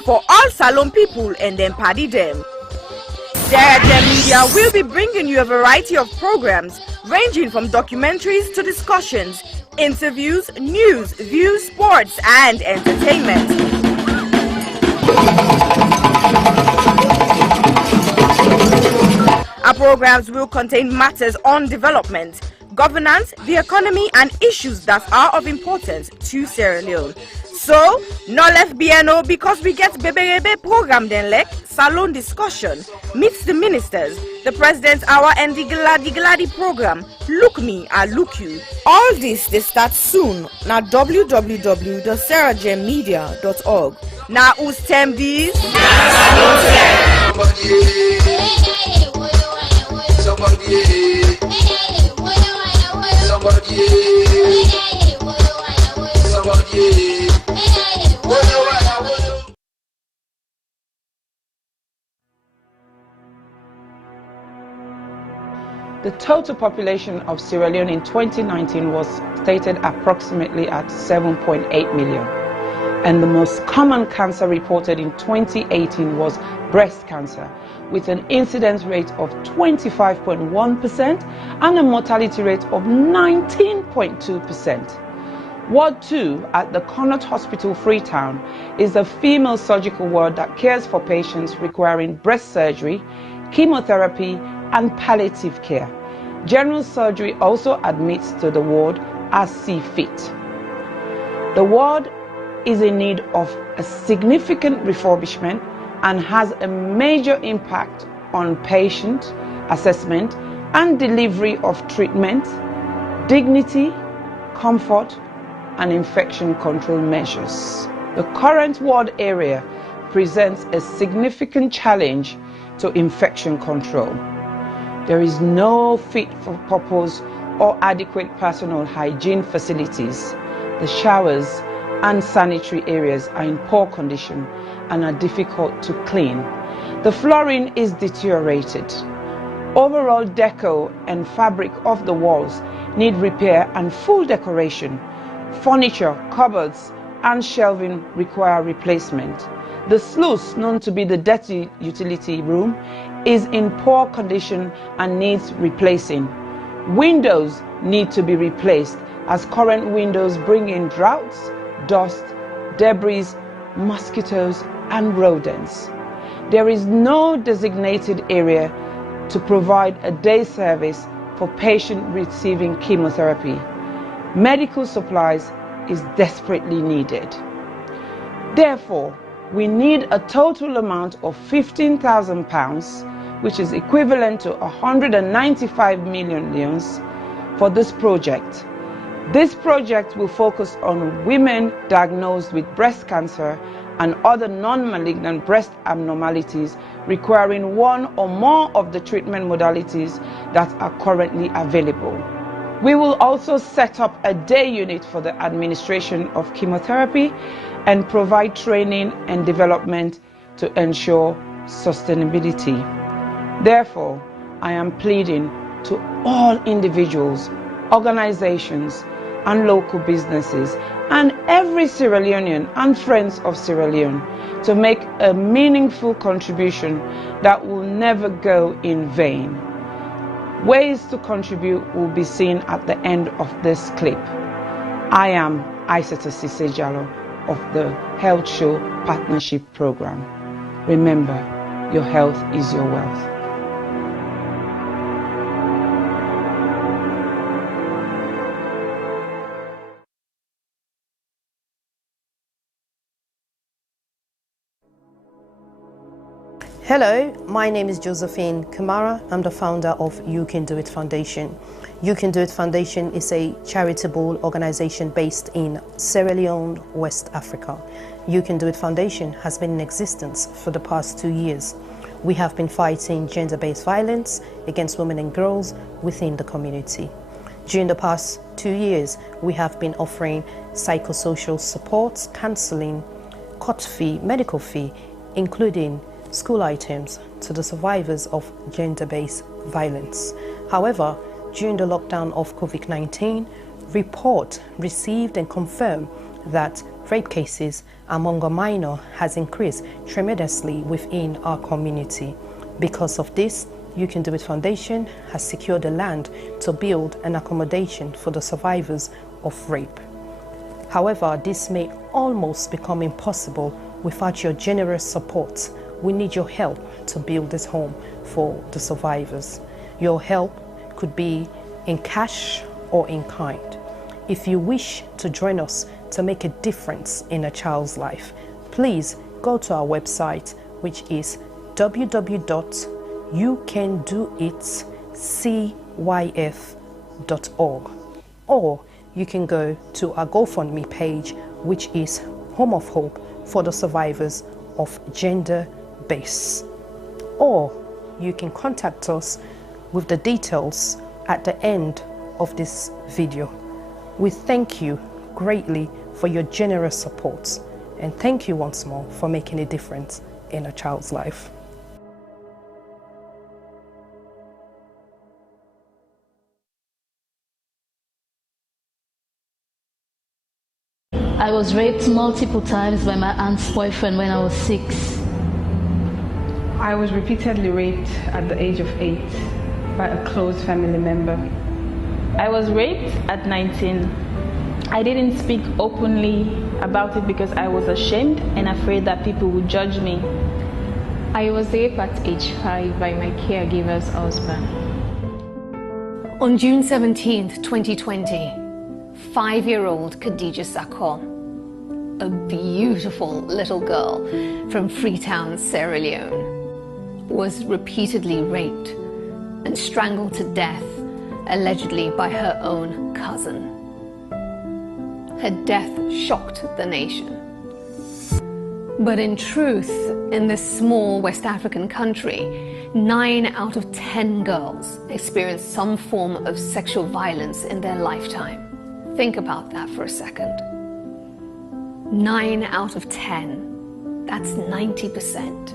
program for all Salone people and then party them. Sierra Leone Media will be bringing you a variety of programs ranging from documentaries to discussions, interviews, news, views, sports and entertainment. Our programs will contain matters on development, governance, the economy and issues that are of importance to Sierra Leone. So, no left BNO because we get Bebe program then like Salone discussion, meets the ministers, the president's hour and the Gladi program, Look Me, I Look You. All this they start soon na www.sierragemedia.org. Now who's tem these? The total population of Sierra Leone in 2019 was stated approximately at 7.8 million. And the most common cancer reported in 2018 was breast cancer, with an incidence rate of 25.1% and a mortality rate of 19.2%. Ward 2 at the Connaught Hospital, Freetown, is a female surgical ward that cares for patients requiring breast surgery, chemotherapy, and palliative care. General surgery also admits to the ward as see fit. The ward is in need of a significant refurbishment and has a major impact on patient assessment and delivery of treatment, dignity, comfort, and infection control measures. The current ward area presents a significant challenge to infection control. There is no fit for purpose or adequate personal hygiene facilities. The showers and sanitary areas are in poor condition and are difficult to clean. The flooring is deteriorated. Overall decor and fabric of the walls need repair and full decoration. Furniture, cupboards, and shelving require replacement. The sluice, known to be the dirty utility room, is in poor condition and needs replacing. Windows need to be replaced as current windows bring in draughts, dust, debris, mosquitoes, and rodents. There is no designated area to provide a day service for patients receiving chemotherapy. Medical supplies is desperately needed. Therefore, we need a total amount of £15,000, which is equivalent to 195 million leones for this project. This project will focus on women diagnosed with breast cancer and other non-malignant breast abnormalities requiring one or more of the treatment modalities that are currently available. We will also set up a day unit for the administration of chemotherapy and provide training and development to ensure sustainability. Therefore, I am pleading to all individuals, organizations, and local businesses, and every Sierra Leonean and friends of Sierra Leone to make a meaningful contribution that will never go in vain. Ways to contribute will be seen at the end of this clip. I am Aissata Sise Jallo of the Health Show Partnership Program. Remember, your health is your wealth. Hello, my name is Josephine Kamara. I'm the founder of You Can Do It Foundation. You Can Do It Foundation is a charitable organization based in Sierra Leone, West Africa. You Can Do It Foundation has been in existence for the past 2 years. We have been fighting gender-based violence against women and girls within the community. During the past 2 years, we have been offering psychosocial support, counseling, court fee, medical fee, including school items to the survivors of gender-based violence. However, during the lockdown of COVID-19, report received and confirmed that rape cases among a minor has increased tremendously within our community. Because of this, You Can Do It Foundation has secured the land to build an accommodation for the survivors of rape. However, this may almost become impossible without your generous support. We need your help to build this home for the survivors. Your help could be in cash or in kind. If you wish to join us to make a difference in a child's life, please go to our website, which is www.youcandoitcyf.org, or you can go to our GoFundMe page, which is Home of Hope for the Survivors of Gender-Based, or you can contact us with the details at the end of this video. We thank you greatly for your generous support, and thank you once more for making a difference in a child's life. I was raped multiple times by my aunt's boyfriend when I was 6. I was repeatedly raped at the age of 8 by a close family member. I was raped at 19. I didn't speak openly about it because I was ashamed and afraid that people would judge me. I was raped at age 5 by my caregiver's husband. On June 17th, 2020, 5-year-old Khadija Sakho, a beautiful little girl from Freetown, Sierra Leone, was repeatedly raped and strangled to death, allegedly by her own cousin. Her death shocked the nation. But in truth, in this small West African country, 9 out of 10 girls experience some form of sexual violence in their lifetime. Think about that for a second. 9 out of 10. That's 90%.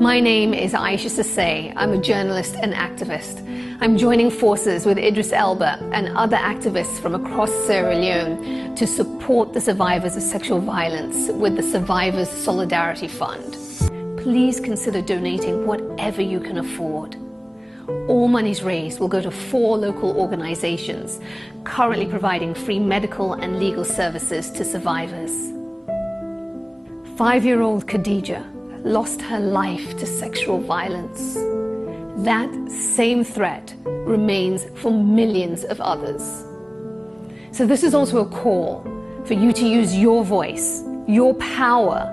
My name is Aisha Sase. I'm a journalist and activist. I'm joining forces with Idris Elba and other activists from across Sierra Leone to support the survivors of sexual violence with the Survivors Solidarity Fund. Please consider donating whatever you can afford. All monies raised will go to 4 local organizations currently providing free medical and legal services to survivors. 5-year-old Khadija lost her life to sexual violence. That same threat remains for millions of others. So this is also a call for you to use your voice, your power,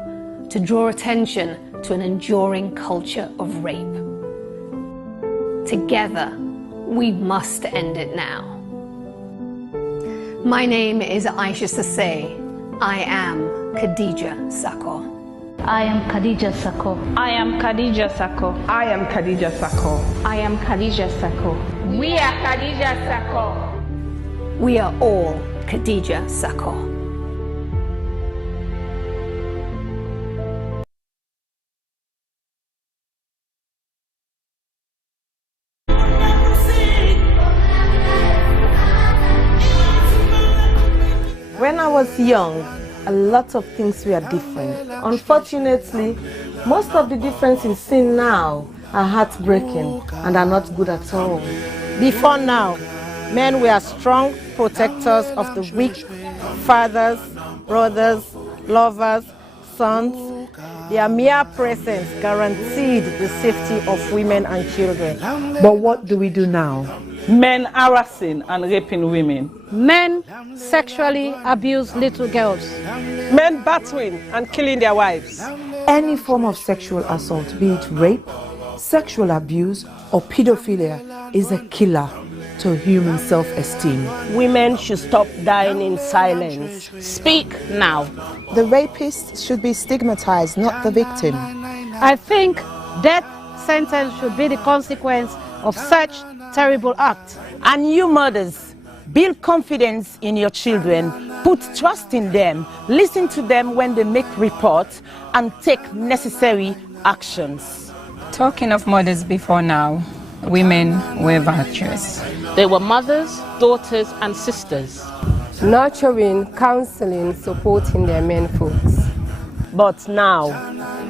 to draw attention to an enduring culture of rape. Together, we must end it now. My name is Aisha Sase. I am Khadija Sakho. I am Khadija Sakho. I am Khadija Sakho. I am Khadija Sakho. I am Khadija Sakho. We are Khadija Sakho. We are all Khadija Sakho. When I was young, a lot of things were different. Unfortunately, most of the differences seen now are heartbreaking and are not good at all. Before now, men were strong protectors of the weak, fathers, brothers, lovers, sons. Their mere presence guaranteed the safety of women and children. But what do we do now? Men harassing and raping women. Men sexually abuse little girls. Men battering and killing their wives. Any form of sexual assault, be it rape, sexual abuse, or pedophilia, is a killer to human self-esteem. Women should stop dying in silence. Speak now. The rapist should be stigmatized, not the victim. I think death sentence should be the consequence of such terrible act. And you mothers, build confidence in your children, put trust in them, listen to them when they make reports, and take necessary actions. Talking of mothers before now, women were virtuous. They were mothers, daughters, and sisters. nurturing, counseling, supporting their men folks. But now,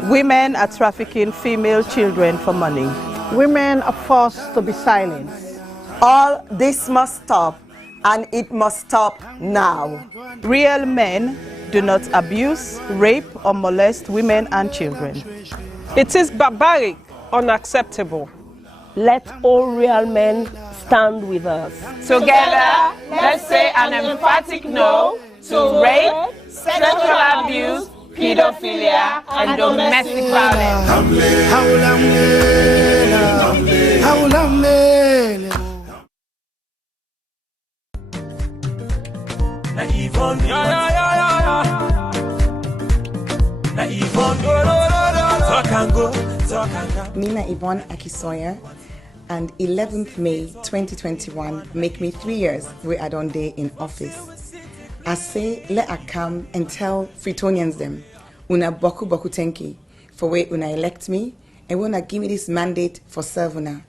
women are trafficking female children for money. Women are forced to be silenced. All this must stop, and it must stop now. Real men do not abuse, rape, or molest women and children. It is barbaric, unacceptable. Let all real men stand with us. Together, let's say an emphatic no to rape, sexual abuse, pedophilia, and domestic violence. Nina Yvonne Akisoya, and 11th May 2021 make me 3 years we are on day in office. I say let I come and tell Freetonians them una boku boku tenki for way una elect me and una give me this mandate for serve una.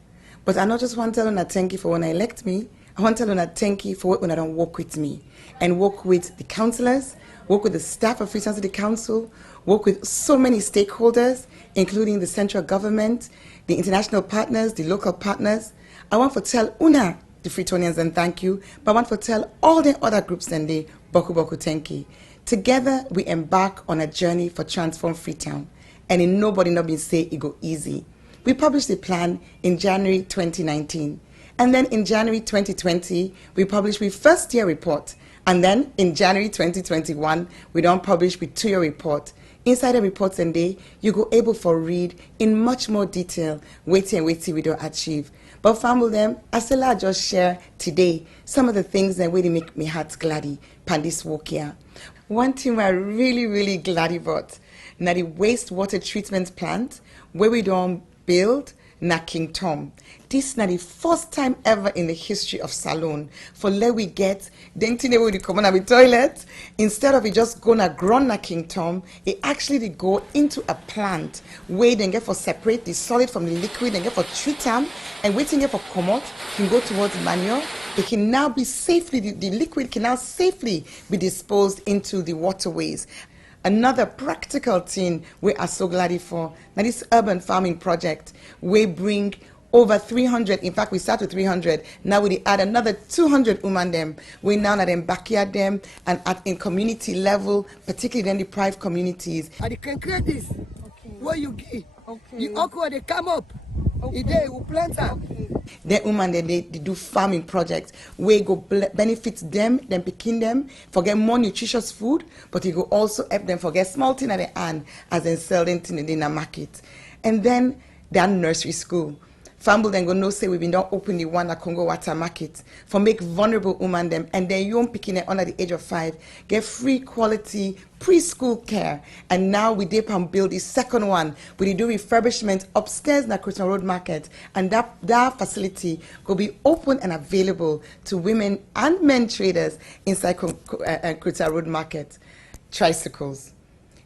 But I not just want to tell una tenki for when I elect me, I want to tell una tenki for what una don't work with me and work with the councillors, work with the staff of Freetown City Council, work with so many stakeholders, including the central government, the international partners, the local partners. I want to tell una, the Freetonians, and thank you, but I want to tell all the other groups and the Boku Boku Tenki. Together, we embark on a journey for Transform Freetown, and in nobody not been say it go easy. We published the plan in January 2019, and then in January 2020, we published our first year report, and then in January 2021, we don't publish with 2-year report. Inside the reports and day, you go able for read in much more detail, waiting we don't achieve. But family them, I still I just share today some of the things that really make me heart gladdy pan this walk here. One thing we're really glad about, now the wastewater treatment plant where we don't build na King Tom. This is not the first time ever in the history of Salone for let we get the thing they will come on the toilet. Instead of it just gonna grow na King Tom, it actually go into a plant where they get for separate the solid from the liquid and get for treat them and waiting for come out can go towards manure. It can now be safely, the liquid can now safely be disposed into the waterways. Another practical thing we are so glad for, now this urban farming project, we bring over 300, in fact we start with 300, now we add another 200 women them. We now at them backyard them and in community level, particularly in the private communities. I can create this, what you give, the okra they come up, they will plant them. The women they do farming projects where go benefit them picking them, for get more nutritious food, but it go also help them for get small thing at the hand as they sell them in the market. And then their nursery school. Famble then go no say we've been not open the one at Congo Water Market for make vulnerable women them and then young picking it under the age of 5 get free quality preschool care. And now we dip and build the second one. We do refurbishment upstairs in the Freetown Road Market, and that facility will be open and available to women and men traders inside Freetown Road Market. Tricycles.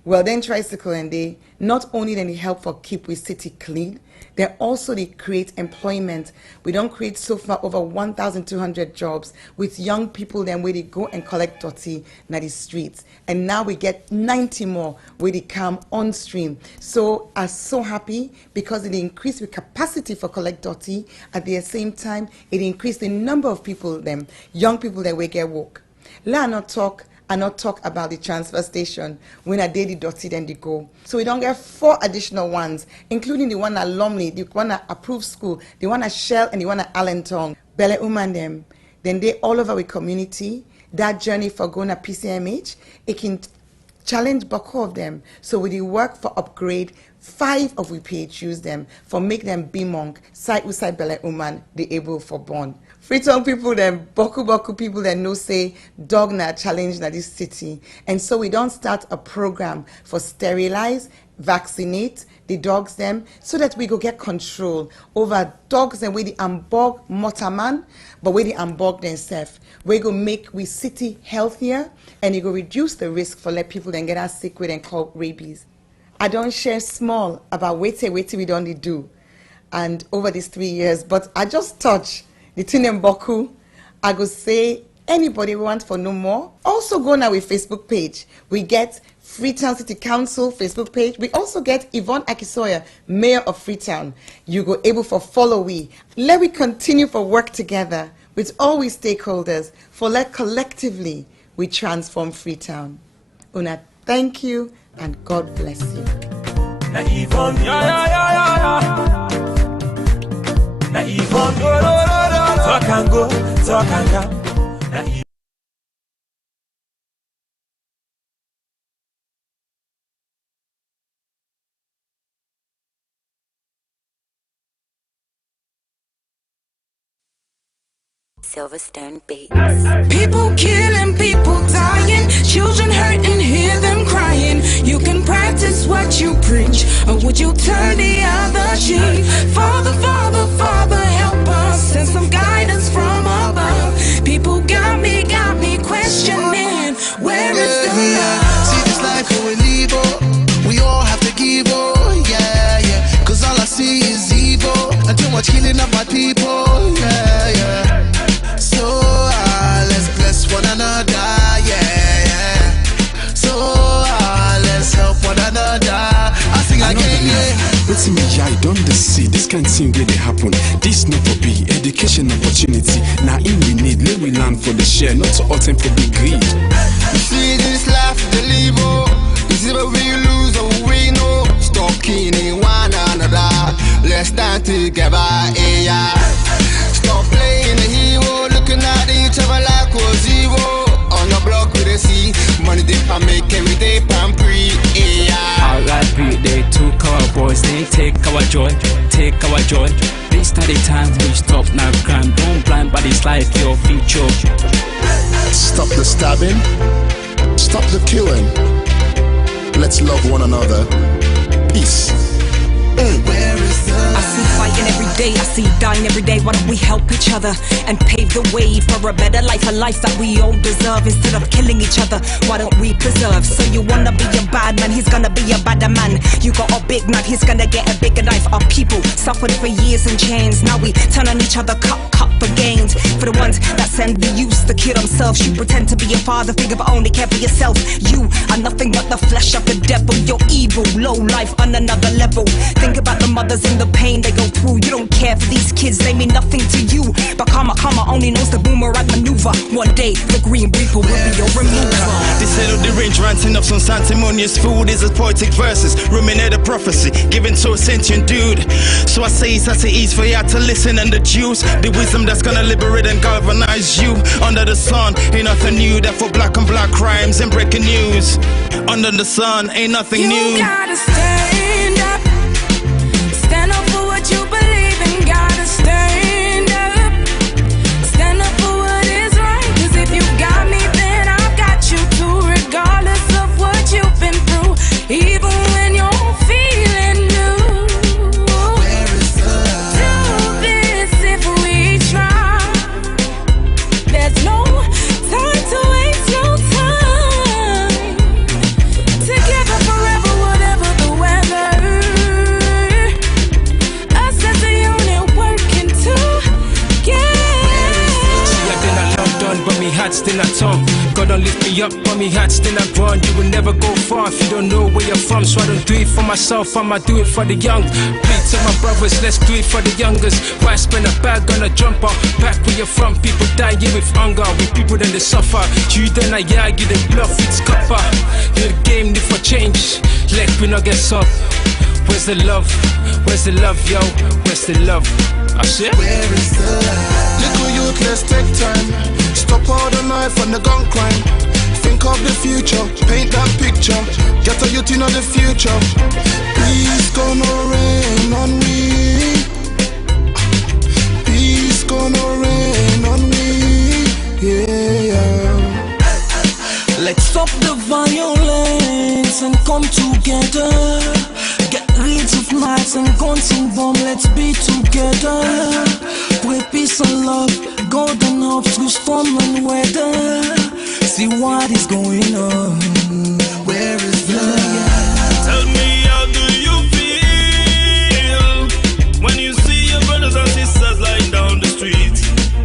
Well, then tricycle and they not only then they help for keep we city clean, they also they create employment. We don't create so far over 1,200 jobs with young people then where they go and collect dirty in the streets. And now we get 90 more where they come on stream. So I'm so happy because it increased the capacity for collect dirty. At the same time, it increased the number of people them, young people that we get work. Let not talk about the transfer station. When I did the dirty, then they go. So we don't get 4 additional ones, including the one at Lumley, the one at Approved School, the one at Shell, and the one at Allentown. Bele Uman them. Then they all over the community. That journey for going to PCMH, it can challenge Boko of them. So with the work for upgrade, 5 of we PHUs them for make them be monk, side with side Bele Uman, the able for born. Freetown people then, Boku people that know say dog na challenge na this city. And so we don't start a program for sterilize, vaccinate the dogs them so that we go get control over dogs and we the ambog motaman, but we the ambog themselves. We go make we city healthier and it go reduce the risk for let people then get us sick with and call rabies. I don't share small about wait we don't do and over these 3 years, but I just touch the thing in Boku. I go say anybody want for no more, also go on our Facebook page. We get Freetown City Council Facebook page. We also get Yvonne Akisoya, Mayor of Freetown. You go able for follow we. Let we continue for work together with all we stakeholders for let collectively we transform Freetown. Una, thank you and God bless you. Na Yvonne, Na Yvonne, talk and go, talk and come. Na Silverstone Beats. People killing, people dying, children hurting, hear them crying. You can practice what you preach, or would you turn the other cheek? Father, Father, Father, help us, send some guidance from above. People got me questioning, where is the love? See this life we live, oh, we all have to give, oh, yeah, yeah. Cause all I see is evil, and too much killing of my people, yeah, yeah. So let's bless one another, yeah, yeah. So let's help one another. I sing again, yeah. But me, I don't see this kind of thing really happen. This not for be education opportunity. Now in we need, let we learn for the share, not to all time for big greed. You see this life, the live, oh, is either we lose or we know. Stop killing one another. Let's stand together, yeah. Stop playing the hero, looking at each other like we're zero. On the block with a C, money they can make every day pan pre, yeah. R.I.P. they took our boys, they take our joy, take our joy. They study time, we stop now crime. Don't blind bodies like your future. Stop the stabbing, stop the killing. Let's love one another. Peace. I see fighting every day, I see dying every day. Why don't we help each other and pave the way for a better life, a life that we all deserve? Instead of killing each other, why don't we preserve? So you wanna be a bad man, he's gonna be a badder man. You got a big knife, he's gonna get a bigger knife. Our people suffered for years in chains. Now we turn on each other, cut for gains. For the ones that send the youth to kill themselves, you pretend to be a father figure but only care for yourself. You are nothing but the flesh of the devil. You're evil, low life on another level. Think about the mothers and the pain they go through. You don't care for these kids, they mean nothing to you. But karma only knows the boomerang maneuver. One day the green reaper will be your remover. They said of the range ranting up some sanctimonious food is as poetic verses, ruminate a prophecy given to a sentient dude. So I say it's at ease for you to listen and deduce the wisdom that's gonna liberate and galvanize you. Under the sun ain't nothing new, that for black on black crimes and breaking news. Under the sun ain't nothing new. You gotta stand up, stand up for what you believe in. Gotta stand up, stand up for what is right. Cause if you got me, then I've got you too. Regardless of what you've been through, even when you're feeling new. Where is love? Do this if we try. There's no time to waste, no time. Together forever, whatever the weather. Us as a unit working together. See, I've been a London, but me heart still at home. God don't lift me up, but me heart still at run. You will never go far if you don't know where you're from. So I don't do it for myself, I'ma do it for the young. Plead to my brothers, let's do it for the youngers. Why spend a bag on a jumper? Back where you're from, people dying with hunger. With people then they suffer. You then I argue, then bluff, it's copper. In the game, need for change. Let me not get up. Where's the love? Where's the love, yo? Where's the love? I said, where is the love? Little youth, let's take time. Stop all the knife and the gun crime. Think of the future, paint that picture. Get a youth in the future. Peace gonna rain on me. Peace gonna rain on me. Yeah. Let's stop the violence and come together. Get rid of knives and guns and bombs, let's be together. With peace and love, golden hope through storm and weather. See what is going on. Where is love? Tell me, how do you feel when you see your brothers and sisters lying down the street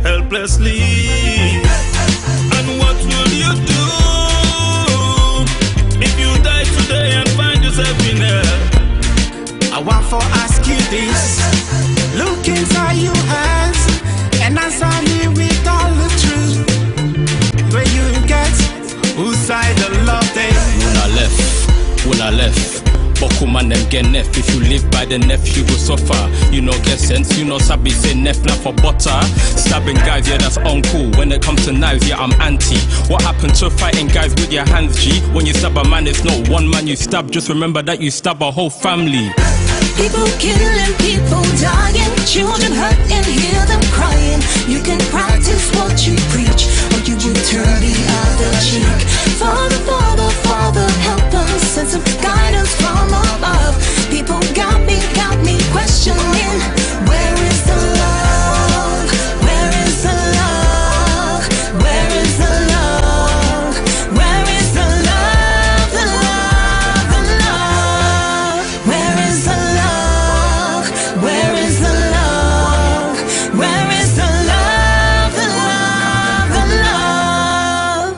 helplessly? Boku man them get nef. If you live by the nef, you go suffer. You know get sense, you know sabi say nef not for butter. Stabbing guys, yeah that's uncool. When it comes to knives, yeah I'm anti. What happened to fighting guys with your hands, G? When you stab a man, it's not one man you stab. Just remember that you stab a whole family. People killing, people dying, children hurt and hear them crying. You can practice what you preach, or you will turn the other cheek. Father, Father, Father, help us, send some guidance from above. People got me questioning, where is the love? Where is the love? Where is the love? Where is the love? The love, the love. Where is the love? Where is the love? Where is the love? The love, the love.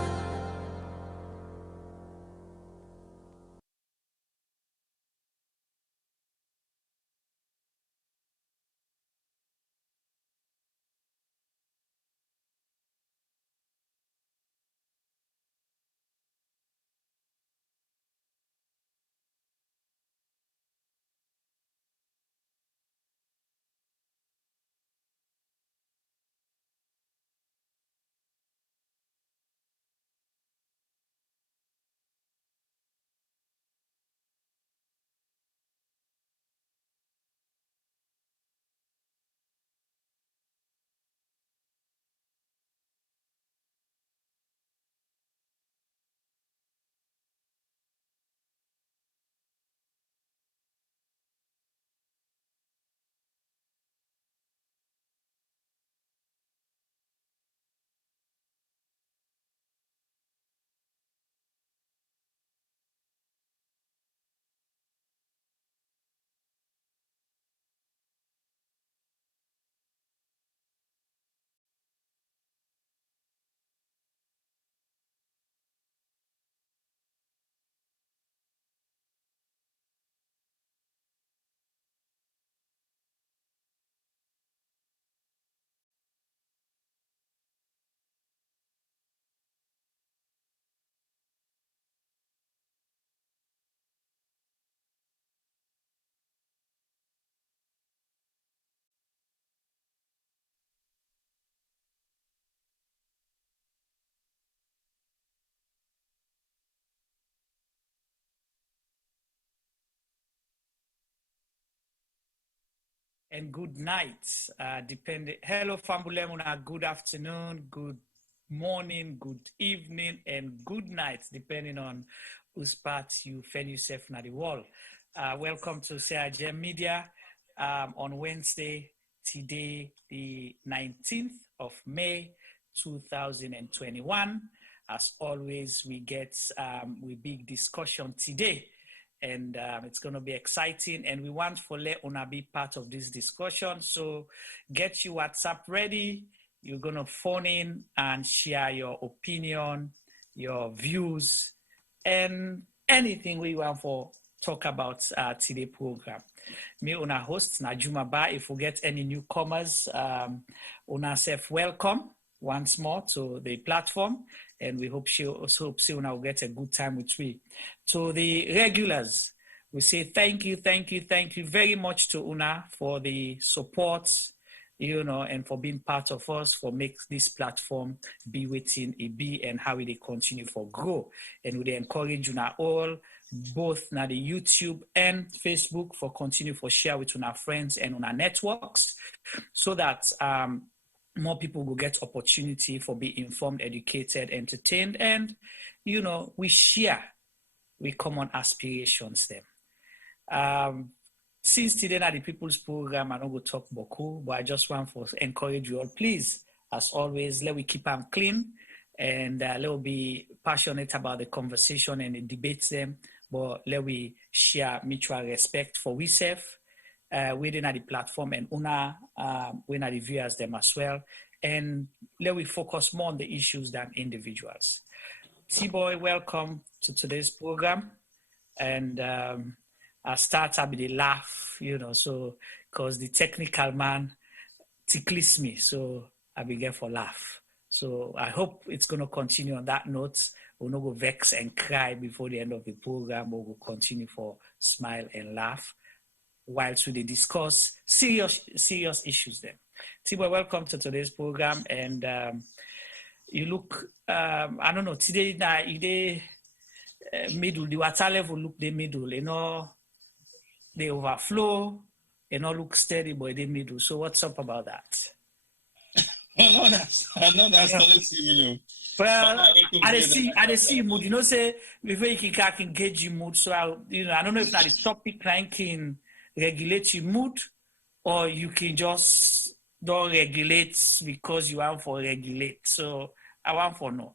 And good night. Hello, Fambulemuna. Good afternoon, good morning, good evening, and good night, depending on whose part you find yourself in the world. Welcome to Sierra Media on Wednesday, today, the 19th of May, 2021. As always, we get we big discussion today. And it's going to be exciting, and we want for let una be part of this discussion. So get your WhatsApp ready. You're going to phone in and share your opinion, your views, and anything we want for talk about today program. Me una host Najuma Ba. If we get any newcomers, una self welcome once more to the platform, and we hope una will get a good time with we. To the regulars, we say thank you very much to Una for the support, and for being part of us, for make this platform be within it be and how they continue for grow. And we encourage Una all, both na the YouTube and Facebook, for continue for share with Una friends and Una networks, so that more people will get opportunity for be informed, educated, entertained, and we share we common aspirations them. Since today at the People's Program, I don't go talk boku, but I just want to encourage you all, please, as always, let we keep them clean, and let we be passionate about the conversation and the debates them, but let we share mutual respect for we self within the platform, and Una when the viewers them as well, and let we focus more on the issues than individuals. T-Boy, welcome to today's program. And I start up with a laugh, so because the technical man tickles me, so I begin for laugh. So I hope it's going to continue on that note. We'll not go vex and cry before the end of the program, but we'll continue for smile and laugh whilst we discuss serious issues then. Tibo, welcome to today's program. And you look, I don't know, today the middle, the water level look the middle, you know, they overflow, you know, look steady, but the middle. So what's up about that? No, that's not serious. Well, I see mood. You know, say before you can engage your mood. So I don't know if that is topic can regulate your mood, or you can just don't regulate because you want for regulate. So I want for no.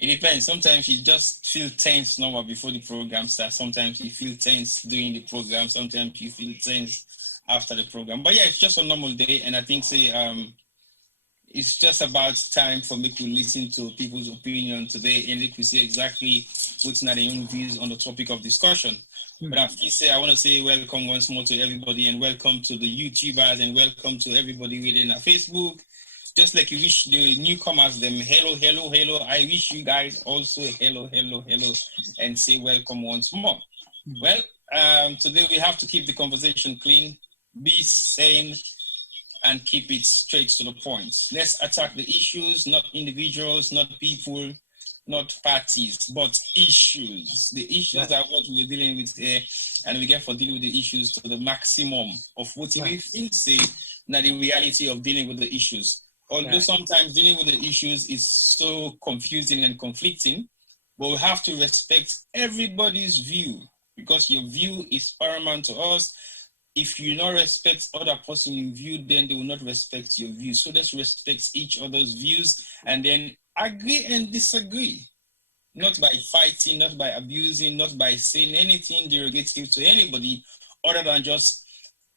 It depends. Sometimes you just feel tense normal before the program starts. Sometimes you feel tense during the program. Sometimes you feel tense after the program. But yeah, it's just a normal day, and I think it's just about time for me to listen to people's opinion today and they could say exactly what's not their own views on the topic of discussion. Mm-hmm. But I want to say welcome once more to everybody, and welcome to the YouTubers, and welcome to everybody within our Facebook. Just like you wish the newcomers them hello, hello, hello, I wish you guys also hello, hello, hello, and say welcome once more. Mm-hmm. Well, today we have to keep the conversation clean, be sane, and keep it straight to the point. Let's attack the issues, not individuals, not people, not parties, but issues. The issues are what we're dealing with here, and we get for dealing with the issues to the maximum of what we think say, not the reality of dealing with the issues. Although sometimes dealing with the issues is so confusing and conflicting, but we have to respect everybody's view, because your view is paramount to us. If you not respect other person's view, then they will not respect your view. So let's respect each other's views and then agree and disagree. Not by fighting, not by abusing, not by saying anything derogative to anybody, other than just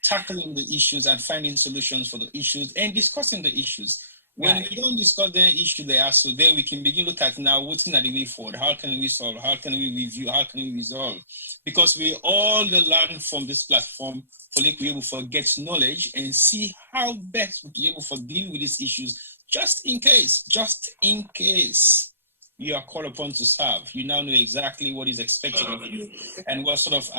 tackling the issues and finding solutions for the issues and discussing the issues. When we don't discuss the issue they are, so then we can begin to look at now what's not the way forward. How can we solve? How can we review? How can we resolve? Because we all learn from this platform for like we able to get knowledge and see how best we be able to deal with these issues. Just in case you are called upon to serve, you now know exactly what is expected of you and what sort of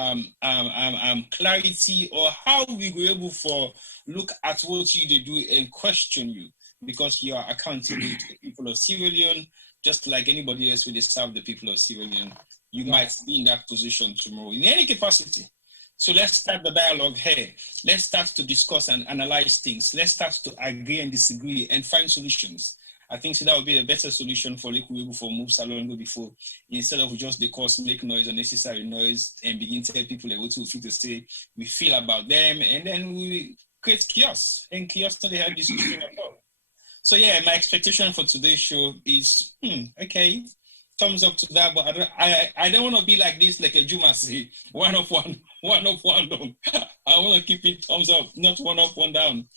clarity or how we were able to look at what you do and question you. Because you are accountable to the people of Sierra Leone, just like anybody else who serve the people of Sierra Leone. You might be in that position tomorrow, in any capacity. So let's start the dialogue here. Let's start to discuss and analyze things. Let's start to agree and disagree and find solutions. I think that would be a better solution for Liku for move along before, instead of just the cause make noise, unnecessary noise, and begin to tell people what to feel to say we feel about them, and then we create chaos, and chaos to the head discussion at all. So yeah, my expectation for today's show is okay, thumbs up to that. But I don't want to be like this, like a Juma say, one up, one down. I want to keep it thumbs up, not one up, one down.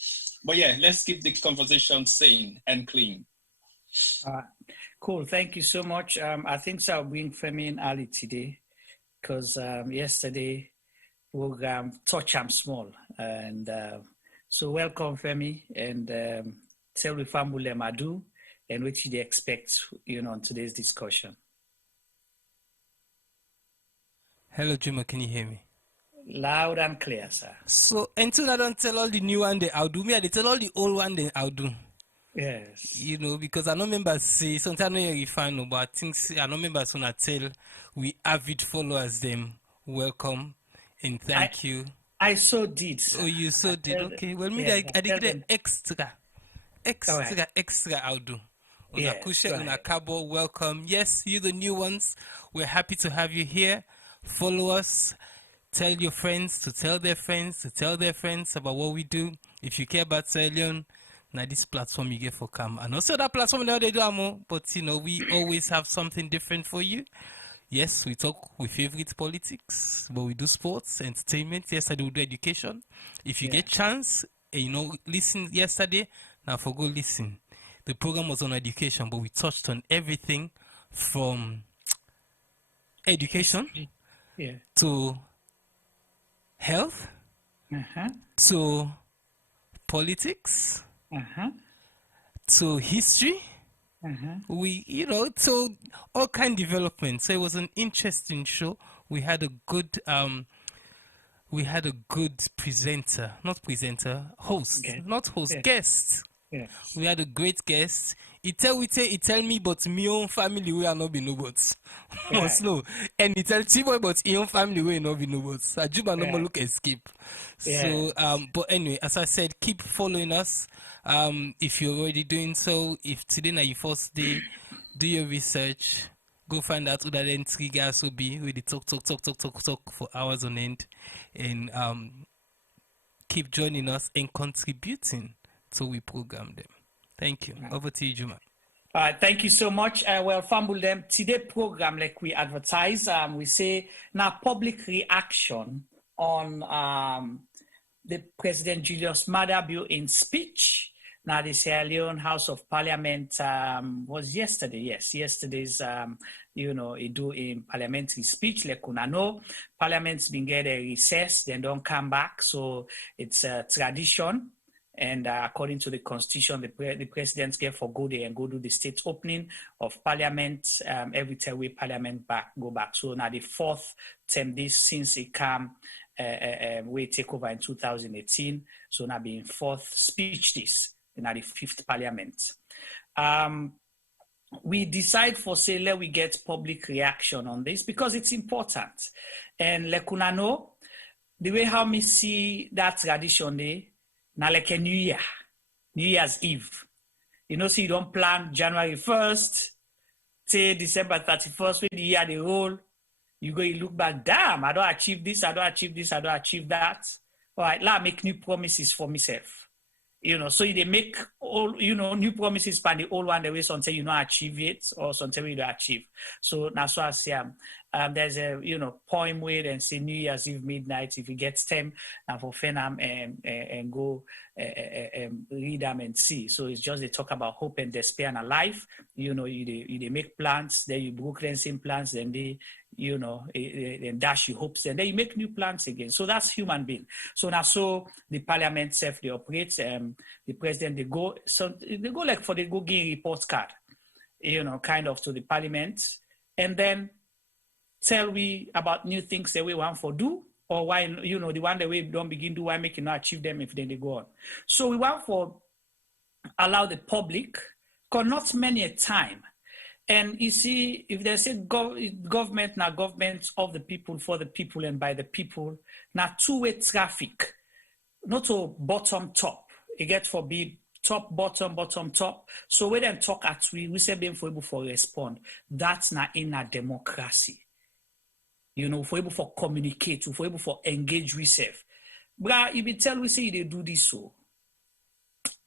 But yeah, let's keep the conversation sane and clean. Cool. Thank you so much. I think so. I'll bring Femi and Ali today because yesterday program touch I'm small, and so welcome Femi and. Tell the family Madu and what they expect, on today's discussion. Hello, Juma, can you hear me? Loud and clear, sir. So until I don't tell all the new one, I'll do me. I tell all the old one, I'll do. Yes. Because I don't remember say sometimes I know you're fine, but I think I don't remember so I tell we avid followers them welcome and thank you. I so did. Sir. Oh, you so did. Okay. Well, me I did get extra, I'll do. Unakusha, Unakabo, welcome. Yes, you the new ones. We're happy to have you here. Follow us. Tell your friends to tell their friends to tell their friends about what we do. If you care about Sierra Leone, now this platform you get for come. And also that platform now they do more, but we always have something different for you. Yes, we talk with favorite politics, but we do sports, entertainment. Yesterday we do education. If you get chance, listen yesterday. Now for go listen. The program was on education, but we touched on everything from education to health to politics to history. We, to all kind of development. So it was an interesting show. We had a good guest. Yeah. We had a great guest. He tell me but me own family we are not be nobots. Slow. And he tell T-boy but his own family we not be nobots. Ajuba no more look escape. So but anyway, as I said, keep following us. If you're already doing so, if today na your first day, do your research. Go find out who that then 3 guys will be. We talk for hours on end, and keep joining us and contributing so we program them. Thank you. Over to you, Juma. All right, thank you so much. Well, fumble them. Today program, like we advertise, we say now public reaction on the President Julius Maada Bio in speech. Now the Sierra Leone House of Parliament was yesterday. Yes, yesterday's he do in parliamentary speech. Like una know, Parliament's been get a recess, then don't come back. So it's a tradition. And according to the Constitution, the presidents get for go there and go do the state opening of Parliament every time we Parliament go back. So now the 4th term this since it came we take over in 2018. So now being 4th speech this in the 5th Parliament. We decide for say let we get public reaction on this because it's important. And like una know, the way how me see that tradition there. Now, like a New Year's Eve. So you don't plan January 1st, say December 31st, when the year they roll, you look back, damn, I don't achieve this, I don't achieve that. All right, now I make new promises for myself. So they make all, new promises for the old one, the way until you don't achieve it or until you don't achieve. So that's why I say, there's a, poem where and say New Year's Eve midnight, if you get them, and for Fenham and go read them and see. So it's just they talk about hope and despair and a life. You make plans, then you broke them same plans, then they, then dash your hopes, and then you make new plans again. So that's human being. So now, so the Parliament self they operate. The president they go like for the go give report card, kind of to the Parliament, and then tell we about new things that we want for do, or why, the one that we don't begin do, why make you not achieve them if then they go on. So we want for allow the public, because not many a time. And you see, if they say government, now government of the people, for the people, and by the people, now two-way traffic, not to bottom top. It gets for be top, bottom, top. So we then talk at we say being for able for respond. That's not in a democracy. For able for communicate, for able for engage with self. But if you tell we say they do this so.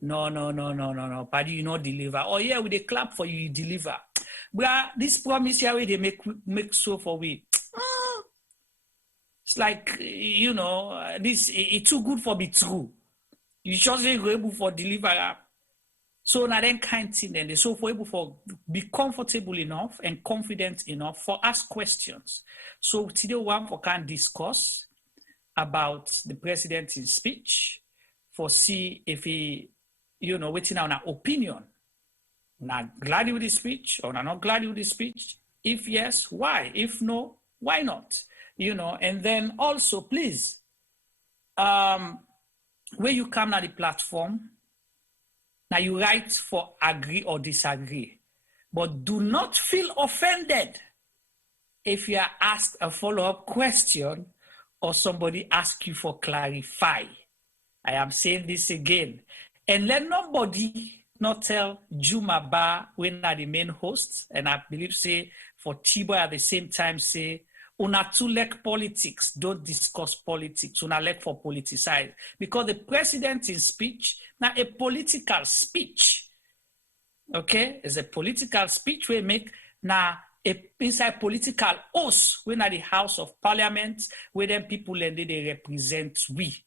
No. Paddy, you not deliver. Oh yeah, we they clap for you, you deliver. But this promise here they make so for we. It's like, this it's too good for be true. You just ain't able for deliver. So now then kind thing then they so for able for be comfortable enough and confident enough for ask questions. So today one for can discuss about the president's speech for see if he, waiting on an opinion. Not glad with the speech or not glad with the speech. If yes, why? If no, why not? And then also please, where you come on the platform, now you write for agree or disagree, but do not feel offended if you are asked a follow-up question or somebody ask you for clarify. I am saying this again. And let nobody not tell Juma Ba when are the main hosts, and I believe say for Tibo at the same time say, una too like politics, don't discuss politics, una like for politicize. Because the president in speech, now a political speech, okay? It's a political speech we make now inside political oath, when at the House of Parliament, where them people and they represent we.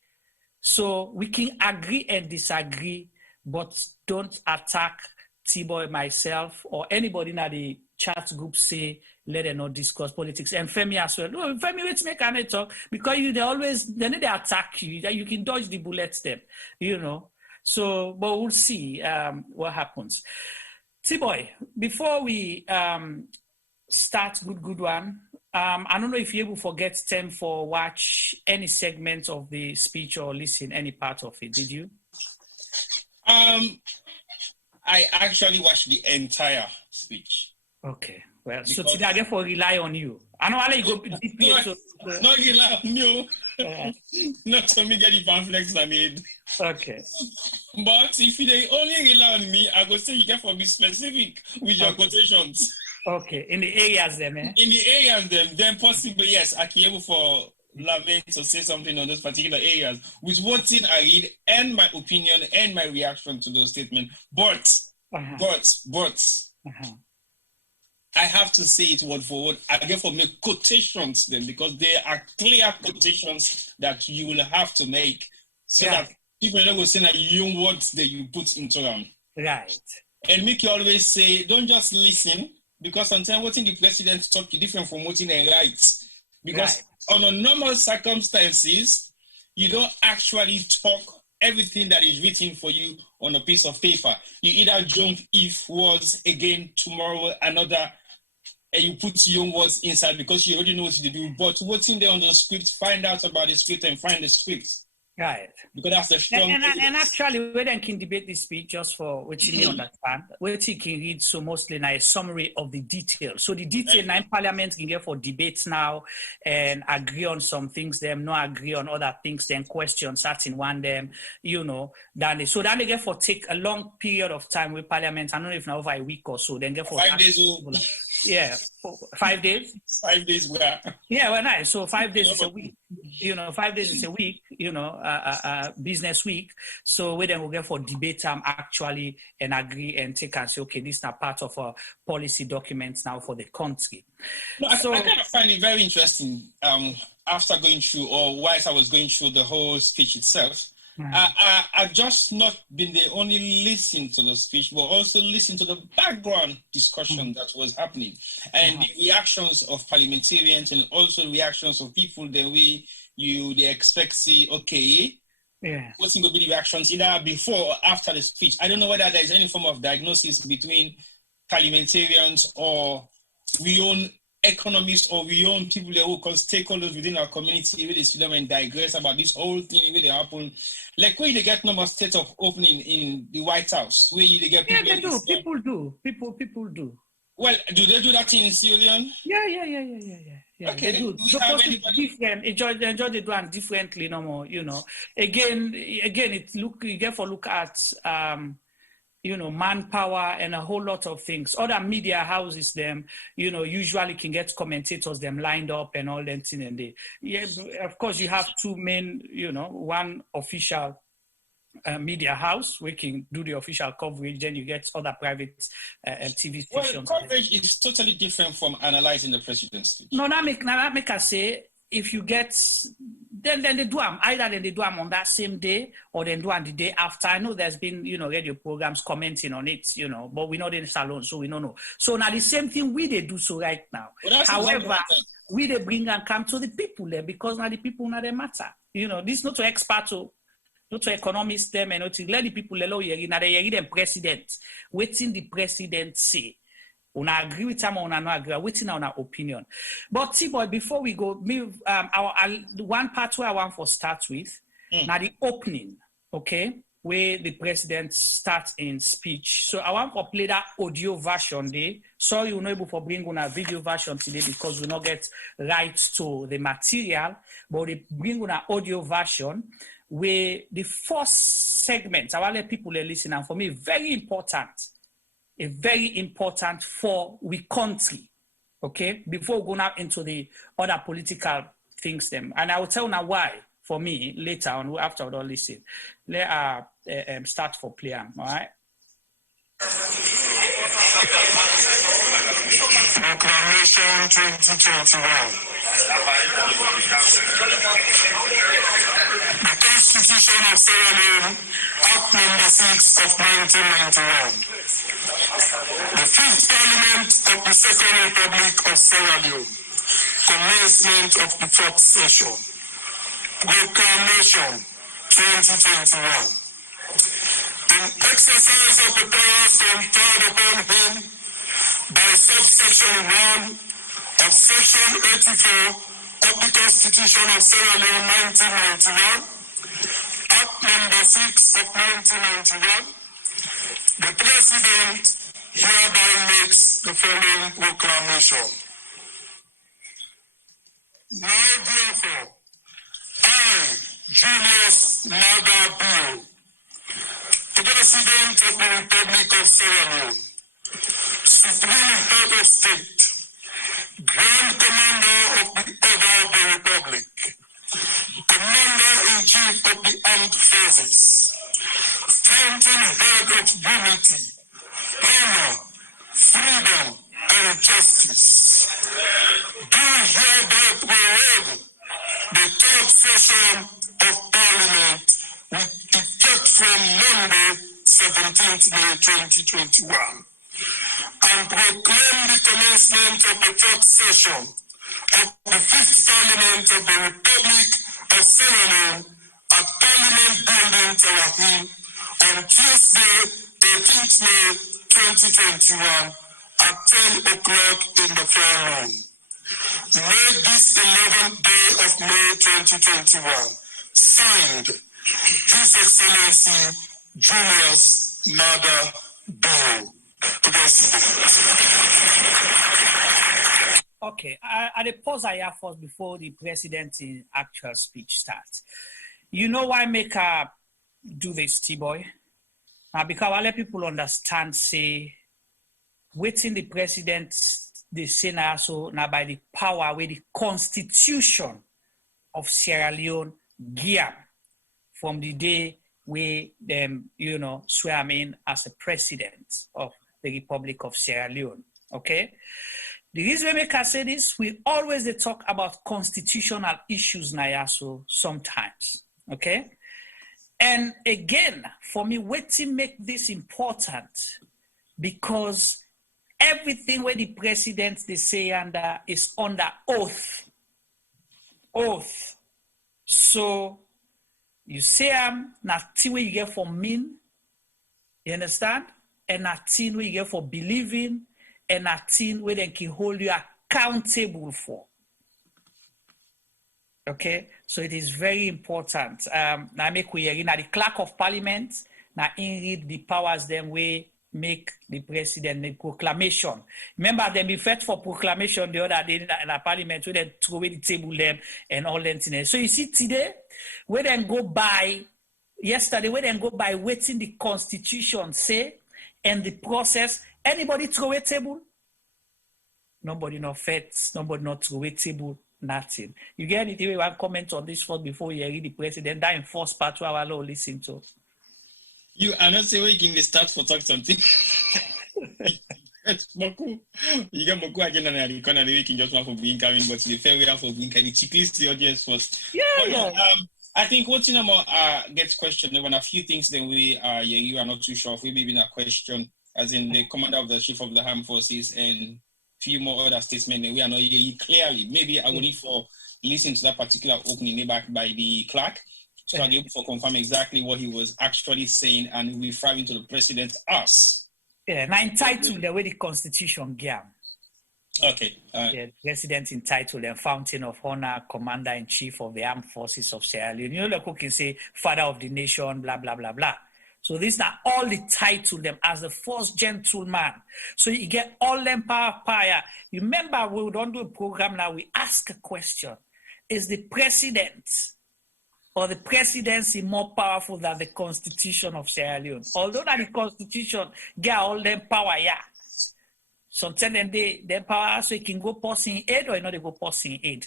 So we can agree and disagree, but don't attack T-Boy, myself, or anybody in the chat group say, let them not discuss politics. And Femi as well. No, Femi, let's make an talk because they attack you. You can dodge the bullets them, So, but we'll see what happens. T-Boy, before we start good one, I don't know if you're able to forget time for watch any segment of the speech or listen any part of it. Did you? I actually watched the entire speech. Okay. Well, so today I therefore rely on you. I know I'll go deeply. Not rely on you. Not to me get the pamphlets I made. Okay. But if they only rely on me, I go say you get to be specific with your quotations. Okay. In the areas then, eh? In the areas then possibly, yes, I can able for Lavin to say something on those particular areas with what thing I read and my opinion and my reaction to those statements. But I have to say it word for word. I therefore make quotations then because there are clear quotations that you will have to make so that people will say that young words that you put into them. Right. And make you always say, don't just listen, because sometimes what in the president talk is different from what in the rights. Because under normal circumstances, you don't actually talk everything that is written for you on a piece of paper. You either jump if was again tomorrow another, and you put young words inside because you already know what to do. But what's in there on the script, find out about the script and find the script. Right. Because that's a strong... And actually, we then can debate this speech just for what you understand. What you can read so mostly now a summary of the details. So the detail now in Parliament can get for debates now and agree on some things, them not agree on other things, then question certain one them, you know. Then they get for take a long period of time with Parliament. I don't know if now over a week or so. Then get for 5 days. Yeah, 5 days. 5 days. Yeah, well, nice. So 5 days is a week. You know, 5 days is a week. You know, business week. So we then will get for debate time actually and agree and take and say, okay, this is now part of our policy documents now for the country. No, I kind of find it very interesting. After going through, or whilst I was going through the whole speech itself. I've just not been the only listen to the speech, but also listen to the background discussion that was happening and the reactions of parliamentarians and also reactions of people the way they expect say, okay, what's going to be the reactions either before or after the speech. I don't know whether there is any form of diagnosis between parliamentarians or we own economists or we own people who call stakeholders within our community where they sit down and digress about this whole thing where they happen. Like where they get number state of opening in the White House, where they get people. Yeah, they do. People do. Well, do they do that in Sierra Leone? Yeah. Okay, they do. Different. Enjoy the one differently, no more. You know. Again, it's you get for look at you know, manpower and a whole lot of things. Other media houses, them, you know, usually can get commentators, them lined up and all that thing. And of course, you have two main, you know, one official media house, we can do the official coverage, then you get other private TV stations. Well, coverage is totally different from analyzing the president's speech. No, that make us say, if you get, then they do them. Either they do them on that same day or then do them the day after. I know there's been, you know, radio programs commenting on it, you know, but we're not in salon, so we don't know. So now the same thing they do so right now. Well, however, they bring and come to the people there because now the people now they matter. You know, this is not to experts, not to economists them and not to let the people now they hear them president. Waiting the president say. Una agree with them or una not agree, waiting on our opinion. But T-Boy, before we go, one part where I want to start with, now the opening, okay, where the president starts in speech. So I want to play that audio version there. Sorry, you're not able to bring on a video version today because we not get rights to the material, but they bring on an audio version where the first segment, I want to let people listen, and for me, very important for we country, okay? Before we go now into the other political things them. And I will tell now why, for me, later on, after we all listen. Let us start for play, all right? Proclamation 2021. The Constitution of Sierra Leone, Act Number 6 of 1991. The Fifth Parliament of the Second Republic of Sierra Leone. Commencement of the fourth session. Proclamation 2021. in exercise of the powers conferred upon him by subsection 1 of section 84 of the Constitution of Sierra Leone 1991, Act number 6 of 1991, the President hereby makes the following proclamation. Now, therefore, I, Julius Maada Bio, President of the Republic of Sierra Leone, Supreme Head of State, Grand Commander of the Order of the Republic, Commander-in-Chief of the Armed Forces, Fountain Head of Unity, Honor, Freedom, and Justice, do hereby prorogue the third session of Parliament with effect from Monday, 17th May 2021, and proclaim the commencement of the third session of the Fifth Parliament of the Republic of Sierra Leone at Parliament Building, Terahim, on Tuesday, 13th May 2021 at 10 o'clock in the forenoon. Made this 11th day of May 2021. Signed, His Excellency Julius Maada Bio, President. Okay, I pause here first before the president's actual speech starts. You know why make her do this, T-boy? Because I let people understand, say, waiting the president, they say now, so now by the power with the Constitution of Sierra Leone gear from the day we them, swear him in as the president of the Republic of Sierra Leone. Okay? The reason we make us say this, we always talk about constitutional issues now, so sometimes. Okay? And again, for me, waiting make this important because everything where the president they say under is under oath. Oath. So you say nothing where you get for mean, you understand? And nothing where you get for believing, and nothing where they can hold you accountable for. Okay, so it is very important. Now make we hear the clerk of parliament. Now in read the powers them way make the president make proclamation. Remember them be fed for proclamation the other day in the parliament where they throw away the table them and all that things. So you see today, where then go by yesterday, where then go by waiting the constitution say and the process. Anybody throw away table? Nobody not fed, nobody not throw away table. Nothing. You get anything you want to comment on this first before you read the president? That in first part to our law listen to. You are not saying we can start for talk something. You get Moku again and the corner we can just want for being coming, but the fair way for being kind of checklist the audience first. Yeah. I think what's in more gets questioned when a few things then we you are not too sure if we maybe in a question as in the commander of the chief of the armed forces and few more other statements that we are not hearing clearly. Maybe I will need for listen to that particular opening back by the clerk so I'll be able to confirm exactly what he was actually saying and referring to the president as. Yeah, now entitled the way the constitution gave. Okay. The president entitled the Fountain of Honor, Commander-in-Chief of the Armed Forces of Sierra Leone. You know, like who can say Father of the Nation, blah, blah, blah, blah. So these are all the title them as the first gentleman. So you get all them power. You remember we don't do a program now, we ask a question. Is the president or the presidency more powerful than the Constitution of Sierra Leone? Although that the Constitution get all them power, sometimes they power so it can go passing aid or not they go passing aid.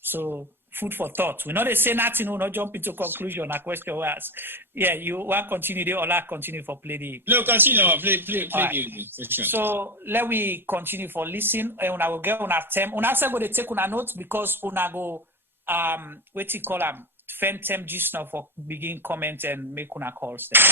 So food for thought. We know they say nothing, we'll not jump into conclusion. A question was, you want to continue there or not continue for play the... No, continue, play right. So let we continue for listen. And I will get on our term. Una also go to take on our notes because una go, what you call them, fan term just now for begin comment and make una calls there.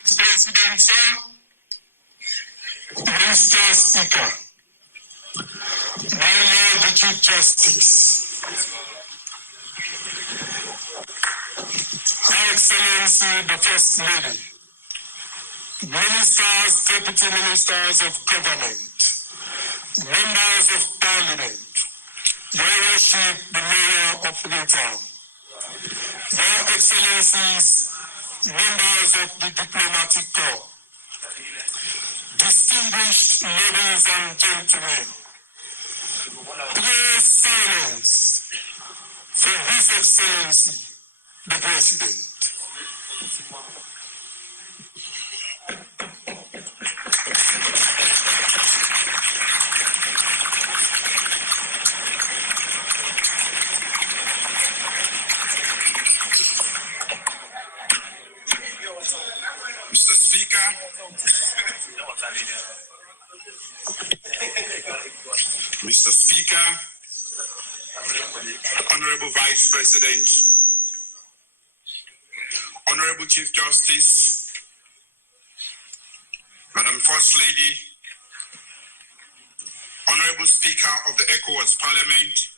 President, sir, Mr. Speaker, my Lord the Chief Justice, Her Excellency the First Lady, Ministers, Deputy Ministers of Government, Members of Parliament, Your Worship, the Mayor of Freetown, Your Excellencies, members of the Diplomatic Corps, distinguished ladies and gentlemen, please silence for His Excellency, the President. Mr. Speaker, Mr. Speaker, Honorable Vice President, Honorable Chief Justice, Madam First Lady, Honorable Speaker of the ECOWAS Parliament,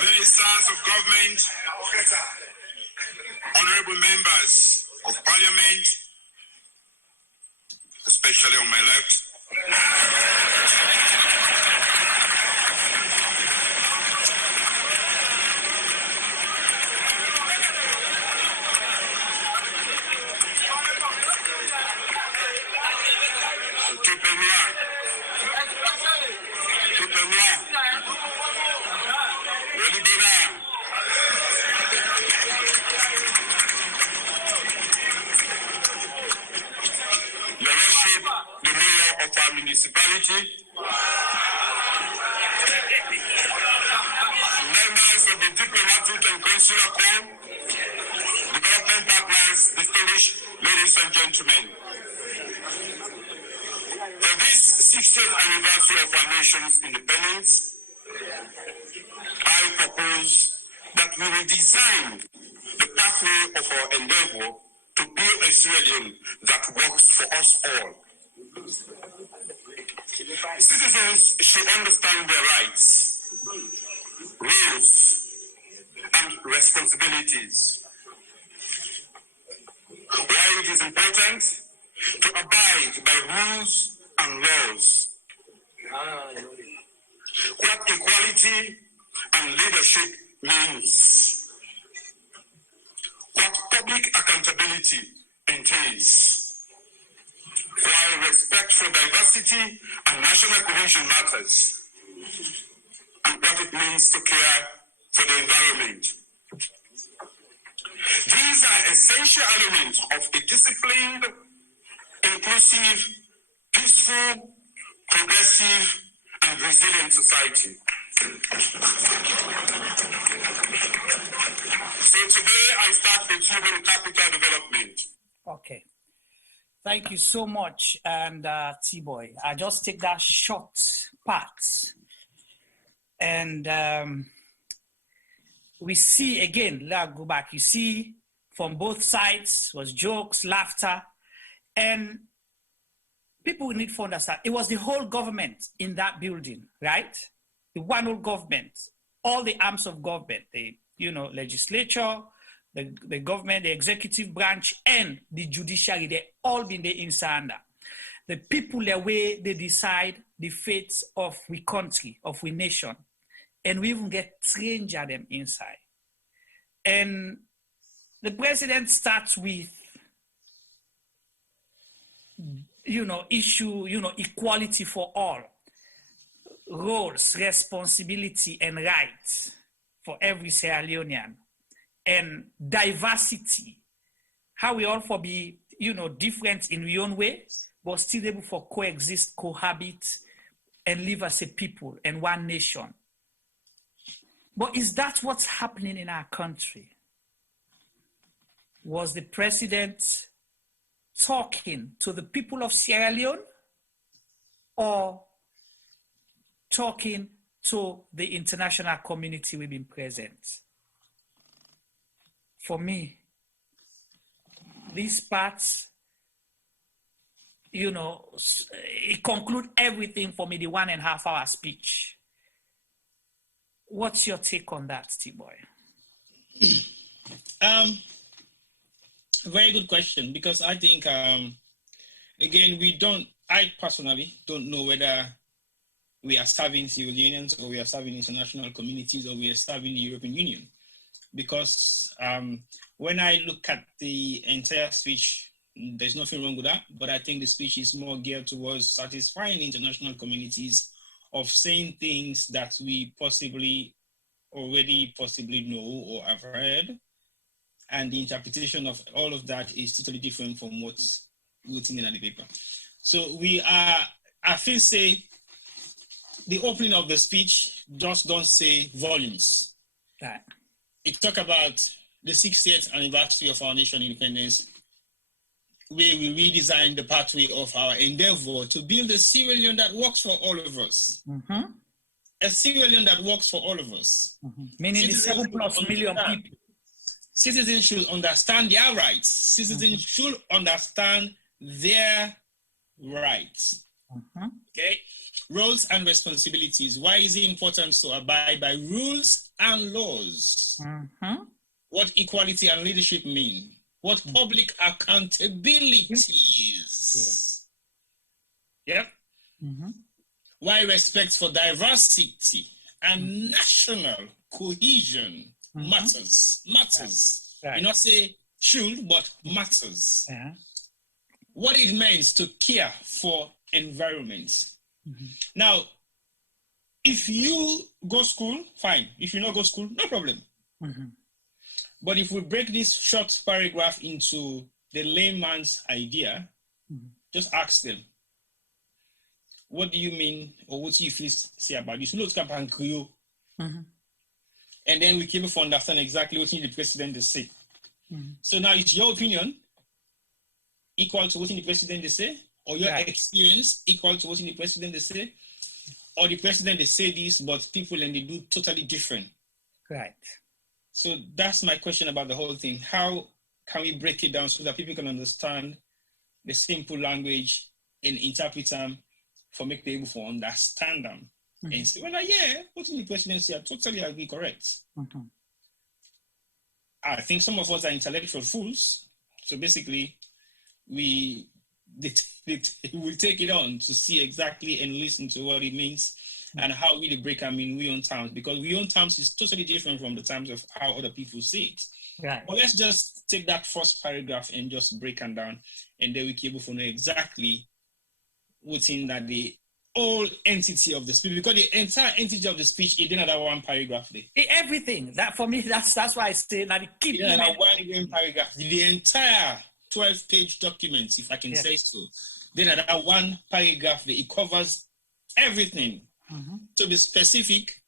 Ministers of Government, Honorable Members of Parliament, especially on my left, Your Worship, the Mayor of our municipality, members of the Diplomatic and Consular Corps, development partners, distinguished ladies and gentlemen. For this 60th anniversary of our nation's independence, I propose that we redesign the pathway of our endeavor to build a Sierra Leone that works for us all. Citizens should understand their rights, rules, and responsibilities. While it is important to abide by rules and laws, what equality and leadership means, what public accountability entails, while respect for diversity and national cohesion matters, and what it means to care for the environment. These are essential elements of a disciplined, inclusive, peaceful, progressive, and resilient society. So today I start with human capital development. Okay. Thank you so much, and T-Boy. I just take that short part. And we see, again, let's go back. You see, from both sides was jokes, laughter, and people need to understand, it was the whole government in that building, right? The one whole government, all the arms of government, the legislature, the government, the executive branch, and the judiciary, they all been there inside. The people, the way they decide the fate of we country, of we nation, and we even get stranger them inside. And the president starts with, equality for all, roles, responsibility, and rights for every Sierra Leonean, and diversity, how we all for be, different in our own way, but still able for coexist, cohabit, and live as a people and one nation. But is that what's happening in our country? was the president talking to the people of Sierra Leone or talking to the international community we've been present? For me, these parts, you know, it concludes everything for me, the 1.5 hour speech. What's your take on that, T-Boy? Very good question, because I think, again, I personally don't know whether we are serving civil unions or we are serving international communities or we are serving the European Union. Because when I look at the entire speech, there's nothing wrong with that, but I think the speech is more geared towards satisfying international communities of saying things that we already possibly know or have heard. And the interpretation of all of that is totally different from what's written in the paper. So I feel say the opening of the speech just don't say volumes. Right. It talk about the 60th anniversary of our nation independence, where we redesigned the pathway of our endeavor to build a Sierra Leone that works for all of us. Mm-hmm. A Sierra Leone that works for all of us. Mm-hmm. Meaning the 7+ million people. Citizens should understand their rights. Citizens should understand their rights. Okay? Roles and responsibilities. Why is it important to abide by rules and laws? What equality and leadership mean? What public accountability is? Yep. Why respect for diversity and national cohesion matters. Right. You not say should, but matters. Yeah. What it means to care for environment. Now, if you go school, fine. If you not go school, no problem. But if we break this short paragraph into the layman's idea, just ask them, what do you mean, or what do you feel say about this? And then we can able to understand exactly what the president is saying. So now it's your opinion equal to what the president is say, or your experience equal to what the president is say, or the president they say this, but people and they do totally different. Right. So that's my question about the whole thing. How can we break it down so that people can understand the simple language and interpret them for make people able to understand them? And say, well, yeah, what the president say, I totally agree, correct. I think some of us are intellectual fools. So basically, we will take it on to see exactly and listen to what it means and how we break them in we own terms, because we own terms is totally different from the terms of how other people see it. Right. But let's just take that first paragraph and just break them down, and then we can able to know exactly what's in that the whole entity of the speech, because the entire entity of the speech is in that one paragraph there. Everything. That for me, that's why I say that it keeps that one paragraph. The entire 12-page document, if I can say so. Then that one paragraph there, it covers everything. To be specific,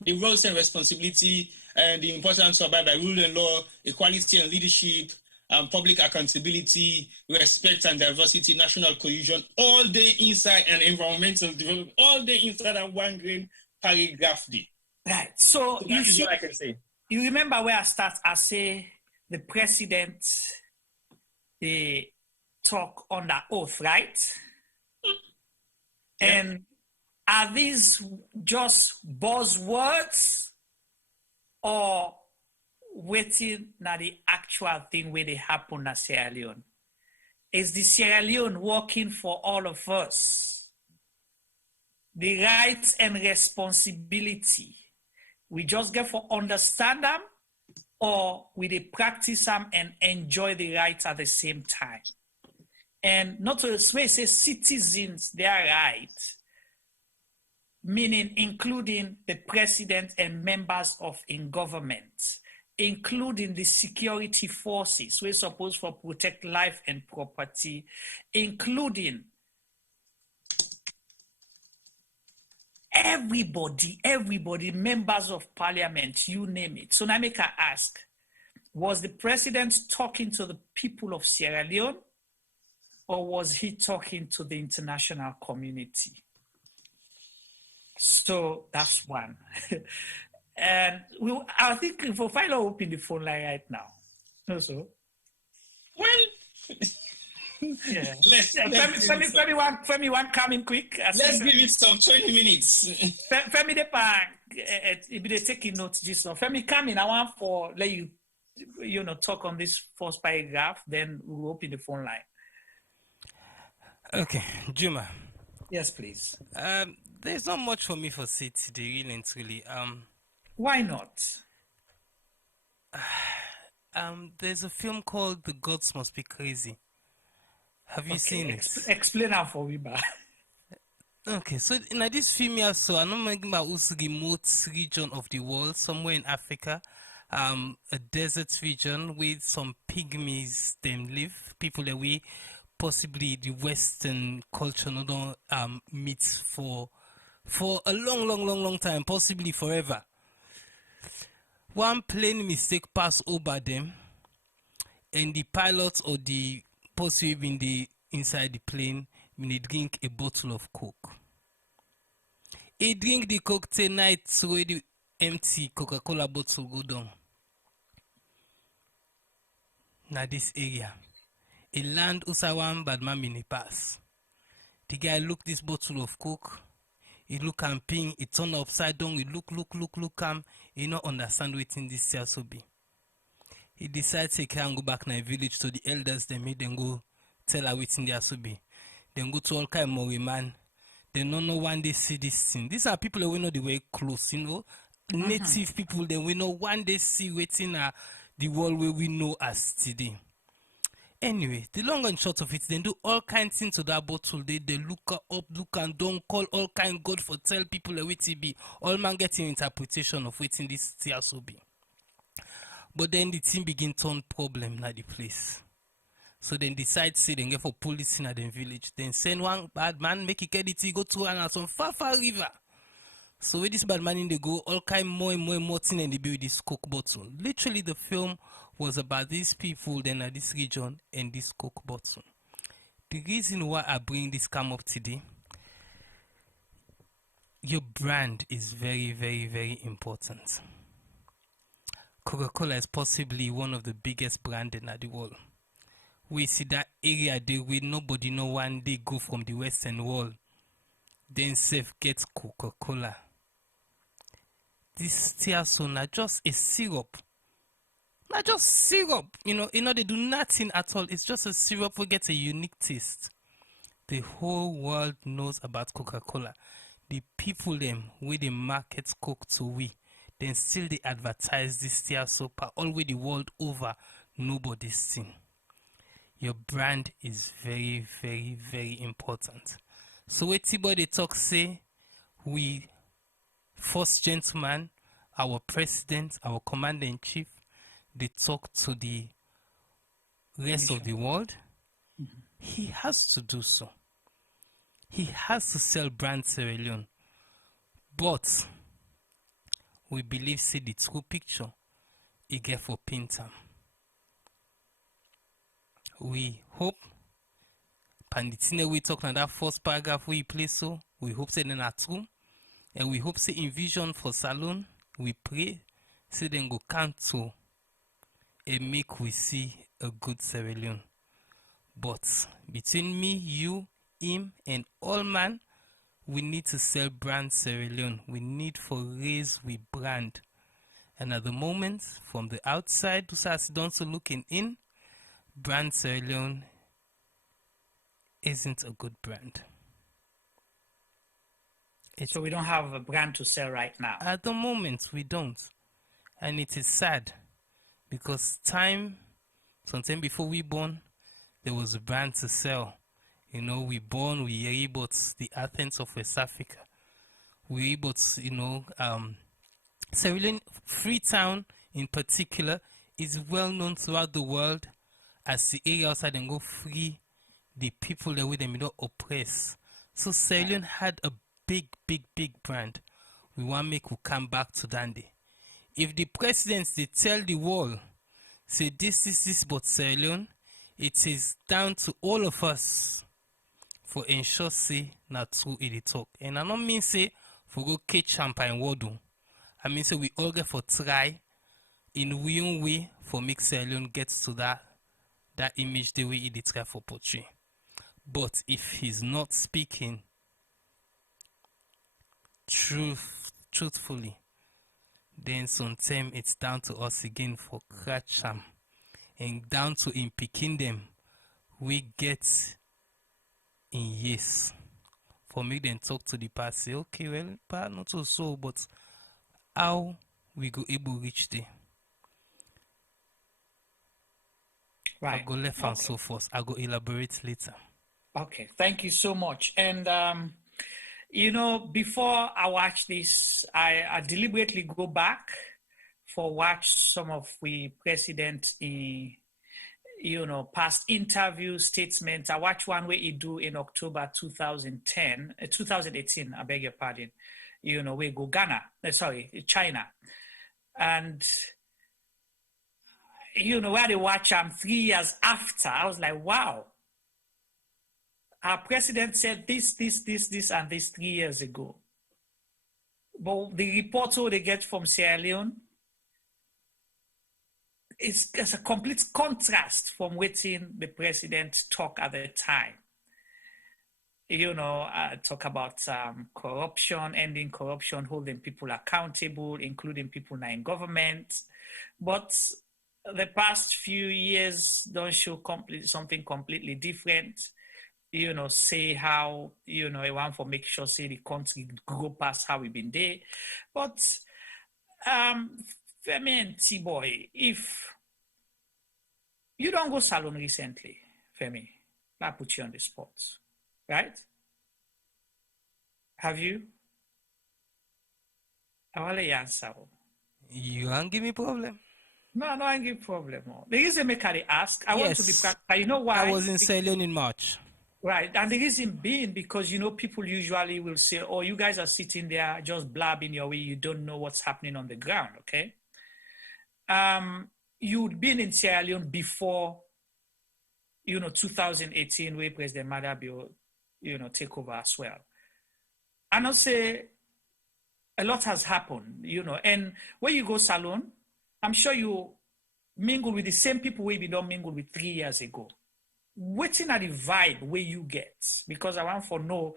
the roles and responsibility and the importance to abide by rule and law, equality and leadership, public accountability, respect and diversity, national cohesion, all day inside and environmental development, all day inside that one green paragraph there. Right. So you see what I can say. You remember where I start? I say the president, they talk under oath, right? And are these just buzzwords or waiting na the actual thing where they happen in Sierra Leone? Is the Sierra Leone working for all of us? The rights and responsibility, we just get for understand them, or we they practice them and enjoy the rights at the same time? And not to say citizens, they are right, meaning including the president and members of in government, including the security forces, we're supposed to protect life and property, including everybody, members of parliament, you name it. So now I make her ask, was the president talking to the people of Sierra Leone, or was he talking to the international community? So that's one. And I think we'll finally open the phone line right now. Also, well, yeah. Femi one coming quick. Let's give it some 20 minutes. Femi the bank. If they taking notes, just so Femi come in. I want for let you talk on this first paragraph. Then we'll open the phone line. Okay, Juma. Yes, please. There's not much for me for say today, really and truly. Why not? There's a film called The Gods Must Be Crazy. Have you seen it? Explain that for me, ba. Okay, so in this film here, so I'm not making about also remote region of the world, somewhere in Africa, a desert region with some pygmies them live, people that we possibly the Western culture don't meet for a long time, possibly forever. One plane mistake pass over them, and the pilot or the person in the inside the plane may drink a bottle of Coke. He drink the Coke tonight, so the empty Coca-Cola bottle go down. Now this area, a land usawan bad man mini pass. The guy look this bottle of Coke. He look and ping, he turn upside down, he look he not understand what in this so be. He decides he can go back to the village to the elders, they made them go tell her what in there so be. Then go to all kind of more man. They don't know when they see this thing. These are people that we know the way close, native people that we know one day see waiting the world where we know as today. Anyway, the long and short of it, they do all kinds of things to that bottle. They look up, look and don't call all kind of God for tell people that it be. All man getting interpretation of waiting this so be. But then the team begin turn problem na the place. So then decide say they get for police in the village. Then send one bad man, make it get it, go to and some far river. So with this bad man in the go, all kind more and more thing and they be with this Coke bottle. Literally the film was about these people then at this region and this Coke bottle. The reason why I bring this come up today, your brand is very important. Coca-Cola is possibly one of the biggest brands in the world. We see that area there where nobody know one day go from the Western world, then safe gets Coca-Cola. This teaso not just a syrup. Not just syrup, they do nothing at all. It's just a syrup we get a unique taste. The whole world knows about Coca-Cola. The people them where they market Coke to we, then still they advertise this teaso all way the world over. Nobody's seen. Your brand is very important. So what they talk say, we first gentleman, our president, our commander-in-chief, they talk to the rest of the world. He has to do so. He has to sell brand Sierra Leone. But we believe see the true picture he get for painter. We hope Panditine we talk on that first paragraph we play so. We hope say then are true. And we hope say in vision for Salon, we pray say then go cancel and make we see a good Sierra Leone. But between me, you, him, and all man, we need to sell brand Sierra Leone. We need for raise we brand. And at the moment, from the outside, those are also looking in, brand Sierra Leone isn't a good brand. So we don't have a brand to sell right now? At the moment, we don't. And it is sad. Because sometime before we born, there was a brand to sell. We born, we hear about the Athens of West Africa. We hear about, Sierra Leone, Freetown in particular, is well known throughout the world as the area outside and go free the people that with them oppress. So Sierra Leone had a big brand. We want to make we come back to Dandy. If the presidents they tell the world, say this, but Sierra Leone, it is down to all of us for ensure say not true it talk. And I don't mean say for go catch champagne word. I mean say we all get for try in we own way for make Sierra Leone get to that image the way it try for portray. But if he's not speaking truthfully, then sometimes it's down to us again for catch him and down to in picking them we get in yes for make them talk to the past, say okay, well, but not so, but how we go able reach there. Right. I go left and so forth. I go elaborate later. Okay, thank you so much. And you know, before I watch this, I deliberately go back for watch some of the president in, you know, past interview statements. I watched one where he do in October 2018, I beg your pardon, you know, we go China. And, you know, where they watch 3 years after, I was like, wow. Our president said this, and this 3 years ago. But the reports they get from Sierra Leone, it's a complete contrast from what the president talked at the time. You know, talk about corruption, ending corruption, holding people accountable, including people in government. But the past few years don't show something completely different. You know, say how, you know, I want to make sure, say the country go past how we've been there. But, Femi and T-Boy, if you don't go salon recently, Femi, I put you on the spot, right? Have you? I want to answer. You won't give me problem. No, I don't give problem. The reason make I ask, I want to be practical. You know why? I was in Sierra Leone in March. Right, and the reason being because, you know, people usually will say, oh, you guys are sitting there just blabbing your way, you don't know what's happening on the ground, okay? You'd been in Sierra Leone before, you know, 2018, where President Maada Bio, you know, take over as well. And I'll say a lot has happened, you know, and when you go salon, I'm sure you mingle with the same people we don't mingle with 3 years ago. Waiting at the vibe where you get, because I want to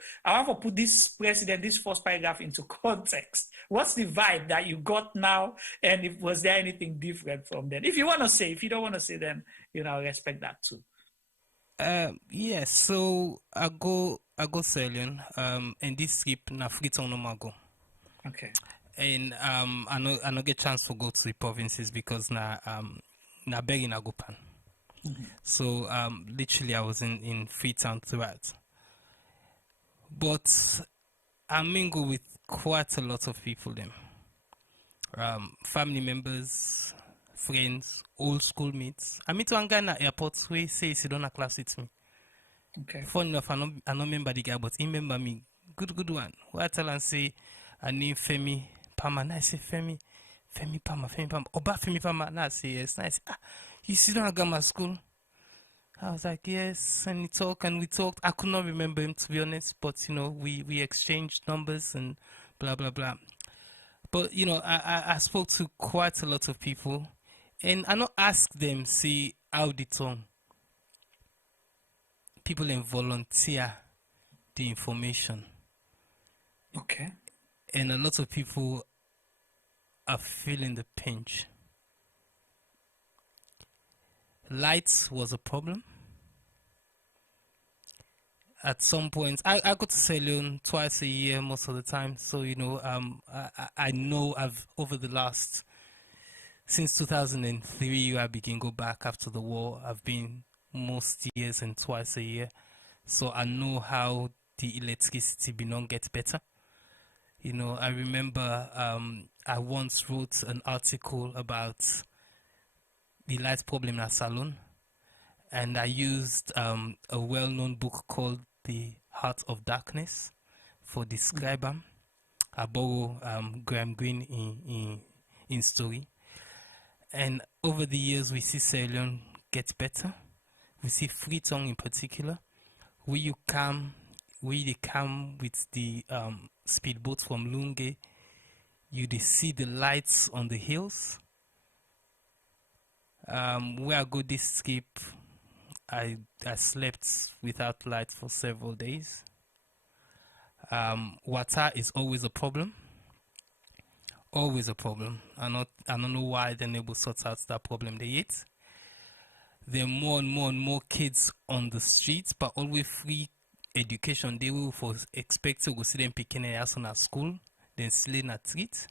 put this president, this first paragraph into context. What's the vibe that you got now, and was there anything different from then? If you want to say, if you don't want to say, then, you know, I respect that too. Yeah, so I go Sierra Leone, and this trip na Freetown no go. Okay. And I no get chance to go to the provinces because na begging na go pan. Mm-hmm. So literally I was in Freetown throughout. But I mingle with quite a lot of people then. Family members, friends, old schoolmates. I meet one guy in the airport who says he don't have class with me. Okay. Funny enough, I don't remember the guy, but he remember me. Good one. Who I tell and say I name Femi Pama. And I say Femi Pama. Oba Femi Pama. And I say yes. And I say, you sit down at grammar school? I was like, yes, and we talked. I could not remember him, to be honest, but, you know, we exchanged numbers and blah, blah, blah. But, you know, I spoke to quite a lot of people, and I not ask them, see, how the tongue. People then volunteer the information. Okay. And a lot of people are feeling the pinch. Lights was a problem. At some point, I go to Sierra Leone twice a year most of the time. So, you know, I know over the last, since 2003, I began go back after the war. I've been most years and twice a year. So I know how the electricity don't get better. You know, I remember I once wrote an article about the light problem in our salon, and I used a well-known book called The Heart of Darkness for describe them. I borrow Graham Greene in story, And over the years, we see Sierra Leone get better. We see Freetown in particular, where they come with the speedboats from Lunge. You see the lights on the hills. Where I go this skip, I slept without light for several days. Water is always a problem. Always a problem. I don't know why they're able to sort out that problem they yet. There are more and more kids on the streets, but always free education. They will expect to go see them picking their ass on a school, then still in a treat,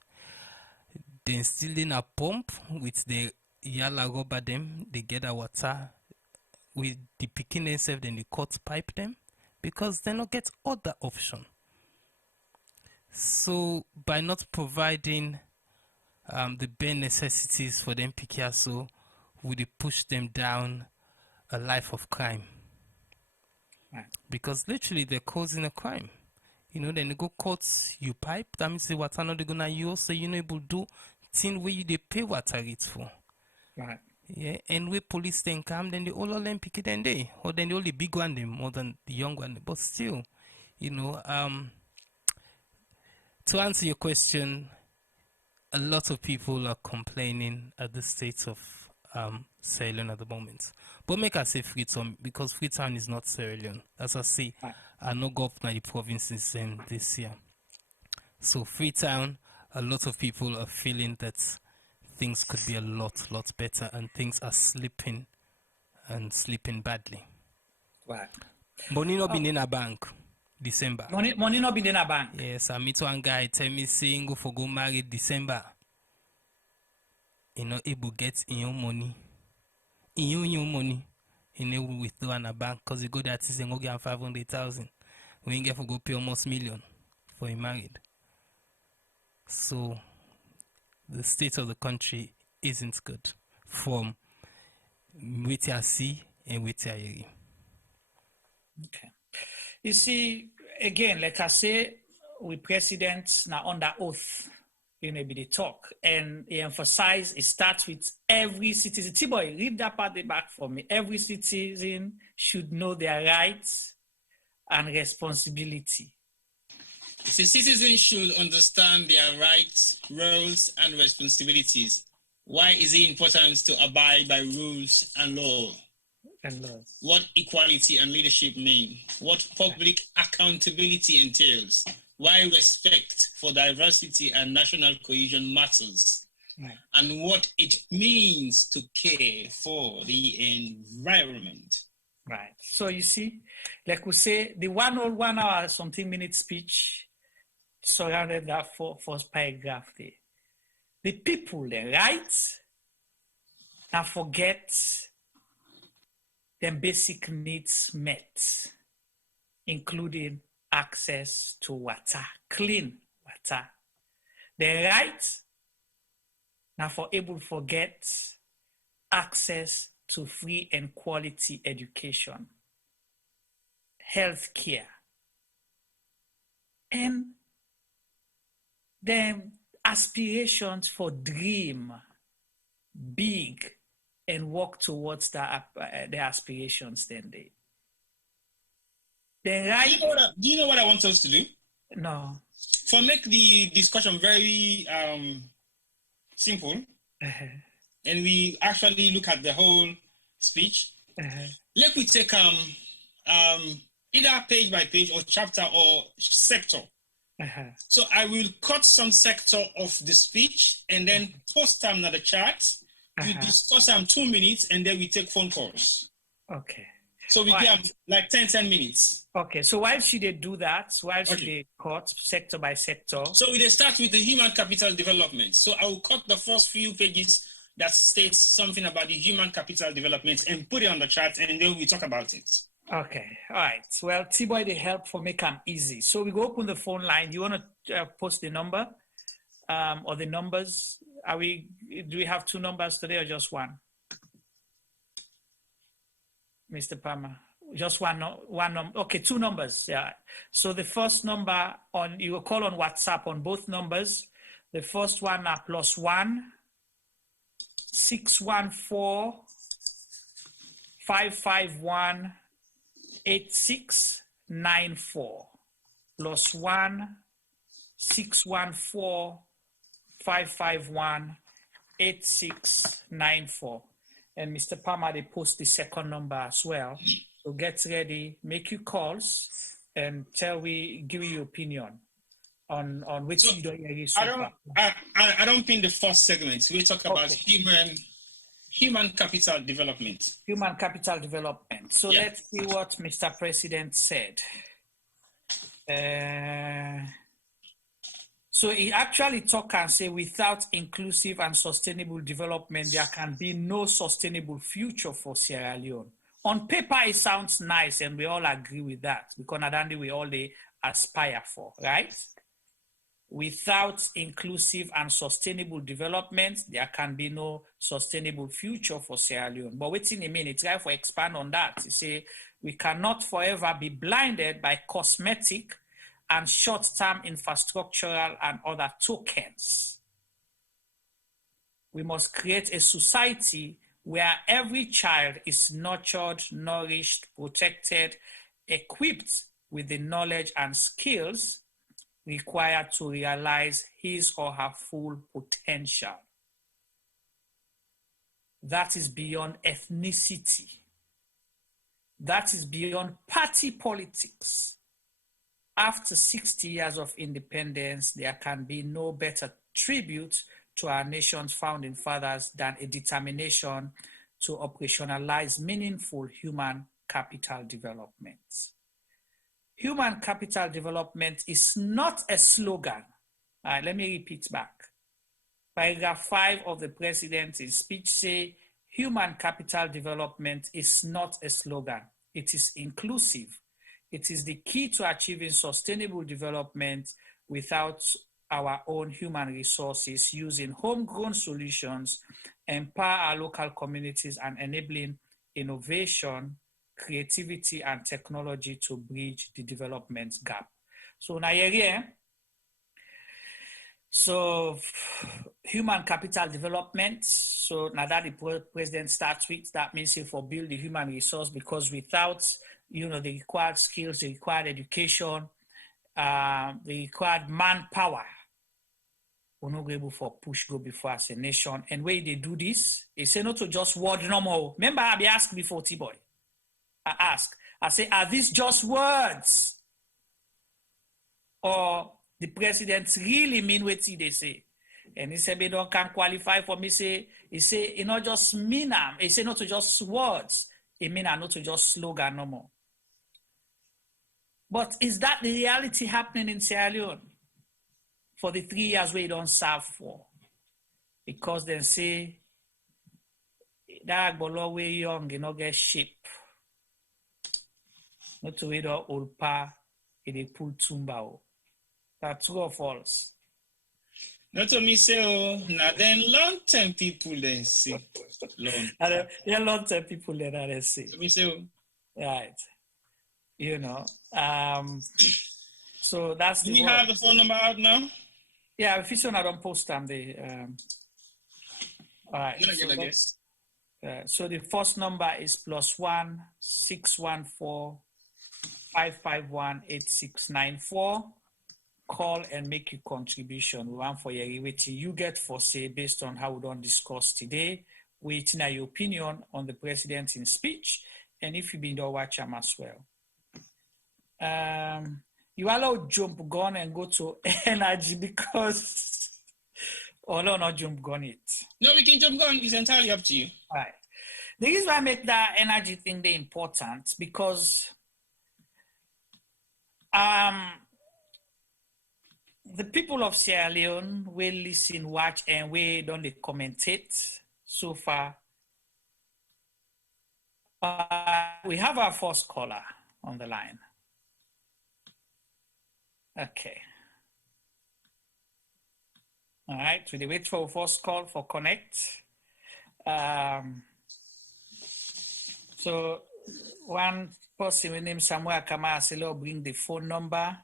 then still in a pump with the yalla rubber them. They get a water with the picking themselves, then the cut pipe them because they don't get other option. So by not providing the bare necessities for them Picasso, would it push them down a life of crime? Right. Because literally they're causing a crime. You know, then they go cut you pipe, that means the water not they gonna use, so you know able to do thing where you they pay water rates for. Right. Yeah, and where police then come, then they all of them pick it and they, or then the only big one them more than the young one. But still, you know, to answer your question, a lot of people are complaining at the state of Sierra Leone at the moment. But make I say Freetown, because Freetown is not Sierra Leone. As I say, I no go up to the provinces this year. So Freetown, a lot of people are feeling that things could be a lot better, and things are slipping badly. Right. Money not been in a bank. December. Money not been in a bank. Yes, I meet one guy tell me saying go for go marry December. You know, able get in your money. In your money. He never withdraw in a bank because he go that season go get 500,000. We ain't get for go pay almost $1 million for him married. So the state of the country isn't good from what I see and what I hear. Okay. You see, again, like I say, we presidents now under oath, you know, be the talk. And he emphasize, it starts with every citizen. T-boy, read that part back for me. Every citizen should know their rights and responsibility. The citizens should understand their rights, roles, and responsibilities. Why is it important to abide by rules and law? What equality and leadership mean? What public accountability entails? Why respect for diversity and national cohesion matters? Right. And what it means to care for the environment. Right. So you see, like we say, the 1 hour something minute speech surrounded that first paragraph there. The people, they right, and forget their basic needs met, including access to water, clean water. The right, now for able to forget access to free and quality education, health care, and then aspirations for dream big and work towards the aspirations then they. Then right. Do you know what I want us to do? No. For make the discussion very simple, and we actually look at the whole speech. Let me take either page by page or chapter or sector. So I will cut some sector of the speech and then post them on the chat. We discuss them 2 minutes and then we take phone calls. Okay. So we get like 10 minutes. Okay. So why should they do that? Why should they cut sector by sector? So we start with the human capital development. So I will cut the first few pages that states something about the human capital development and put it on the chat and then we talk about it. Okay. All right. Well, T-Boy, they help for make them easy. So we go open the phone line. You want to post the number or the numbers? Do we have 2 numbers today or just one? Mr. Palmer, just one number. Okay, 2 numbers. Yeah. So the first number you will call on WhatsApp on both numbers. The first one are +1 +1-614-551-8694. +1-614-551-8694. And Mr. Palmer, they post the second number as well. So get ready, make your calls, and give me your opinion on which you don't hear so far. I don't think the first segment. We talk about human capital development. Human capital development. So let's see what Mr. President said. So he actually talk and say, without inclusive and sustainable development, there can be no sustainable future for Sierra Leone. On paper, it sounds nice, and we all agree with that, because Nadandi we all they aspire for, right? Without inclusive and sustainable development, there can be no sustainable future for Sierra Leone. But wait in a minute, try to expand on that. You say, we cannot forever be blinded by cosmetic and short-term infrastructural and other tokens. We must create a society where every child is nurtured, nourished, protected, equipped with the knowledge and skills required to realize his or her full potential. That is beyond ethnicity. That is beyond party politics. After 60 years of independence, there can be no better tribute to our nation's founding fathers than a determination to operationalize meaningful human capital development. Human capital development is not a slogan. All right, let me repeat back. Paragraph 5 of the President's speech say, human capital development is not a slogan. It is inclusive. It is the key to achieving sustainable development without our own human resources, using homegrown solutions, empower our local communities, and enabling innovation, creativity, and technology to bridge the development gap. So now here, so human capital development. So now that the president starts with, that means for build the human resource, because without the required skills, the required education, the required manpower, we're not able for push go before as a nation. And where they do this, they say not to just word no more. Remember, I be asked before T-Boy. I say, are these just words? Or the president really mean what they say? And he said, they don't can qualify for me. He say, it not just mean them. He say, not to just words. It mean not to just slogan no more. But is that the reality happening in Sierra Leone for the 3 years we don't serve for? Because they say, that below we young, you know, get sheep. Not to wait or old pa, it pull tumbao. That's true or false? Not to me say, oh, now then long-term people then say. Long-term people then say. Me say, oh. Right. You know, so that's the. Do you have the phone number out now? Yeah, if it's on, I don't post them. All right. No, so, I guess. So the first number is +1-614-551-8694. Call and make your contribution. We want for your waiting. You get for say based on how we don't discuss today. Waiting your opinion on the president's speech, and if you've been to watch them as well. You allow jump gun and go to energy because no, not jump gun it. No, we can jump gun. It's entirely up to you. All right. The reason why I make that energy thing the important because the people of Sierra Leone will listen, watch, and we don't commentate so far. We have our first caller on the line. Okay. All right, we wait for first call for connect. So one person with name Samuel Kama Asilo bring the phone number,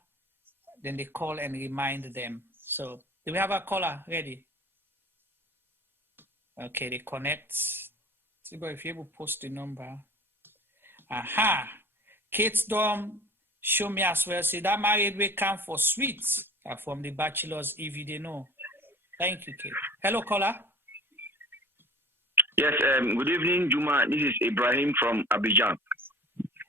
then they call and remind them. So do we have a caller ready? Okay, they connect. See, but if you able to post the number. Aha. Kate Dom show me as well. See, that married way come for sweets from the bachelors, if you didn't know. Thank you, Kate. Hello, caller. Yes, good evening, Juma. This is Ibrahim from Abidjan.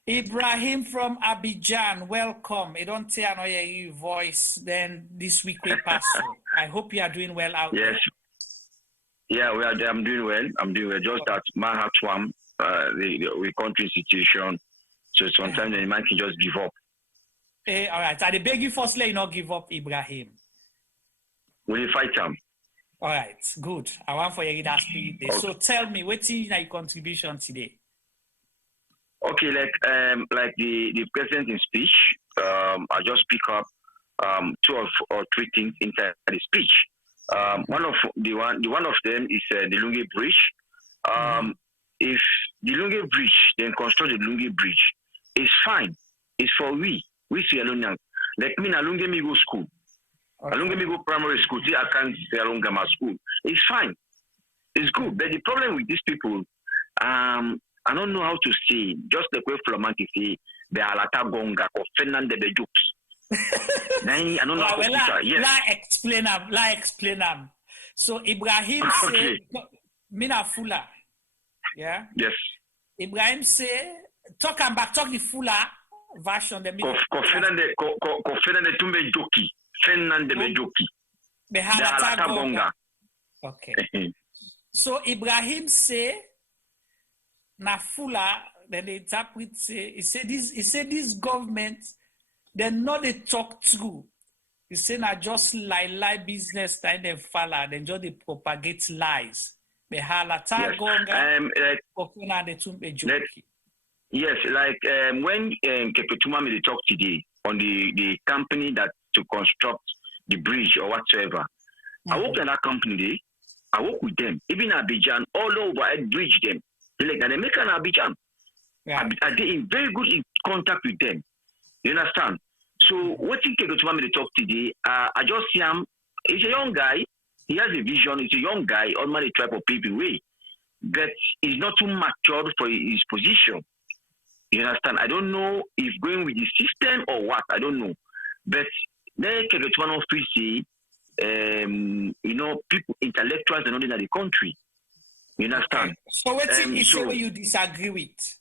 Ibrahim from Abidjan, welcome. I don't say I know your voice, then this week we pass through. I hope you are doing well out there. Yes. Yeah, I'm doing well. I'm doing well. Just that man had swam, the country situation. So sometimes the man can just give up. All right. I beg you first, let you not give up, Ibrahim. Will you fight him? All right, good. I want for you that spirit. Okay. So tell me, what's your contribution today? Okay, like the president's speech, I just pick up 2 or 3 things inside the speech. One of them is the Lungi Bridge. If the Lungi Bridge, then construct the Lungi Bridge, it's fine. It's for we Sierra Leoneans. Like me, na Lungi me go school. Okay. Lungi me go primary school. See, I can't Sierra Leone my school. It's fine. It's good. But the problem with these people, I don't know how to say. Just the way Flamanti say, they are lata gonga or Fernand de Bejuk. I don't know how to say. Yes. La explain them. So Ibrahim say, mina fula. Yeah. Yes. Ibrahim say, talk the fula version. The Fernand de Tumbe Joki. Fernand de Bejoki. They are lata gonga. Okay. So Ibrahim say. Nafula, then they interpret say, he said this government, they know they talk through. He said na just lie business time they follow, then just they propagate lies. They halata gonga, kokuna de tumbe joki. Yes, like when Kepetuma made the talk today on the company that to construct the bridge or whatsoever. I work in that company, I work with them. Even Abidjan, all over, I bridge them. Like an American Abidjan. Yeah. Are they in very good in contact with them? You understand? So what you can go to me to talk today, I just see him. He's a young guy. He has a vision. He's a young guy, ordinary type of people way. But he's not too mature for his position. You understand? I don't know if going with the system or what. I don't know. But they can go to one office, people, intellectuals and all in the country. You understand? Okay. So what is what you disagree with?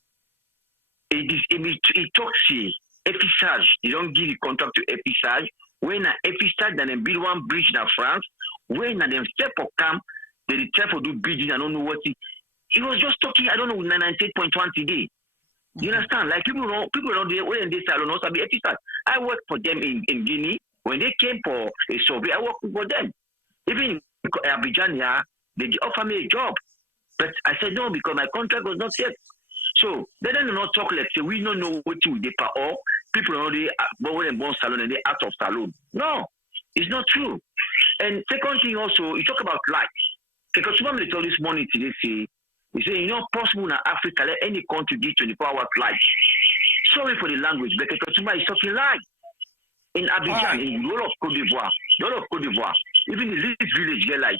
It talks here, Epissage. They don't give the contract to Epissage. When Epissage then they build one bridge in France, when they step for camp, they try to do bridging. I don't know what it was just talking. I don't know 98.1 today. You understand? Like people don't when they salon also be Epissage. I worked for them in Guinea when they came for a survey. I worked for them. Even in Abidjan here, they offer me a job. But I said no because my contract was not yet. So they don't not talk like say we don't know what to do or people already born and born salon and they out of salon. No, it's not true. And second thing also, you talk about life. Because somebody told this morning today say it's not possible in Africa let any country give 24 hours life. Sorry for the language, but because somebody is talking life. In Abidjan, in all of Côte d'Ivoire, even the least village get life.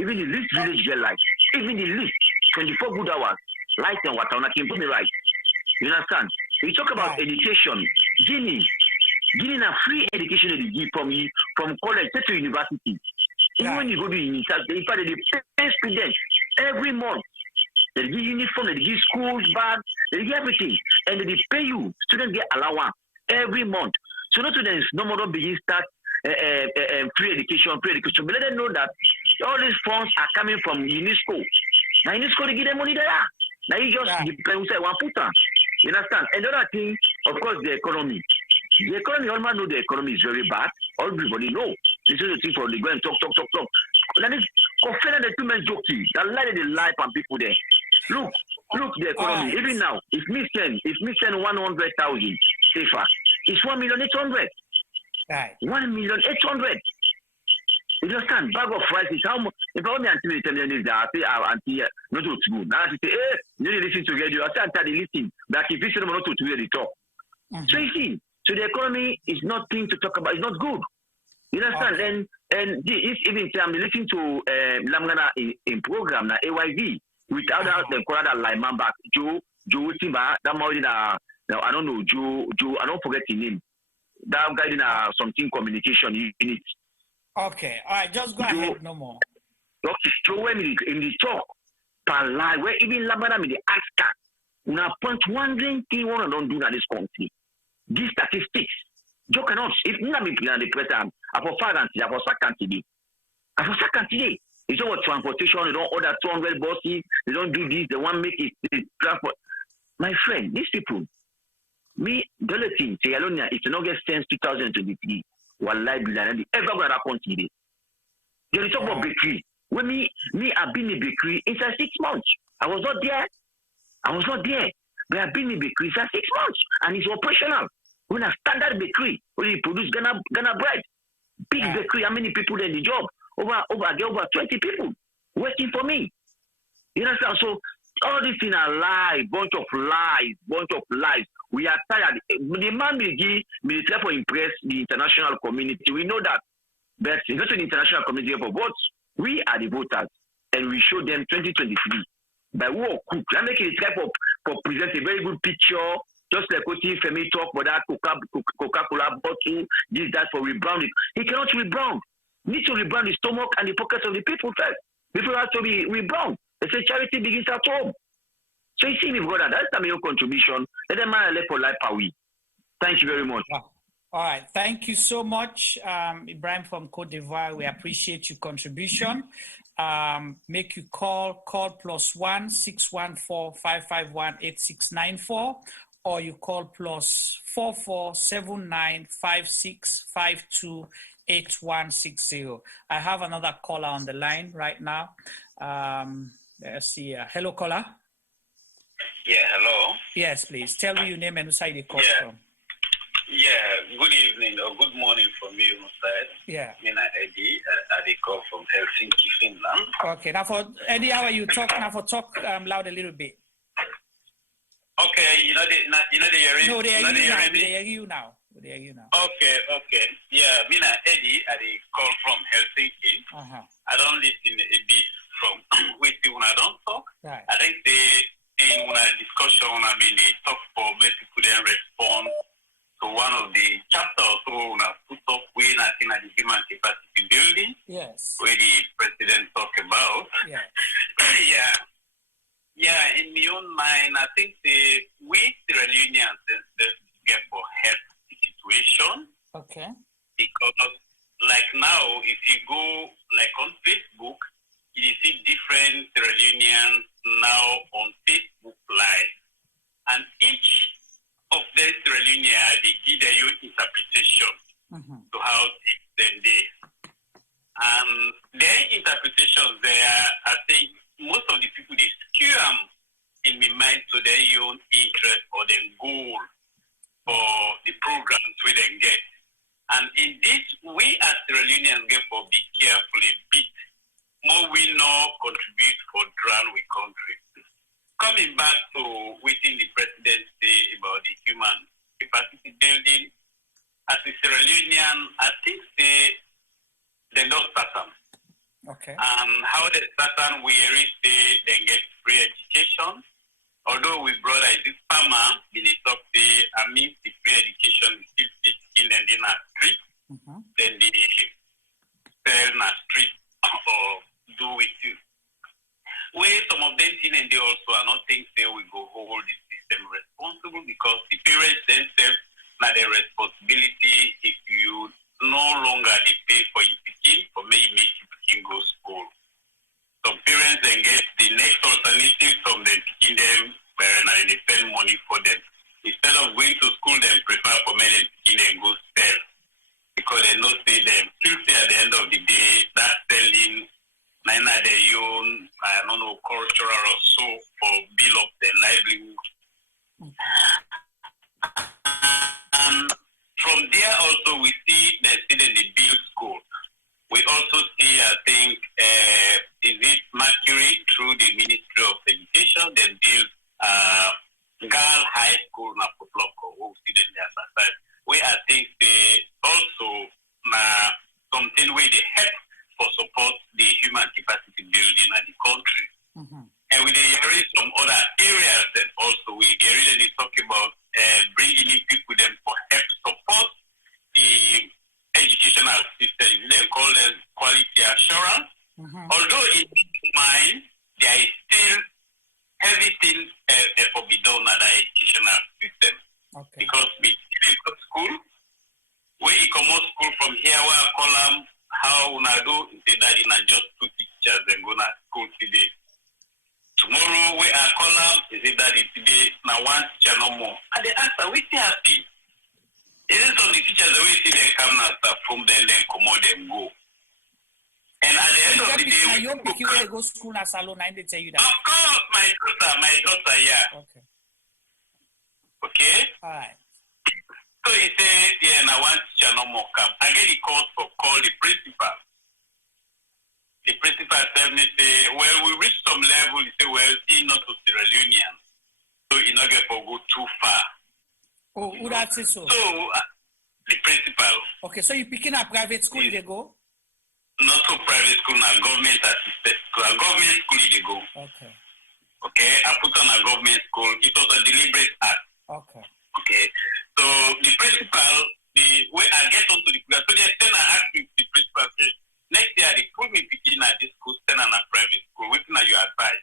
Even the least village get life. Even the least 24 good hours, light and water, and I can put me right. You understand? We talk about education. Guinea a free education they give from college to university. Even when you go to university, they pay students every month. They give uniform, they give schools, bags, they give everything. And they pay you. Students get allowance every month. So not students no more begin start free education. But let them know that all these funds are coming from UNESCO. Now UNESCO they give them money there. Now you just depend say one put on. You understand? And the other thing, of course, the economy. The economy, all man know the economy is very bad. Everybody know. This is the thing for the go and talk. That is confident the two men joking. That lie the life and people there. Look the economy. Even now, if me send 100,000 safer, it's 1,800,000. Right. 1,800,000. You understand? Bag of rice is how much? If I want me until tell me that I say auntie not to school. Now I say, you need to listen together. I say until they listen. But if you say not to they talk. So you see, so the economy is nothing to talk about. It's not good. You understand? And this even I'm listening to Lamgana in program na AYV without them call that like man back Joe Timba that more I don't know Joe I don't forget his name. That guy in something communication unit. Okay, all right, just go ahead, no more. Okay, so when in the talk, per lie, where even Lamgana me the ask her, una point wondering thing one don't do in this country. These statistics. You cannot, if you have been the president, I for second today. It's all transportation, they don't order 200 buses, they don't do this, they want to make it transport. My friend, these people, me, the other thing, Sierra Leone, it's an August 10th, 2023. Wallahi, Bilal, ever going to country. They talk about bakery. When me, I've been in bakery inside 6 months. I was not there. But I've been in bakery inside 6 months, and it's operational. When a standard bakery, where you produce Ghana bread, big bakery, how many people in the job? Over 20 people working for me. You understand? So all this in a lie, bunch of lies. We are tired. The man will try to impress the international community. We know that. But it's not the international community, but we are the voters, and we show them 2023. By what cook, I make it try for present a very good picture. Just like what Femi talk about that Coca-Cola bottle, this, that for rebranding. He cannot rebrand. Need to rebrand the stomach and the pockets of the people first. People have to be rebrand. They say charity begins at home. So you see me, brother, that's my own contribution. Let them man left for life are we. Thank you very much. Wow. All right. Thank you so much, Ibrahim from Cote d'Ivoire. We appreciate your contribution. Make you call +1 614 551 8694. Or you call +44 79 56 52 8160. I have another caller on the line right now. Let's see. Hello, caller. Yeah, hello. Yes, please. Tell me your name and where you call from. Yeah, good evening or good morning from you, sir. Yeah. Mina Eddie, I call from Helsinki, Finland. Okay, now for Eddie, how are you? Talk loud a little bit. Okay, you know the hearing. No, they hear you now. Okay. Yeah, Mina Eddie, I call from Helsinki. I don't listen a bit from with you when I don't talk. Right. I think in a discussion, they talk for many people then respond to one of the chapters so when I put up with I think at the human capacity building. Yes. Where the president talk about. Yeah. Yeah, in my own mind, I think we Sierra Leoneans get for help the situation. Okay. Because like now, if you go like on Facebook, you see different Sierra Leoneans now on Facebook Live. And each of the Sierra Leoneans, they give their own interpretation to how they did. And their interpretations there, I think most of the people, they skew in my mind to their own interest or their goal for the programs we then get. And in this, we as Sierra Leoneans get to be careful a bit. More we know contribute for drown we country. Coming back to waiting the president say about the human capacity building, as a Sierra Leonean, I think they don't start them. Okay. And how they start we reach they get free education. Although we brother is this farmer, they talk the free education is still teaching and in a street. Then they sell in a street or do with you. Where some of them think and they also are not think they will go hold the system responsible because the parents themselves now their responsibility if you no longer they pay for your picking for maybe make your picking go school. Some parents then get the next alternative from them picking them where they spend money for them. Instead of going to school, they prefer for me to picking them go sell. Because they know say them still say at the end of the day that selling neither their own I don't know cultural or so for build up their livelihood. And from there also we see that they build schools. We also see, I think, is it Mercury through the Ministry of Education, they build Girl High School in Putloko, who see them there side. Where I think they also certain way they help for support the human capacity building at the country. And we there some other areas that also we really talk about bringing in people them for help support the educational system. They call them quality assurance. Although in mind there is still everything for be done at the educational system. Because we go to school, where you come out school from here, where I call them how una do say that in just 2 teachers and go to school today. Tomorrow, where I call them, say that today now one teacher no more. And they ask, are we still happy? Isn't some of the teachers the way see them come now start from them, then come out them go. And at the end of the day, you don't go school as alone, and they tell you that. Of course, my daughter, yeah. Okay. All right. So he said, yeah, now one teacher no more come. I get the call for call the principal. The principal tell me, say, well, we reach some level. He say, well, he not to Sierra Leone. So he not get for go too far. Oh, who that say so? So, the principal. Okay, so you picking a private school, they go? Not to private school, now government assisted school. A government school, they go. Okay. Okay, I put on a government school. It was a deliberate act. Okay. Okay. So the principal, the way I get onto the program, so then I asked the principal, say, next year they put me picking at this school, send on a private school. Which are your advice?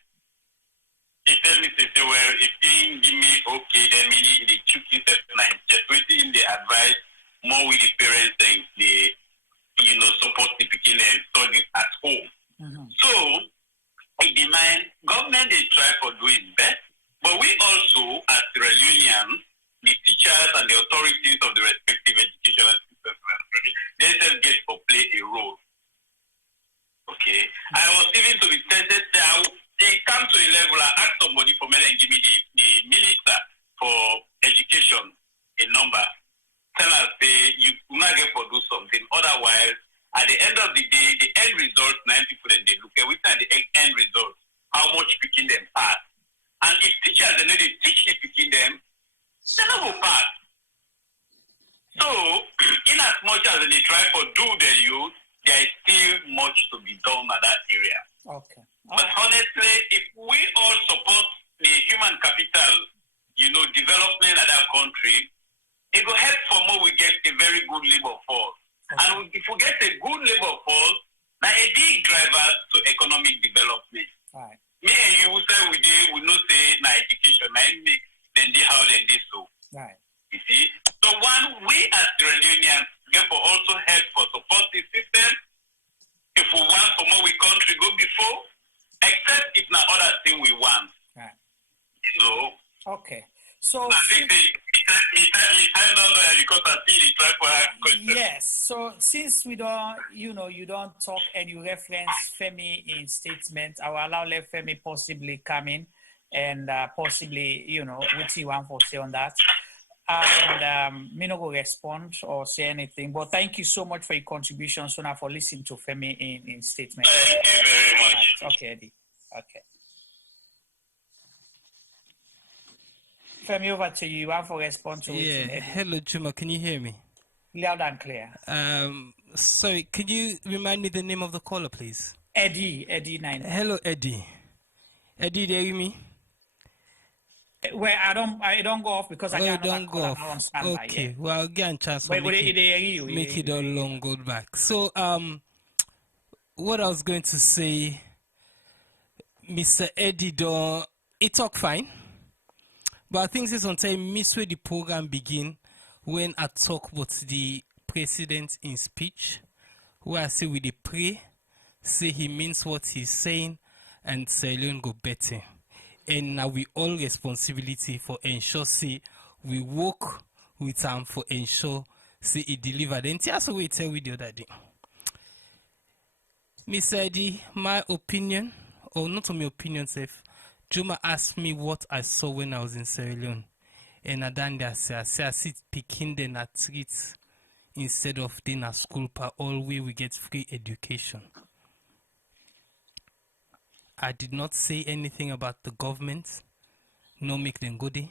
He tell me, say, well, if he give me okay, then meaning they choose this and just waiting in the advice more with the parents and the support the picking and study at home. So in the mind, government they try for doing best, but we also as Sierra Leoneans, the teachers and the authorities of the respective educational systems, they just get to play a role. Okay. I was even to be tested now. They come to a level, I ask somebody for me and give me the minister for education a number. Tell us, you not get for do something. Otherwise, at the end of the day, the end result, 9 people then they look at which are the end result, how much picking them pass. And if teachers and they teach the picking them, they not go pass. So, in as much as they try for do the youth, there is still much to be done at that area. Okay. But honestly, if we all support the human capital, development at that country, it will help for more we get a very good labor force. And if we get a good labor force, now a big driver to economic development. Right. Me and you say we know say na education, na make then they how then they so. Right. You see? So we as Sierra Leoneans therefore also help for support the system. If we want for more we country go before, except if na other thing we want. Right. Okay. So yes. So since we don't, you don't talk and you reference Femi in statement, I will allow let Femi possibly come in and possibly, what you want for say on that. And me not go respond or say anything. But thank you so much for your contribution, so now for listening to Femi in statement. Thank you very much. Right. Okay, Eddie. Okay. Femi, over to you. You want for response to it? Hello, Juma. Can you hear me? Loud and clear. Sorry, could you remind me the name of the caller, please? Eddie 9. Hello, Eddie. Eddie, do you hear me? Well, I don't go off because I can't go off. Okay, well, I'll get a chance to make it all long go back. So, what I was going to say, Mr. Eddie, it talk fine. But I think this on time miss where the program begin when I talk about the president in speech, where I say we dey pray, say he means what he's saying, and Sierra Leone go better. And now we all responsibility for ensure say we work with him for ensure say he deliver. Then that's what we tell you the other day. Mr. Eddie, my opinion, or not my opinion, safe. Juma asked me what I saw when I was in Sierra Leone. And I done that, I sit picking them at streets instead of then at school per all way we get free education. I did not say anything about the government, no make them go there.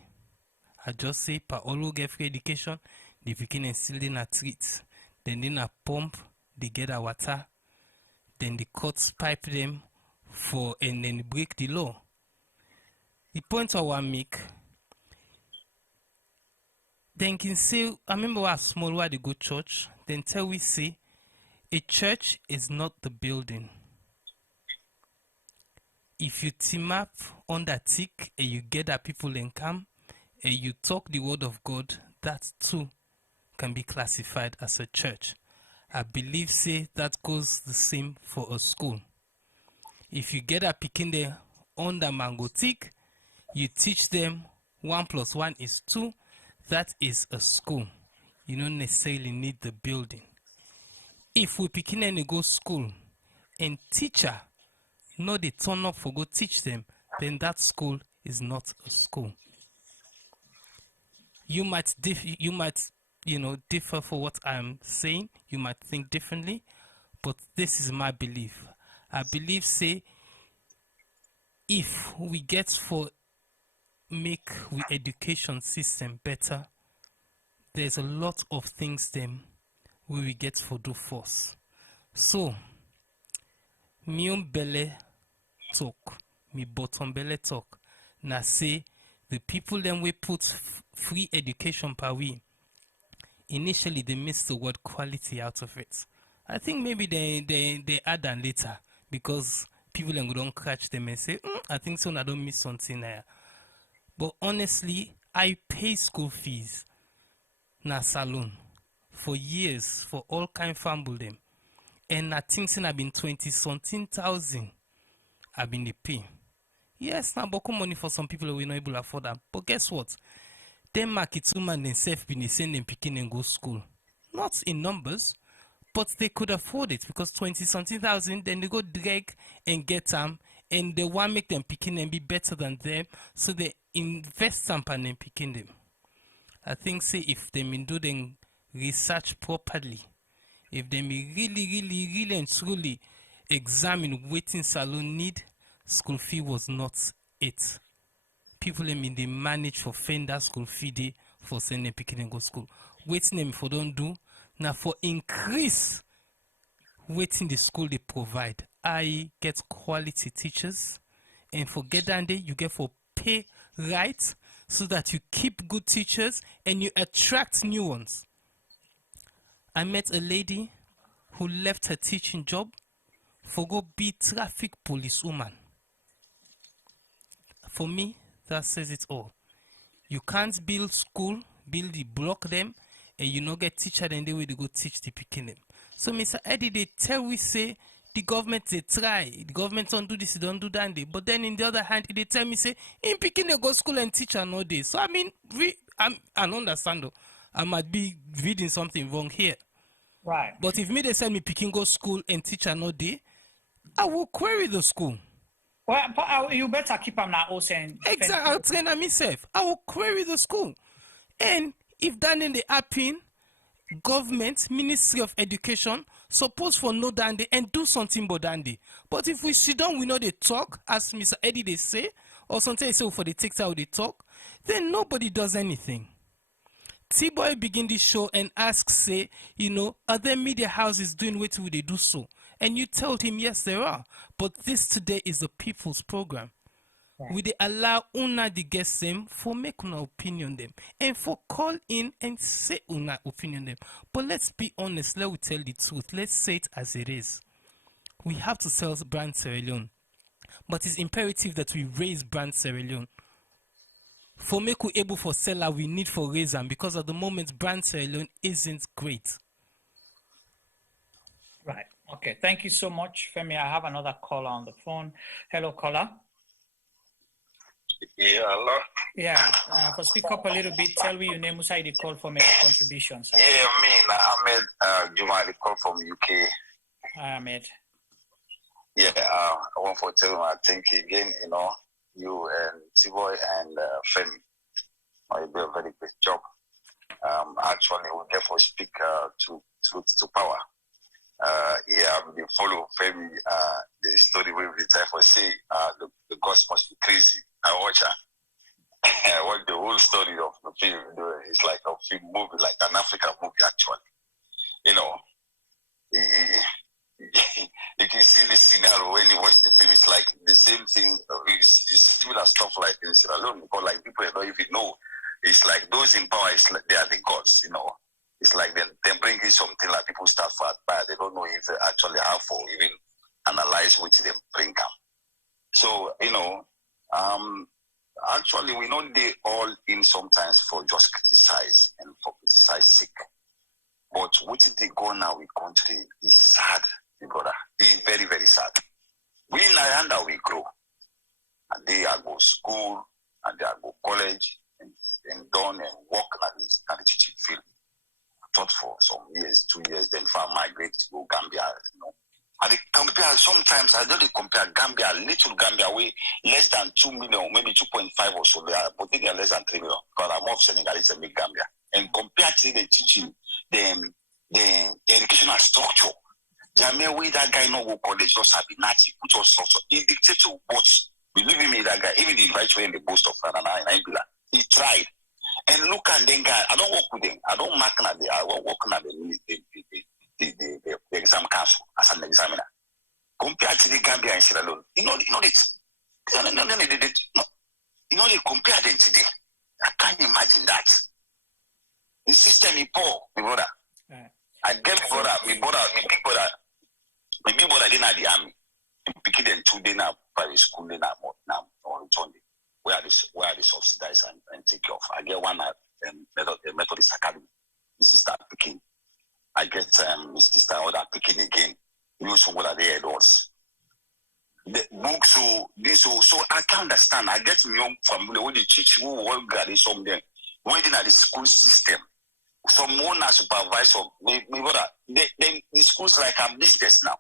I just say per all who get free education, they begin and still in at streets. Then a pump they get a water, then the courts pipe them and then break the law. The point I want to make, then can say, I remember how small where they go church, then tell we say, a church is not the building. If you team up on that tick and you get that people in come and you talk the word of God, that too can be classified as a church. I believe say that goes the same for a school. If you get a picking there on the mango tick, you teach them 1 + 1 is 2, that is a school. You don't necessarily need the building. If we picking and go school and teacher no they turn up for go teach them, then that school is not a school. You might differ for what I'm saying. You might think differently, but this is my belief. I believe say if we get for make we education system better, there's a lot of things them we get for do force. So me on belly talk, me bottom belly talk. Now say the people then we put free education per week. Initially they missed the word quality out of it. I think maybe they add that later because people then don't catch them and say, I think so I don't miss something there. But honestly, I pay school fees na salon for years for all kind famble them. And I think since I've been 20-something thousand I've been the pay. Yes, now but money for some people we're not able to afford that. But guess what? Them market women themselves been send them picking and go school. Not in numbers, but they could afford it because 20-something thousand, then they go drag and get them, and they want make them picking and be better than them, so they invest some and then picking them. I think say if they been doing research properly, if they really and truly examine waiting salon need, school fee was not it. People they manage for fender school fee day for sending picking and go school. Waiting them for don't do now for increase waiting the school they provide. I get quality teachers, and for get down there you get for pay right so that you keep good teachers and you attract new ones. I met a lady who left her teaching job for go be traffic police woman. For me, that says it all. You can't build school, block them, and you not get teacher then they will go teach the picking them. So Mr. Eddie, they tell we say the government they try, the government don't do this, they don't do that, but then in the other hand, they tell me say in picking they go school and teach no day. So I mean, I understand though. I might be reading something wrong here. Right. But if me they send me picking go school and teach no day, I will query the school. Well, but you better keep them now also. Exactly, I'll train on myself. I will query the school. And if that in the happen, government, Ministry of Education, suppose for no dandy and do something but dandy. But if we sit down, we know they talk, as Mr. Eddie they say, or something they say for the TikTok they talk, then nobody does anything. T-Boy begin this show and ask, say, are there media houses doing what would they do so? And you told him, yes, there are. But this today is the people's program. Right. We they allow una the guest them for make una opinion them and for call in and say una opinion them. But let's be honest, let we tell the truth. Let's say it as it is. We have to sell brand Sierra Leone. But it's imperative that we raise brand Sierra Leone. For make we able for seller, we need for raise them because at the moment brand Sierra Leone isn't great. Right. Okay. Thank you so much, Femi. I have another caller on the phone. Hello, caller. Yeah, hello. Yeah. For speak up a little bit, tell me your name, who's the call for making contributions. Yeah, Ahmed Juma, the call from UK. Hi, Ahmed. Yeah, I want to tell you, I think again, you and T-Boy and Femi, you do a very good job. Actually, we therefore speak to power. We follow Femi, the story with the time for say the gods must be crazy. I watch her. I watch the whole story of the film. It's like a film movie, like an African movie, actually. you can see the scenario when you watch the film. It's like the same thing. It's similar stuff like in Sierra Leone, because like people don't even know. It's like those in power, it's like they are the gods, you know. It's like they bring in something like people start fat, but they don't know if they actually have for even analyze what they bring up. So, you know, actually we know they all in sometimes for just criticize and for criticize sake. But what did they go now with country is sad, brother. It's very, very sad. We in Nyanda we grow. And they are go school and they are go college and done and work at the teaching field. Taught for some years, 2 years, then far migrate to go Gambia, you know. And they compare sometimes, I know they compare Gambia, little Gambia, way less than 2 million, maybe 2.5 or so, but they are less than 3 million, because I'm of Senegalese and big Gambia. And compared to the teaching, the educational structure, Jamie, way that guy no go college, just have been Nazi, put us structure. He dictated to what, believe me, that guy, even the invite in the boast of Fanana in Ibila, he tried. And look at them guys, I don't work with them, I don't mark at them, I work at the exam council as an examiner. Compared to the Gambia and Sierra Leone, you know they compare them today. I can't imagine that. The system is poor, my brother. Right. I get my big brother didn't have the army. He picked them 2 days now, private school, then now on Sunday. Where they subsidize and take off. I get one at Methodist Academy. My sister picking. I get my sister other picking again. You know, what are they adults? The books, so I can't understand. I get my own family when they teach who work at some them. Waiting at the school system. Some one as supervisor, my brother, then the schools like a business now.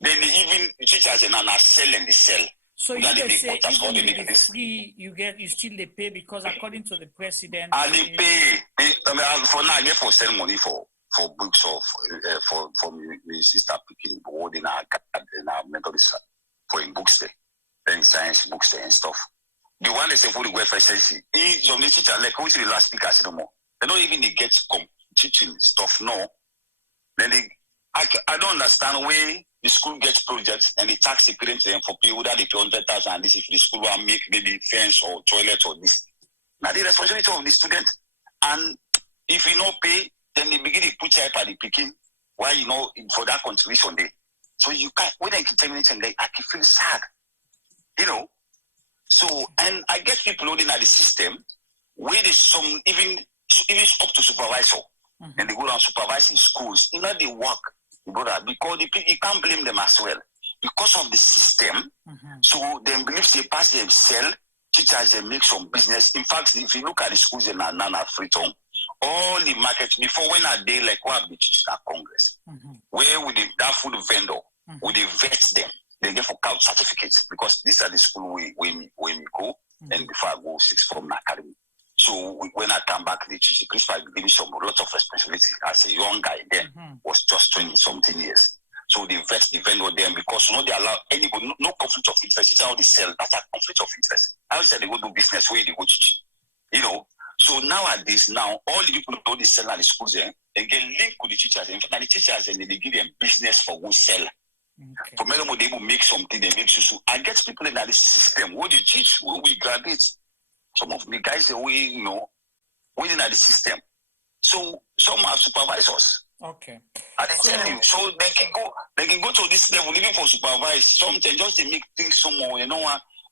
Then even teachers and are selling the sell. So you can say even if it's free, you still they pay, because according to the president, and they pay. For now, I get for sell money for books of for my sister picking holding our Methodist for in books there, then science books there and stuff. The one they say for the welfare agency, some teacher like which the last speaker no more. They don't even get teaching stuff no. Then I don't understand where the school gets projects and the tax the parents them for people that they pay 100,000 and this if the school will make maybe fence or toilet or this. Now the responsibility of the student. And if you not pay, then they begin to put up at the picking. Why you know for that contribution day. So you can't wait and 10 minutes and I can feel sad. You know. So and I get people loading at the system where there's some even up to supervisor. Mm-hmm. And they go down supervising schools. You know they work. Brother, because you can't blame them as well. Because of the system, so they believe they pass them sell, teachers they make some business. In fact, if you look at the schools in Nana Freetown, all the markets before when are they like what the teachers at Congress, where with that food vendor, would they vet them, they get for count certificates because these are the school we go and before I go 6th form academy. So when I come back, the principal gave me a lot of responsibility as a young guy then, was just 20-something years. So they vet the vendor then because they allow anybody, no conflict of interest. It's how they sell, that's a conflict of interest. I always say they go do business where they go teach. You know, so nowadays, all the people who they sell at the schools, they get linked with the teachers. In fact, the teachers, and they give them business for who sell. Okay. For many they will make something, they make so. I get people in that system where they teach, where we graduate. Some of the guys that within the system. So some are supervisors. Okay. And they tell you, so they can go to this level, even for supervise. Sometimes just they make things somehow,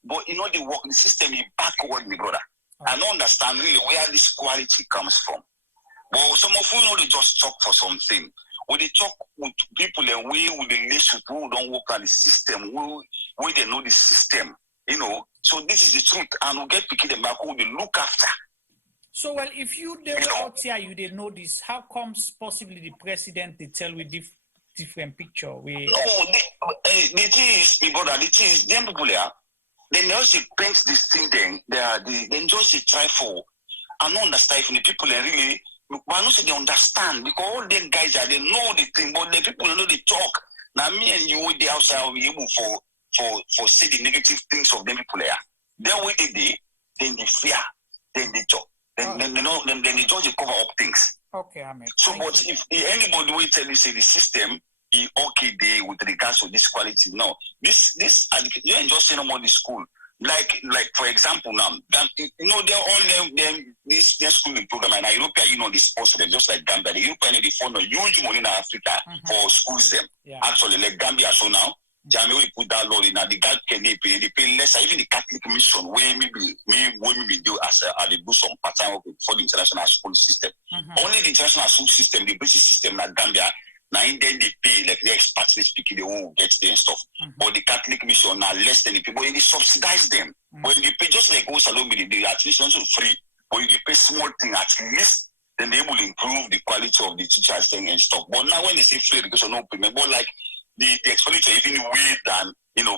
but the work, the system is backward, my brother. Okay. I don't understand really where this quality comes from. But some of you they just talk for something. When they talk with people and we with the nation who don't work on the system, where they know the system, So this is the truth, and we'll get picking them back who they look after. So, well, if you were out here, you didn't know this, how comes possibly the president they tell with different picture? No, the thing is, my brother, the thing is, them people here, they just paint this thing then, they just try for, I don't understand if the people are really, but I don't say they understand, because all them guys are, they know the thing, but the people know they talk. Now, me and you, the outside, will be able for say the negative things of them people here. Then what they then they fear, then they talk. Then they just cover up things. Okay, Ahmed. So, but if anybody will tell you, say the system is okay there with regards to this quality, no. This you ain't just saying about the school. Like for example, now, they're all this schooling program, and European Union is sponsor them, just like Gambia. The European Union, they fund a huge money in Africa for schools them. Yeah. Actually, like Gambia, so now, Jamie put that law in, and the God can they pay less. Even the Catholic Mission, where maybe do as they do some part-time for the international school system. Only the international school system, the British system, like Gambia. Now, then they pay, like the expatriate speaking, they won't get there and stuff. But the Catholic Mission now less than the people, they subsidize them. But they pay just like Salome, the admission also free. But if you pay small thing at least, then they will improve the quality of the teachers thing and stuff. But now when they say free education, no payment, but like the expenditure even way than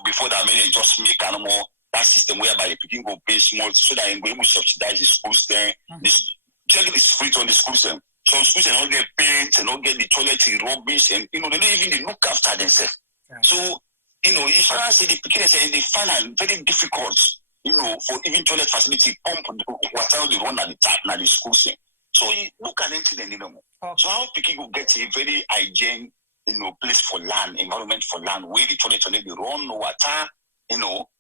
before that, many just make more that system whereby the people go pay small so that they will subsidize the schools there. This check is free on the schools then. Some schools and all get paint and all get the toilet rubbish and they don't even look after themselves. Yeah. So, you can't say the beginners and they find it very difficult, for even toilet facility, pump water they run at the tap at the schools. So you look at anything anymore. So how people get a very hygiene, place for land, environment for land, where the toilet they run water,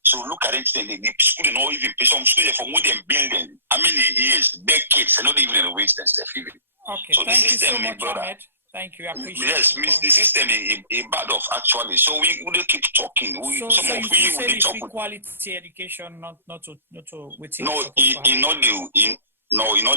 so look at anything the school and all even pay some schools for more than building. How many years, decades, and not even renovate themselves even. Okay, so thank you so much, Ahmed. Thank you, I appreciate it. Yes, the system is bad off actually. So we will keep talking. So you say the free quality education, not to within. No, not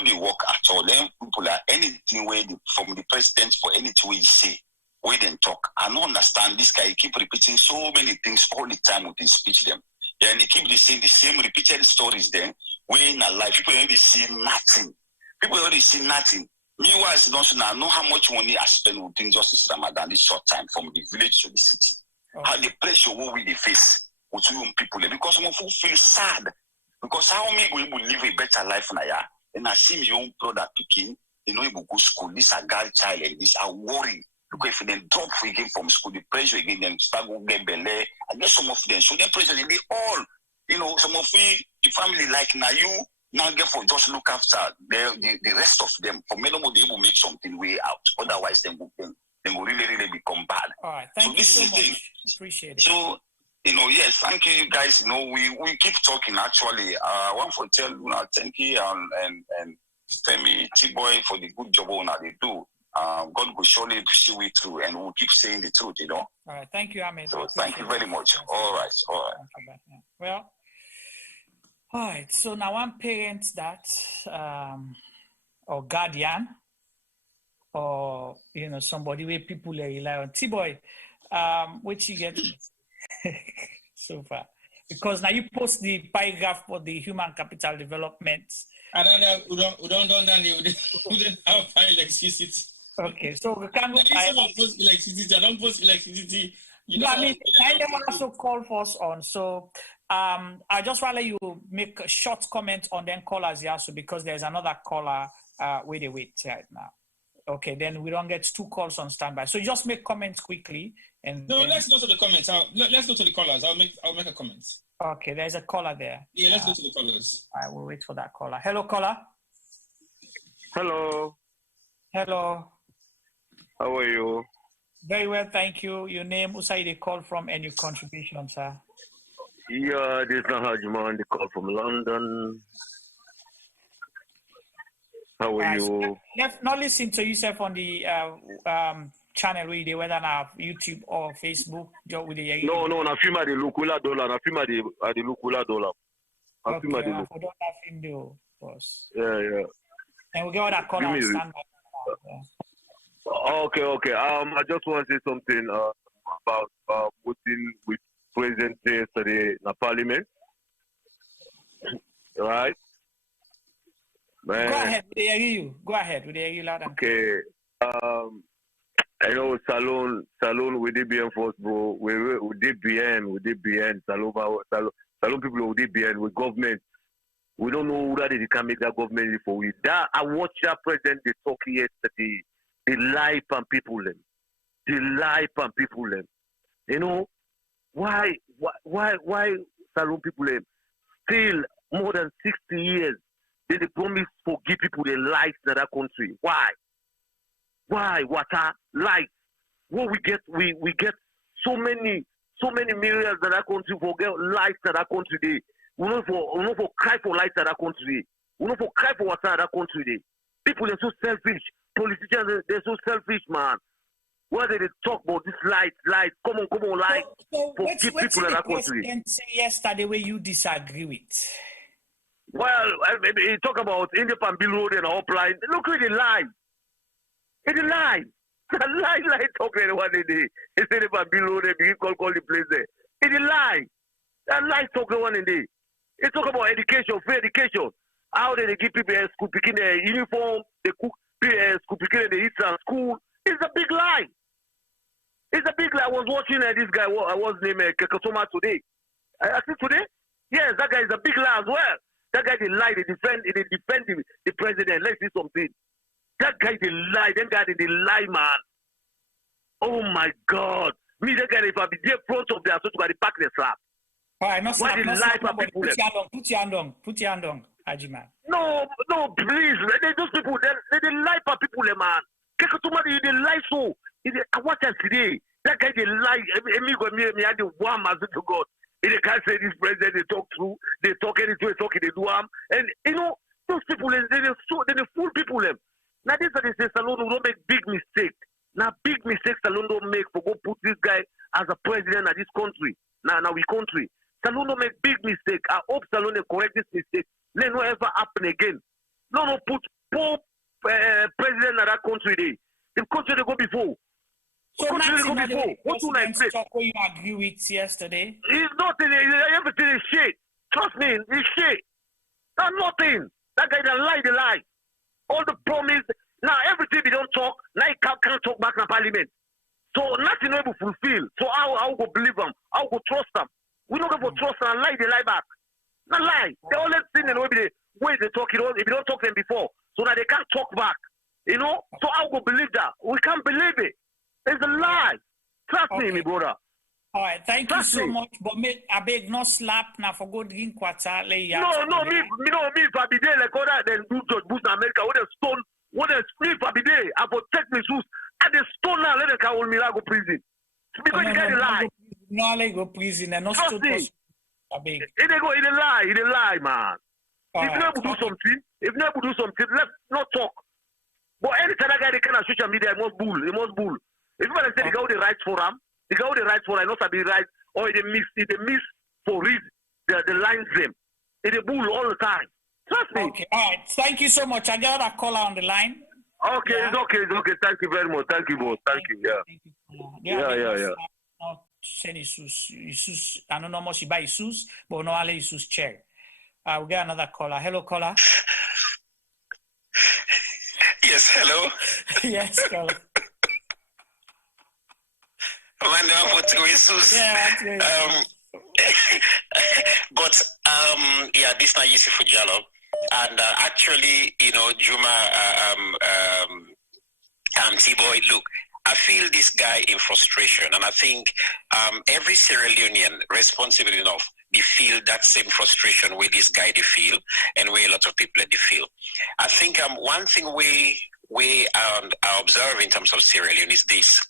the work at all. Then people are anything where from the president for anything we say, we then talk. I don't understand this guy. He keep repeating so many things all the time with his speech. Them, and he keep saying the same repeated stories. Then we in our life, people only see nothing. People only see nothing. Meanwhile, don't know how much money I spend within Justice Ramadan this short time from the village to the city. Okay. How the pressure will be the face with young people because some of them feel sad. Because how many will live a better life now? And I see my young brother picking, he will go to school. This a girl child and this are worried. Because if they drop again from school, the pressure again, then start going to get belay. I guess some of them, so the pressure, they all, some of the family like now you. Now, therefore, just look after the rest of them. For many more, they will make something way out. Otherwise, they will really, really become bad. All right, thank you so much. Appreciate it. So, yes, thank you guys. We keep talking. Actually, I want to tell thank you and Femi T-Boy for the good job they do. God will surely see we through, and we'll keep saying the truth. All right, thank you, Ahmed. So, thank you very much. All right. Well. All right, so now one parent that, or guardian, or, somebody where people rely on. T-Boy, what you get so far? Because now you post the pie graph for the human capital development. I don't know, we don't have pie electricity. Okay, so we can't go I don't post electricity. I don't post electricity. I also call for us on, so... I just want to let you make a short comment on then callers, yeah, so because there's another caller where they wait right now. Okay, then we don't get two calls on standby. So just make comments quickly. Let's go to the comments. Let's go to the callers. I'll make a comment. Okay, there's a caller there. Yeah, let's go to the callers. I will wait for that caller. Hello, caller. Hello. Hello. How are you? Very well, thank you. Your name, who say they call from, and your contribution, sir. Yeah, this is Hajiman, the call from London. How are you? Let's not listen to yourself on the channel really, whether on YouTube or Facebook. No, na film at the Lukula dollar. Na film at the Lukula dollar. Yeah. And we get all that call on standby. Okay. I just want to say something about voting with President yesterday in the Parliament. Right? Man. Go ahead, we hear you. Go ahead, we hear you loud and okay. I know Salon with DBN first, bro. With DBN, Salon people with DBN, with government. We don't know who that they can make that government for we. That I watched that president they talk yesterday. They lie on people them. Why Salon people them still more than 60 years they promise forgive people their lives in that country? Why? Why water? Like what we get so many millions that our country forget life that our country day. We know for cry for life that our country day. We know for cry for water that our country day. People are so selfish. Politicians they're so selfish, man. Why they talk about this light, come on, light. So for keep people in our country. President say yesterday where you disagree with? Well, he talk about Independent Bill Road and upline. Look at the lie. It's a lie. Lie talk like one day. He said about Bill Road and begin call the place there. It's a lie. That lie talk one day. He talk about education, free education. How they give people school picking their uniform, they cook school picking they eat at school. It's a big lie. It's a big lie. I was watching this guy. I was named Kekatoma today. I said today? Yes, that guy is a big lie as well. That guy they lie. They defend the president. Let's see something. That guy they lie. That guy they lie, man. Oh my God. Me that guy if I be there front of their social the back the slap. All right, not why slap, they not lie slap, for people? Put your hand on, Ajiman. No, please. Those people they lie for people, man. Kekatoma they lie so. I watch us today. That guy they lie. Me had the warm as to God. They can't say this president they talk through. They talk anything. They talk they do harm. And you know those people they fool people them. Now this is they say Salon don't make big mistake. Now big mistakes Salon don't make for go put this guy as a president of this country. Now we country. Salon don't make big mistake. I hope Salon they correct this mistake. Let no ever happen again. No put poor president of that country there. The country they go before. So what do I say? Talk what you agree with yesterday? It's nothing. Everything is shit. Trust me, it's shit. That's nothing. That guy that lie, the lie. All the promise. Now everything we don't talk. Now he can't talk back in parliament. So nothing will fulfill. So I go believe them. I go trust them. We don't go for trust and lie. They lie back. Not lie. They always think they the way they talk. If you don't talk to them before, so that they can't talk back. You know. So I go believe that. We can't believe it. It's a lie. Trust me, my brother. All right, thank you so much. But I beg no slap now for go drink water. No, me if I be there like other than do George Bush in America, what a stone, what a sleep I be there, I protect me shoes. And the stone now let them hold me go prison. Because you get a lie. No, let go prison and not stone. I beg. It a lie, man. If you never do something, let's not talk. But anytime that guy they can on social media, he must bull. If you say the guy the rights for him, not to be right, or they miss for read the lines them. It's a bull all the time. Trust me. Okay, all right. Thank you so much. I got a caller on the line. Okay, yeah. It's okay. Thank you very much. Thank you, boss. Thank you. Yeah. I don't know much about Jesus, but no all Jesus chair. We got another caller. Hello, caller. Yes, hello. Yes, caller. But this not easy for Jallo. And actually, Juma, T-Boy, look, I feel this guy in frustration, and I think every Sierra Leonean responsible enough, they feel that same frustration where this guy they feel, and where a lot of people they feel. I think one thing we observe in terms of Sierra Leone is this.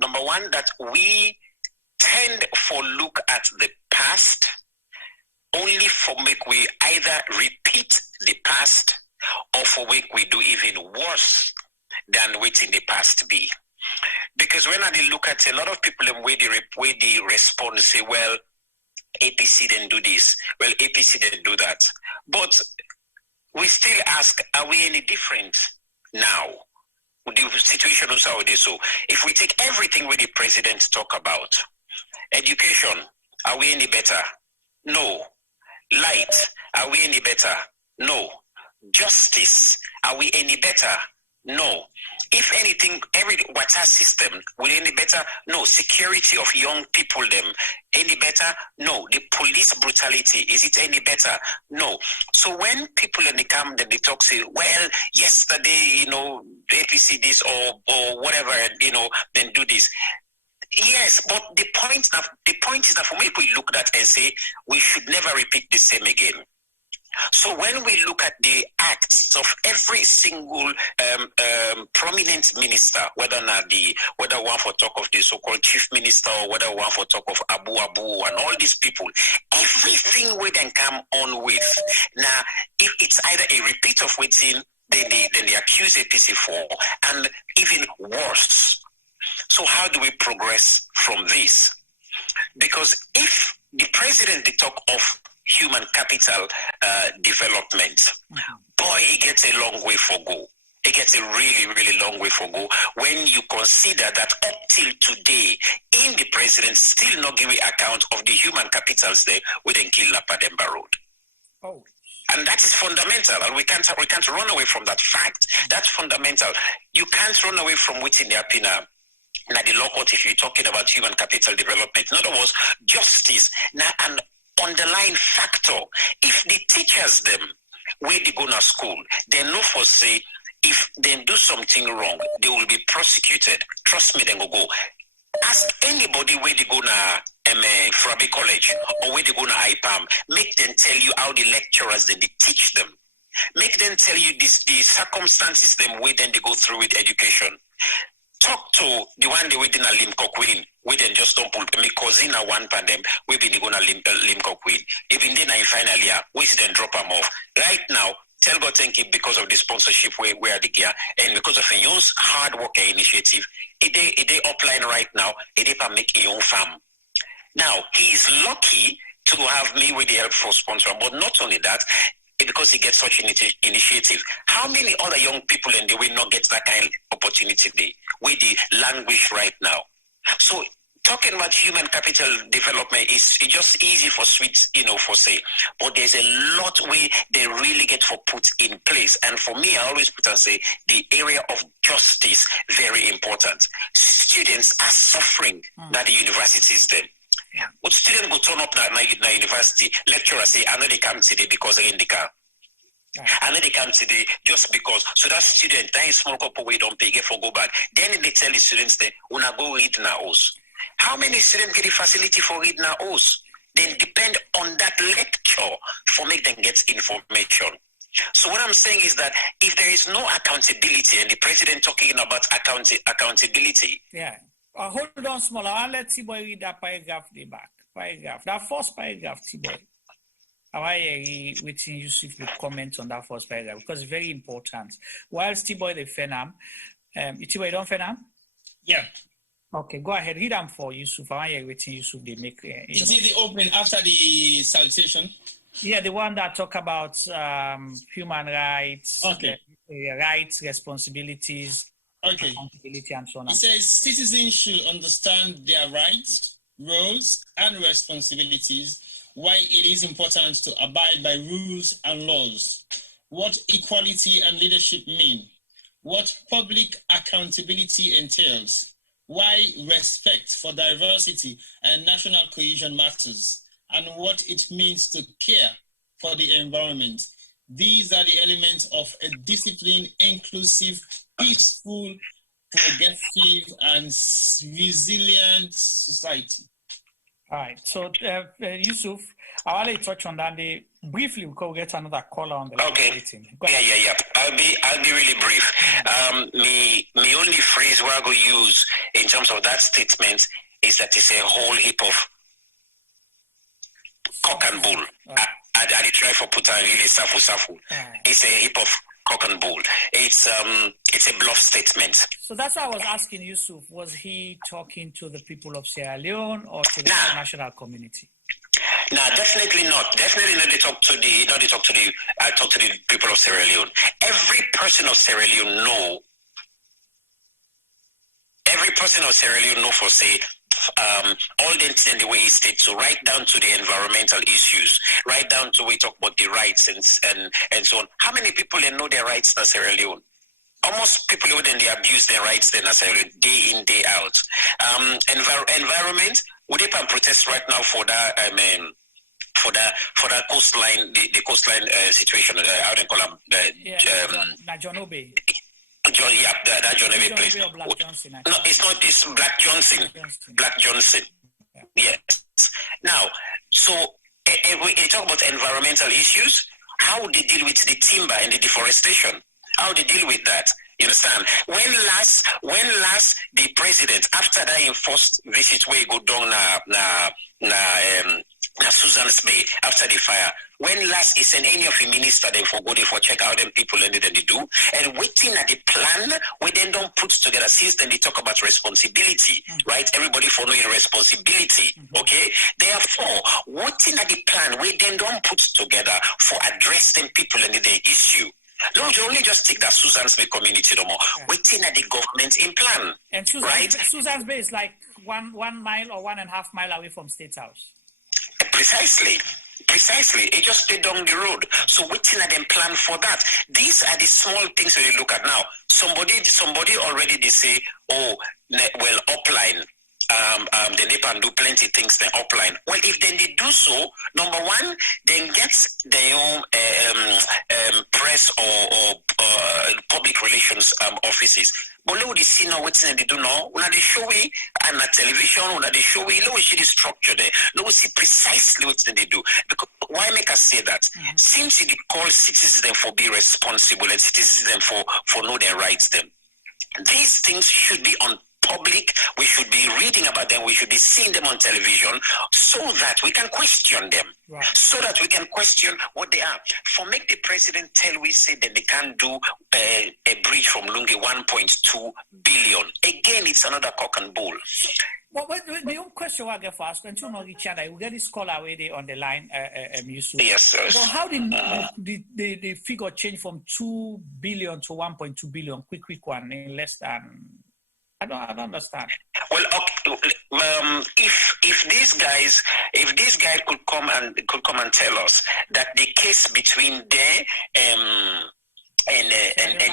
Number one, that we tend for look at the past only for make we either repeat the past or for make we do even worse than what's in the past be. Because when I look at a lot of people and where they respond, say, well, APC didn't do this, well, APC didn't do that. But we still ask, are we any different now? The situation is how it is. So if we take everything where the president talk about, education, are we any better? No. Light, are we any better? No. Justice, are we any better? No. If anything, every water system, will any better? No. Security of young people, them, any better? No. The police brutality, is it any better? No. So when people in the camp, then they talk, say, well, yesterday, the APC this or whatever, then do this. Yes, but the point is that for me, we look at and say, we should never repeat the same again. So when we look at the acts of every single prominent minister, whether one for talk of the so-called chief minister or whether one for talk of Abu and all these people, everything we then come on with. Now, if it's either a repeat of within, then they accuse APC for, and even worse. So how do we progress from this? Because if the president they talk of human capital development, boy, it gets a long way for go. It gets a really, really long way for go when you consider that up till today, in the president still not giving account of the human capitals there within Kill-Napademba Road. Oh. And that is fundamental, and we can't run away from that fact. That's fundamental. You can't run away from within the Apina. Now the law court, if you're talking about human capital development, in other words, justice. Now an underlying factor. If the teachers them where they go to school, they know for say if they do something wrong, they will be prosecuted. Trust me, they will go. Ask anybody where they go to Frabi College or where they go to IPAM. Make them tell you how the lecturers they teach them. Make them tell you the circumstances them where then they go through with education. Talk to the one they wait in a Limco Queen. We then just don't pull me cousin one pandem. We been going to Limco Queen. Even then I finally we then drop them off. Right now, tell God thank you because of the sponsorship where the gear and because of a young hard worker initiative. It they upline right now. It they make a young farm. Now he is lucky to have me with the help for sponsor, but not only that. Because he gets such an initiative. How many other young people in the way not get that kind of opportunity there with the language right now? So talking about human capital development is just easy for sweet, for say. But there's a lot way they really get for put in place. And for me, I always put and say the area of justice, very important. Students are suffering at the universities then. Yeah. But students go turn up na university, lecturer say, I know they come today because they're in the car. Yeah. I know they come today just because. So that student, that is small couple we don't pay, get for go back. Then they tell the students that when I go read na house. How many students get the facility for read na house? Then depend on that lecture for make them get information. So what I'm saying is that if there is no accountability, and the president talking about accountability. Yeah. Hold on, small. I'll let T-Boy read that paragraph the back. That first paragraph, T-Boy. I waiting Yusuf to comment on that first paragraph because it's very important. Whilst T-Boy the Fenam, T-Boy don't Fenam? Yeah. Okay, go ahead. Read them for Yusuf. I waiting Yusuf they make. Is it the opening after the salutation? Yeah, the one that talk about human rights, rights, responsibilities. Okay. Accountability and so on. It says citizens should understand their rights, roles, and responsibilities, why it is important to abide by rules and laws, what equality and leadership mean, what public accountability entails, why respect for diversity and national cohesion matters, and what it means to care for the environment. These are the elements of a disciplined, inclusive, peaceful, progressive, and resilient society. All right. So, Yusuf, I want to touch on that briefly because we'll get another caller on the line. Okay. Yeah. I'll be really brief. Me only phrase where I go use in terms of that statement is that it's a whole heap of cock and bull. I try for put on really safu. It's a heap of cock and bull. It's a bluff statement. So that's why I was asking Yusuf, was he talking to the people of Sierra Leone or to the international community? No, definitely not. Definitely not. I talk to the people of Sierra Leone. Every person of Sierra Leone know for say all the things in the way it states, so right down to the environmental issues, right down to we talk about the rights and so on. How many people know their rights in Sierra Leone? Almost people who then they abuse their rights in Sierra Leone day in, day out. Environment, we did protest right now for that for that coastline, the coastline situation out in Colum. John Obey. That John Obey place. No, it's not. It's Black Johnson. Black Johnson. Yeah. Yes. Now, so we talk about environmental issues. how they deal with the timber and the deforestation, how they deal with that. You understand? When last the president, after that enforced visit where he go down na Susan's Bay after the fire, when last he sent any of the minister them for go there for check out them people and then they do, and waiting at the plan we then don't put together. Since then they talk about responsibility, right? Everybody following responsibility, okay? Therefore, waiting at the plan we then don't put together for address them people and the issue. No, you only just take that Susan's Bay community no more. Waiting at the government in plan. And Susan's Bay is like 1 mile or 1.5 miles away from State House. Precisely. It just stay down the road. So waiting at them plan for that. These are the small things that you look at now. Somebody already they say, oh, well, upline. The NEPA do plenty things then upline. Well, if then they do so, number one, then get their own press or public relations offices. But look, they see now what's they do now. When they show we on the television, when they show we, look, we see the structure there. Look, we see precisely what they do. Because why make us say that? Since they call citizens for be responsible and citizens for know their rights, then these things should be on public. We should be reading about them. We should be seeing them on television so that we can question them. Right. So that we can question what they are. For make the president tell we say that they can't do a bridge from Lungi 1.2 billion. Again, it's another cock and bull. Well, the own question I get for us, when you know each other, we get this call away there on the line, Yusuf. Yes, sir. So how did the figure change from 2 billion to 1.2 billion? Quick one in less than... I don't understand. Well, okay, if these guys could come and tell us that the case between them and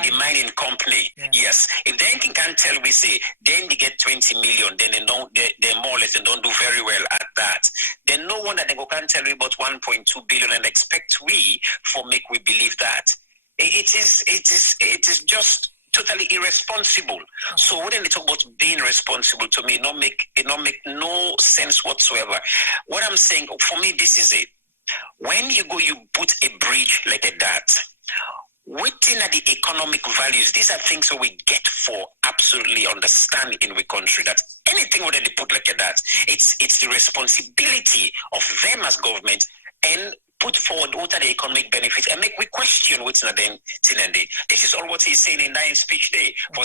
the mining company, yes, if they can tell we say then they get 20 million, then they more or less they don't do very well at that. Then no wonder they can tell me about 1.2 billion and expect we for make we believe that. It is just totally irresponsible. So when they talk about being responsible, to me, it not make no sense whatsoever. What I'm saying, for me, this is it. When you put a bridge like that, waiting at the economic values, these are things that we get for absolutely understand in the country that anything that they put like that, it's the responsibility of them as government and put forward what are the economic benefits and make we question what's not then Tinende. This is all what he's saying in that speech day. For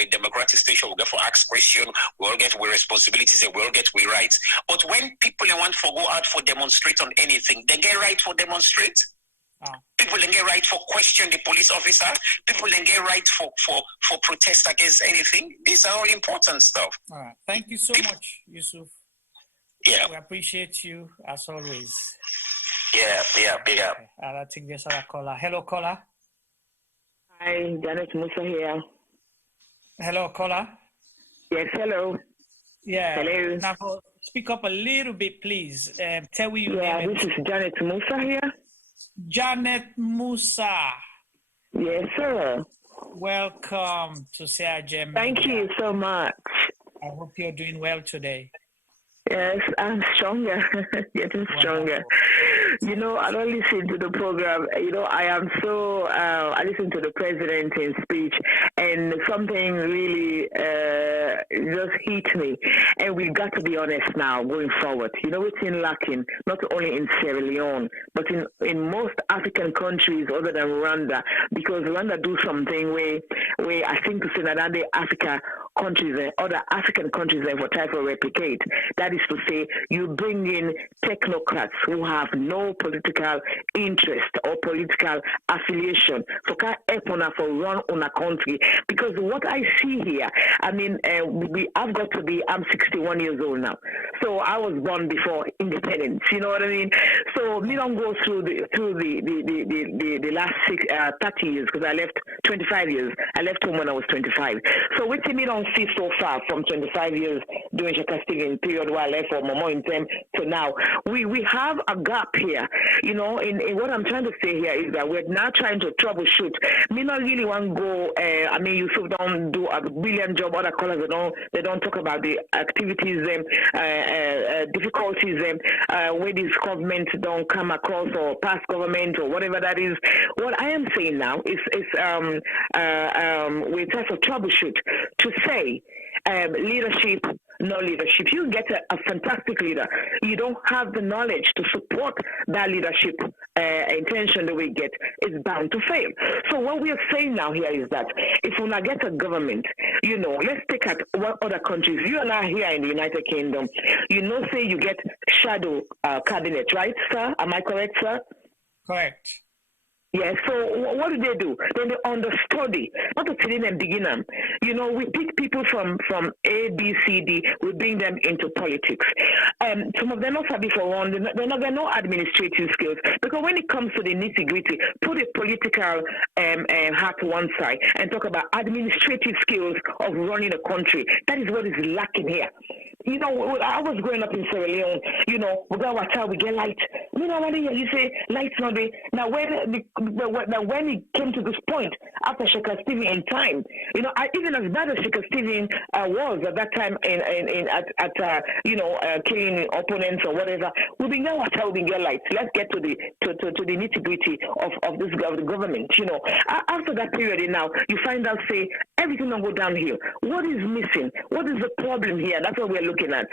a democratic station, we get for ask question, we all get we responsibilities and we all get we rights. But when people want to go out for demonstrate on anything, they get right for demonstrate. People then get right for question the police officer. People then get right for protest against anything. These are all important stuff. All right. Thank you so much, Yusuf. Yeah. We appreciate you as always. Yeah. I think there's a caller. Hello, caller. Hi, Janet Musa here. Hello, caller. Yes, hello. Yeah. Hello. Now, speak up a little bit, please. Tell me your name. Yeah, this is Janet Musa here. Janet Musa. Yes, sir. Welcome to Sierra Leone. Thank you so much. I hope you're doing well today. Yes, I'm stronger, getting stronger. You know, I don't listen to the program. You know, I listen to the president's speech, and something really just hit me. And we've got to be honest now, going forward. You know, it's lacking, not only in Sierra Leone, but in most African countries other than Rwanda, because Rwanda do something where I think to say that other African countries for try to replicate. That is to say, you bring in technocrats who have no political interest or political affiliation for run on a country. Because what I see here, I mean, I'm 61 years old now. So I was born before independence, you know what I mean? So me don't go through the last 30 years, because I left 25 years. I left home when I was 25. So which me don't see so far from 25 years during Shakastigin period where I left for Momo in time to now. We have a gap here, you know, in what I'm trying to say here is that we're now trying to troubleshoot. Me not really want to go, Yusuf don't do a brilliant job, other colors they don't talk about the activities difficulties where this government don't come across or past government or whatever that is. What I am saying now is we try to troubleshoot to say leadership, no leadership. You get a fantastic leader. You don't have the knowledge to support that leadership intention that we get, is bound to fail. So what we are saying now here is that if we not get a government, let's take at what other countries. You and I here in the United Kingdom, say you get shadow cabinet, right, sir? Am I correct, sir? Correct. Yeah, so what do? Then they understudy, not to tell them beginner. We pick people from A, B, C, D, we bring them into politics. Some of them also before one, they're not no administrative skills, because when it comes to the nitty-gritty, put a political hat to one side and talk about administrative skills of running a country. That is what is lacking here. I was growing up in Sierra Leone, we go water, we get light. You say light's not there. Now when it came to this point after Sheikha Stephen in time, even as bad as Sheikha Stephen was at that time killing opponents or whatever, we been get water, we been get light. Let's get to the nitty gritty of this the government. After that period now, you find out say everything will go downhill. What is missing? What is the problem here? That's what we're looking at.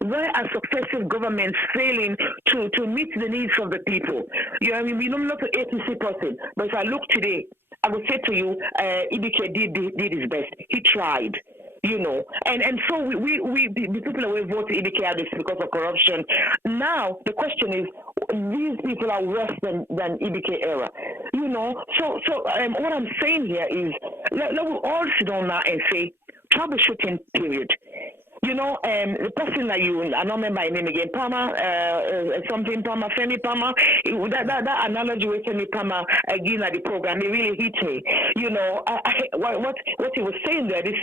Where are successive governments failing to meet the needs of the people? We don't know the APC person, but if I look today, I would say to you, Ibike did his best. He tried. And so the people who vote Ibike are because of corruption. Now the question is, these people are worse than Ibike era. So what I'm saying here is, let we all sit down now and say, troubleshooting period. The person that I don't remember my name again, Palmer, Femi Palmer, that analogy with Femi Palmer again at the program, it really hit me. What he was saying there, this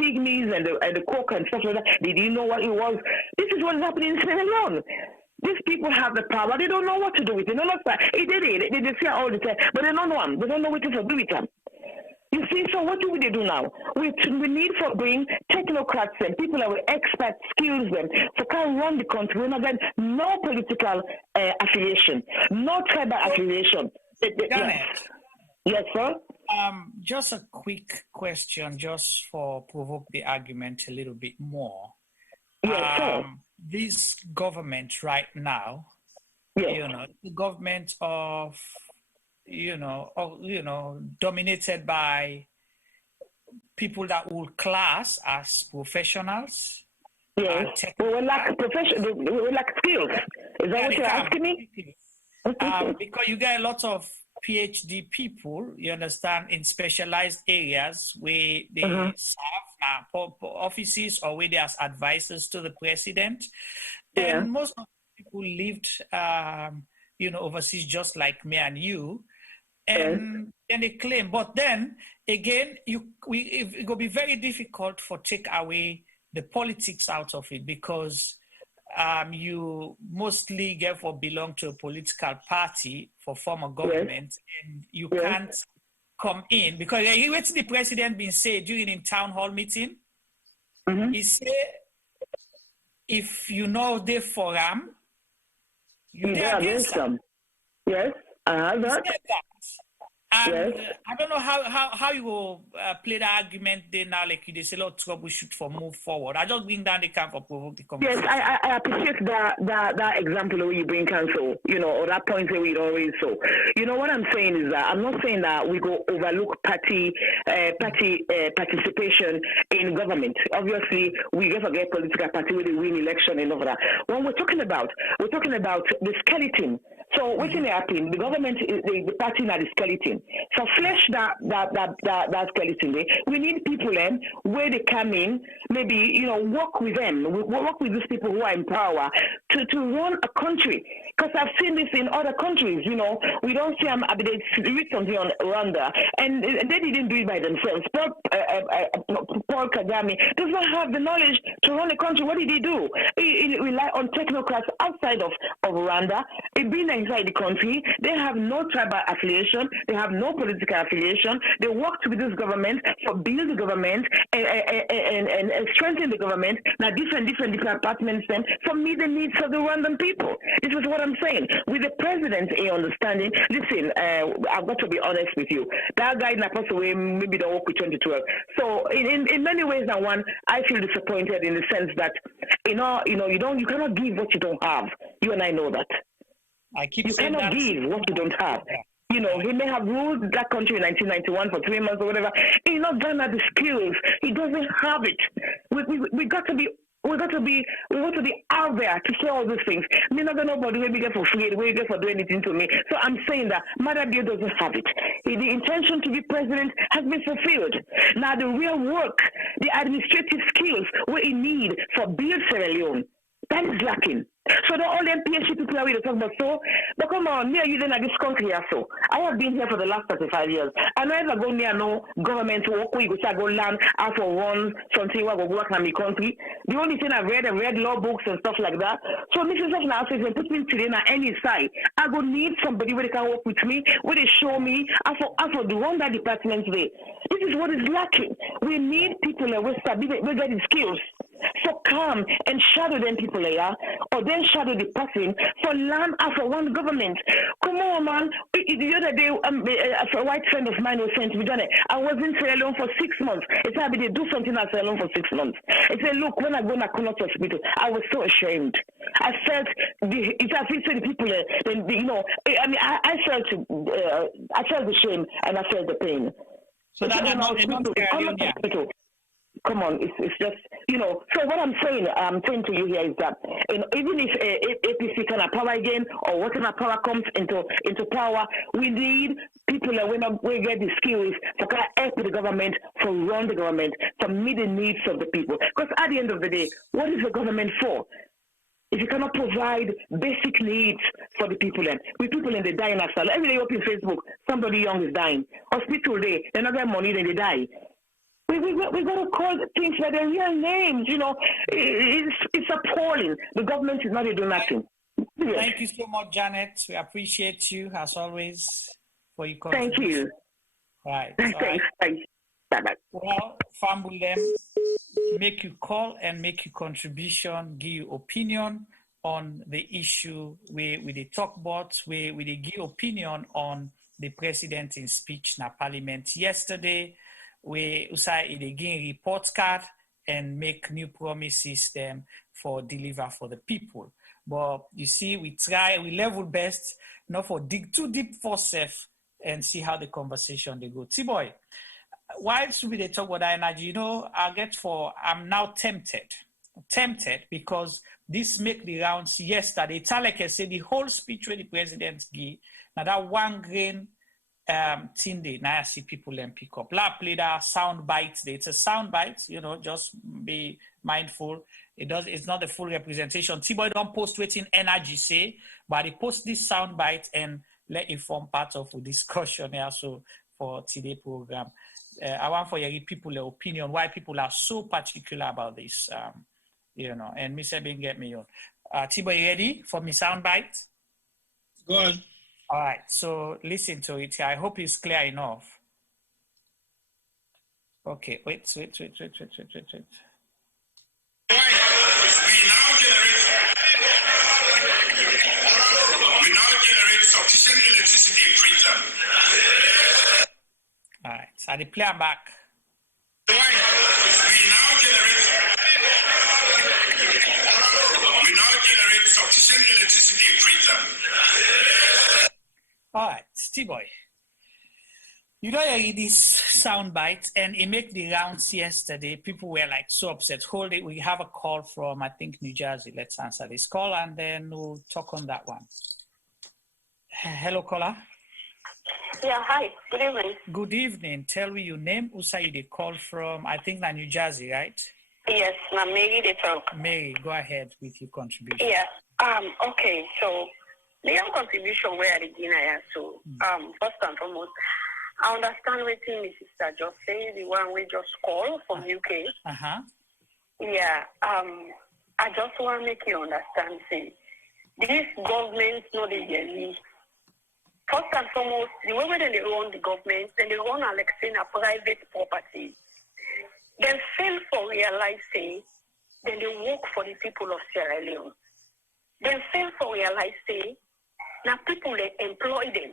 pygmies and the coke and stuff like that, they didn't know what it was. This is what's happening in Sierra Leone. These people have the power, they don't know what to do with it. They say all the time, but they don't know them. They don't know what to do with them. You see, so what do they do now? We need to bring technocrats and people that will expert skills them so can run the country. We're not getting no political affiliation, no tribal affiliation. Yes, sir. Just a quick question, just for provoke the argument a little bit more. Yes, sir. This government right now, the government of dominated by people that will class as professionals. Yes, we lack we lack skills. Is that what you're asking me? Because you get a lot of PhD people, you understand, in specialized areas where they serve offices or where they are advisors to the president. And most of the people lived, overseas just like me and you. And they claim, but then again, it will be very difficult for take away the politics out of it, because you mostly therefore belong to a political party for form of government, and you can't come in because what's the president been saying during a town hall meeting? He said, if the forum, you against them. Yes, I have that. And I don't know how you will play the argument there now, like they say, "Lord, troubleshoot for move forward." I just bring down the camp for provoke the conversation. Yes, I appreciate that example where you bring counsel, or that point where we don't raise. So, what I'm saying is that I'm not saying that we go overlook party participation in government. Obviously, we get forget political party with the win election and all that. When we're talking about the skeleton. So what's going to happen? The government, the party, now the skeleton. So flesh that skeleton. We need people where they come in, maybe work with them, work with these people who are in power to run a country. Because I've seen this in other countries. We don't see them. They read something on Rwanda, and they didn't do it by themselves. Paul Kagame does not have the knowledge to run a country. What did he do? He relied on technocrats outside of Rwanda. It being inside the country. They have no tribal affiliation. They have no political affiliation. They worked with this government for build the government and strengthen the government. Now different departments then for meet the needs of the random people. This is what I'm saying. With the president understanding, listen, I've got to be honest with you. That guy passed away maybe the work with 2012. So in many ways now, one, I feel disappointed in the sense that you cannot give what you don't have. You and I know that. You cannot give what you don't have. You know, he may have ruled that country in 1991 for 3 months or whatever. He's not done at the skills. He doesn't have it. We got to be out there to say all these things. Me not gonna nobody will be there for free, will get for doing anything to me. So I'm saying that Maada Bio doesn't have it. The intention to be president has been fulfilled. Now the real work, the administrative skills, what he need for build Sierra Leone, that is lacking. So the all them PhD people are we talk about so, but come on, me and you then at this country here so. I have been here for the last 35 years. I never go near no government work where you go start go land out for one something where go work in my country. The only thing I've read law books and stuff like that. So this is now says and put me today on any side. I go need somebody where they can work with me, where they show me I for the run that department there. This is what is lacking. We need people that will start we get the skills. So come and shadow them people here, or then shadow the person for land after one government. Come on, man. The other day, a white friend of mine was saying to me, Johnny, I was in Sierra Leone for 6 months. It said, they do something at Sierra Leone for 6 months. It said, look, when I go to Connaught Hospital, I was so ashamed. I felt the people, I felt the shame and I felt the pain. So that's not hospital. Come on, it's just, so what I'm saying to you here is that even if APC can have power again or whatever power comes into power, we need people that will get the skills to help the government, for run the government, to meet the needs of the people. Because at the end of the day, what is the government for? If you cannot provide basic needs for the people, we people in the dying after. Every day you open Facebook, somebody young is dying. Hospital day, they're not getting money, then they die. We got to call things by their real names. It's appalling. The government is not doing nothing. Thank you so much, Janet. We appreciate you as always for your contribution. Thank you. Right. Thanks. Bye-bye. Well, Fambulem, make you call and make your contribution, give your opinion on the issue where we talk about, where we give opinion on the president in speech in parliament yesterday. We usai again report card and make new promises them for deliver for the people. But you see, we level best, not for dig too deep for self and see how the conversation they go. T-boy, why should we talk about energy? I'm now tempted because this make the rounds yesterday. Taleke said the whole speech where the president gave, now that one grain thing now I see people and pick up. La play that sound bites. It's a sound bite, just be mindful. It's not the full representation. T-boy don't post waiting energy say, but he post this sound bite and let it form part of the discussion here. So for today's program, I want for your people their opinion why people are so particular about this. And Mr. Bing get me on. T-boy, you ready for me sound bite? Go on. All right, so listen to it. I hope it's clear enough. Okay, wait. We now generate sufficient electricity in Freetown. All right, so I play back. We now generate sufficient electricity in Freetown. All right, T-boy. You don't hear this sound bite, and it made the rounds yesterday. People were so upset. Hold it. We have a call from, I think, New Jersey. Let's answer this call, and then we'll talk on that one. Hello, caller. Yeah, hi. Good evening. Good evening. Tell me your name. Usa, you call from, I think, New Jersey, right? Yes, I'm Mary. They talk. Mary, go ahead with your contribution. Yeah. Okay. So the contribution where I begin, so first and foremost, I understand what my sister just said, the one we just called from UK. Uh-huh. Yeah. I just want to make you understand, see, these governments know they really. First and foremost, the way they run the government, then they run Alexei a private property. They fail for realizing, then they work for the people of Sierra Leone. They fail for realizing, now people they employ them.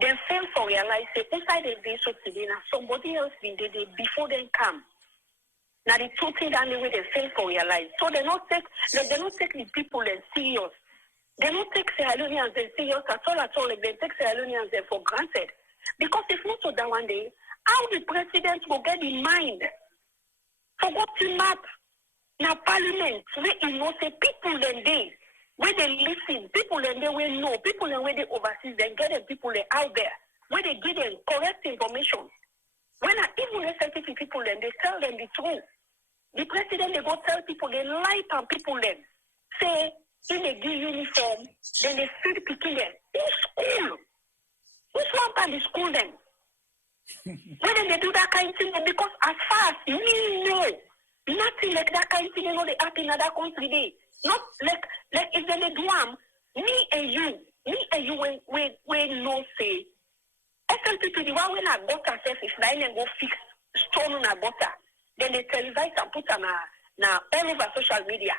They fail for realizing, inside the day so today, now somebody else been there before they come. Now the two things that way they fail for realize. So they don't take the people as serious. They don't take Sierra Leoneans as serious at all. Like they take Sierra Leoneans for granted. Because if not so that one day, how the president will get in mind for what to map now parliament where you know say people then they where they listen, people then they will know, people then where they overseas, then get them people they out there, where they give them correct information. When I even sensitive people then they tell them the truth. The president they go tell people they lie on people then say in they give uniform, then they feed people them. In school. Which one can the school then? When they do that kind of thing, because as far as we know, nothing like that kind of thing, you know, they happen in other country. They not like if they do me and you, when no say, SLP the one when I got herself is line and go fix stone on a butter, then they televise and put them now all over social media.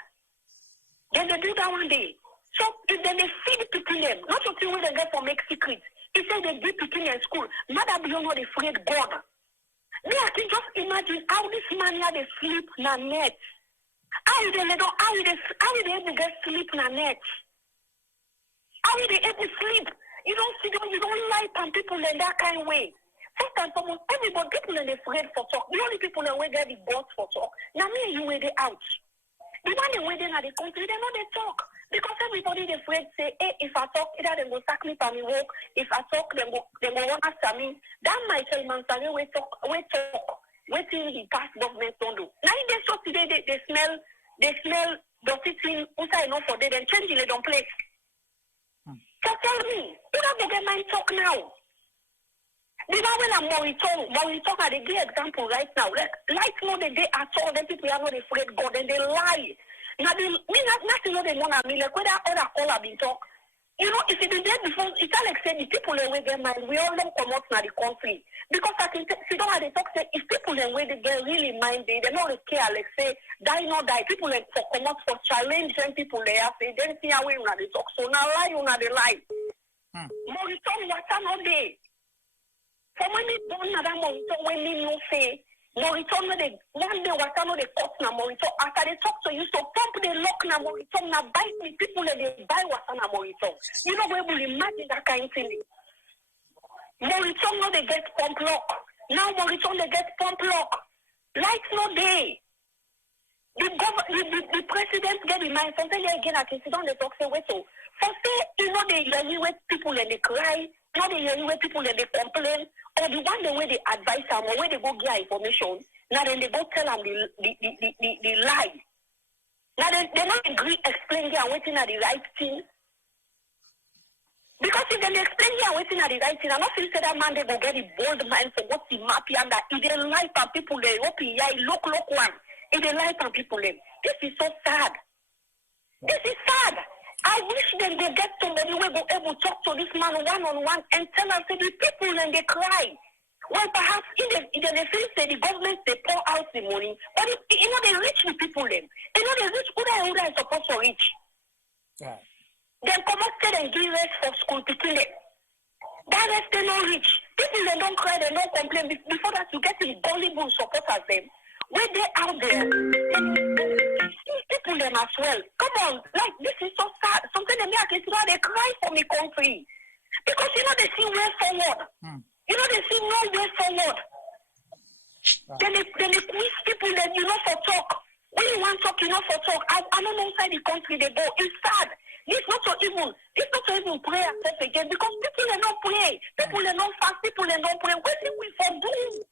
Then they do that one day. So if then they feed people them, not something where they get for make secrets. He said they give people in school. Maada Bio not afraid God. Me, I can just imagine how this man had to sleep in a net. How they able to get sleep in a net? How they able to sleep? You don't lie on people in that kind of way. First and foremost, everybody people are afraid for talk. The only people that get the guts for talk. Now me and you were out. The one they waiting at the country, they know they talk. Because everybody they afraid say, hey, if I talk, either they go sack me for me work. If I talk, they go run after me. That might tell man we talk, waiting the past government don't do. Now in this shop today, they smell dirty thing inside enough for them, then change it, they don't play. So tell me, who don't get my talk now? The one when I'm Moriton are the good example right now. Like no the day at all, then people are not afraid God and they lie. Now nothing they want to mean like whether other call have been talk. You know, if it is there before, it's like say the people away their mind, we all them come out now the country. Because I can see don't have the talk say if people away they get really mind they don't care like say die not die. People like for come out for challenge them people there say then see how we una the talk. So now lie una the lie. Moriton what all day. For when they don't know that Moriton, when they no say, Moriton, one day what I know they cut na Moriton, after they talk to you, so pump the lock na Moriton, na buy me people and they buy what na Moriton. You know, we will imagine that kind of thing. Moriton, no, they get pump lock. Now Moriton, they get pump lock. Lights no day. The president get in mind, sometimes again, I can sit down, they talk, say, wait, so, for say, you know, they hear with people and they cry, not the hear with people and they complain, or the one the way they advise them, or where they go get information, now then they go tell them the lie. Now they not agree, explain they are waiting at the right thing. Because if they explain they are waiting at the right thing, I'm not saying that man they go get the bold mind for what the map and that if they lie for people they hope look one. If they lie for people they this is so sad. This is sad. I wish them they get somebody who will able to talk to this man one-on-one and tell us the people and they cry. Well, perhaps if they feel say the government they pour out the money, but they reach the people them. They reach who they are supposed to reach. Yeah. Then come out and give rest for school people. That rest they don't reach. People they don't cry, they don't complain. Before that you get the gullible supporters them. When they out there, people them as well. Come on, like this is so sad. Something that me I can see they cry for me country. Because you know they see way forward. You know they see no way forward. Then they quiz people that you know for talk. When you want talk, you know for talk. I don't know inside the country they go. It's sad. This not so even pray ourselves again because people they don't pray. People they don't fast. People they don't pray. What did we for do?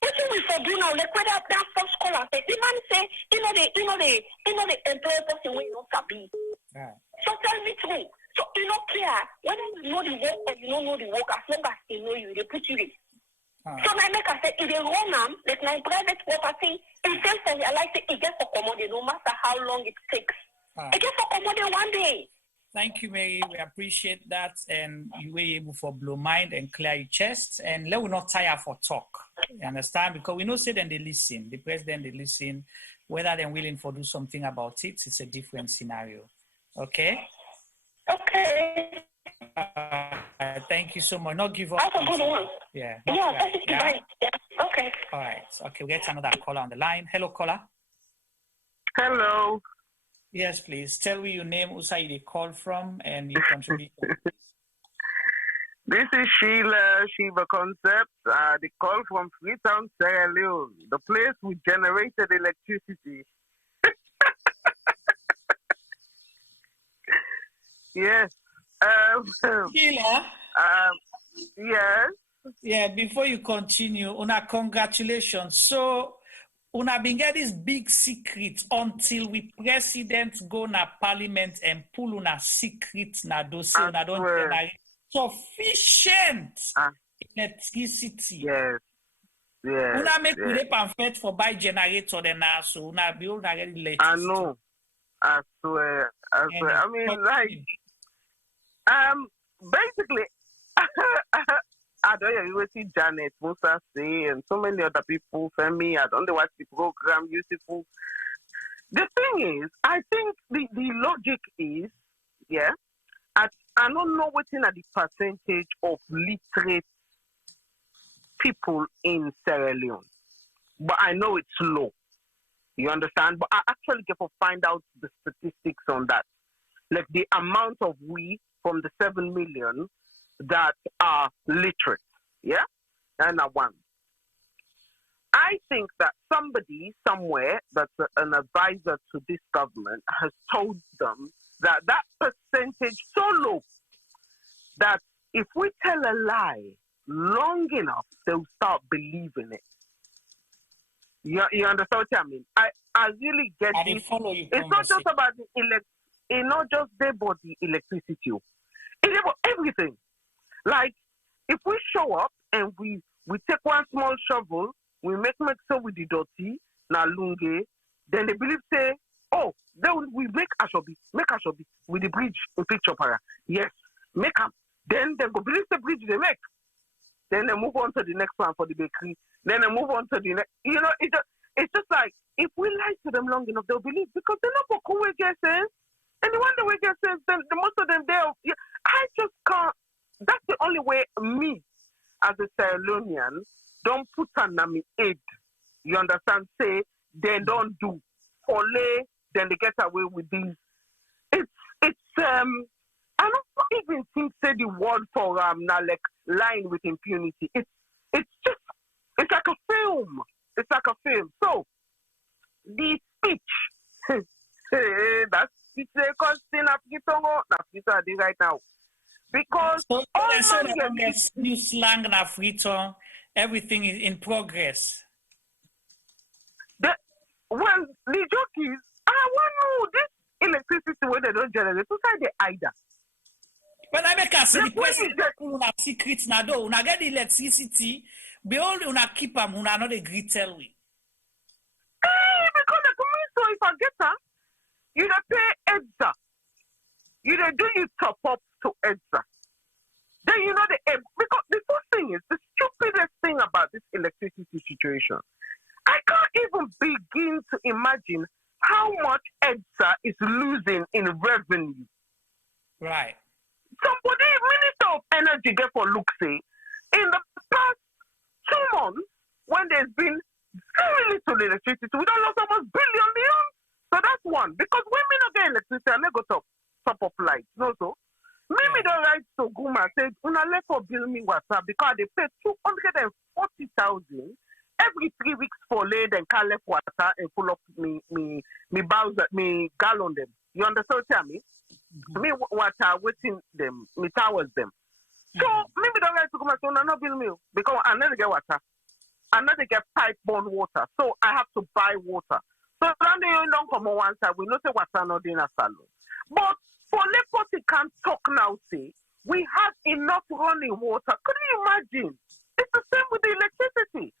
What do we for do now? Like whether that first caller say, the man say, you know the employer person when you don't sabi. So tell me true. So you don't care whether you know the work or you don't know the work. As long as they know you, they put you in. So my maker say, if they run them, like my private property, it tells them realize it gets for commodity no matter how long it takes. It gets for commodity one day. Thank you, Mary. We appreciate that. And you were able to blow mind and clear your chest. And let we not tire for talk. You understand? Because we know say then they listen. The president, they listen. Whether they're willing to do something about it, it's a different scenario. Okay? Okay. Thank you so much. Not give up. That's a good one. Yeah. Yeah, that's right. Yeah. Okay. All right. Okay, we get another caller on the line. Hello, caller. Hello. Yes, please. Tell me your name, who's you call from, and your contribution. This is Sheila Shiva Concept. The call from Freetown, Sierra Leone, the place we generated electricity. Yes. Sheila? Yes. Yeah, before you continue, Una, congratulations. So, Una been get this big secret until we president go na parliament and pull Una secret na dossier. Una don't generate sufficient electricity. Yes. Yes. Una make yes. with a pamphlet for buy generator then now, so Una be Una get electricity. I know. I swear. I swear. I mean, like, basically, I don't know, you see Janet, Musa say, and so many other people, Femi, I don't know watch the program, useful. The thing is, I think the logic is, yeah, I don't know what's in the percentage of literate people in Sierra Leone, but I know it's low. You understand? But I actually get to find out the statistics on that. Like the amount of we from the 7 million that are literate. Yeah? And one. I think that somebody somewhere that's an advisor to this government has told them that that percentage so low that if we tell a lie long enough, they'll start believing it. You understand what I mean? I really get it. It's not just about the it's not just about the electricity. It's about everything. Like, if we show up and we take one small shovel, we make so with the dirty, na lunge, then they believe say, oh, then we make Ashobi with the bridge in picture para. Yes, make them. Then they go believe the bridge they make. Then they move on to the next one for the bakery. Then they move on to the next. You know, it's just like, if we lie to them long enough, they'll believe because they're not for cool get sense. And the one that we get sense, then the most of them there. I just can't. That's the only way me, as a Sierra Leonean, don't put on me aid. You understand? Say they don't do ole, then they get away with this. It's I don't even think say the word for now like lying with impunity. It's like a film. It's like a film. So the speech that's it's right now. Because so new slang na Freetown, everything is in progress. Well, the joke is, I want to know this electricity where they don't generate. So say they either. But I make a say the person una secrets na do una get the electricity, be only una keep them, una not agree tell we. Hey, because the community, so if I get her, you don't pay EDSA. You don't do you top up to EDSA. Then you know because the first thing is the stupidest thing about this electricity situation. I can't even begin to imagine how much EDSA is losing in revenue. Right. Somebody, Minister of Energy, get for look say, in the past 2 months, when there's been very little electricity, we don't lose almost billion. So that's one. Because when we don't get electricity, I never go top up lights. No, so. Me don't write to Guma say, una let for bill me water because they pay 240,000 every 3 weeks for lay and can left water and full up me bowls me gallon them. You understand what I mean? Me water waiting them, me towers them. So maybe don't write to Guma say, una no bill me because I never get water. I never get pipe borne water. So I have to buy water. So then you don't come on one side, we know say water not in a salon. But for Lepoti can't talk now, say, we have enough running water. Could you imagine? It's the same with the electricity.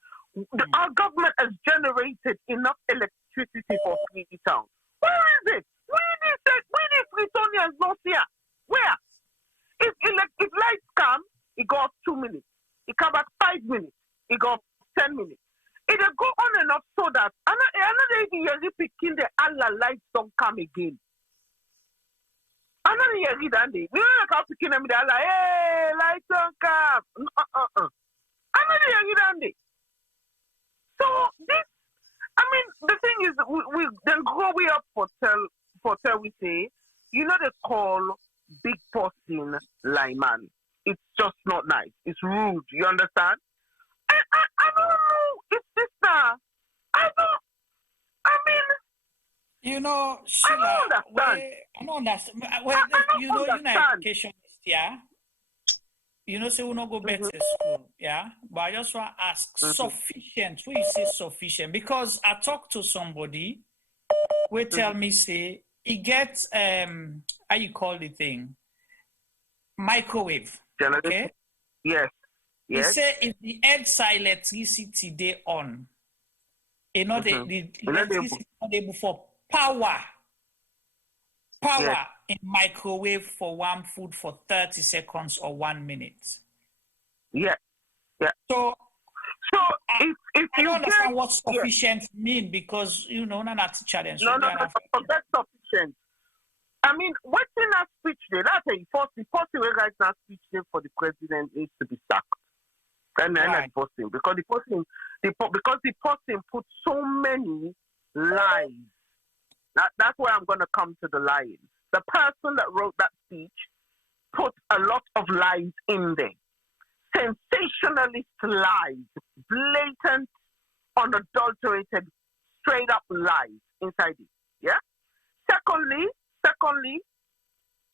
Our government has generated enough electricity for Freetown. Where is it? We need Freetonians not here. minutes. It come back 5 minutes. It go 10 minutes. It go on and off so that another year picking the Allah lights don't come again. Another year we don't have picking them the Allah, hey, lights don't come. Another year So this, I mean, the thing is, we then grow we up for tell we say, you know, they call big person layman. It's just not nice. It's rude. You understand? I don't know. It's this now. I mean, you know, Sheila, I don't understand. Well, you know, you're not educationist, yeah? You know, say we don't go back to school, yeah? But I just want to ask, sufficient, when you say sufficient, because I talked to somebody who tell me, say, he gets, how you call the thing? Microwave, okay? Yes. He say if the head's electricity they on, you know, the electricity not able for power in microwave for one food for 30 seconds or 1 minute. Yeah. So if I don't understand what sufficient mean, because you know not a challenge. No, forget sufficient. I mean, what's in that speech there? That's the first way right now speech there for the president needs to be sacked. And then the person, because the person put so many lies. That's where I'm going to come to the lies. The person that wrote that speech put a lot of lies in there. Sensationalist lies, blatant, unadulterated, straight up lies inside it. Yeah? Secondly,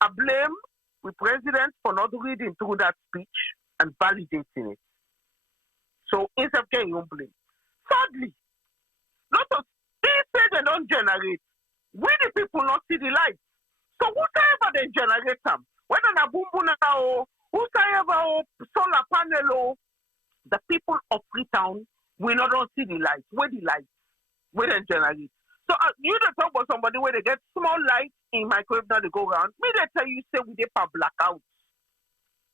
I blame the president for not reading through that speech and validating it. So instead of getting your blame. Thirdly, lot of people they don't generate. We the people not see the light. So whoever they generate them, whether na bumbuna or whoever solar panel or the people of Freetown, we not don't see the light. Where the light? Where they generate. So you don't talk about somebody where they get small light in microwave now they go around. Me they tell you say we dey for blackout.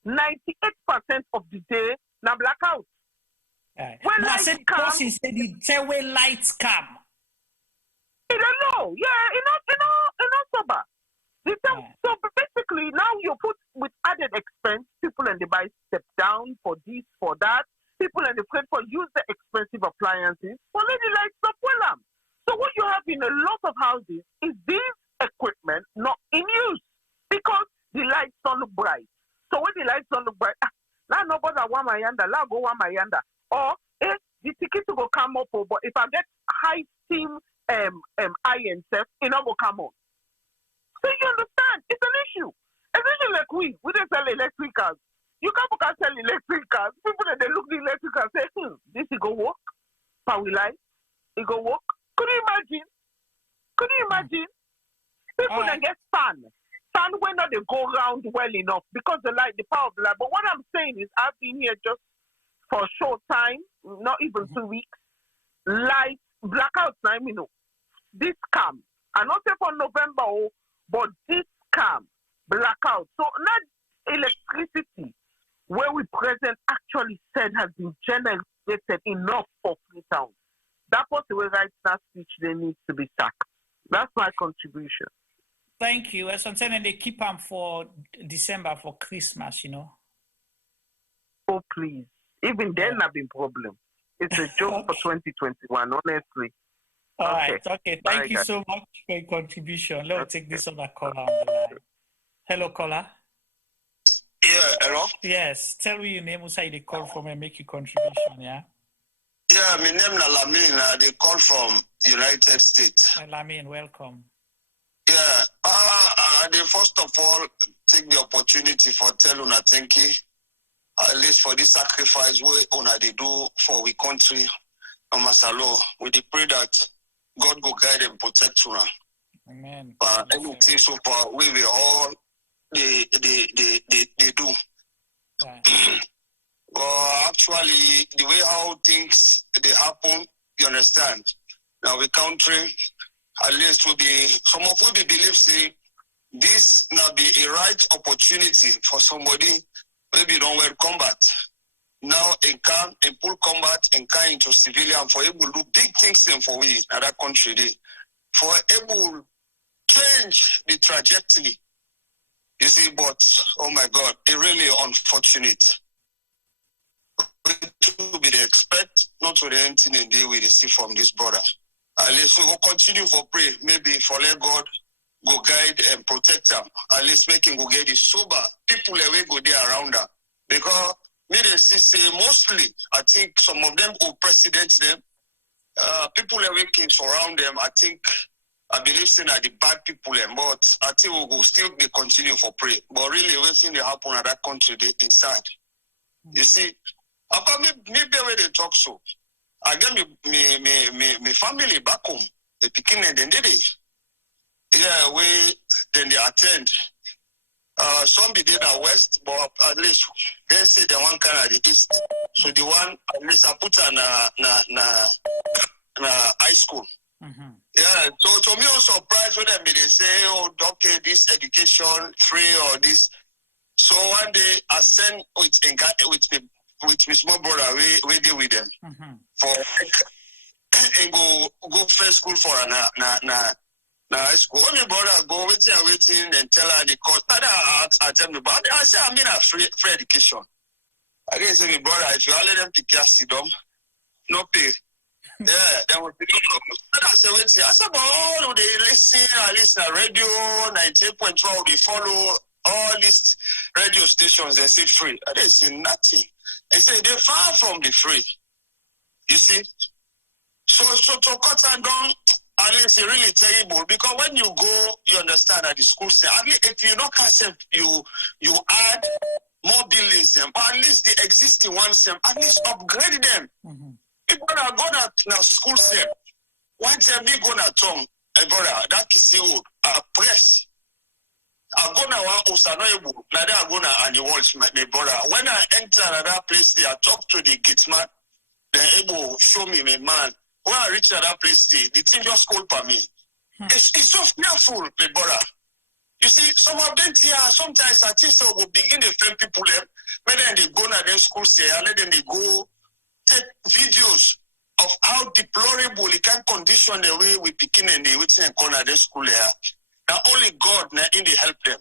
98% of the day na blackout. When I said because he said the tell where lights come. You don't know. Yeah, you know sober. So basically now you put with added expense, people and they buy step down for this, for that. People and they pay for use the expensive appliances for lady lights not well. So what you have in a lot of houses is this equipment not in use because the lights don't look bright. So when the lights don't look bright, now nobody want my yanda, now go want my yanda. Or the ticket to go come up, but if I get high steam iron stuff, it not go come on. So you understand, it's an issue. Especially like we don't sell electric cars. You can't sell electric cars. People that they look the electric cars say, this will go work. Power light, it go work. Could you imagine? People that get fan when not they go round well enough because the power of the light. But what I'm saying is I've been here just for a short time, not even 2 weeks. Light, blackouts, you know. This come. I not say for November, but this come. Blackout. So not electricity where we present actually said has been generated enough for Freetown. That was the way right that speech they need to be sacked. That's my contribution. Thank you. As I'm saying, they keep them for December for Christmas, you know. Oh please. Even then have been problem. It's a joke for 2021, honestly. All right. Okay. Thank you so much for your contribution. Let's take this other caller on the line. Hello, caller. Yeah, hello? Yes. Tell me your name, who say they call from and make your contribution, yeah? Yeah, my name is Lamin. They call from United States. Lamin, welcome. Yeah. They first of all take the opportunity for tell una thank you. At least for this sacrifice we una they do for we country and Masalo. We pray that God go guide and protect una. Amen. Anything so far we will all they do. Right. But actually, the way how things they happen, you understand. Now we country, at least will be some of we believe say this now be a right opportunity for somebody maybe don't wear combat. now in full combat and come into civilian for able to do big things in for we in that country day. For able change the trajectory. You see, but oh my God, it really unfortunate. To be the expect, not to the anything in day we see from this brother. At least we will continue for pray, maybe for let God go guide and protect them. At least make him go get the sober people away go there around them. Because me they say mostly, I think some of them who president them, people away can surround them. I believe saying that the bad people, but I think we will still be continue for pray. But really, everything that happen at that country, they inside. You see, about me where they talk so. I get me family back home. They picking and then they then they attend. Some be there at west, but at least they say the one kind of the east. So the one at least I put na high school. Mm-hmm. Yeah, so to me, I'm surprised when they say, oh, okay, this education free or this. So one day I send with my small brother, we deal with them for and go first school for na high school. When my brother go waiting and tell her the course. I tell me, but I say I mean a free education. I guess my brother, if you let them pick your sit down, no pay. Yeah, that would be good. I said, but all they listen, I listen to radio 98.12, they follow all these radio stations, they say free. And they say nothing. They say they're far from the free. You see? So to cut and down, at least it's really terrible because when you go, you understand that the school say, at least if you don't accept, you add more buildings, but at least the existing ones, at least upgrade them. Mm-hmm. If I go to school, say, one time me go to town, brother, that is you, press. I go to one Osanoibu, now I go to the walls, my brother. When I enter another place, I talk to the gate man, they're able to show me, my man. When I reach that place, the thing just called for me. It's so fearful, my brother. You see, some of them here, sometimes I think so will begin to friend people, but then they go to their school, say, and then they go take videos of how deplorable it can condition the way we begin and they waiting and corner their school here. Now only God now in they help them.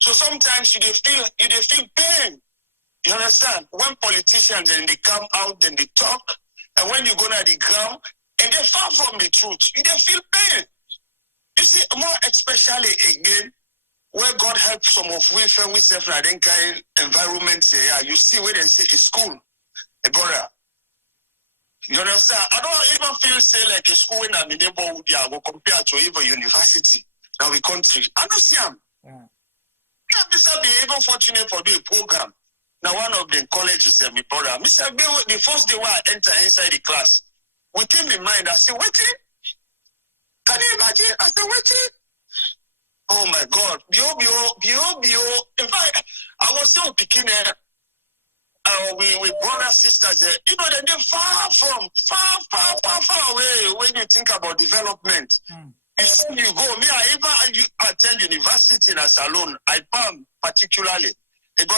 So sometimes you feel pain. You understand? When politicians and they come out and they talk, and when you go to the ground and they're far from the truth, you they feel pain. You see, more especially again, where God helps some of we friend we self like that kind environment here. You see where they say a school, a brother. You understand? I don't even feel say like a school in a neighborhood here will compare to even university in our country. I don't see them. Yeah, Mr. Be even fortunate for doing a program. Now one of the colleges my brother. Mr. B, the first day when I enter inside the class, within my mind, I say, waiting. Can you imagine? I say, waiting. Oh my God. In fact, I was so picking with brothers, sisters, they're far away when you think about development. You see, you go, I attend university in a salon, I palm particularly. But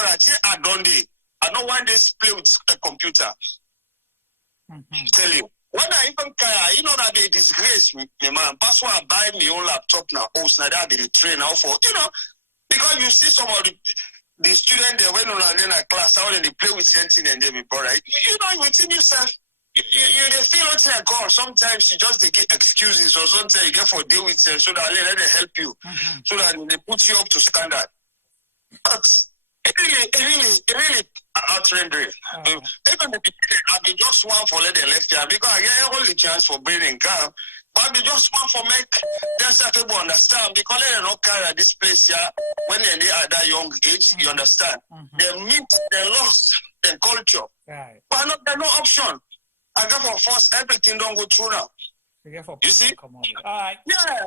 I don't want this play with a computer. Tell you. When I even that they disgrace me, man. That's why I buy my own laptop now. Also, that they train now for, because you see some of the students, they went on a class, how they play with something and they be brother. Within yourself, you they feel what's like God. Sometimes you just they get excuses or sometimes you get for deal with them so that let them help you. So that they put you up to standard. But it really out-rendering. Even the beginning, I've been just one for let them left here because I get all the chance for bringing car. But I've been just one for make themselves people understand because they don't carry this place here when they are that young age, you understand. They meet, they lost their culture. Right. But there's no option. I go for force, everything don't go through now. You see? All right. Yeah,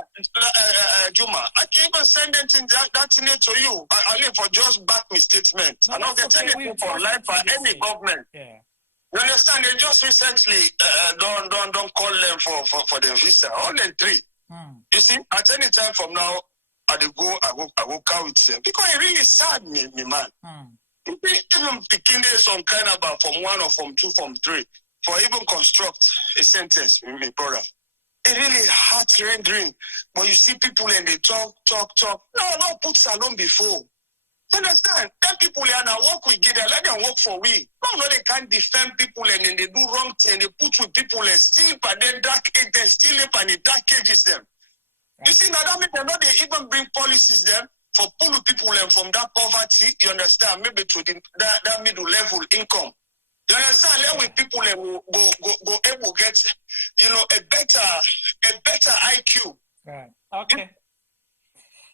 Juma. I can't even send anything that thing to you. I live for just back my statement. No, I don't get anything for life for any government. Yeah. You understand? They just recently don't call them for the visa. Only 3. You see, at any time from now, I go count them because it really sad me man. even picking some kind of from 1 or from 2, from 3, for even construct a sentence, my brother. It really heart-rendering. But you see people and they talk. No, put Salon before. You understand? Tell people and I work with them, let them work for we. No, they can't defend people and then they do wrong thing and they put with people and steal and then dark age, they steal it and the dark ages them. You see, now that means they even bring policies them for pull people and from that poverty, you understand, maybe to that middle level income. You understand? Then with people and go able to get, a better IQ. Right. Okay.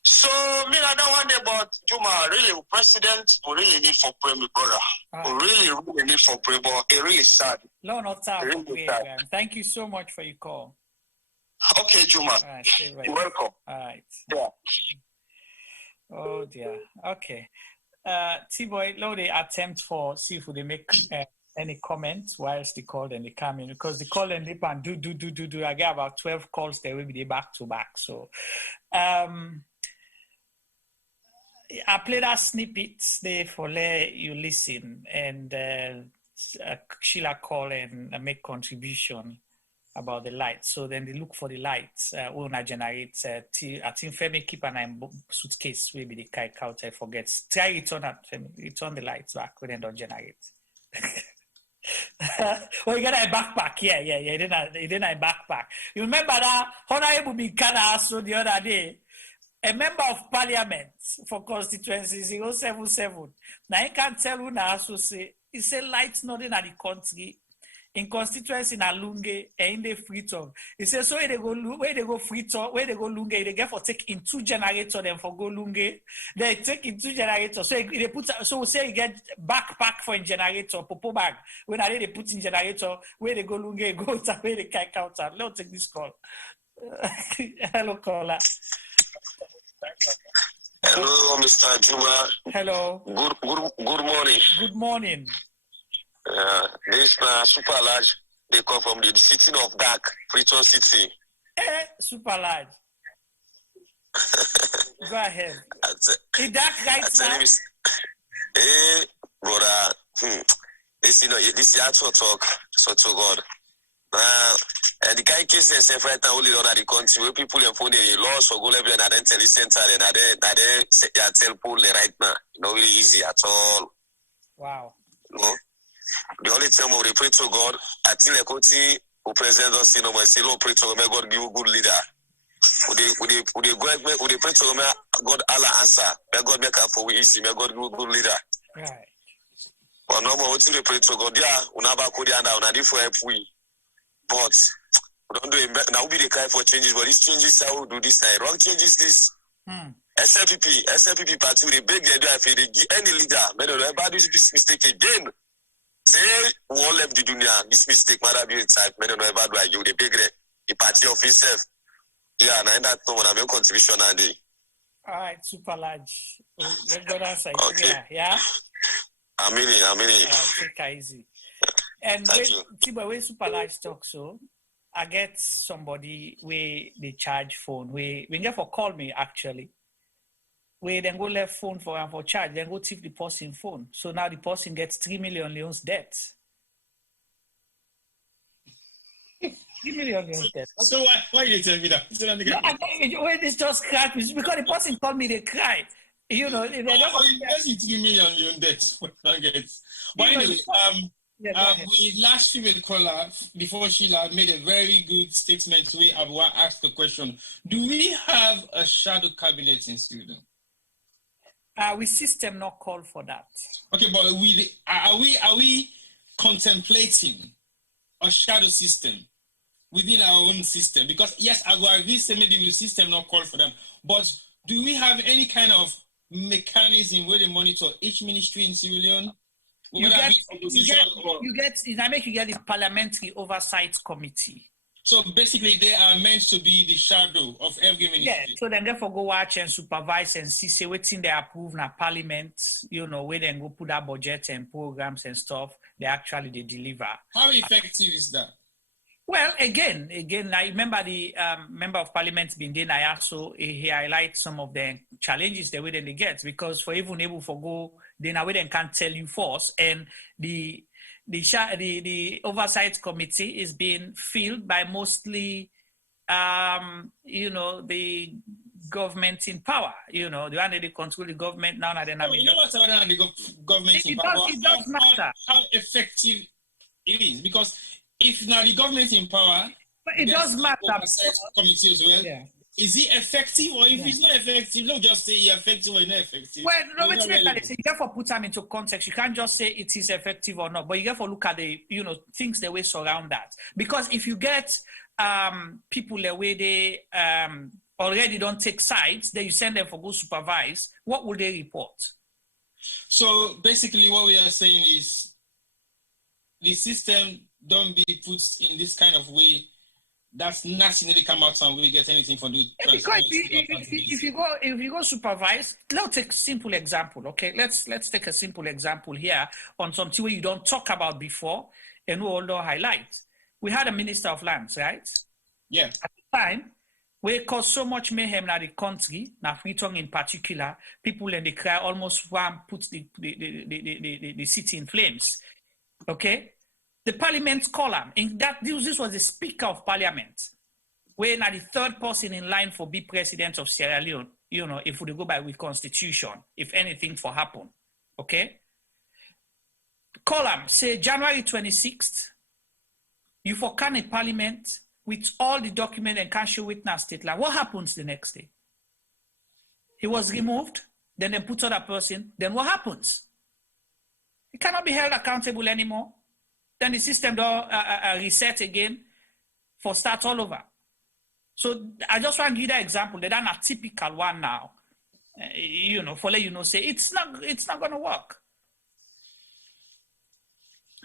So, me, I don't want about Juma, really, president, we really need for prayer, my brother. We really need for prayer, but it's really sad. No, not sad. Really sad. Thank you so much for your call. Okay, Juma. All right, you're welcome. All right. Yeah. Oh, dear. Okay. T-Boy, Lode attempt for, see if they make any comments whilst they call and they come in, because they call and they pan do. I get about 12 calls, they will be back to back. So, I played that snippet there for let you listen, and Sheila call and make contribution about the lights. So then they look for the lights. When I generate, I think Femi keep an suitcase, maybe the kai couch, I forget. Try it on that, return the lights back when they don't generate. Well, you got a backpack, yeah. It didn't a backpack. You remember that Honorable Bikana asked the other day, a member of parliament for constituency 077. Now I can tell you now, so say, he said lights not in the country, in constituency in Alunge and in the Freetown. He said, so where they go Freetown, where they go Lunge, they get for take in 2 generators, then for go Lunge, they take in 2 generators. So they put, so we say you get backpack for a generator, popo bag. When they put in generator, where they go Lunge, go to where they can counter. Let's take this call. Hello, caller. Hello, Mr. Juma. Hello. Good morning. Good morning. This is super large. They come from the city of Dark, Freetown City. Super large. Go ahead. Is Dark right now? Hey, brother. This is actual talk. So to God. And the kind of cases right now only done at the country where people in phone the laws for go level and then tell the center and then tell pool right now. Not really easy at all. Wow. No. The only time we pray to God, I think the country who present us, we say, Lord, pray to God, may God give you good leader. We pray to God, Allah answer. May God make up for we easy. May God give you good leader. Right. But no more, we pray to God, yeah, we never could and for help we. But we don't do it. Now we be the cry for changes, but these changes how we do this time. Wrong changes this. SLPP party, they beg the idea if they give any leader, may not ever do this mistake again. Say, we all left the dunya, this mistake might have been inside, may not ever do I give the big the party of himself. Yeah, and that's what I'm contribution and all right, super large. Good answer. Okay. Yeah. I'm in it. Take it easy. And when super large talk, so I get somebody where they charge phone. When you for call me actually, where then go left phone for charge, then go tip the person phone. So now the person gets 3 million leons debt. 3 million leons debt. So why you tell me that? When it's just crack, because the person called me, they cried. You know, they don't 3 million leon debt. But anyway, the last female caller before Sheila made a very good statement where Abua asked the question: do we have a shadow cabinet in Sweden? We system not call for that. Okay, but are we contemplating a shadow system within our own system? Because yes, I will agree maybe the system not call for them, but do we have any kind of mechanism where they monitor each ministry in Sierra Leone? You get the parliamentary oversight committee. So basically, they are meant to be the shadow of every ministry. Yeah, so then therefore go watch and supervise and see what's in they approve in parliament, you know, where then go put that budget and programs and stuff, they deliver. How effective is that? Well, again, I remember the member of parliament being there. I also he highlight some of the challenges the way they get, because for even able to go, then away they can't tell you first, and the oversight committee is being filled by mostly the government in power, the one that they control the government now. You know what's about the government in power? It does matter how effective it is, because if now the government in power, but it does matter. Committee as well. Yeah. Is it effective, or if it's not effective, don't just say it's effective or not effective. Well, no, you therefore put them into context. You can't just say it is effective or not, but you therefore look at the things the way surround that. Because if you get people the way they already don't take sides, then you send them for go supervise, what will they report? So basically what we are saying is the system don't be put in this kind of way that's nothing they come out and we get anything for the because if you go supervise, let's take a simple example, okay? Let's take a simple example here on something where you don't talk about before and we all highlight. We had a minister of lands, right? Yeah. At the time, we caused so much mayhem in the country, now Freetown in particular, people in the cry almost want to put the city in flames. Okay? The parliament column, in that this was the Speaker of Parliament, where now the third person in line for be president of Sierra Leone, if we go by with constitution, if anything for happen. Okay? Column say January 26th, you for can a parliament with all the document and can't show witness state line. What happens the next day? He was removed, then they put other person, then what happens? He cannot be held accountable anymore. Then the system don't reset again for start all over. So I just want to give that example. That's a typical one now. For let say it's not going to work.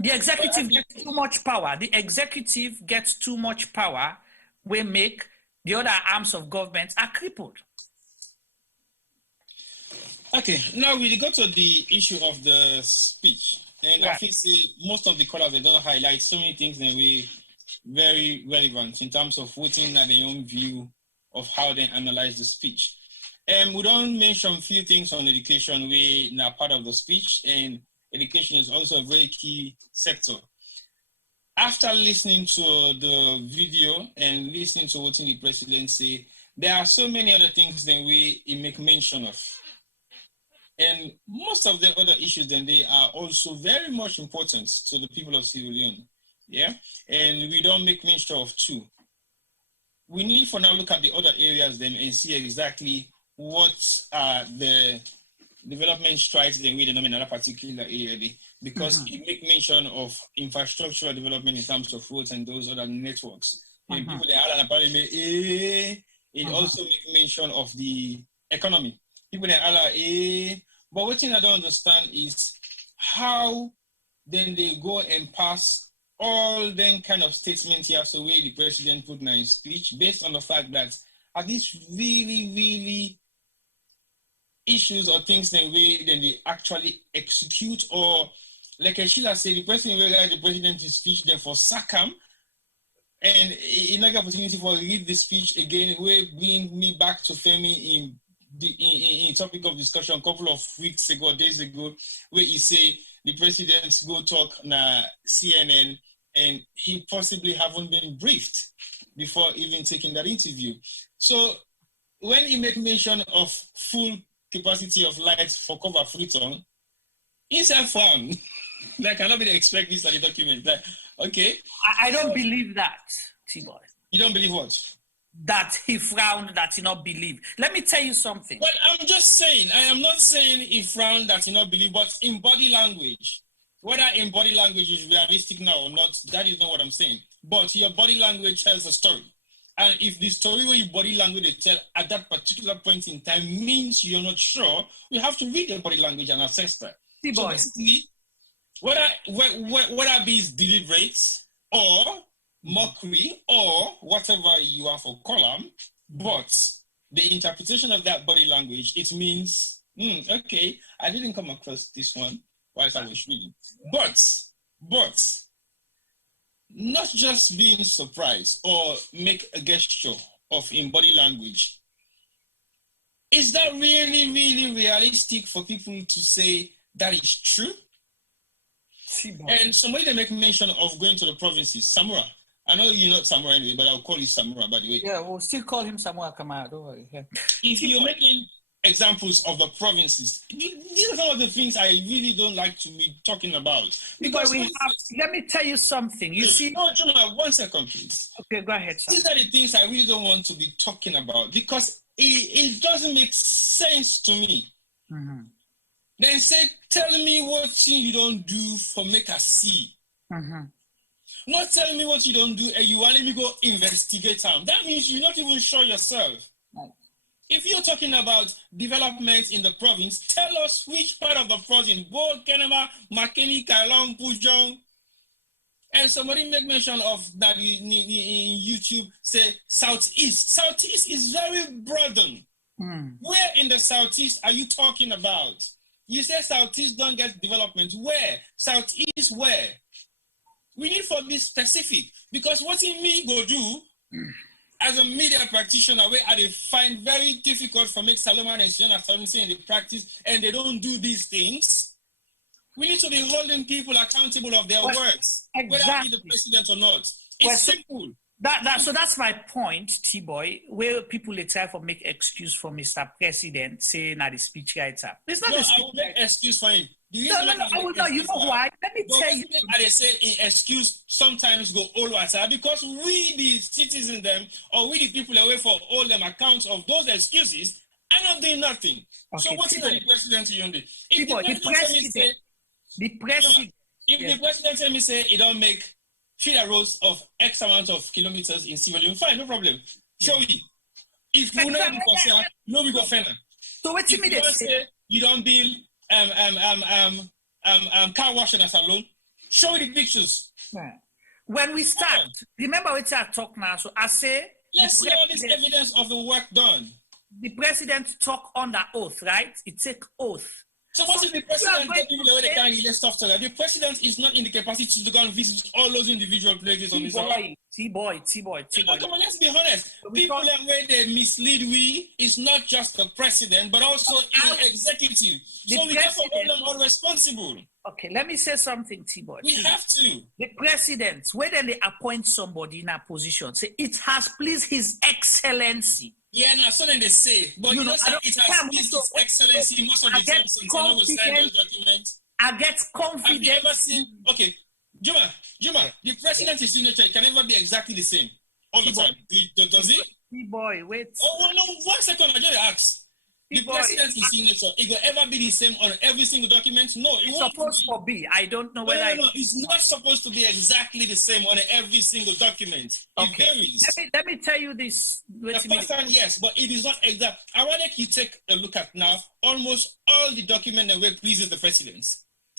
The executive gets too much power. The executive gets too much power. We make the other arms of government are crippled. Okay, now we go to the issue of the speech. And right. Obviously, most of the callers, they don't highlight so many things that we very relevant in terms of voting at their own view of how they analyze the speech. And we don't mention a few things on education. We are part of the speech, and education is also a very key sector. After listening to the video and listening to what the president say, there are so many other things that we make mention of. And most of the other issues then they are also very much important to the people of Sierra Leone. Yeah. And we don't make mention of two. We need for now look at the other areas then and see exactly what are the development strides then we determine in a particular area. Because it make mention of infrastructural development in terms of roads and those other networks. And people that are parliament, it also make mention of the economy. People that are but what thing I don't understand is how then they go and pass all them kind of statements here, so where the president put in his speech, based on the fact that are these really, really issues or things that way then they actually execute, or like Sheila said, the president will write the president's speech then for Sakam, and in like opportunity for read the speech again, will bring me back to Femi in topic of discussion a couple of weeks ago, days ago, where he say the president go talk na CNN and he possibly haven't been briefed before even taking that interview. So when he make mention of full capacity of lights for cover Freetown, he's a frown. Like I cannot really expect this at the document. Like, okay. I don't believe that, T-Boy. You don't believe what? That he frowned, that he not believe. Let me tell you something. Well, I'm just saying, I am not saying he frowned that he not believe, but in body language, whether in body language is realistic now or not, that is not what I'm saying. But your body language tells a story. And if the story where your body language they tell at that particular point in time means you're not sure, you have to read your body language and assess that. So basically, whether be it deliberate or mockery or whatever you are for column, but the interpretation of that body language, it means, okay, I didn't come across this one whilst I was reading. But not just being surprised or make a gesture of in body language. Is that really, really realistic for people to say that is true? And somebody they make mention of going to the provinces, Samura. I know you're not Samura anyway, but I'll call you Samura, by the way. Yeah, we'll still call him Samura Kamara, don't worry. Yeah. If you're making examples of the provinces, these are some of the things I really don't like to be talking about. Because let me tell you something. You see... No, Juma, 1 second, please. Okay, go ahead, sir. These are the things I really don't want to be talking about because it doesn't make sense to me. Mm-hmm. Then say, tell me what thing you don't do for make us see. Mm-hmm. Not tell me what you don't do and you want me go investigate them. That means you're not even sure yourself. Right. If you're talking about development in the province, tell us which part of the province. Bo, Kenema, Makeni, Kailong, Pujong. And somebody make mention of that in YouTube, say Southeast. Southeast is very broadened. Where in the Southeast are you talking about? You say Southeast don't get development. Where? Southeast where? We need for this specific. Because what in me go do, as a media practitioner, where I find very difficult for me, Salomon and Sienna in the practice, and they don't do these things. We need to be holding people accountable of their words, whether I be the president or not. It's simple. So that's my point, T-Boy, where people they try for make excuse for Mr. President, saying that the speech writer. It's not no, a speech I will make excuse for him. No, I will not. You know why? Let me tell you. They say in excuse sometimes go all water because we, the citizens, them, or we, the people away for all them accounts of those excuses, are not doing nothing. Okay, so what is the president doing? If the president tell me say he don't make feeder roads of X amount of kilometers in Sierra Leone, fine, no problem. Show me. If you know the concern, no we go further. So what you mean? Say you don't build car washing as alone. Show me the pictures. Yeah. When we start, remember what I talk now. So I say let's see all this evidence of the work done. The president talk under oath, right? It take oath. So what if the president get people the way they can get stuff together? The president is not in the capacity to go and visit all those individual places on his own. T-boy. Come on, let's be honest. People that way they mislead we is not just the president, but also the executive. So we have to hold them all responsible. Okay, let me say something, T-boy. We have to. The president, when they appoint somebody in a position, say it has pleased His Excellency. Yeah, no, so then they say, but you know, it has pleased His Excellency most of the time since I will sign those documents. I get confidence. Have you ever seen? Okay, Juma, the president's signature can never be exactly the same all the time. Does it? T-boy, wait. Oh, no, 1 second, I just asked. The president's signature, it will ever be the same on every single document? No, it won't. Supposed to be. I don't know whether. No, it's not supposed to be exactly the same on every single document. Okay. It varies. Let me tell you this. The pattern, yes, but it is not exact. I want you to take a look at now almost all the documents that were pleases the president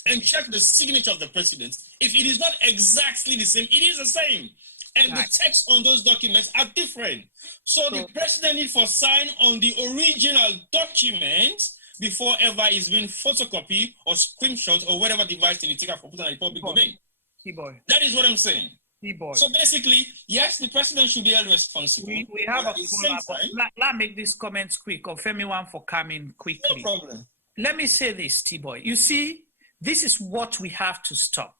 and check the signature of the president. If it is not exactly the same, it is the same. And the text on those documents are different. So the president needs to sign on the original document before ever it's been photocopied or screenshot or whatever device they take out for putting in the public domain. That is what I'm saying. So basically, yes, the president should be held responsible. We have a Let's make these comments quick. Or Femi one for coming quickly. No problem. Let me say this, T-Boy. You see, this is what we have to stop.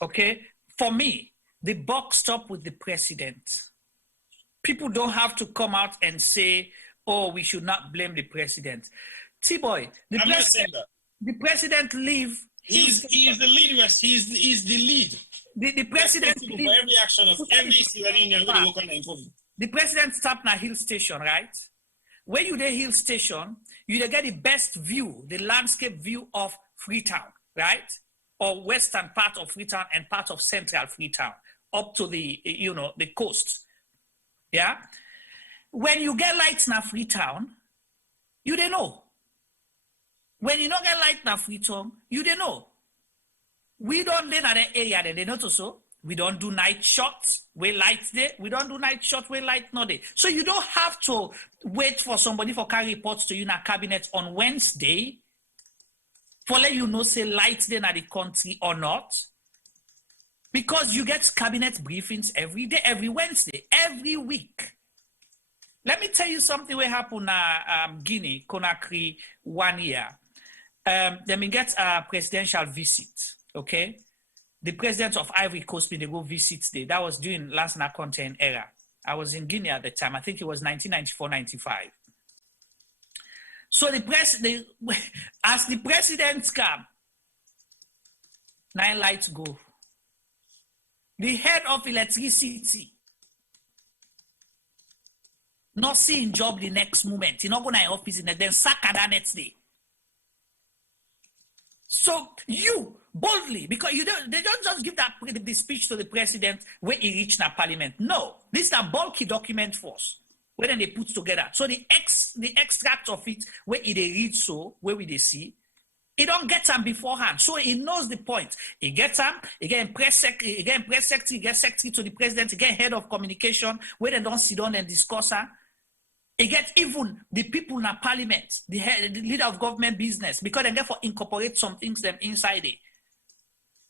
Okay? For me, the buck stop with the president. People don't have to come out and say, oh, we should not blame the president. T-Boy, the president leave. He is the lead. He's the lead. The president leave. For every action of every Sierra Leonean. The president stopped at Hill Station, right? When you there Hill Station, you get the best view, the landscape view of Freetown, right? Or western part of Freetown and part of central Freetown, up to the, the coast. Yeah? When you get lights in Freetown, you don't know. When you don't get light in Freetown, you don't know. We don't live in the area that they know so. We don't do night shots where lights there. We don't do night shots where light not there. So you don't have to wait for somebody for carry reports to you in a cabinet on Wednesday for let you know say lights there in the country or not. Because you get cabinet briefings every day, every Wednesday, every week. Let me tell you something will happen in Guinea, Conakry, 1 year. Then we get a presidential visit, okay? The president of Ivory Coast, they go visit there. That was during last Nakonten era. I was in Guinea at the time. I think it was 1994-95. So as the president come, 9 lights go. The head of electricity not seeing job the next moment. He not go to office and then sack that next day. So you boldly, because they don't just give the speech to the president where he reached the parliament. No, this is a bulky document force where then they put together. So the extract of it where they read where we they see, he don't get them beforehand. So he knows the point. He gets them, he get press secretary, he get secretary to the president, he get head of communication where they don't sit down and discuss her. He gets even the people in the parliament, the leader of government business, because they therefore incorporate some things them inside it.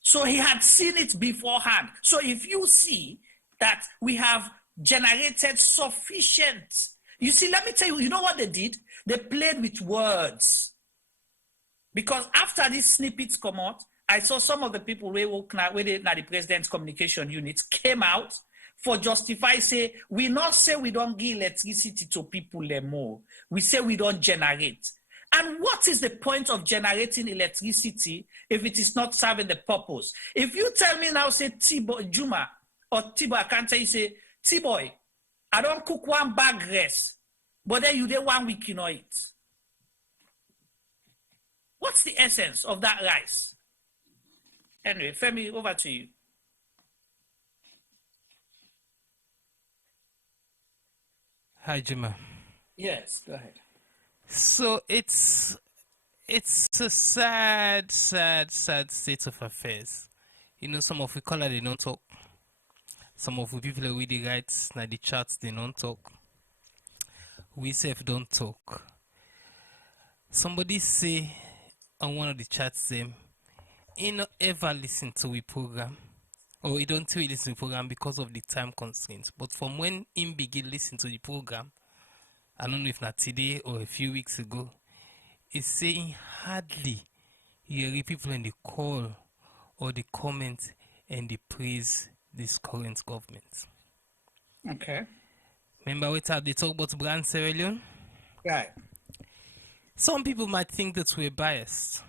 So he had seen it beforehand. So if you see that we have generated sufficient, you see, let me tell you, you know what they did? They played with words. Because after these snippets come out, I saw some of the people where the president's communication unit came out for justify, say, we not say we don't give electricity to people more. We say we don't generate. And what is the point of generating electricity if it is not serving the purpose? If you tell me now, say, T-Boy, Juma, or T-Boy, I can't tell you, say, T-Boy, I don't cook 1 bag rice, but then you did 1 week, you know it. What's the essence of that rice? Anyway, Femi, over to you. Hi, Juma. Yes, go ahead. So it's a sad state of affairs. You know, some of the color they don't talk. Some of the people that read the rights, now the charts they don't talk. We self don't talk. Somebody say on one of the chats them, he not ever listen to a program. Or he don't really listen to the program because of the time constraints. But from when him begin listen to the program, I don't know if not today or a few weeks ago, he's saying hardly hear people in the call or the comment and the praise this current government. Okay. Remember what they talk about brand Sierra Leone? Right. Some people might think that we're biased.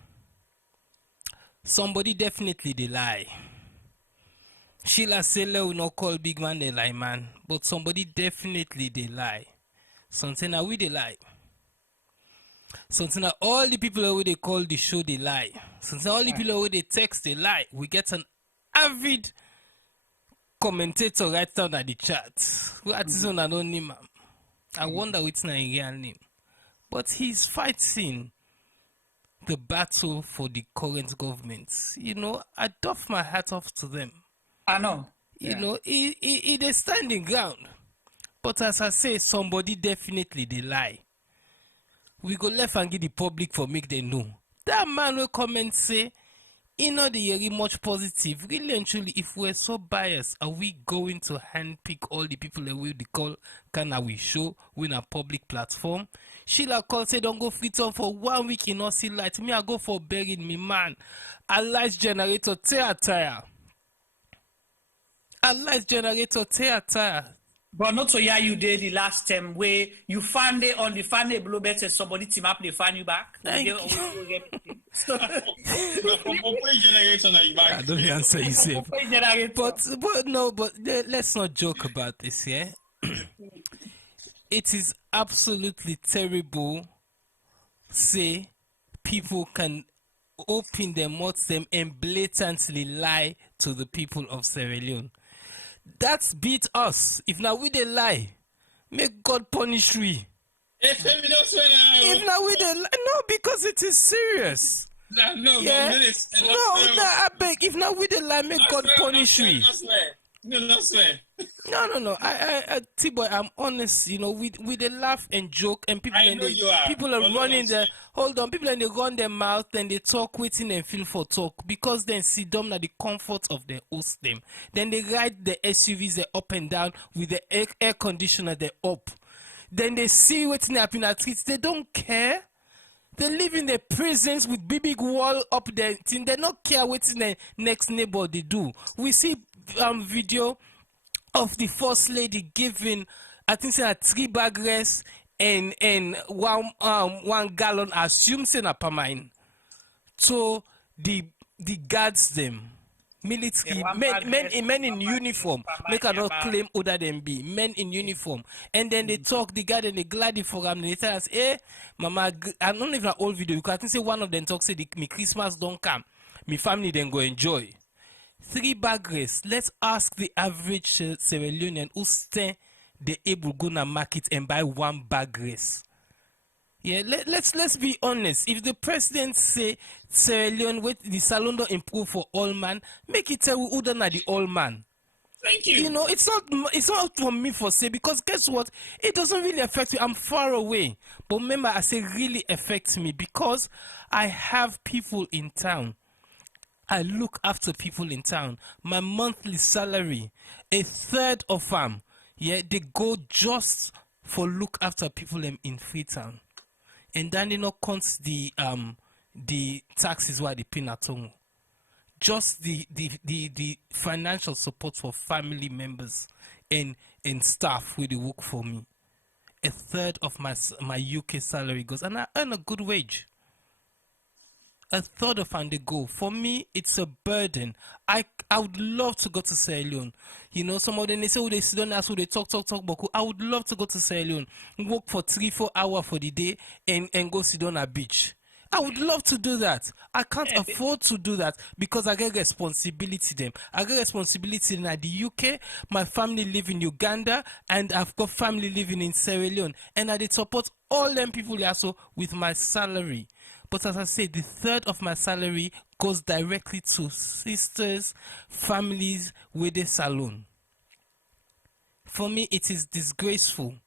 Somebody definitely they lie. Sheila Sele will not call big man they lie, man. But somebody definitely they lie. Something that we they lie. Something that all the people who they call the show they lie. Something all the people who they text they lie. We get an avid commentator right down at the chat. Who is on anonymous. I wonder which na real name. But he's fighting the battle for the current government. You know, I doff my hat off to them. I know. You know, it is standing ground. But as I say, somebody definitely they lie. We go left and give the public for make them know. That man will come and say, you know, the very much positive. Really and truly, if we're so biased, are we going to handpick all the people that we call can we show win a public platform? Sheila call say don't go Freetown for 1 week in not see light. Me I go for burying me man. A light generator tire. A light generator tire. But not so yeah, you did the last time where you found it on the fan below better somebody team up they find you back. I don't answer you say. But let's not joke about this, yeah? It is absolutely terrible. Say people can open their mouths them and blatantly lie to the people of Sierra Leone. That's beat us. If now we they lie, make God punish we. If now we they lie, no, because it is serious. No, I beg. If now we they lie, make God punish we. No, swear. No. I T-Boy, I'm honest. You know, we they laugh and joke, and people are running there hold on, people and they run their mouth and they talk waiting and feel for talk because then sit down at the comfort of their host them. Then they ride the SUVs they up and down with the air conditioner they up. Then they see what's happening at streets. They don't care. They live in the prisons with big wall up there. They don't care what's the next neighbor they do. We see video of the first lady giving, I think, a 3-bag rice and 1 gallon, assumes in a mine. So the guards them. Military men in uniform. Make a not claim other than be men in uniform. And then they talk, the guy and they glad for them. They tell us, hey, mama, I don't even an old video because I think say one of them talks say me Christmas don't come. Me family then go enjoy. 3-bag race. Let's ask the average Sierra Leonean who stay they able go na market and buy 1 bag race. Yeah, let's be honest. If the president say Sierra Leone with the salon don't improve for all man, make it tell who done the all man. Thank you. You know, it's not for me for say because guess what? It doesn't really affect me. I'm far away. But remember, I say really affects me because I have people in town. I look after people in town. My monthly salary, 1/3 of them, yeah, they go just for look after people in Freetown. And then they not count the taxes why they pay at home. Just the financial support for family members and staff where they work for me. 1/3 of my UK salary goes, and I earn a good wage. 1/3 of and they go. For me, it's a burden. I would love to go to Sierra Leone. You know, some of them they say, oh, they sit down as they talk, but I would love to go to Sierra Leone, work for 3-4 hours for the day, and go sit down at beach. I would love to do that. I can't afford to do that because I get responsibility them. I get responsibility in the UK. My family live in Uganda, and I've got family living in Sierra Leone, and I did support all them people also with my salary. But as I said, 1/3 of my salary goes directly to sisters, families with a salon. For me, it is disgraceful.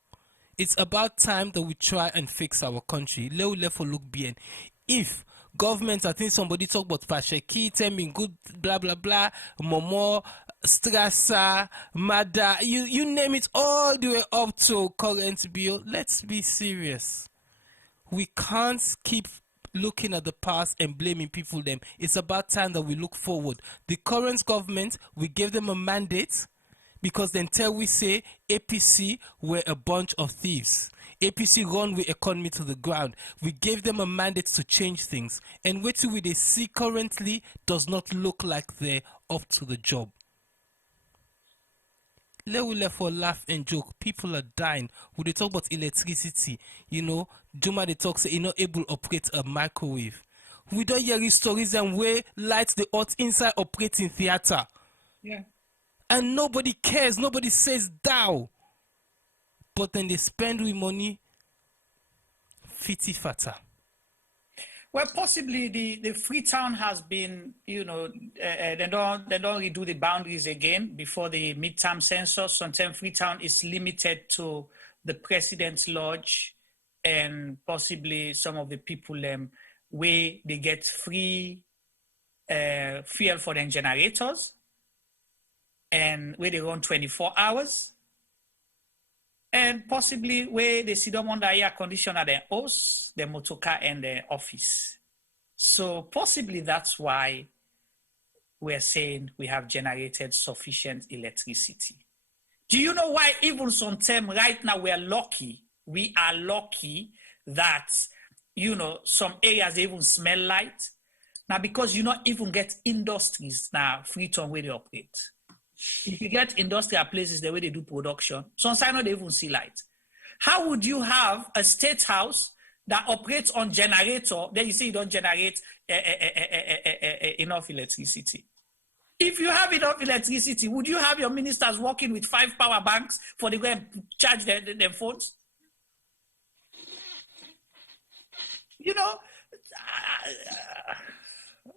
It's about time that we try and fix our country. Let look behind. If government, I think somebody talk about Pasheki, tell me good, blah, blah, blah, Momo, Strasser, Mada, you name it, all the way up to current bill. Let's be serious. We can't keep looking at the past and blaming people them. It's about time that we look forward. The current government, we gave them a mandate because then tell we say APC were a bunch of thieves. APC run the economy to the ground. We gave them a mandate to change things. And what we they see currently does not look like they're up to the job. Let for laugh and joke. People are dying. When they talk about electricity, you know, Juma they talk say you're not able to operate a microwave. We don't hear stories and where lights the hot inside operating theater. Yeah. And nobody cares. Nobody says thou. But then they spend with money fitty fatter. Well, possibly the Freetown has been, you know, they don't redo the boundaries again before the midterm census. Sometimes Freetown is limited to the President's Lodge and possibly some of the people where they get free fuel for their generators and where they run 24 hours. And possibly where they sit down under air conditioner, their house, their motorcar, and their office. So possibly that's why we're saying we have generated sufficient electricity. Do you know why even sometimes right now we are lucky that, you know, some areas even smell light? Now because you not even get industries now, Freetown where they operate. If you get industrial places the way they do production, sometimes they even see light. How would you have a state house that operates on generator, then you say you don't generate enough electricity? If you have enough electricity, would you have your ministers working with 5 power banks for they go and charge their phones? You know,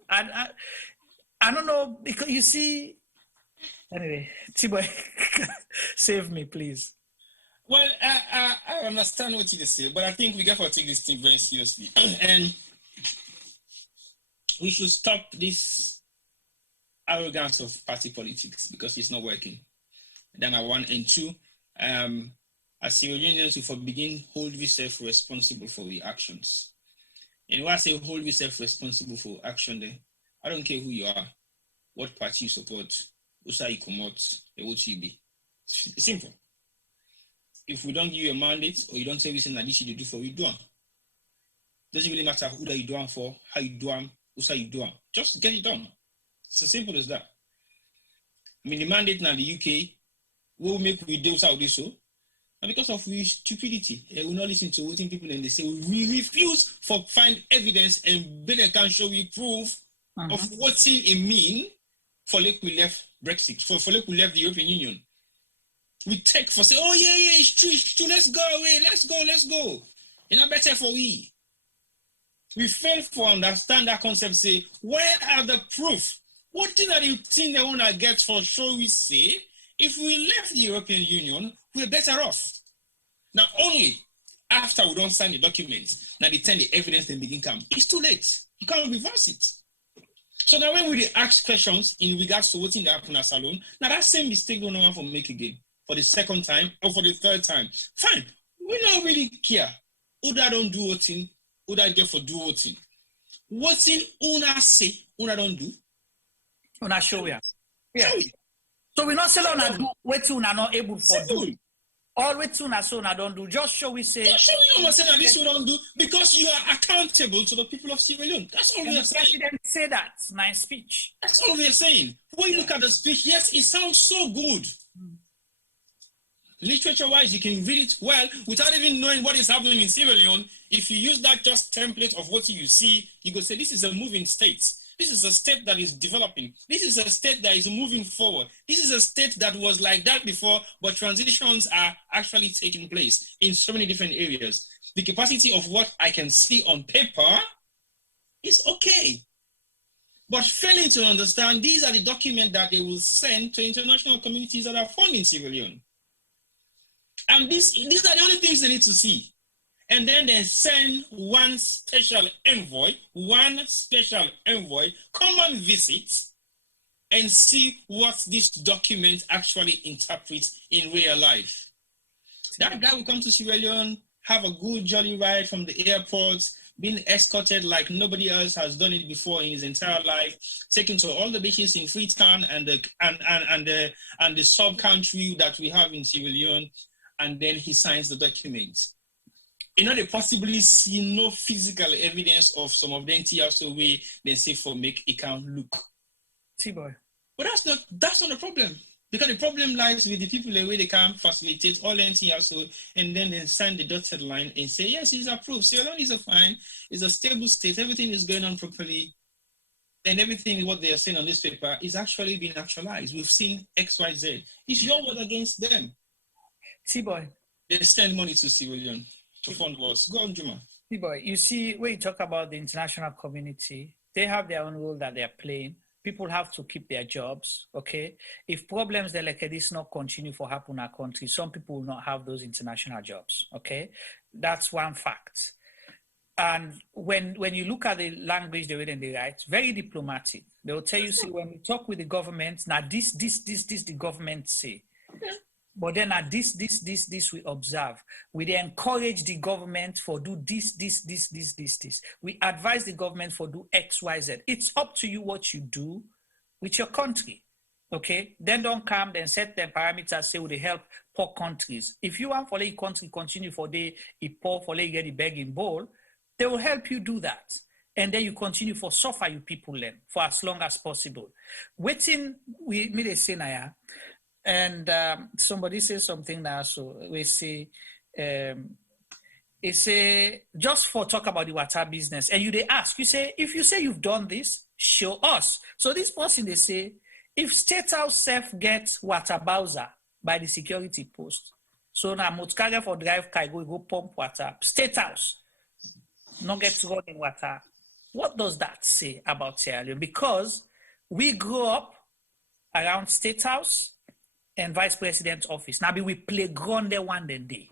I don't know, because you see, anyway, Tiboy, save me, please. Well, I understand what you say, but I think we got to take this thing very seriously. And we should stop this arrogance of party politics because it's not working. Then one and two, as Sierra Leoneans, we for begin hold ourselves responsible for the actions. And when I say hold yourself responsible for action, then I don't care who you are, what party you support, who say you come out, what you be. It's simple. If we don't give you a mandate or you don't tell everything that this you do for you do it. Doesn't really matter who that you do it for, how you do it, who say you do it. Just get it done. It's as simple as that. I mean, the mandate now in the UK will make we do this so. And because of we stupidity, we not listen to what people and they say we refuse for find evidence and better can show we proof of what's it mean for like we left Brexit, for like we left the European Union. We take for say, oh yeah, it's true, let's go away, let's go. It's not better for we. We fail for understand that concept, say, where are the proof? What thing are you think they want to get for sure we say, if we left the European Union, we're better off. Now, only after we don't sign the documents, now they turn the evidence and begin come. It's too late. You can't reverse it. So now when we ask questions in regards to what's in the Apuna Salon, now that same mistake don't want to make again for the second time or for the third time. Fine. We don't really care. Who that don't do what in, who that get for do what in. What's in una say, una don't do? Una show ya. Yeah. So we not say una do what una not able for do. All we tuna so na don't do. Just show we say. Just show we not say that this we don't do because you are accountable to the people of Sierra Leone. That's all we are saying. The president say that. Nice speech. That's all we are saying. When you look at the speech, yes, it sounds so good. Literature-wise, you can read it well without even knowing what is happening in Sierra Leone. If you use that just template of what you see, you go say this is a moving state. This is a state that is developing. This is a state that is moving forward. This is a state that was like that before, but transitions are actually taking place in so many different areas. The capacity of what I can see on paper is okay. But failing to understand, these are the documents that they will send to international communities that are funding Sierra Leone. And these are the only things they need to see. And then they send one special envoy, come and visit and see what this document actually interprets in real life. That guy will come to Sierra Leone, have a good jolly ride from the airport, being escorted like nobody else has done it before in his entire life, taken to all the beaches in Freetown and the sub-country that we have in Sierra Leone, and then he signs the document. You know, they possibly see no physical evidence of some of the NTRs way they say for make account look. See, boy. But that's not the problem. Because the problem lies with the people the way they can facilitate all NTRs and then they sign the dotted line and say, yes, it's approved. Sierra Leone is fine. It's a stable state. Everything is going on properly. And everything what they are saying on this paper is actually being actualized. We've seen X, Y, Z. It's your word against them. See, boy. They send money to Sierra Leone to fund wars. Go on, Juma. See, boy, you see, when you talk about the international community, they have their own role that they're playing. People have to keep their jobs, okay? If problems like this not continue for happen in our country, some people will not have those international jobs, okay? That's one fact. And when you look at the language they read and they write, very diplomatic. They will tell you, see, when we talk with the government, now this the government say. Yeah. But then at this we observe. We then encourage the government for do this. We advise the government for do X, Y, Z. It's up to you what you do with your country, okay? Then don't come, then set them parameters, say, will they help poor countries? If you want for the country continue for the poor, for they get the begging bowl, they will help you do that. And then you continue for suffer you people then for as long as possible. Waiting, me they say now, and somebody says something now, so we say, it say, just for talk about the water business, and they ask, you say, if you say you've done this, show us. So this person, they say, if State House self gets water bowser by the security post, so now Mutkaga for drive car, go pump water, State House, not get running water. What does that say about Sierra Leone? Because we grew up around State House, and vice president's office. Now we playground there one day.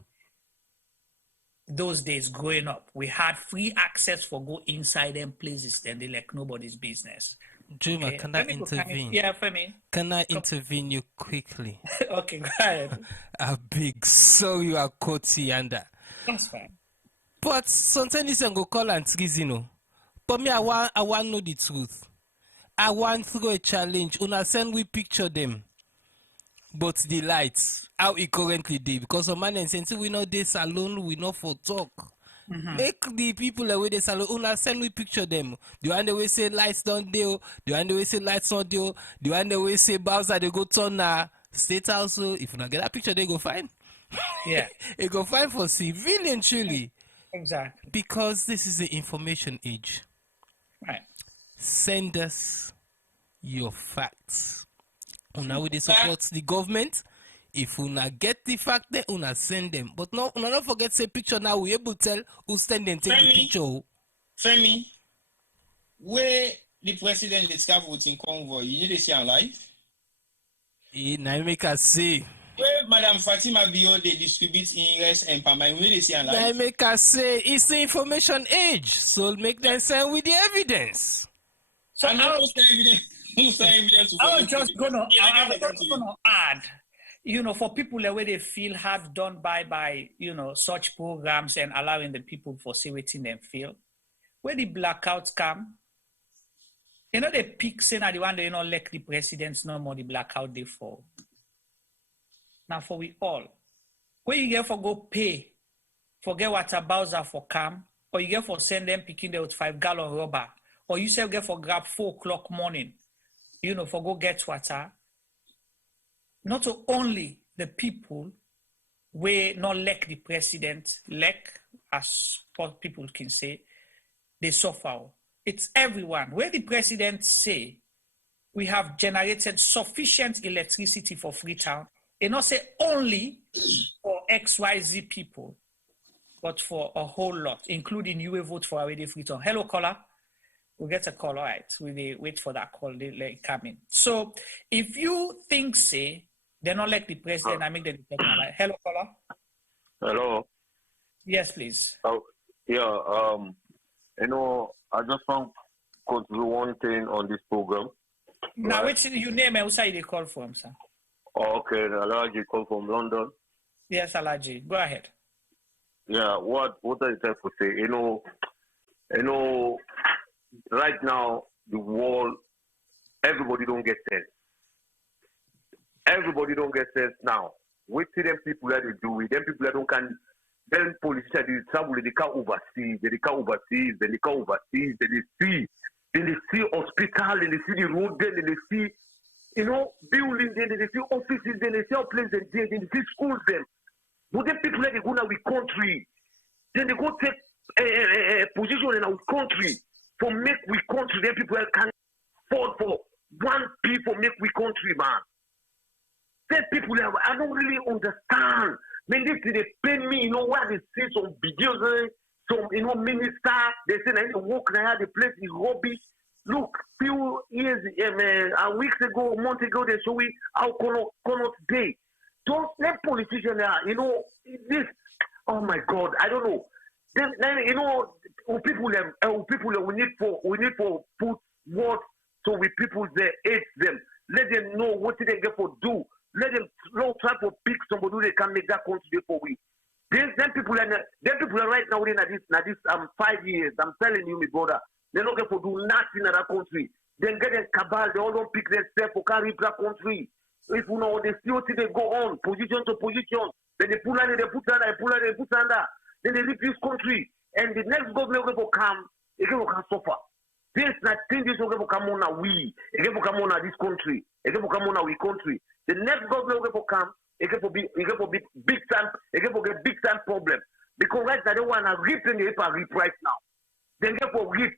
Those days growing up, we had free access for go inside them places, and they like nobody's business. Juma, Okay. can I intervene? Yeah, Femi. Can I intervene you quickly? Okay, go ahead. A big so you are Kotianda. That's fine. But sometimes you go call and Trizino. But me, I want know the truth. I want through a challenge. Una send we picture them. But the lights, how it currently did. Because some man and since we know this alone, we know for talk. Make the people away this alone. Una send we picture them. The one they say lights don't deal. The one they say lights not deal. The one they say Bowser they go turn state also. If you not get that picture, they go fine. Yeah. They go fine for civilian truly. Exactly. Because this is the information age. Right. Send us your facts. Una will support the government. If una get the fact, then una send them. But no, una don't forget say picture now. We able to tell who stand and take the picture. Femi, where the president is careful in convoy, you need to see on live. Now make us say. Where Madam Fatima Bio they distribute in rest and Pama, you need to see on live. Now make us say it's the information age, so make them send with the evidence. So I was just gonna add, for people where they feel hard done by such programs and allowing the people for see waiting them feel. Where the blackouts come, they pick saying the one they elect the presidents no more the blackout they fall. Now for we all, where you get for go pay, forget what a Bowser for come, or you get for send them picking there with 5-gallon rubber, or you say get for grab 4 o'clock morning, for go get water. Not only the people where not like the president, as people can say, they suffer. It's everyone. Where the president say we have generated sufficient electricity for Freetown, and not say only for XYZ people, but for a whole lot, including you will vote for already Freetown. Hello, caller. We'll get a call, all right. We wait for that call, they come in. So if you think, say, they're not like the president, I make them right. Hello, caller. Hello. Yes, please. Oh, yeah. I just want to contribute one thing on this program. Now, which you name and who they call from, sir? Oh, okay, Alaji call from London. Yes, Alaji. Go ahead. Yeah, what are you trying to say? Right now, the world, everybody don't get sense. Everybody don't get sense now. We see them people that they do it. Them people that don't can. Then politicians they travel. They can't overseas. Then they can't overseas. Then they can't overseas. Then they see. Then they see hospital. Then they see the road. Then they see, buildings. Then they see offices. Then they see our places. Then they see schools. Then, but them people that they go now with country. Then they go take a position in our country for make we country. Then people can afford for one people make we country, man. Then people I don't really understand. Man, they pay me, why they see some videos, some minister, they say they walk there, the place is rubbish. Look, few years, weeks ago, a month ago, they show me how Connaught Day. Those politicians this, oh my God, I don't know. Then people we need for put words so we people they hate them. Let them know what they get for do. Let them not try to pick somebody who they can make that country for we. Them people are right now in this 5 years. I'm telling you, my brother, they're not going to do nothing in that country. Then get them cabal, they all don't pick themselves for carry that country. If they see what they go on, position to position, then they pull under, they put under, then they leave this country. And the next government will come, they will suffer. This thing this will come on we, it will come on this country, it will come on our country. The next government will come, it will be big time, it will get big time problem. Because right now they want to rip in the rip right now. Then get for rip.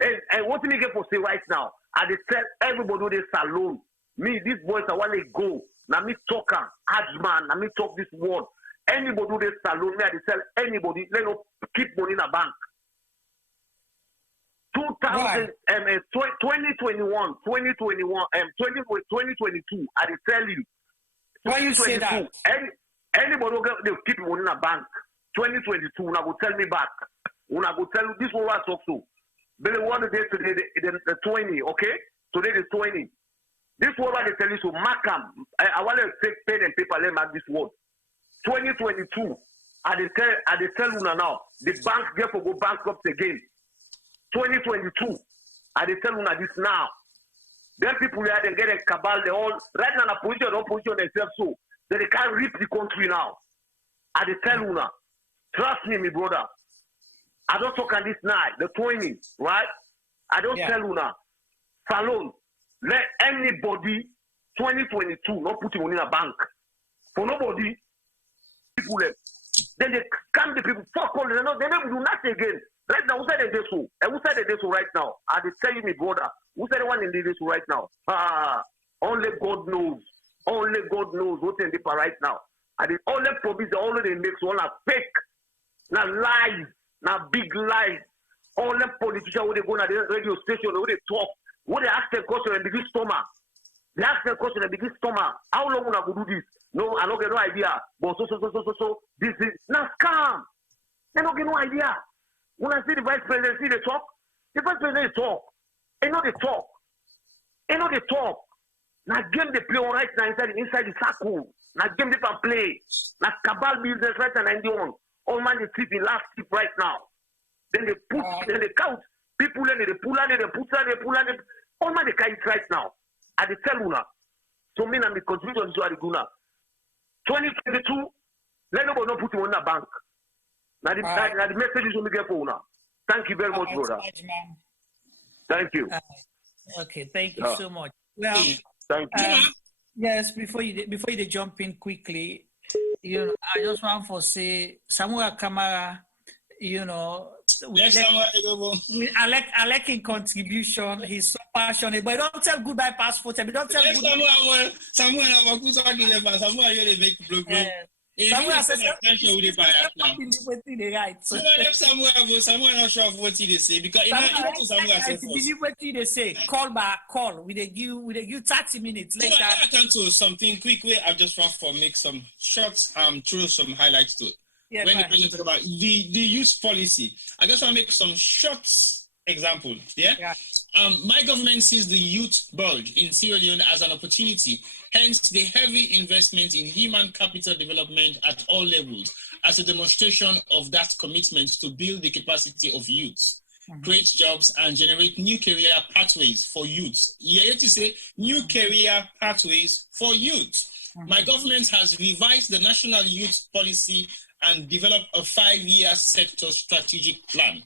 And what do they get for say right now? I tell everybody they salon. Me, these boys I want to go. Now me talk man, now me talk this word. Anybody who they salon, me I tell anybody, let them keep money in a bank. 2021, 2022, I tell you, Why you say that? Anybody will keep money in a bank. 2022, una go tell me back. Una go tell you this one was talk to. But what day today? The 20, okay? Today the 20. This word they tell you so mark them. I want to take pen and paper. Let mark this word. 2022. I tell you now. The bank therefore go bankrupt again. 2022. I tell you this now. Then people here they get a cabal. They all right now in a position, don't position themselves so that they can't reap the country now. I tell you now. Trust me, my brother. I don't talk on this night, the 20, right? I don't tell you now. Salon, let anybody 2022 not put money in a bank. For nobody, people left. Then they scam the people. Fuck all. They never do nothing again. Right now, who said they do so? And who said they do so right now? I tell you, my brother. Who said the one in this right now? Only God knows. Only God knows what's in the right now. And the only promise, the only they make so all are fake. Now lies. Now big lies. All them politicians who they go to the radio station, who they talk, who they ask them question and begin stomach. They ask them question and begin stomach. How long will I go do this? No, I don't get no idea. But so, this is now scam. They don't get no idea. When I see the vice president, see the talk, the vice president talk. They know they talk. They know they talk. Now game they play right now inside the circle. Now game they can play. Now cabal business right now 91. All man is sleeping last sleep right now. Then they put, then they count. People then they pull and they pull and all man they carry it right now. At the tell you now. So me and me continue to do the guna. 2022, let nobody not put him on the bank. Now the message is only get for now. Thank you very much, brother. Thank you. Okay, thank you so much. Well, thank you. Yes, before you jump in quickly, you know, I just want to say Samuel Kamara, you know, I like his contribution. He's so passionate, but don't tell goodbye passport. Don't tell goodbye. Samuel says Samuel not sure of what they say because they say call back, call. We give you 30 minutes later. I can do something quick way. I just want to make some shots throw some highlights to it. Yeah, when the president talk about the youth policy, I just want to make some shots example. Yeah. My government sees the youth bulge in Sierra Leone as an opportunity, hence the heavy investment in human capital development at all levels as a demonstration of that commitment to build the capacity of youths, create jobs, and generate new career pathways for youths. You hear to say new career pathways for youth. My government has revised the national youth policy and developed a 5-year sector strategic plan.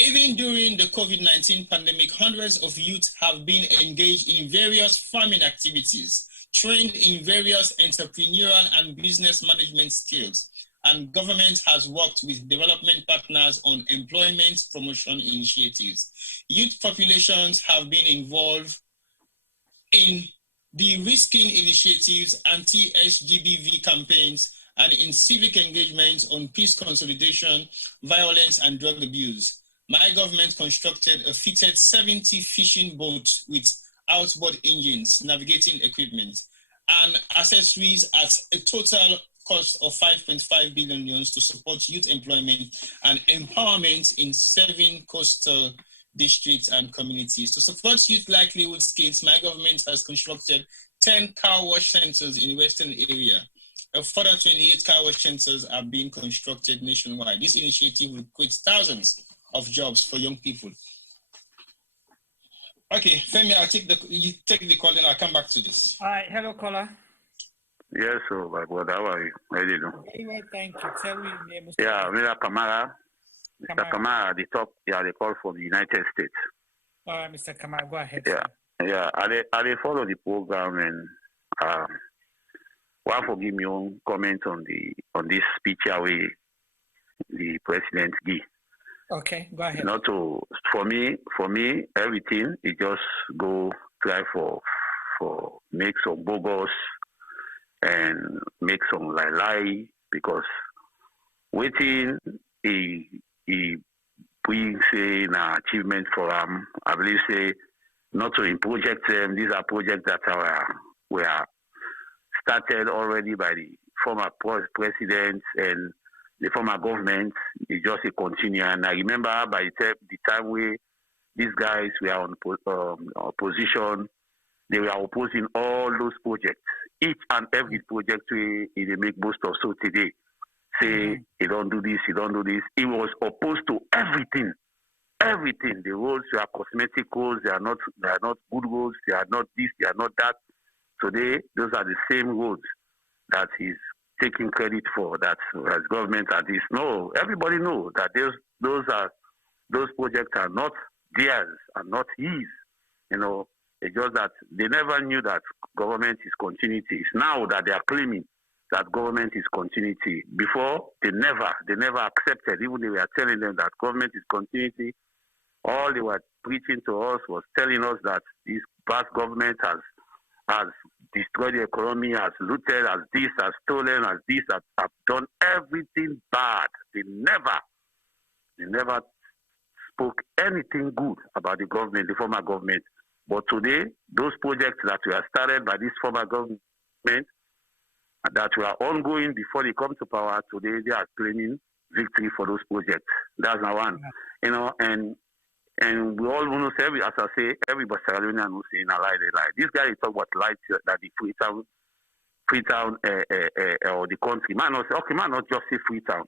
Even during the COVID-19 pandemic, hundreds of youth have been engaged in various farming activities, trained in various entrepreneurial and business management skills, and government has worked with development partners on employment promotion initiatives. Youth populations have been involved in de-risking initiatives, anti-HGBV campaigns, and in civic engagement on peace consolidation, violence, and drug abuse. My government constructed a fitted 70 fishing boats with outboard engines, navigating equipment, and accessories at a total cost of 5.5 billion yuan to support youth employment and empowerment in 7 coastal districts and communities. To support youth livelihood skills, my government has constructed 10 car wash centers in the western area. A further 28 car wash centers are being constructed nationwide. This initiative will create thousands of jobs for young people. Okay, Femi, you take the call and I'll come back to this. All right, hello, caller. Yes, so my brother, how are you? How are you doing? Anyway, thank you. Tell me your name. Yeah, Mr. Kamara. Mr. Kamara, the top, they call for the United States. All right, Mr. Kamara, go ahead. Yeah, I follow the program and one for give me own comment on this speech away the president give. Okay, go ahead. Not to for me everything it just go try for make some bogus and make some lie because waiting he bring say an achievement for them. I believe say not to project them. These are projects that were started already by the former presidents and the former government. It's just a continue. And I remember by the time these guys were on opposition, they were opposing all those projects. Each and every project they make most of. So today, say, you don't do this, you don't do this. He was opposed to everything. Everything. The roads were cosmetic roads. They are not good roads. They are not this. They are not that. Today, those are the same roads that he's taking credit for. That as government at this. No, everybody knows that those projects are not theirs and not his. You know, it's just that they never knew that government is continuity. It's now that they are claiming that government is continuity. Before, they never accepted. Even they were telling them that government is continuity. All they were preaching to us was telling us that this past government has destroyed the economy, has looted, has this, has stolen, has this, has done everything bad. They never spoke anything good about the government, the former government. But today, those projects that were started by this former government, that were ongoing before they come to power, today they are claiming victory for those projects. That's now one. You know, and we all want to say, as I say, everybody Sierra Leonean will say in a lie, they lie. This guy is talking about light that the Freetown or the country. Man not say, okay, man not just say Freetown,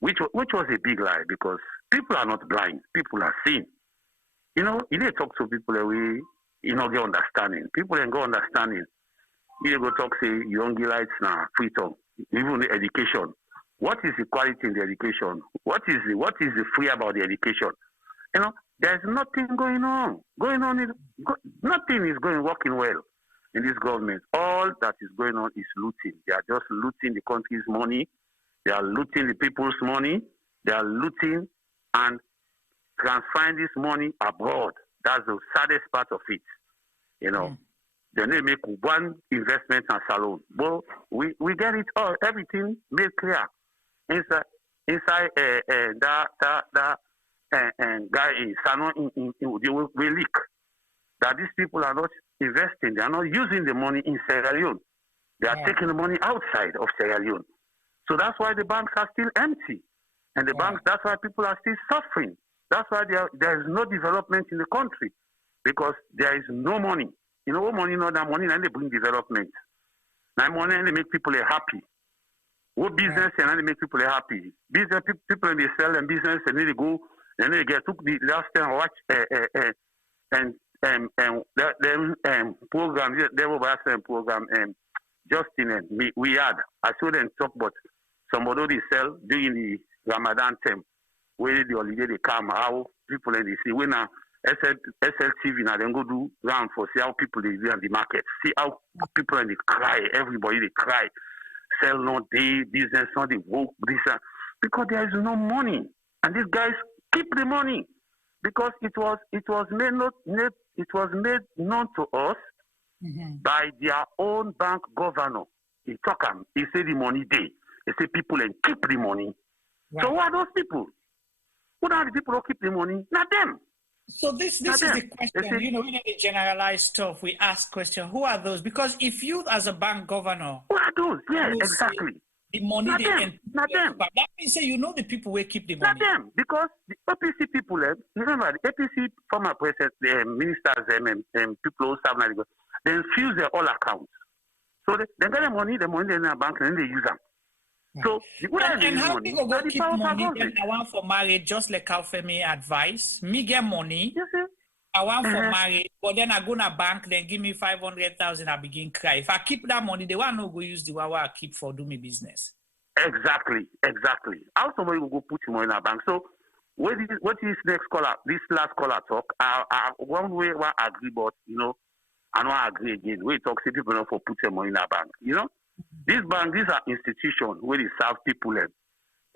which was a big lie, because people are not blind. People are seeing. You know, you need to talk to people the way you know get understanding. People ain't go understanding. You go talk say you don't get lights now, Freetown, even the education. What is the quality in the education? What is the free about the education? You know, there's nothing going on. Nothing is working well in this government. All that is going on is looting. They are just looting the country's money. They are looting the people's money. They are looting and transferring this money abroad. That's the saddest part of it. You know, they need to make one investment and salon. But we get it all. Everything made clear. Inside that guy in Salon, we leak that these people are not investing. They are not using the money in Sierra Leone. They are taking the money outside of Sierra Leone. So that's why the banks are still empty. And the banks, that's why people are still suffering. That's why there is no development in the country, because there is no money. You know what money, not that money, and they bring development. Now money, and they make people happy. What business, and they make people happy. Business people, and they sell them business, and then they go, and they get took the last time I watch program, they were program, Justin and me, we had. I saw them talk about somebody they sell during the Ramadan time, where the holiday they come, how people and they see when SLTV now then go do round for see how people they do in the market, see how people and they cry, everybody they cry, sell no day business, not the work this because there is no money, and these guys keep the money because it was made known to us by their own bank governor. He talk he say the money day. He say people and keep the money. Right. So who are those people? Who are the people who keep the money? Not them. So this is the question. You know, we need to generalize stuff. We ask question. Who are those? Because if you, as a bank governor, who are those? Yeah, exactly. The money not they them. Not them. That means say you know the people who keep the money. Not them, because the APC people. Remember the APC former president, ministers, people who serve now, they infuse their all accounts. So they get the money in their bank, and then they use them. So and how people go keep money? Then I want for marriage, just like how Femi advice. Me get money. I want for marriage, but then I go to bank, then give me 500,000. I begin cry. If I keep that money, they want to go use the one I keep for do me business. Exactly. How somebody will go put your money in a bank? So what is this last caller talk? I one way I agree, but you know, I don't agree again. We talk say people not for put your money in a bank. You know, these are institutions where they serve people. You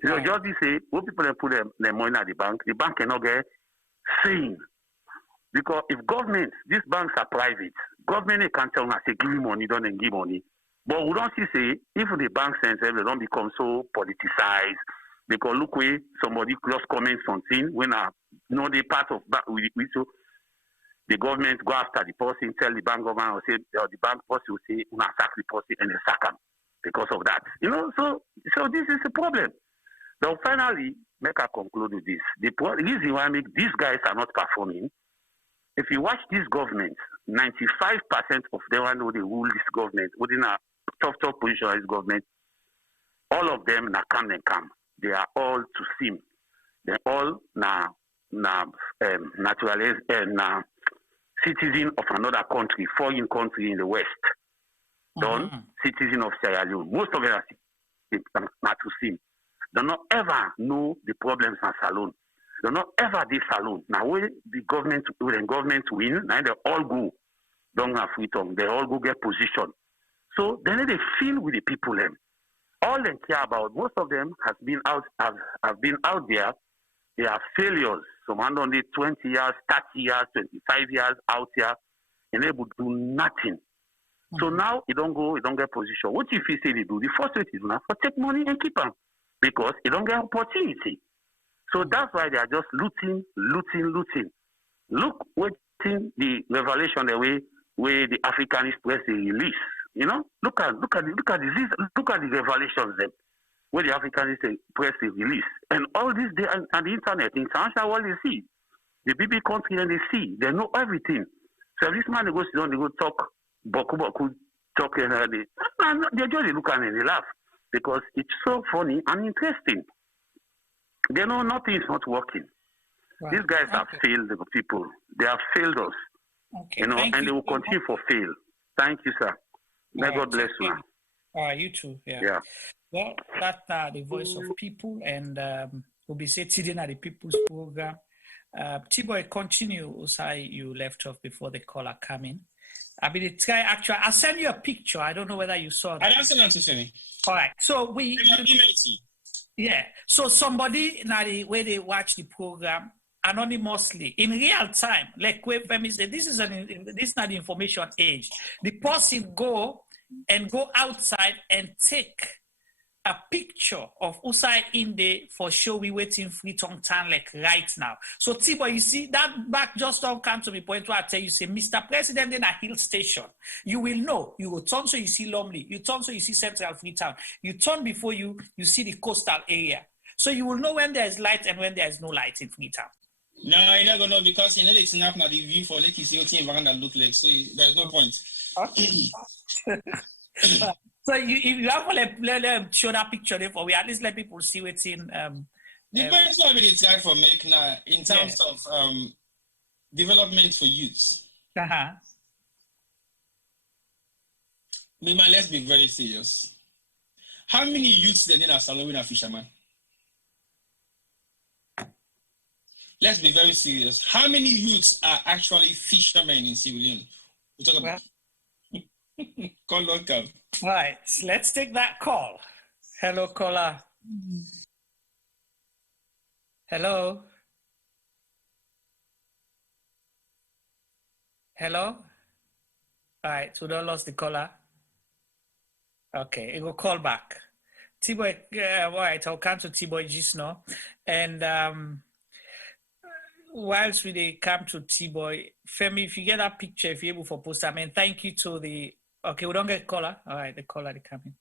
know, just say when people put their money at the bank cannot get seen. Because if government, these banks are private, government can't tell us, say, give me money, don't give money. But we don't see, say, if the bank sense, they don't become so politicized. Because look where somebody just comments something when they part of that. So the government go after the person, tell the bank government, or say, or the bank person will say, "Una sack the person," and they sack him because of that. So this is a problem. So finally, make I conclude with this. The reason why these guys are not performing, if you watch this government, 95% of them who they rule this government, within a tough position of this government, all of them na come and come. They are all to sim. They all naturalized citizen of another country, foreign country in the West. Citizen of Sierra Leone. Most of them are to sim. They don't ever know the problems in Salone. They don't ever this Salone. Now when the government win, now they all go down a Freetown. They all go get position. So then they feel with the people them. All they care about, most of them have been out there. They are failures. Some are only 20 years, 30 years, 25 years out here, and they would do nothing. So now you don't get position. What if you say they do? The first way is now for take money and keep them, because you don't get opportunity. So that's why they are just looting. Look, waiting the revelation the way the African press they release. Look at the revelations them where the African press they release, and all this they and the internet, international world they see, the BB country and they see, they know everything. So this man they go talk, boku talk, and they just look at it and they laugh because it's so funny and interesting. They know nothing is not working. Right. These guys have failed the people. They have failed us. And they will continue to fail. Thank you, sir. May God bless you. You too. Yeah. Well, that's the voice of people, and we'll be sitting at the People's Program. T-Boy, continue, Usai, you left off before the caller come in. I'll send you a picture. I don't know whether you saw it. I don't send it to me. All right. So so somebody now the way they watch the program anonymously in real time, like Femi said, this is not the information age. The person go outside and take a picture of Usai Inde for sure we waiting Freetown town like right now. So Tibo, you see that back just don't come to me point where I tell you, say, Mr. President in a hill station, you will know. You will turn so you see Lumley, you turn so you see Central Freetown, you turn before you see the coastal area. So you will know when there is light and when there is no light in Freetown. No, you're not gonna know because it's enough now the view for like you see what environment that look like. So there's no point. Okay. So if you have to show that picture there for we at least let people see what's in depends what the guy for make now in terms of development for youth. Let's be very serious. How many youths then in a Salone fisherman? Let's be very serious. How many youths are actually fishermen in Sierra Leone? We talk about call local. All right, let's take that call. Hello, caller. Hello. All right, so don't lose the caller. Okay, it will call back. T-Boy, all right, I'll come to T-Boy just now. And whilst we come to T-Boy, Femi, if you get that picture, if you're able to post, thank you to the... Okay, we don't get caller. All right, the caller is coming.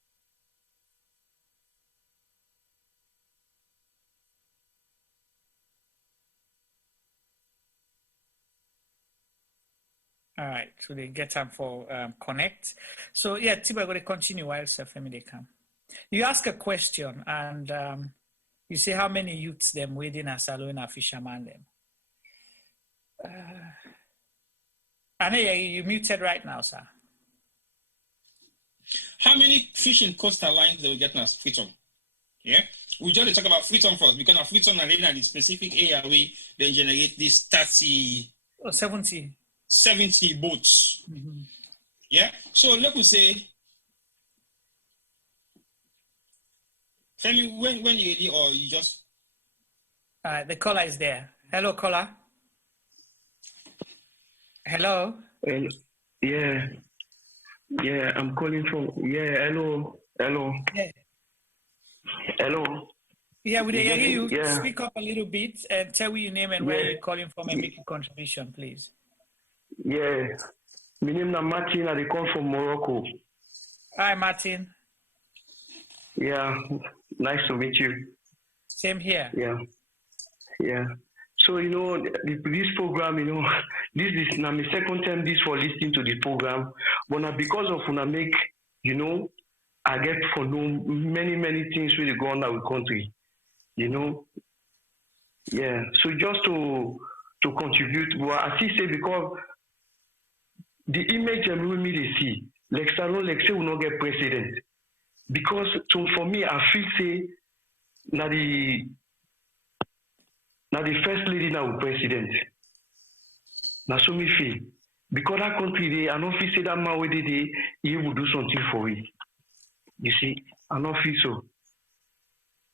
All right, so they get time for connect. So yeah, Tiba, I'm going to continue while Femi they come. You ask a question and you say how many youths them waiting as Salone fisherman them. I know you muted right now, sir. How many fishing coastal lines do we get now? Freetown. Yeah? We just talk about Freetown first because of Freetown and then the specific area where they generate this 70 boats. Mm-hmm. Yeah? So let us say, tell me when you're ready or you just... the caller is there. Hello, caller. Hello? Yeah. Yeah, I'm calling from... Yeah, hello. Yeah. Hello. Yeah, we hear you. Yeah. Speak up a little bit and tell me your name and where you're calling from and make a contribution, please. Yeah. My name is Martin. I come from Morocco. Hi, Martin. Yeah. Nice to meet you. Same here. Yeah. Yeah. So, this program, this is now my second time this for listening to the program. But now because of when I make, I get to know many, many things really go on in our country. Yeah. So just to contribute, but I see say because the image and we may see, like Salon, like say we not get president. Because for me, I feel say now the first lady now president. Now so me feel. Because that country I don't feel say that man where he will do something for it. You see, I don't feel so.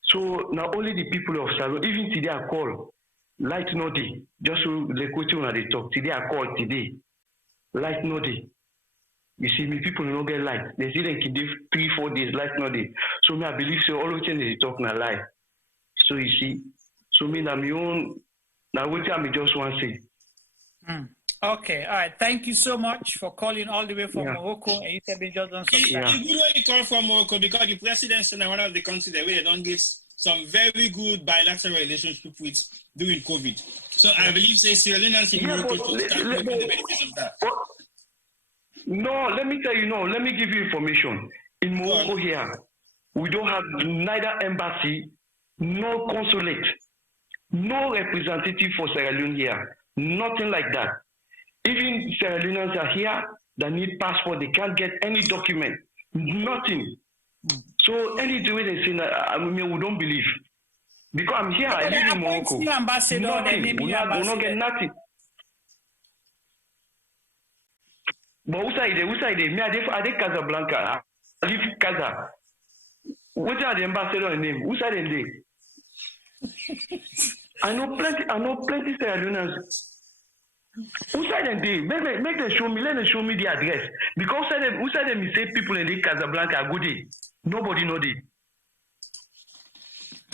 So now only the people of Salon, even today I call, light no day. Just so the question when they talk. Today I call today. Light no day. You see, me people don't get light. They say they can give 3-4 days, light no day. So me I believe so all the time they talk na lie. So you see, so me na my own now what I just want to say. Okay, all right. Thank you so much for calling all the way from Morocco. And you said they just don't It's good when you call from Morocco because the presidents in one of the countries that they don't get some very good bilateral relationship with during COVID. So I believe say Sierra Leoneans in Morocco start reaping the benefits of that. No, let me tell you, let me give you information. In Morocco here, we don't have neither embassy, no consulate, no representative for Sierra Leone here. Nothing like that. Even Sierra Leoneans are here that need passport, they can't get any document. Nothing. So any way they say, we don't believe. Because I'm here, I live in Morocco. Nothing. We not get nothing. But who say me I dey Casablanca. I live Casa. What are the ambassador name? Who say they? I know plenty Sierra Leoneans. Who say they? Make them show me. Let them show me the address. Because who say them say people in the Casablanca are good day. Nobody know it.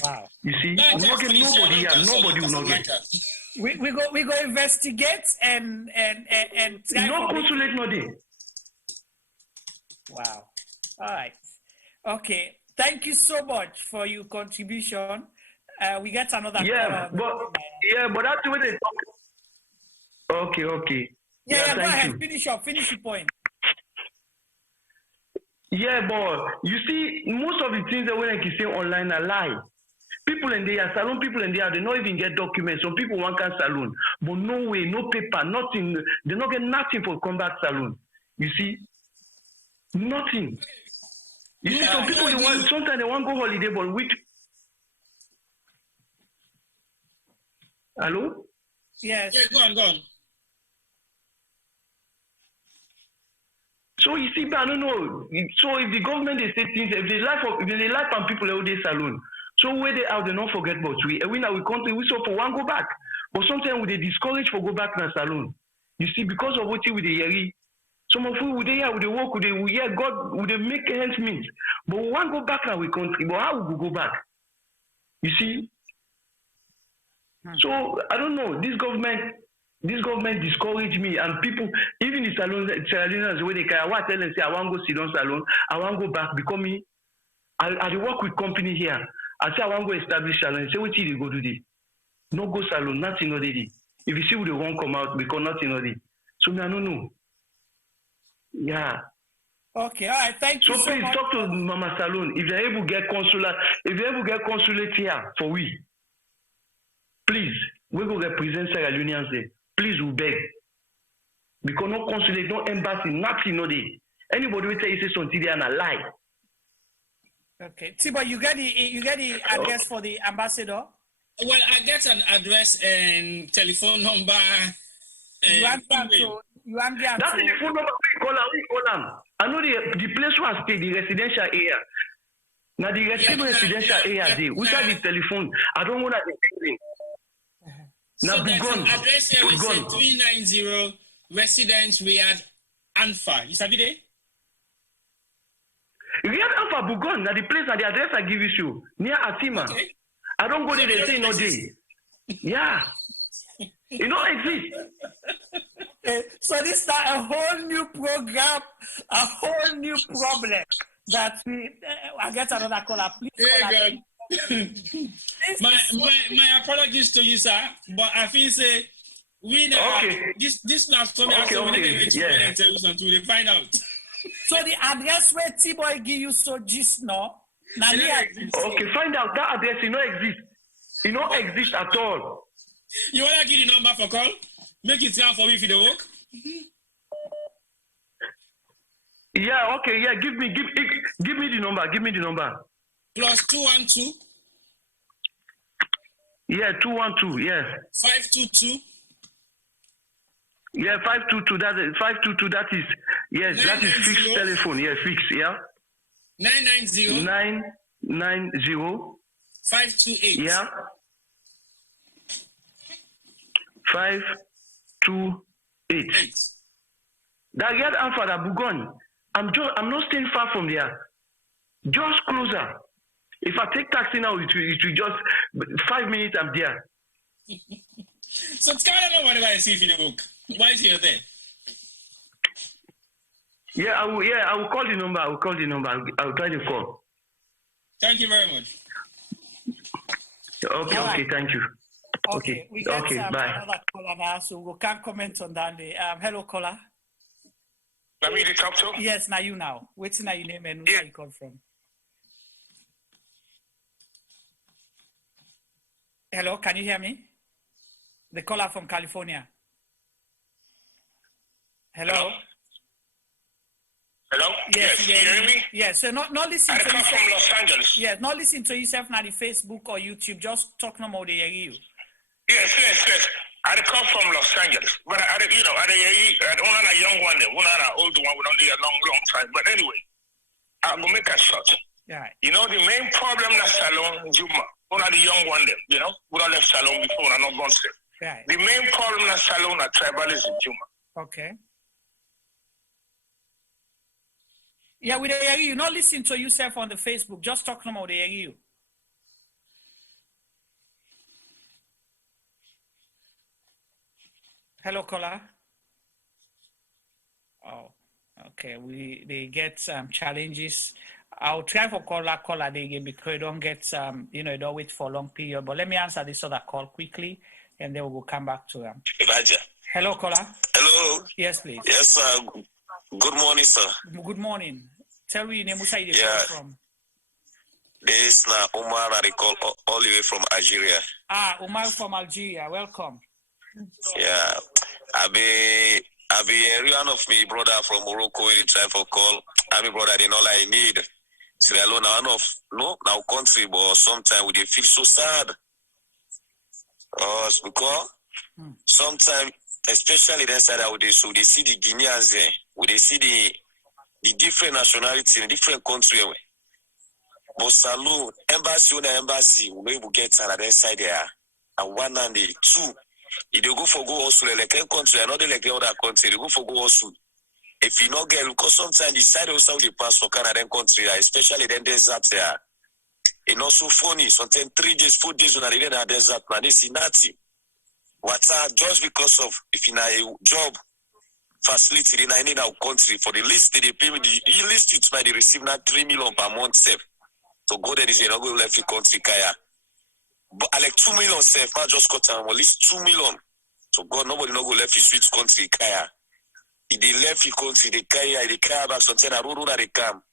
Wow. You see, we not get nobody here. Nobody will not get. We go investigate and try no consulate no day. Wow. All right. Okay. Thank you so much for your contribution. We get another call. But that's the way they talk. Okay. Yeah, go ahead. Finish your point. Yeah, but you see, most of the things that we can say online are lie. People in there, salon people in there, they don't even get documents. Some people want to salon, but no way, no paper, nothing. They don't get nothing for come back salon. You see, nothing. You see, some people sometimes they want to go holiday, but with. Hello? Yes. Yeah, go on. So you see, but I don't know. So if the government they say things, if they like on people all day salon. So where they out, they don't forget about we now we country we so for one go back. But sometimes we they discourage for go back to the salon. You see, because of what we the yeri. Some of we they here, we work, we hear God, we they make ends meet. But we want go back now we country. But how we go back? You see? So I don't know. This government discourage me and people, even the salon, Sierra Leoneans where they can I tell them say I want to go sit down salon, I want to go back because me I work with company here. I say I want to go establish salon. Say what they go do this? No go salon, nothing no dey. If you see who they won't come out because nothing no dey. So me I don't know. Yeah. Okay, all right, thank you. So please much. Talk to Mama Salon. If they're able to get consulate here for we. Please, we go represent Sierra Leoneans there. Please, we beg. Because no consulate, no embassy, nothing no dey. Anybody will tell you say something they are a lie. Okay, Tibo, you get the address for the ambassador? Well, I get an address and telephone number. You want them to? That's the phone number. We call them. I know the place where I stay, the residential area. Now the residential area there. Who's got the telephone? I don't want to. Now, so there's an address here we say 390 Residence Riyadh Anfa. You sabi there? Riyadh Anfa Bugon. Now the place and the address I give you near Atima. Okay. I don't go there. They say no day. Yeah. It don't exist. So this is a whole new program, a whole new problem that we. I get another caller, please. Hey, God. my apologies to you, sir, but I feel say we now this platform has so many experience to find out. So the address where T-Boy give you so just now. Okay, find out that address. It don't exist. It don't exist at all. You wanna give the number for call? Make it sound for me if you don't work. Yeah, okay, yeah. Give me the number. Give me the number. +212. Yeah, 212. Yeah. 522. Yeah, 522. That is 522. That is yes. That is fixed telephone. Yeah, fixed. Yeah. 990. 990. 528. Yeah. 528. That get Alpha that Bugon. I'm not staying far from there. Just closer. If I take taxi now, it will just 5 minutes. I'm there. So it's kind of whatever I see in the book. Why is he there? Yeah, I will call the number. I will try to call. Thank you very much. Okay, right. Okay, thank you. Okay, we got bye. another caller now, so we can't comment on that. Hello, caller. Let me talk to? Yes, now you now. What's your name and where you come from? Hello, can you hear me? The caller from California. Hello? Hello? Yes, you hear me? Yes, so not listen I to come yourself. from Los Angeles. Yes, not listen to yourself now the Facebook or YouTube, just talk no more they hear you. Yes. I come from Los Angeles. But I don't know a young one, one an older one, we don't need a long time. But anyway, I'm gonna make a short. Yeah. You know, the main problem is Salon Juma. One of the young one them, you know, we don't left Salon before and not gone to. Right. The main problem is Salon is tribalism Juma. Okay. Yeah, we hear you. Not listen to yourself on the Facebook. Just talk no more. They hear you. Hello, caller. Oh, okay. They get challenges. I'll try for caller they get because you don't get you don't wait for a long period. But let me answer this other call quickly, and then we'll come back to them. Elijah. Hello, caller. Hello. Yes, please. Yes, sir. Good morning, sir. Good morning. Tell me your name. Where you from? This is Umar. I call all the way from Algeria. Umar from Algeria. Welcome. Yeah, I be one of me brother from Morocco. He try for call. I mean, brother, they know I need. Sierra Leone now country, but sometimes we feel so sad. Because sometimes, especially that side out there, so they see the Guineans there, they see the different nationality in different country. But salute, embassy, we know you get on that side there. And one and the two, if they go for go also like a country, another like the other country, they go for go also. If you not get, because sometimes the side also they pass for Canadian country, especially then desert there. It's not so funny. Sometimes 3 days, 4 days when I read that desert, man, they see nothing. What's that? Just because of if you have a job facility in our country for the list they pay me the list it might receive now 3 million per month safe. So go there is not go left the country kaya. But I like 2 million safe, not just cut at least 2 million. So God nobody not go left the switch country kaya. If they left the country, they kaya back something a road they come.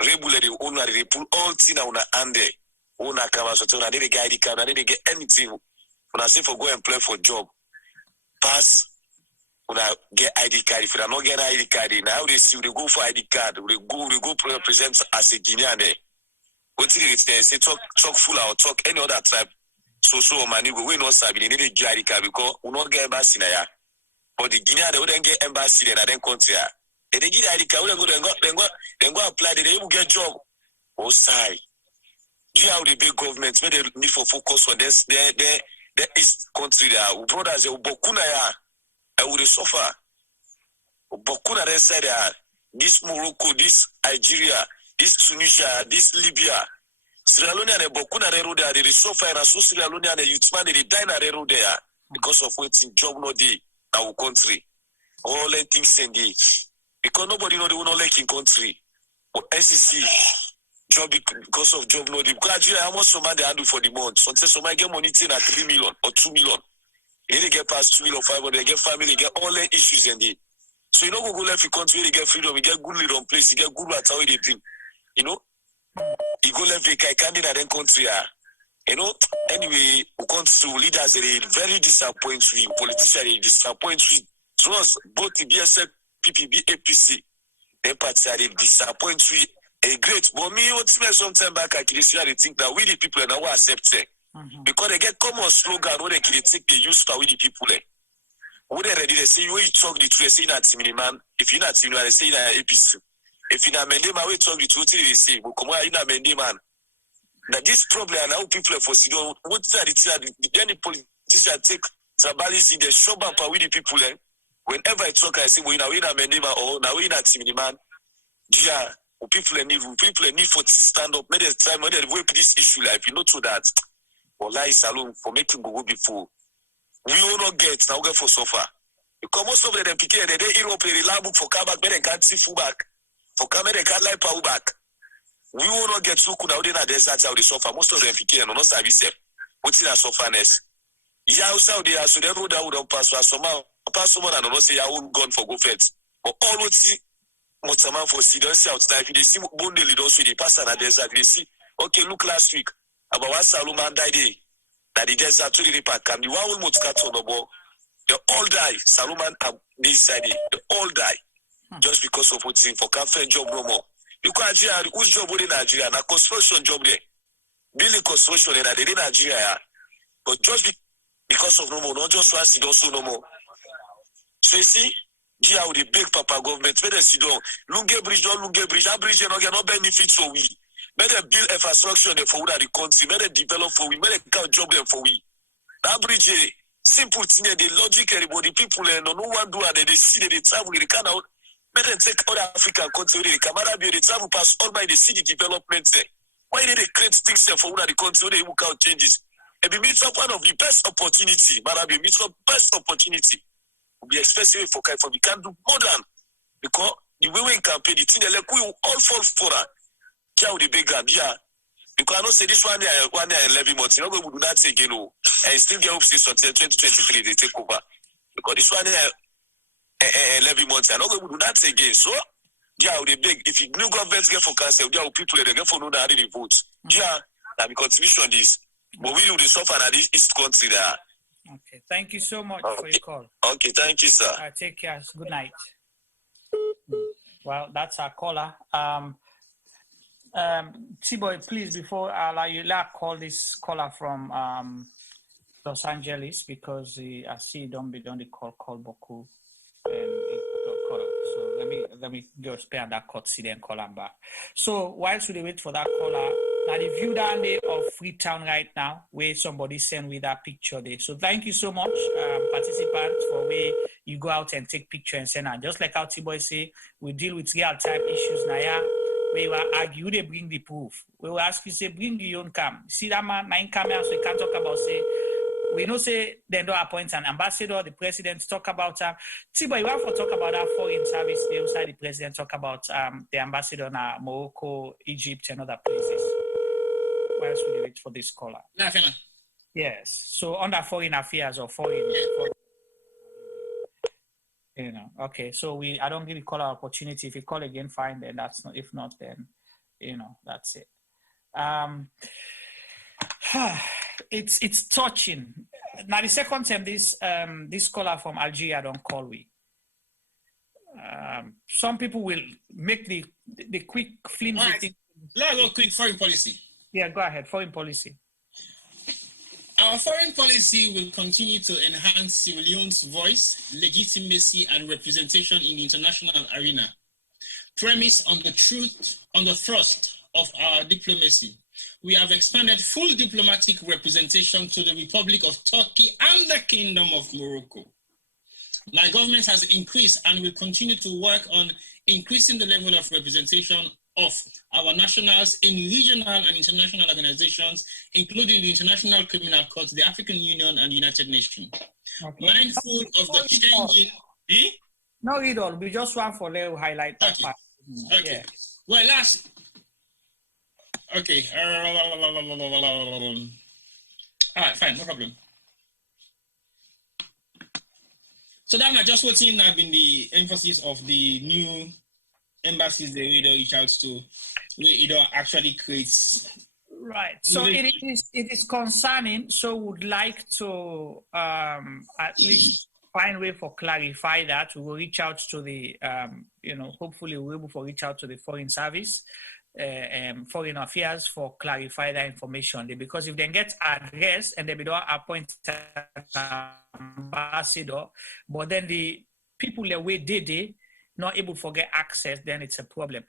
Regular the owner they pull all thing on a hand there. Owner come so they get ID card, they get anything. When I say for go and play for job, pass. When I get ID card, if you are not getting ID card, now they see they go for ID card, they go present as a Guinean there. What did they say? Talk Fula or talk any other tribe. So money we not sabi they need a ID card because we not get embassy there. But the Guinean they wouldn't get embassy there, then country. They get ID card, we then go apply, they will get job. Oh side. Do you how the big government may they need for focus on this the East country there? Brothers, Bokuna ya. I would suffer. Bokuna they said this Morocco, this Algeria, this Tunisia, this Libya, Sierra Leone and Bokuna they road there, they suffer and so Sierra Leone and youth man they die na they road there because of waiting job no day our country. all the things in the because nobody know they will not like in country. But SEC job because of job no because Nigeria how much somebody they handle for the month. Sometimes somebody get money at 3 million or 2 million. They get past 2 million, 500, they get family, they get all the issues in the so you know go left in country, they get freedom, you get good little place, you get good at how they think. You know? You go left in Canada then country you know, anyway, we come to leaders that are very disappointing, politicians are disappointing. To us, both the BSF, PPB, APC, they parties are disappointing. A great, but me, what's me sometime back, I can see how they think that we the people are now accepting. Because they get common slogan where they can take the use for we the people. When they ready, they say, when you talk the truth, they say, not Timmy man. If you're not Timmy man, they say, not APC. If you're not Mende man, we talk the truth, they say, but come on, you're not Mende man. Now this problem and how people are for Sidon, what are the politicians take tribalism, they show up with the people. Whenever I talk, I say, well, now we're not Mendema or now we're not Timmy man. Yeah, people need for to stand up. Many time when they work this issue, like you know to that. Well, life salon for making go before. We will not get now get for suffer. Because most of them pick they Europe they lab book for car back, but they can't see full back. For camera they can't like power back. We will not get so good out in the desert how they suffer. Most of them PK and not service. What's in a sufferness? Yeah, also they are so they road out on pass someone and not say I will gone for go feds. But all what see what's a man for see don't see outside. They see bundle don't see they pass on the desert. They see okay, look last week about what Salomon died that the desert to the park and the one will cut on the ball. They all die. Salomon they decided they all die just because of what's in for cafe job no more. Because Nigeria, whose job in Nigeria? Na construction job there. Building construction in Nigeria. But just because of no more, not just once it also no more. So you see, here with the big papa government, may they sit down. Lunge bridge, that bridge no get no benefits for we. May they build infrastructure there for we the country. May they develop for we. May they count job there for we. That bridge, simple thing, the logic, everybody, people, no one do it. They see that they travel, they can't out. May they take other African countries, they come out they travel past all by the city development there. Why did they create things there for the country where they work out changes? And we meet up one of the best opportunity, Marabi, meet up best opportunity. We especially for we can do more than because the way we campaign, the thing like we will all fall for that. Yeah, with the big gap, yeah. Because I don't say this one year 11 months, you know, we will do that again, and still get up since until 2023 they take over. Because this one year 11 months, I know we will do that again. So, yeah, with the big, if new governments get for council, there are people that get for no that they vote. Yeah, that we contribution on this. But we will suffer at this East country there. Okay, thank you so much for your call. Okay, thank you, sir. Take care. Good night. Well, that's our caller. T-Boy, please, before I allow you, call this caller from Los Angeles because I see don't be call Boku. So let me just spare that courtesy then call him back. So whilst we wait for that caller, now the view down there of Freetown right now, where somebody sent with that picture there. So thank you so much, participants, for where you go out and take picture and send out. Just like how T-Boy say, we deal with real time issues now. Yeah, we will argue, they bring the proof. We will ask you, say, bring your own cam. See that man, 9 cameras, so we can't talk about, say, we know say they don't appoint an ambassador, the president talk about T-Boy, you want to talk about that foreign service, they also the president talk about the ambassador in Morocco, Egypt, and other places. Where else will you wait for this caller? Yes. So under foreign affairs or foreign you know, okay. So I don't give the caller opportunity. If you call again, fine, then that's not, if not, then you know, that's it. It's touching. Now the second time this caller from Algeria don't call we. Some people will make the quick flimsy thing. Let's go quick foreign policy. Yeah, go ahead. Foreign policy. Our foreign policy will continue to enhance Sierra Leone's voice, legitimacy, and representation in the international arena, premised on the thrust of our diplomacy. We have expanded full diplomatic representation to the Republic of Turkey and the Kingdom of Morocco. My government has increased and will continue to work on increasing the level of representation of our nationals in regional and international organizations, including the International Criminal Court, the African Union, and the United Nations. Okay. Mindful of the changing... No, read all. We just want for little highlight that part. Okay. Yeah. Well, last. Okay. All right, fine, no problem. So that now just what's in have been the emphasis of the new embassies they will reach out to, where it actually creates. Right. So it is concerning. So would like to at least find a way for clarify that. We will reach out to the hopefully we'll be able to reach out to the Foreign Service, Foreign Affairs for clarify that information. Because if they get address and they don't appoint ambassador, but then the people the way they not able to get access, then it's a problem.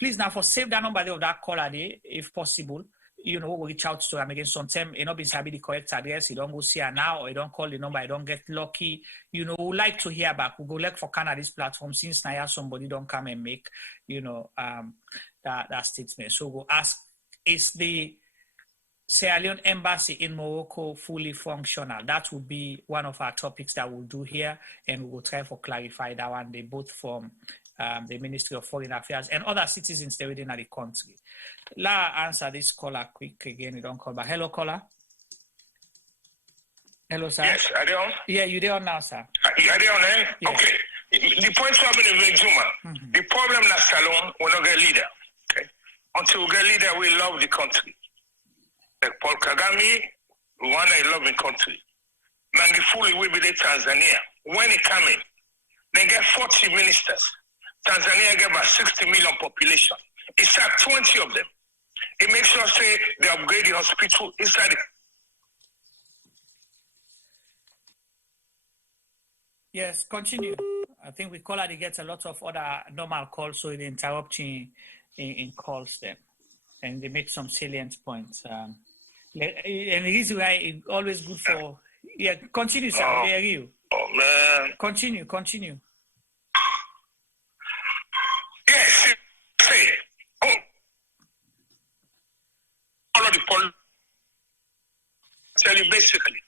Please now for save that number of that caller day, if possible. We'll reach out to them again sometime. Not be the correct address. You don't go see her now, or you don't call the number. You don't get lucky. We like to hear back. We go look for Canada's platform since now somebody don't come and make that statement. So we'll ask: is the Sierra Leone embassy in Morocco fully functional? That would be one of our topics that we'll do here, and we will try to clarify that one. They both from the Ministry of Foreign Affairs and other citizens there within the country. La answer this caller quick again. You don't call back. Hello, caller. Hello, sir. Yes, are they on? Yeah, you there on now, sir. Are they on, eh? Yes. Okay. The point to happen in Juma. The problem na Salon, we not get leader. Okay. Until we get leader, we love the country. Like Paul Kagame, Rwanda, he love the country. Magufuli will be the Tanzania. When he come in, they get 40 ministers. Tanzania get about 60 million population. It's at 20 of them. It makes sure say they upgrade the hospital inside the. Yes, continue. I think we call it, it gets a lot of other normal calls, so it interrupts in calls them. And they make some salient points. And the reason why it's always good for... Yeah, continue, sir. I hear you. Oh, man. Continue. Yes, say. All of the police tell you basically.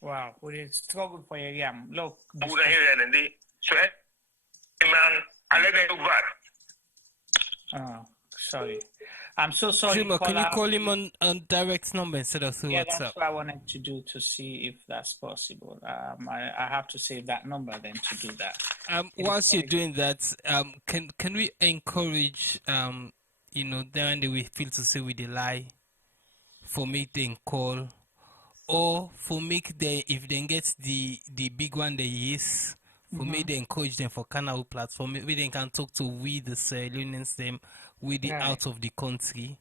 Wow, we struggle for a yam. Look. So, man, I let them go back. Oh, sorry. I'm so sorry. Juma, can you call him on direct number instead of through WhatsApp? Yeah, that's what I wanted to do to see if that's possible. I have to save that number then to do that. Whilst you're doing that, can we encourage, then they will feel to say with the lie, for make them call, or for make them, if they get the big one they use, for me they encourage them for Canada platform, maybe they can talk to we the Sierra Leoneans them with the out of the country.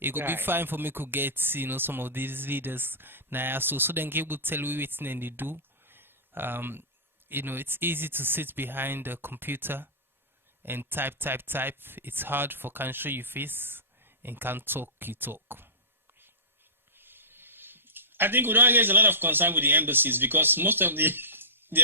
It could be fine for me to get some of these leaders now, so they can able to tell we what they do. It's easy to sit behind a computer and type. It's hard for country you face and can't talk, you talk. I think we don't get a lot of concern with the embassies because most of the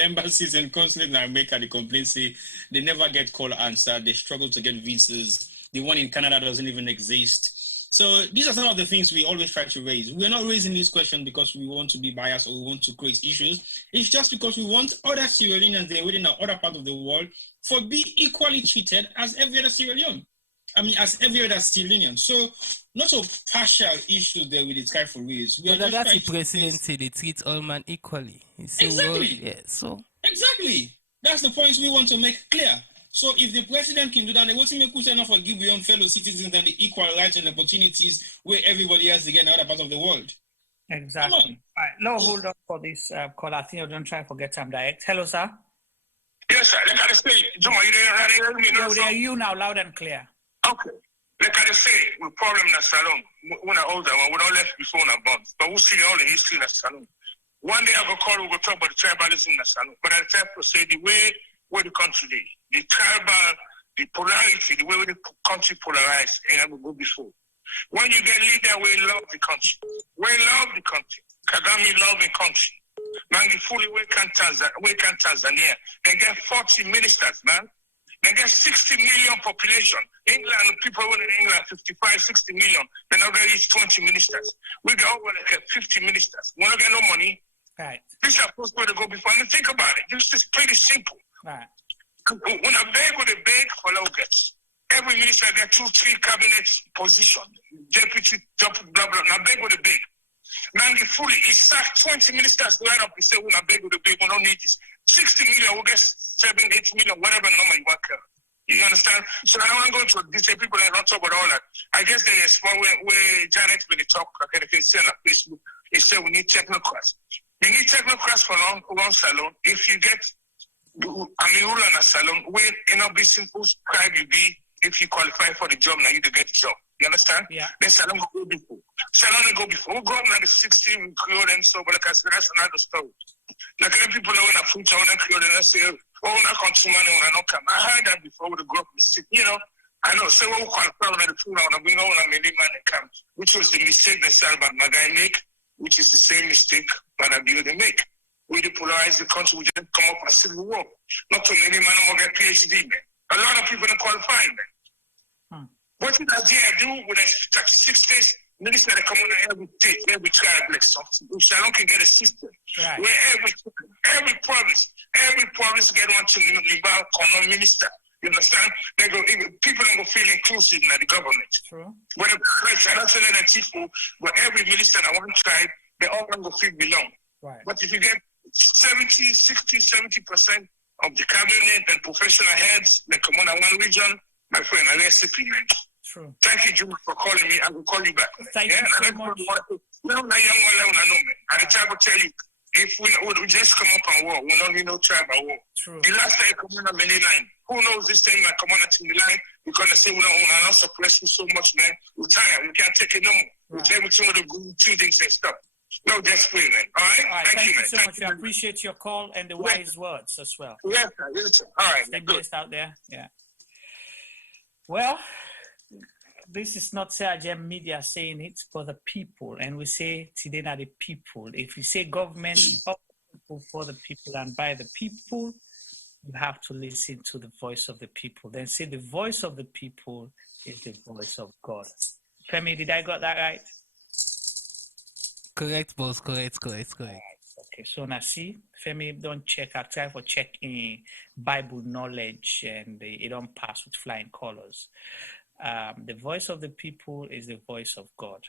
embassies and consulates in America, the complaints say they never get call answered. They struggle to get visas. The one in Canada doesn't even exist. So these are some of the things we always try to raise. We're not raising this question because we want to be biased or we want to create issues. It's just because we want other Sierra Leoneans there within other part of the world to be equally treated as every other Sierra Leone. As every other Sierra Leonean. So not a partial issue there with the trifle ways. That's the president said they treat all men equally. Exactly. Exactly. That's the point we want to make clear. So if the president can do that, they want to make sure enough for give young fellow citizens and the equal rights and opportunities where everybody has to get in other parts of the world. Exactly. All right, now hold on for this call. I think I don't try to forget time direct. Hello, sir. Yes, sir. Like I say, Juma, you hear me? No, they hear you now, loud and clear. Okay. Like I say, we problem in the salon. When I older, we don't left before in a bonds, but we'll see all the history in the salon. One day I go call, we go talk about the tribalism in the salon. But I try to say the way where the country is, the tribal, the polarity, the way the country polarized, and I will go before. When you get leader, we love the country. We love the country. Kagame love the country. Magufuli, we can Tanzania. They get 40 ministers, man. They get 60 million population. England, people in England, 55, 60 million. They now get each 20 ministers. We get over like 50 ministers. We don't get no money. Right. These are supposed to go before. And think about it. This is pretty simple. Right. When I beg with a beg for locals, every minister got 2-3 cabinet positions, deputy, blah, blah, blah. Now beg with a beg. Now he sacked 20 ministers line up and say, when I beg with a beg, we don't need this. 60 million, we'll get 7, 8 million, whatever number you want. You understand? So I don't want to go to these people that don't talk about all that. I guess they respond where Janet, when they talk, okay, they can say on Facebook, they say we need technocrats. You need technocrats for one salon. If you get Amiula in a salon, where in a business whose crime you be, if you qualify for the job, now you to get the job. You understand? Yeah. Then salon will go before. Salon will go before. We'll go up now the 16 and Creole and so, but like I said, that's another story. Like people that want to put on and Creole and I say, oh, I consume money when I don't come. I heard that before with the group. You know, I know. So we'll qualify when the food on, we know when I made it, man, come, which was the mistake that Salman Magai make, which is the same mistake Maada Bio they make. We depolarize the country, we just come up with a civil war. Not too many men will get PhD, man. A lot of people don't qualify, man. What did Nigeria do with a 6 days minister that come on every state, every tribe, like something? Shalom can get a system where every province get one to Liban Kono minister. You understand? They go, people don't go feel inclusive in the government. True. But I don't say that people, but every minister that one tribe, they all don't go feel belong. Right. But if you get 70% of the cabinet and professional heads that come on one region, my friend, a recipe, man. True. Thank you, Juma, for calling me. I will call you back. Thank you so much. I will tell you, if we just come up and war, we don't need no tribal war. True. The last time come on a many line. Who knows this thing that come on a the line? Because I say we don't suppress you so much, man. We're tired. We can't take it no more. Right. We tell the two things and stuff. No, just play, man. All right? Thank you, man. so much. I appreciate your call and the wise words as well. Yes, sir. Yes, sir. All right. Stay blessed out there. Yeah. Well, this is not Sergem Media saying it for the people, and we say today are the people. If you say government of the people, for the people, and by the people, you have to listen to the voice of the people. Then say the voice of the people is the voice of God. Femi, did I got that right? Correct, boss. Correct. Okay, so now see, Femi, don't check. I try for check in Bible knowledge, and it don't pass with flying colors. The voice of the people is the voice of God.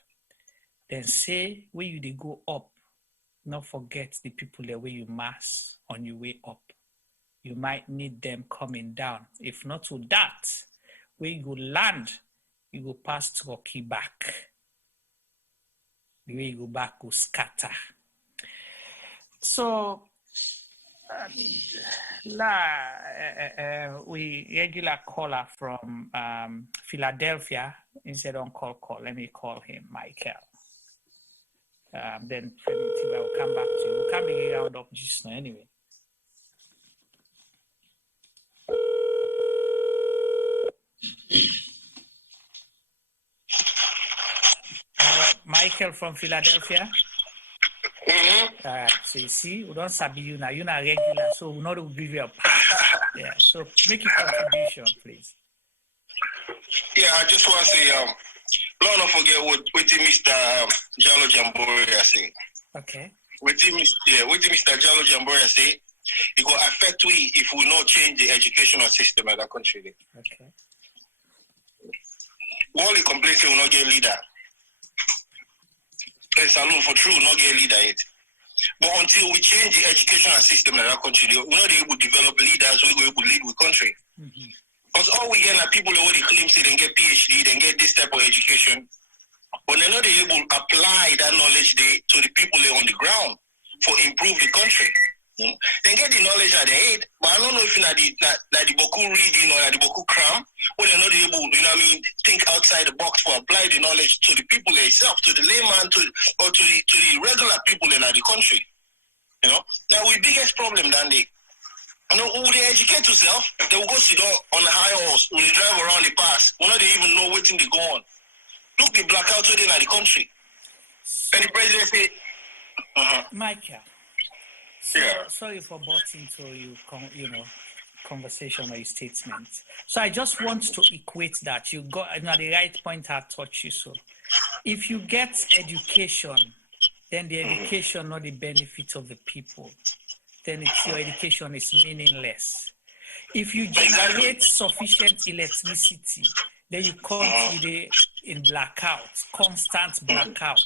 Then say, where you they go up, not forget the people the way you mass on your way up. You might need them coming down. If not to that, where you go land, you go past Rocky back. The way you go back go scatter. So, we regular caller from Philadelphia instead on call. Let me call him Michael. Then Femi will come back to you. We'll come be round up just now anyway. Michael from Philadelphia. So you see, we don't sabi you now. You're not regular, so we're not going to give you a pass. Yeah, so make your contribution, please. Yeah, I just want to say, don't forget what Mr. Jalo Jamboria say. Okay. What Mr. Jalo Jamboria say, it will affect we if we not change the educational system in that country. Okay. All the complaints will not get leader. Salon for true, not get leader yet. But until we change the educational system in that country, we're not able to develop leaders who are able to lead the country. Because all we get are people who already claim they get PhD, they get this type of education, but they're not able to apply that knowledge to the people on the ground for improve the country. They get the knowledge at the head, but I don't know if the Boku reading or the Boku cram, or they're not able, think outside the box for apply the knowledge to the people themselves, to the layman, to the regular people in the country. Now, the biggest problem than they, who they educate themselves, they will go sit down on the high horse, when they drive around the pass, when they even know what they go on. Look, the blackouts within the country. And the president say, Michael. Sorry for butting into your conversation or your statement. So I just want to equate that. You got the right point I touched you. So if you get education then the education, not the benefits of the people, then your education is meaningless. If you generate sufficient electricity, then you continue in blackouts, constant blackouts.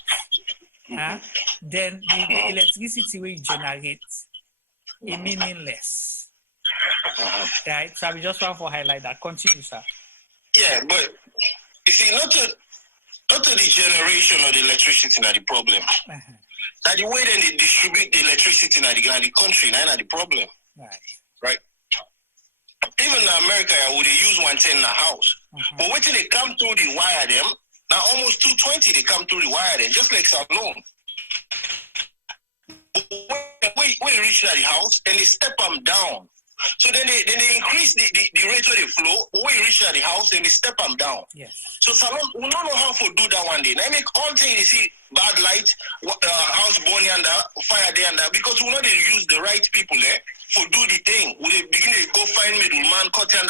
Then the electricity we generate is meaningless. Right? So I just want to highlight that. Continue, sir. Yeah, but you see, not to the generation of the electricity not the problem. That the way that they distribute the electricity in the country, not the problem. Right? Even in America, would they use 110 in the house? But wait till they come through the wire them, now almost 220 they come through the wire them, just like Salone. When they reach the house, and they step them down. So then they increase the rate of the flow. When you reach the house, and they step them down. Yes. So Salone, we don't know how to do that one day. Now make all things you see bad light, house burning under, fire there and that, because we know they use the right people there for do the thing. We begin to go find middleman, cut and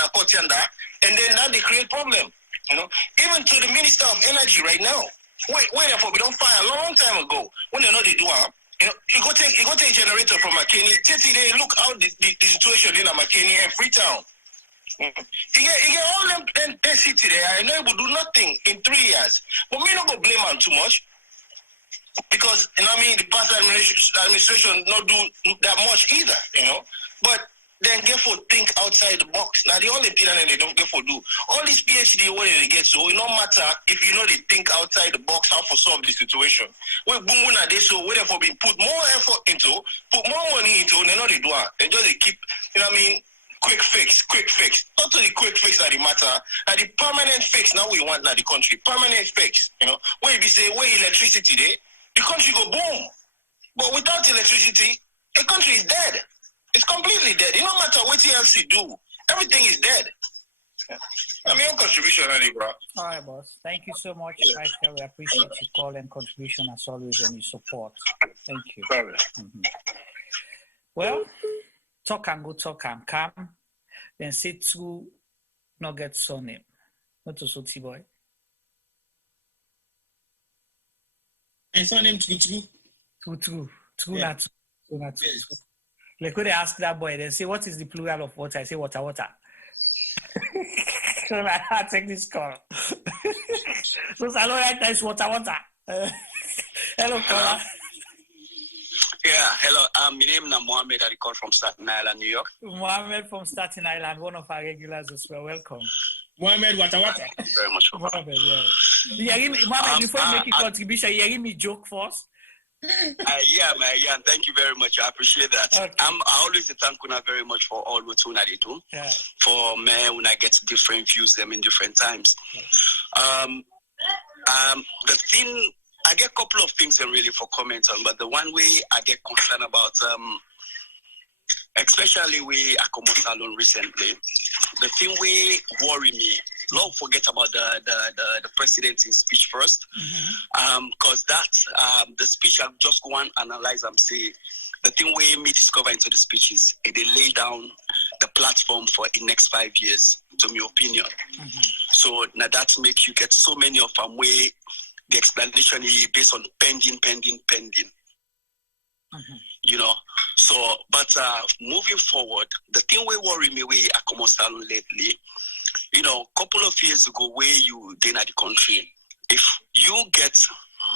then that they create problem. You know, even to the Minister of Energy right now. Wait, we don't fire a long time ago when they know they do you know, you go take a generator from McKinney. They look out the situation in McKinney and Freetown. You get all them city there. I know it will do nothing in 3 years. But me not go blame them too much. Because, you know what I mean, the past administration not do that much either, you know. But then get for think outside the box. Now the only thing that they don't get for do. All these PhD what they get, so it no matter if you know they think outside the box how to solve the situation. We boom na they so whether for being put more effort into, put more money into, they know they do it. They just they keep, you know what I mean, quick fix. Not to the quick fix that the matter, and the permanent fix now we want now the country. Permanent fix, you know. When you say where electricity there, the country go boom. But without electricity, the country is dead. It's completely dead. It no matter what else you do, everything is dead. I mean, your contribution, bro. All right, boss. Thank you so much. Right here, we appreciate your call and contribution as always and your support. Thank you. Well, talk and go, talk and come. Then say true, not get surname. Not to Soti boy. And surname true. True, not true. Like when they ask that boy, they say, what is the plural of water? I say, water. So I take this call. So Salone right now is water. Hello, caller. Yeah, hello. My name is Mohammed. I call from Staten Island, New York. Mohammed from Staten Island, one of our regulars as well. Welcome. Mohammed, water. Thank you very much. Mohammed, yeah. Mohammed, before you make a contribution, you hear me joke first? Yeah, thank you very much. I appreciate that. Okay. I always thank you very much for all what you do. Yeah. For me, when I get different views them in different times. The thing, I get a couple of things really for comment on, but the one way I get concerned about, especially we Akomo Salone recently, the thing we worry me. Don't forget about the president's speech first, because the speech I just go and analyze and say the thing we me discover into the speeches they lay down the platform for the next 5 years, to my opinion. So now that makes you get so many of them where the explanation is based on pending. You know, so but moving forward, the thing we worry me we Akomo Salone lately. You know, a couple of years ago, where you then at the country, if you get,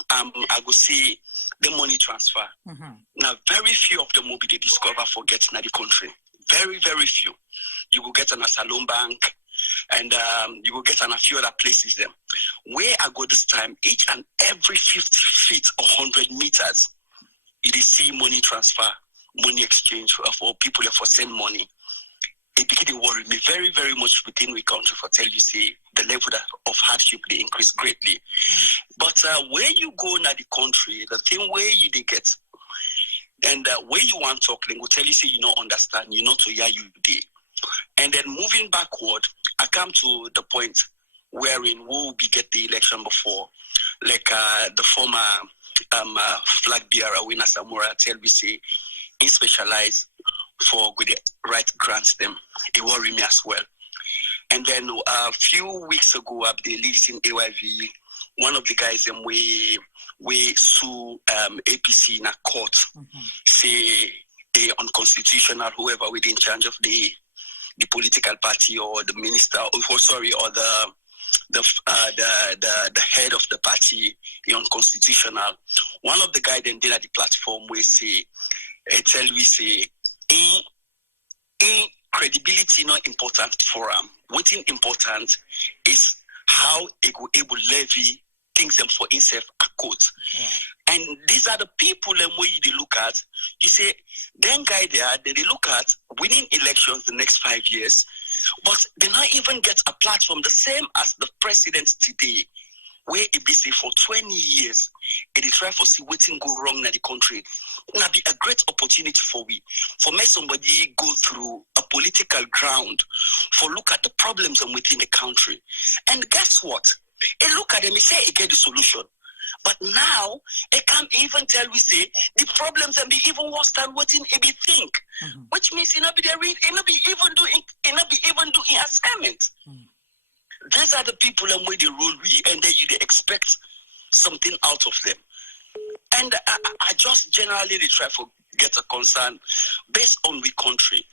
I go see the money transfer. Now, very few of them will be they discover for getting at the country. Very, very few. You will get on a Salone Bank, and you will get on a few other places. Them where I go this time, each and every 50 feet or 100 meters, it is see money transfer, money exchange for people for send money. It begin to worry me very, very much within the country for tell you, see, the level of hardship, they increase greatly. But where you go in the country, the thing where you they get, and where you want to talk, they will tell you, say, you don't understand, you know, to hear you did. And then moving backward, I come to the point wherein we will be get the election before, like the former flag bearer, Winner Samura, tell me, say, he specialized for good right grants them. It worry me as well. And then a few weeks ago, they lived in AYV. One of the guys we we sue APC in a court, say they unconstitutional, whoever within charge of the political party or the minister, or the head of the party is unconstitutional. One of the guys then did at the platform we say, in credibility not important for them. What's important is how it will able levy things them for himself a court. And these are the people and way they look at. You say, then guy there, they look at winning elections the next 5 years, but they not even get a platform the same as the president today, where it be say for 20 years, and they try to see what's go wrong in the country. It will be a great opportunity for make somebody go through a political ground, for look at the problems within the country. And guess what? They look at them and say, get the solution. But now, they can't even tell we say, the problems can be even worse than what it be think. Which means it not be even doing assignment. These are the people and where they rule and then you expect something out of them. And I just generally try to get a concern based on the country.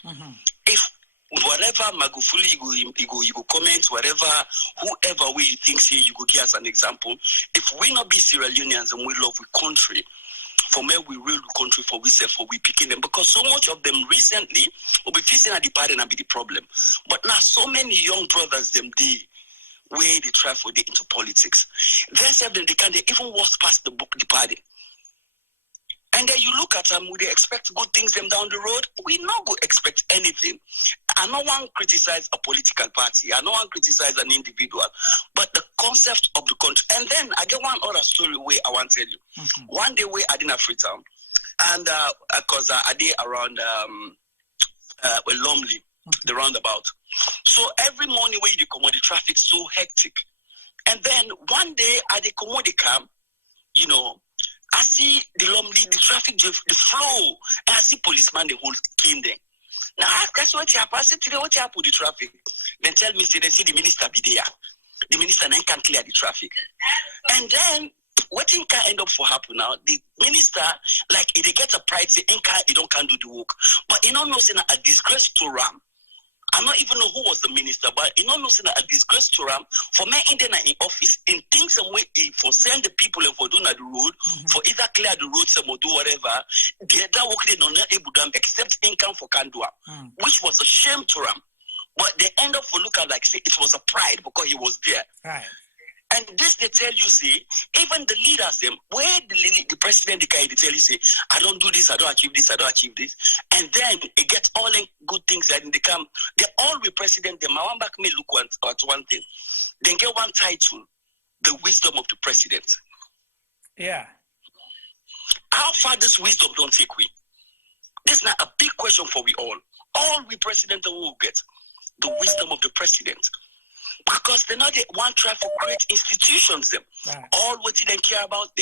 If whatever Magufuli you go comment, whatever, whoever way you think say you go give as an example, if we not be Sierra Leoneans and we love the country, for me we rule the country for we self for we picking them, because so much of them recently will be facing at the party and be the problem. But now so many young brothers them where they try for get into politics. They say them they even worse past the party. And then you look at them, would they expect good things them down the road? We not go expect anything. I no one criticize a political party. I no one criticize an individual. But the concept of the country. And then I get one other story where I want to tell you. One day where I did in Freetown, and because I did around Lumley, the roundabout. So every morning when you come on, the traffic so hectic. And then one day I did come on the camp, you know, I see the Lumley, the traffic, the flow, and I see policeman the whole king there. Now I ask, what happened? I said, today what happened with the traffic? Then tell me, they say the minister be there. The minister then can't clear the traffic. And then what thing can end up for happen now? The minister, like if they get a pride, say, he don't can do the work. But you know, a disgrace to Ram. I don't even know who was the minister, but you know, a disgrace to Ram for me in office in things and way for send the people and for doing the road, for either clear the roads or do whatever. The other work they don't able to except income for Kandua, which was a shame to Ram. But they end up for look at like say it was a pride because he was there. Right. And this they tell you, say, even the leaders, them, where the president, the guy, they tell you, say, I don't do this, I don't achieve this, I don't achieve this. And then it gets all the good things that they come, they all be president, them. I want back me look at one thing. Then get one title, the wisdom of the president. Yeah. How far this wisdom don't take we? This is not a big question for we all. All we president will get the wisdom of the president. Because they're not the one try for create institutions them. Right. All what they care about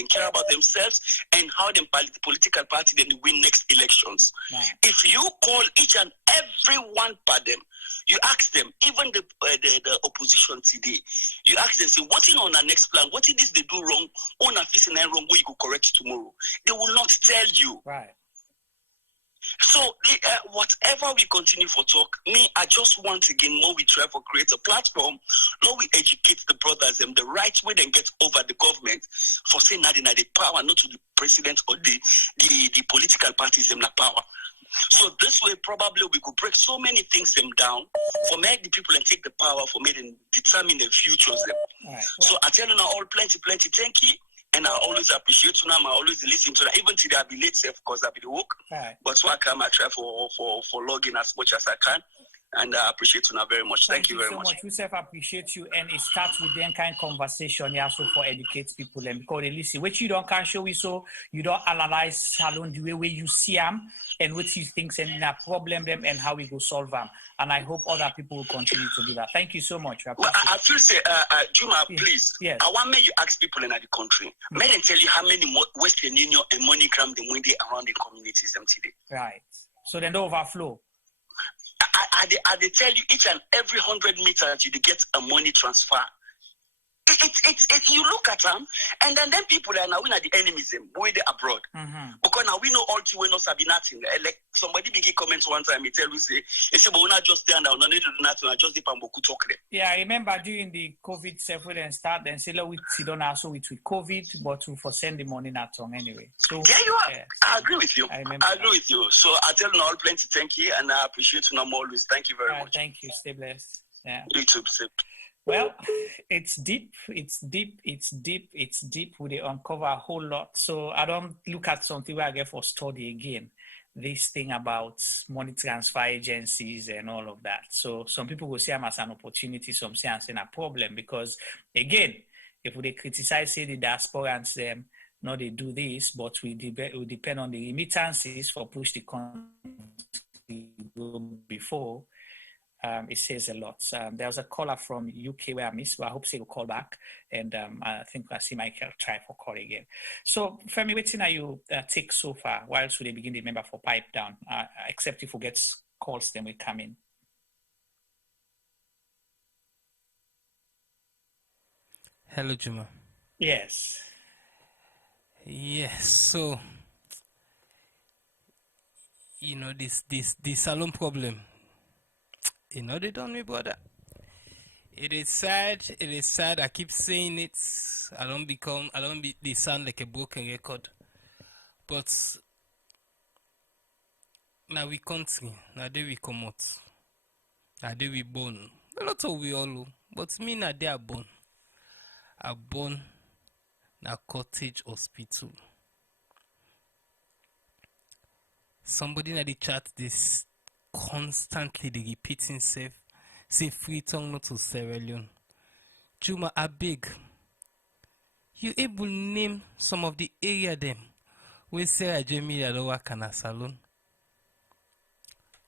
themselves and how them political party then win next elections. Right. If you call each and every one part them, you ask them, even the opposition today, you ask them, say, what's in on our next plan? What is this they do wrong? On a facing wrong, where you go correct tomorrow? They will not tell you. Right. So, whatever we continue for talk, I just want again more we try for create a platform, now we educate the brothers and the right way then get over the government for saying that in the power, not to the president or the political parties in the power. So this way probably we could break so many things them down for make the people and take the power for me and determine the futures them. Right. Well, so I tell you now all plenty, thank you. And I always appreciate you now. I always listen to that. Even today, I be late, because I be the work. Right. But so I come, I try for logging as much as I can. And I appreciate you now very much. Thank you very much. We appreciate you. And it starts with the kind of conversation, yeah, so for educate people and because they listen. What you don't can show we so you don't analyze Salon the way you see them and what you think and a problem them and how we go solve them. And I hope other people will continue to do that. Thank you so much. Well, I feel say, Juma, please. Yes. I want me you ask people in the country. May they tell you how many Western Union and MoneyGram they win around the communities today. Right. So then the overflow. I tell you each and every 100 meters you get a money transfer. you look at them, and then people are now we are the enemies them way they abroad. Because now we know all two we not have nothing. Like somebody big comments one time, he tell you say but we not just stand down, no need to do nothing, just the pamboku talk them. Yeah, I remember during the COVID several and start and say we sit down also with COVID, but we for send the money not on anyway. So yeah, you are. I agree with you. I agree with you. So I tell you all plenty thank you, and I appreciate you always. Thank you very much. Thank you. Stay blessed. Yeah. You too. Well, it's deep. We uncover a whole lot. So I don't look at something where I get for study again. This thing about money transfer agencies and all of that. So some people will see them as an opportunity, some say as a problem, because again, if we criticize say the diaspora and say, no, they do this, but we depend on the remittances for push the country before. It says a lot. There was a caller from UK where I missed, but I hope she will call back. And I think I see Michael try for call again. So, Femi, what are you take so far? While should they begin the member for pipe down? Except if we get calls, then we come in. Hello, Juma. Yes. Yes. So, this salon problem. They done me, brother. It is sad. I keep saying it. They sound like a broken record. But now we country, now they we come out. Now they we born. A lot of we all, but me now they are born. I born na cottage hospital. Somebody na the chat this constantly they repeat himself, say Freetown not to Sierra Leone. Juma, I beg, you able name some of the area them where Sarah Jamie don't work in a salon?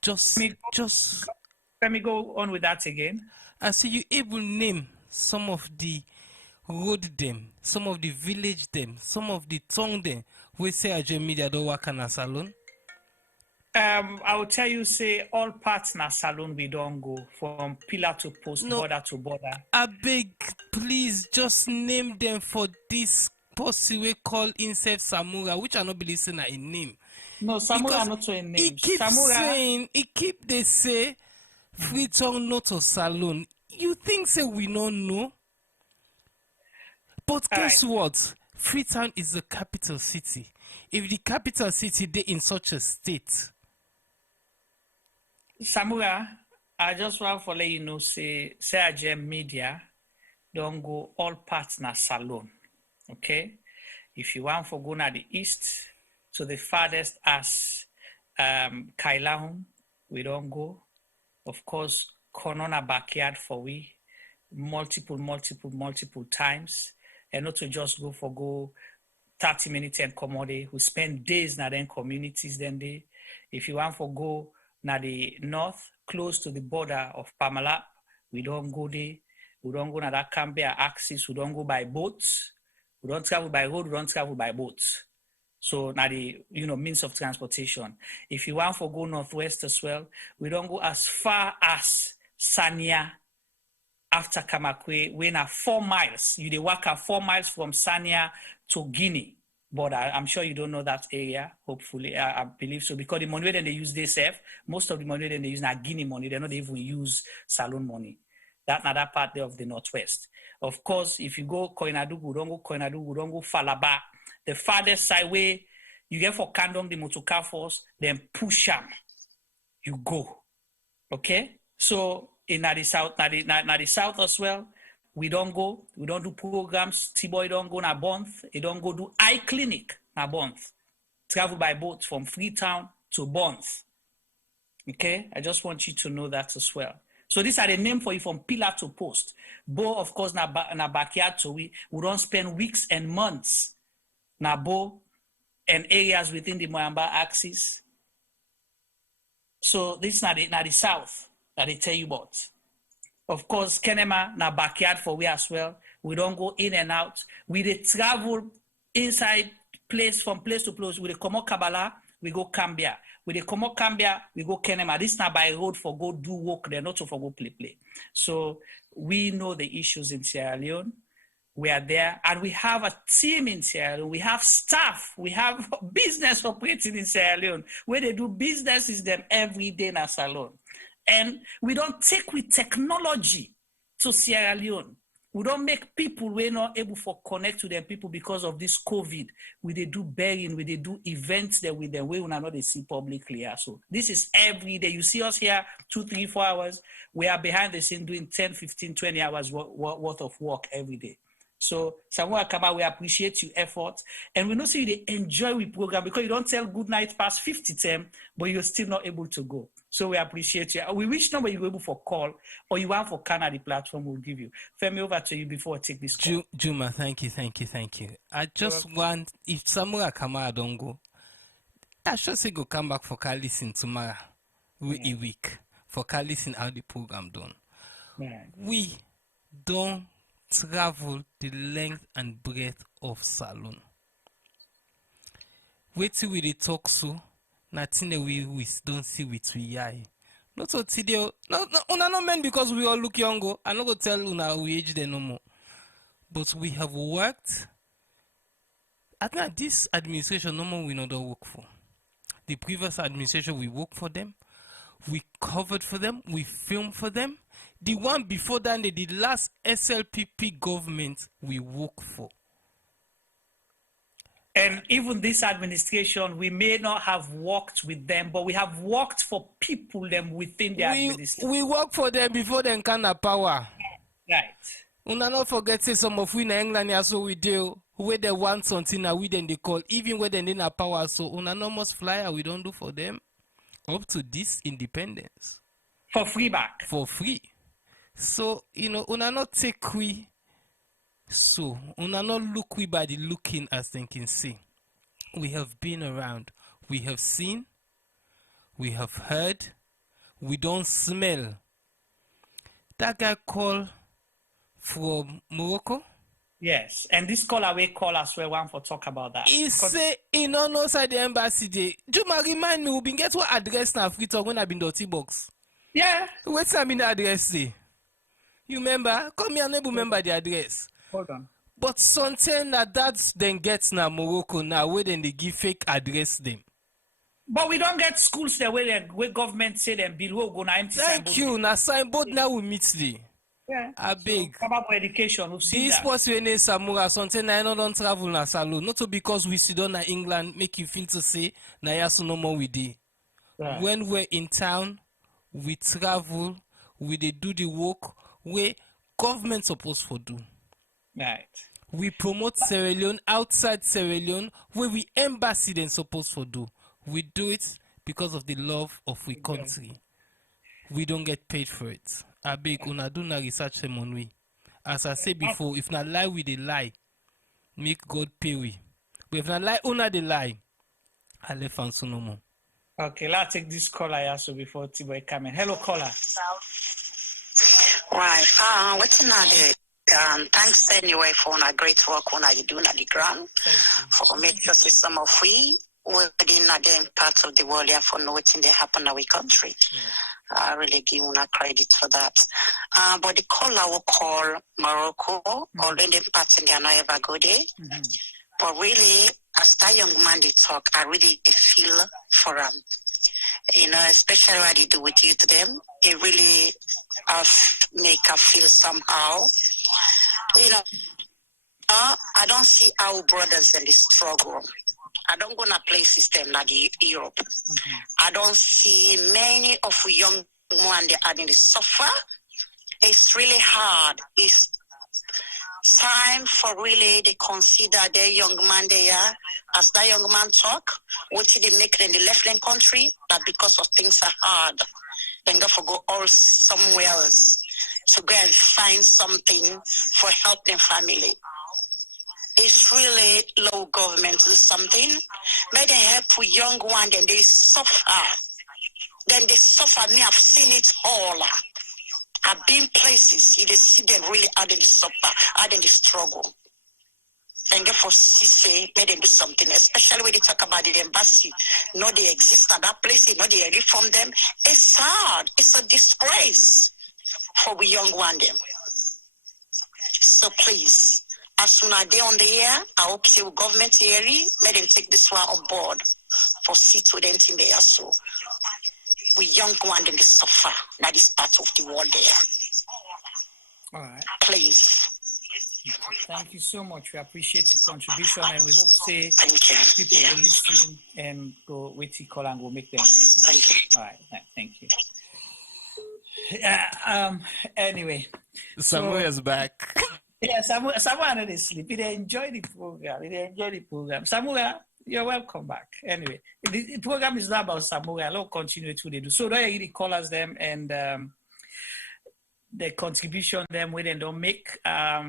Let me go on with that again. I say you able name some of the road them, some of the village them, some of the town them where Sarah Jamie don't work in a salon? I will tell you, say, all parts na salon we don't go, from pillar to post, border to border. I beg, please, just name them for this posse we call himself Samura, which I not believe in a name. No, Samura not a name. He keep saying, they say, Freetown not a salon. You think say we don't know? But guess what? Freetown is the capital city. If the capital city they in such a state, Samura, I just want to let you know, say Sergem Media don't go all parts na salon. Okay? If you want to go na the east to the farthest as Kailahun, we don't go. Of course, Konona backyard for we multiple times. And not to just go 30 minutes and commodity. We spend days na then communities then they. If you want to go na the north, close to the border of Pamela, we don't go there. We don't go na that Cambia axis. We don't go by boats. We don't travel by road. We don't travel by boats. So na the means of transportation. If you want to go northwest as well, we don't go as far as Sanya. After Kamakwe, we na 4 miles. You dey walk 4 miles from Sanya to Guinea border. I'm sure you don't know that area. Hopefully, I believe so, because the money that they use they save, most of the money that they use na Guinea money. They not even use salon money. That's another part there of the northwest. Of course, if you go Koinadugu, don't go Falaba. The farthest side way you get for Kandom, the motocar force, then push them. You go. Okay? So in the south as well, we don't go. We don't do programs. T-Boy don't go na Bonth. He don't go do eye clinic na Bonth. Travel by boat from Freetown to Bonth. Okay? I just want you to know that as well. So these are the name for you from pillar to post. Bo, of course, na backyard, so we don't spend weeks and months na Bo and areas within the Moyamba axis. So this is not the south that they tell you about. Of course, Kenema na backyard for we as well. We don't go in and out. We dey travel inside from place to place. We dey come out Kabbalah, we go Cambia. We dey come out Cambia, we go Kenema. This na by road for go do work there, not for go play. So we know the issues in Sierra Leone. We are there, and we have a team in Sierra Leone. We have staff. We have business operating in Sierra Leone, where they do businesses them every day in a salon. And we don't take with technology to Sierra Leone. We don't make people we're not able to connect to them people because of this COVID. We they do burying, we they do events there with them. We will not they see publicly. So this is every day. You see us here 2, 3, 4 hours. We are behind the scene doing 10, 15, 20 hours worth of work every day. So Samuel Kaba, we appreciate your effort. And we know so you enjoy the program because you don't tell good night past 50 10, but you're still not able to go. So we appreciate you. We wish number you're able for call or you want for Canada, the platform will give you. Femi, over to you before I take this call. Juma, thank you. I just want, if Samuel Kama don't go, I should say go come back for listen tomorrow, a week, for listen how the program done. Yeah. We don't travel the length and breadth of Salon. Wait till we talk so. Nothing that we don't see with we eye. Not so today. No, una no men because we all look younger. I'm not gonna tell una we age them no more. But we have worked. I think this administration no more we not work for. The previous administration we worked for them. We covered for them. We filmed for them. The one before that, the last SLPP government we work for. And even this administration, we may not have worked with them, but we have worked for people them within the administration. We work for them before they can have power. Right. Una not forget say some of we in England here so we do where they want something now we then they call even where they need a power so una no must flyer we don't do for them up to this independence. For free back. For free. So, una not take we, so, una not look we by the looking as they can see. We have been around, we have seen, we have heard, we don't smell. That guy called from Morocco? Yes, and this caller we call us we want to talk about that. He say, he no know side the embassy day. Juma remind me, we been get what address now Freetown when I been dirty box. Yeah. What's I mean the address day? You remember? Come here, I never remember the address. Hold on. But something that's then gets now Morocco now where then they give fake address them. But we don't get schools there where government say them below go na empty signboard. Thank you. Now signboard now we meet the. Yeah. I beg. So, about education, we've seen this that. was when Samura something I don't travel na salon. Not because we sit down in England make you feel to say na yasu no more we dey. Right. When we're in town, we travel, we dey do the work where government supposed to do. Right. We promote Sierra Leone outside Sierra Leone where we embassy then supposed to do. We do it because of the love of we country. We don't get paid for it. I beg una do na research them on we. As I said before, if not lie we dey lie, make God pay we. But if not lie una dey lie, I left answer no more. Okay, let's take this caller here so before T-Boy come in. Hello, caller. Right. What's another? Thanks anyway for a great work on you doing at the ground. For making us some of we within again parts of the world here for knowing they happen in our country. I really give you credit for that. But the caller will call Morocco or any parts in Ghana ever go there. But really, as that young man they talk, I really feel for them. Especially what they do with you to them. It really make her feel somehow. I don't see our brothers in the struggle. I don't go to play system like Europe. I don't see many of young women they are in the suffer. It's really hard. It's time for really they consider their young man they are. As that young man talk, what did they make in the left-hand country? That because of things are hard, then go for go all somewhere else to go and find something for helping family. It's really low government do something. May they help young one, then they suffer. Then they suffer. Me, I've seen it all. I've been places. You see them really out in the suffer, out in the struggle. And therefore, say, may they do something, especially when they talk about the embassy. No, they exist at that place. You know, they reform them. It's sad. It's a disgrace for we young one them. So please, as soon as they on the air, I hope the government area, let them take this one on board for sit with them in there. So we young one in the suffer. That is part of the world there. All right. Please. Thank you so much. We appreciate your contribution, and we hope say people will listen and go with the call and will make them. Thank you. All right. Thank you. Anyway, Samuel's back. Yeah, Samuel is sleep. He enjoy the program. Samuel, you're welcome back. Anyway, the program is not about Samuel. I'll continue to do. So don't really call us them and the contribution them we then don't make. I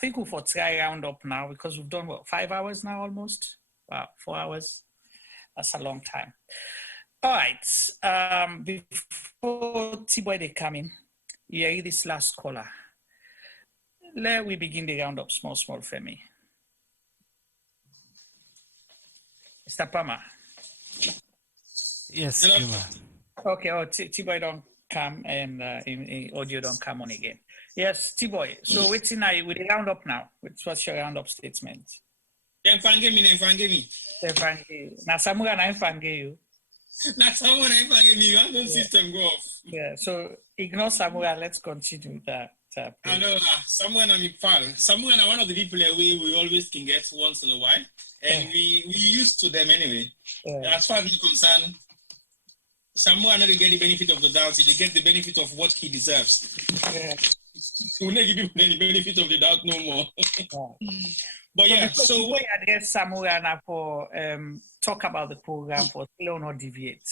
think we'll for try round up now because we've done 5 hours now almost. Wow, 4 hours. That's a long time. All right. Before T-Boy they come in, you hear this last caller. Let we begin the round up small for me. Mr. Palmer. Yes, okay, T-Boy don't come and in audio don't come on again. Yes, T-Boy. So waiting now with the round up now. What's your round up statement? Then give me. Now Samuel and I you. Now Samuel and I give me. You want the system go off. Yeah, so ignore Samuel. Let's continue with that. I know Samuel and me pal. Samuel and one of the people that we always can get once in a while. And we used to them anyway. As far as we're concerned, Samuel and they get the benefit of the doubt. They get the benefit of what he deserves. We'll not give him any benefit of the doubt no more. But yeah, so we address Samuel and for talk about the program for still not deviate.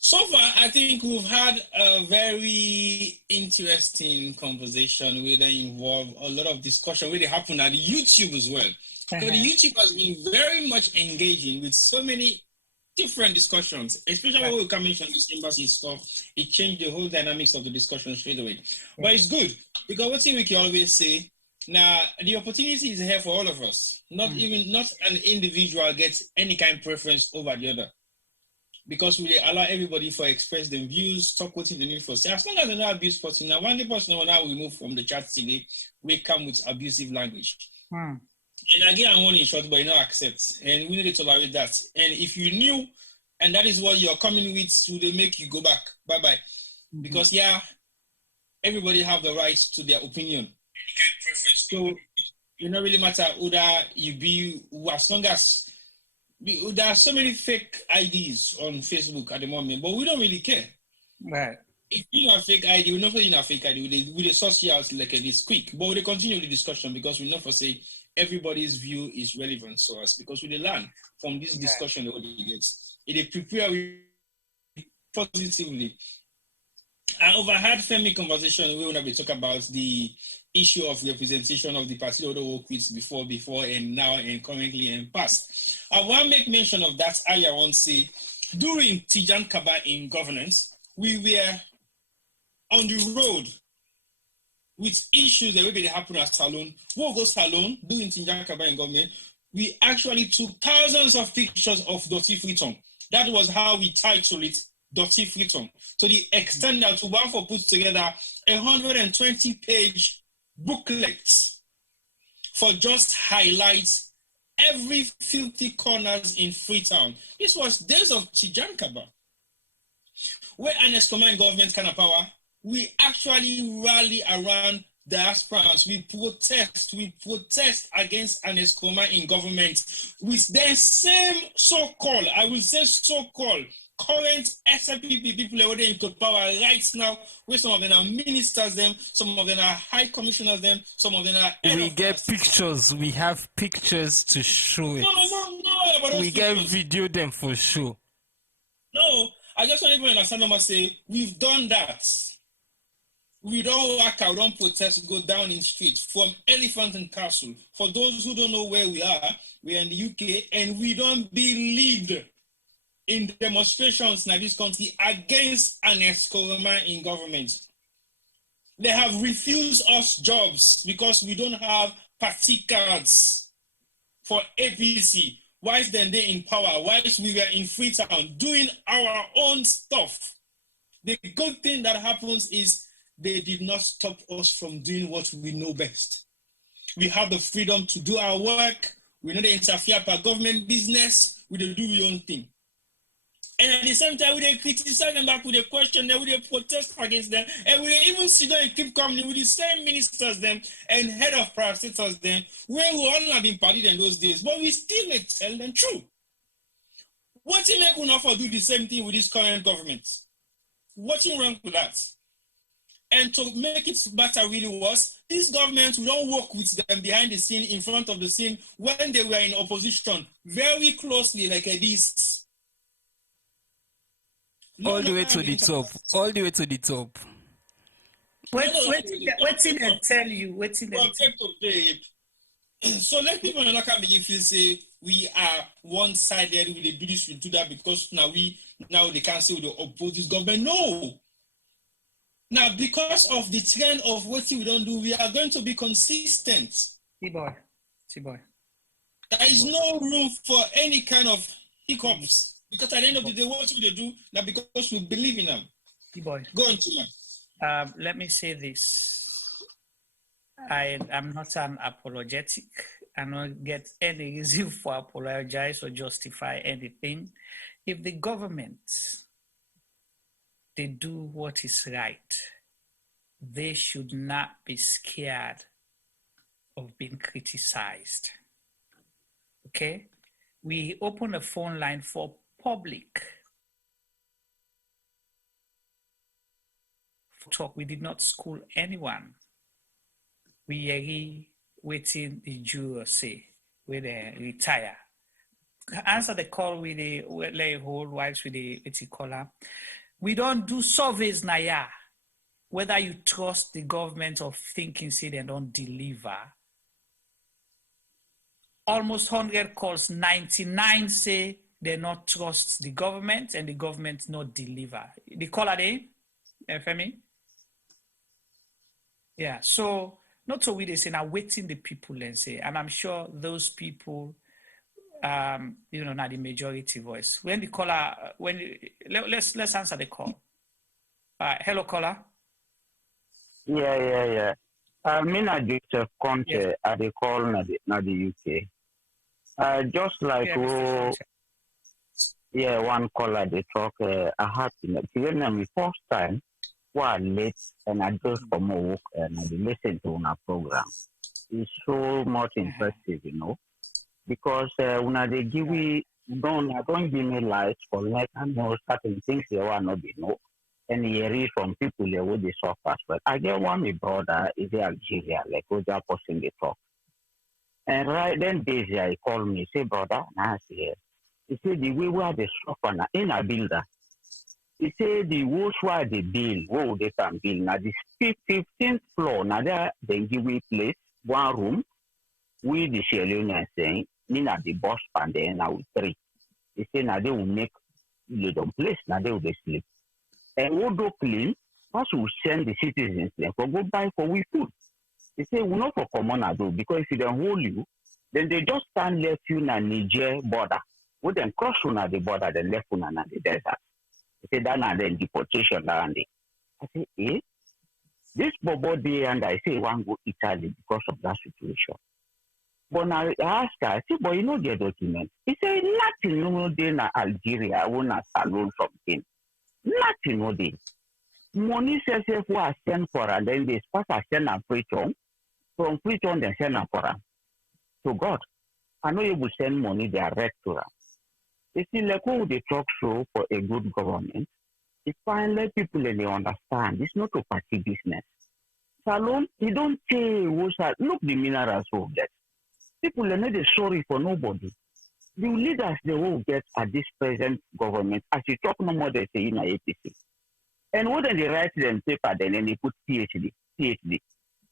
So far, I think we've had a very interesting conversation where they involve a lot of discussion where they happen at YouTube as well. So the YouTube has been very much engaging with so many different discussions, especially when we come in from this embassy stuff. It changed the whole dynamics of the discussion straight away. But it's good because what we can always say, now the opportunity is here for all of us. Not an individual gets any kind of preference over the other. Because we allow everybody to express their views, talk what they need for say. As long as they don't abuse person, now one person now we move from the chat today, we come with abusive language. And again, I want in short, but you don't accept. And we need to tolerate that. And if you knew, and that is what you're coming with, so they make you go back. Bye-bye. Because everybody have the right to their opinion. Any kind of preference. So it don't really matter who you be, as long as there are so many fake IDs on Facebook at the moment, but we don't really care. Right. If you know a fake ID, we know for you know a fake ID, we sort you out like this quick. But we continue the discussion because we know for say everybody's view is relevant to us because we learn from this discussion that we get. It prepare positively. I overheard Femi conversation where we talk about the issue of representation of the party that we work with before and now and currently and past. I want to make mention of that. I want to say during Tijan Kaba in governance, we were on the road with issues that will happen at Salon. We'll go Salon during Tijan Kaba in government. We actually took thousands of pictures of Dirty Freetown. That was how we titled it, Dirty Freetown. To the extent that we want to put together 120-page booklets for just highlights every filthy corners in Freetown. This was days of Tijan Kaba, where an Escoman government kind of power, we actually rally around diasporans. We protest against an Escoman in government with their same so-called, I will say so-called, current SLPP people are in power right now, where some of them are ministers, some of them are high commissioners, some of them are... We get pictures. We have pictures to show it. No. We get video them for sure. No, I just want everyone to understand and say, we've done that. We don't work out, we don't protest, we go down in streets from Elephant and Castle. For those who don't know where we are in the UK, and we don't believe in demonstrations in this country against an Escoman in government. They have refused us jobs because we don't have party cards for APC. Whilst then they in power, whilst we were in Freetown doing our own stuff. The good thing that happens is they did not stop us from doing what we know best. We have the freedom to do our work. We don't interfere by government business. We don't do your own thing. And at the same time, we don't criticize them back with a question, then we don't protest against them, and we don't even sit down and keep coming with the same ministers them and head of prosecutors them, where we all have been parted in those days, but we still may tell them true. What in make enough for do the same thing with this current government? What's wrong with that? And to make it better really worse, this government will not work with them behind the scene, in front of the scene, when they were in opposition, very closely like this. All the way to the top. All the way to the top. Waiting and tell you. So let people not come begin feel say we are one-sided, we do this, we do that because now they can't say we oppose this government. No. Now because of the trend of what we don't do, we are going to be consistent. See-boy. There is no room for any kind of hiccups. Because at the end of the day, what we do, now because we believe in them. Boy. Go on, Tima. Let me say this. I am not an apologetic. I don't get any reason for apologize or justify anything. If the government, they do what is right, they should not be scared of being criticized. Okay? We open a phone line for public talk. We did not school anyone. We are waiting the jurors say when they retire. Answer the call with the hold whilst with the caller. We don't do surveys now. Whether you trust the government or thinking say they don't deliver. Almost 100 calls, 99 say they not trust the government and the government not deliver. The caller there, Femi? Yeah, so not so we they say now waiting the people and say, and I'm sure those people, not the majority voice. When the caller, let's answer the call. Hello, caller. Yeah. Mina Joseph Conte at the call na the UK. Just like one caller they talk a happiness. Even the first time, while late and I just come work and I listen to our program. It's so much impressive, because when they give me don't give me lights for let and know certain things they want not be know. And you read from people there with the suffer. But I get one my brother is in Algeria, like who's that person they talk. And right then Daisy I call me, say brother, here. He said the way where they suffer in a builder. He said the worst why they build, where they can build. Now this 15th floor, now there they give me place, one room, with the Sierra Leone saying, Nina the boss and then now with 3. He said now they will make little place, now they will sleep. And we'll do clean, first we'll send the citizens then for go buy for we food. They say we're not for common at all, because if they don't hold you, then they just can't let you na Niger border. We then cross on the border, then left on the desert. They say that and then deportation down there. I say, this bobo day and I say one go Italy because of that situation. But now I ask her, I say, but you know their document. He say nothing no day na Algeria, I want a salon something. Nothing no day. Money says if we are sent for and then they start to send a Freetown. From Freetown they send a for her. So God, I know you will send money direct to her. You see, like who they talk so for a good government, it's fine, let people they understand. It's not a party business. Salon, you don't say look the minerals will get. People are not sorry for nobody. The leaders they will get at this present government, as you talk no more, they say in APC. And when they write them paper, then they put PhD.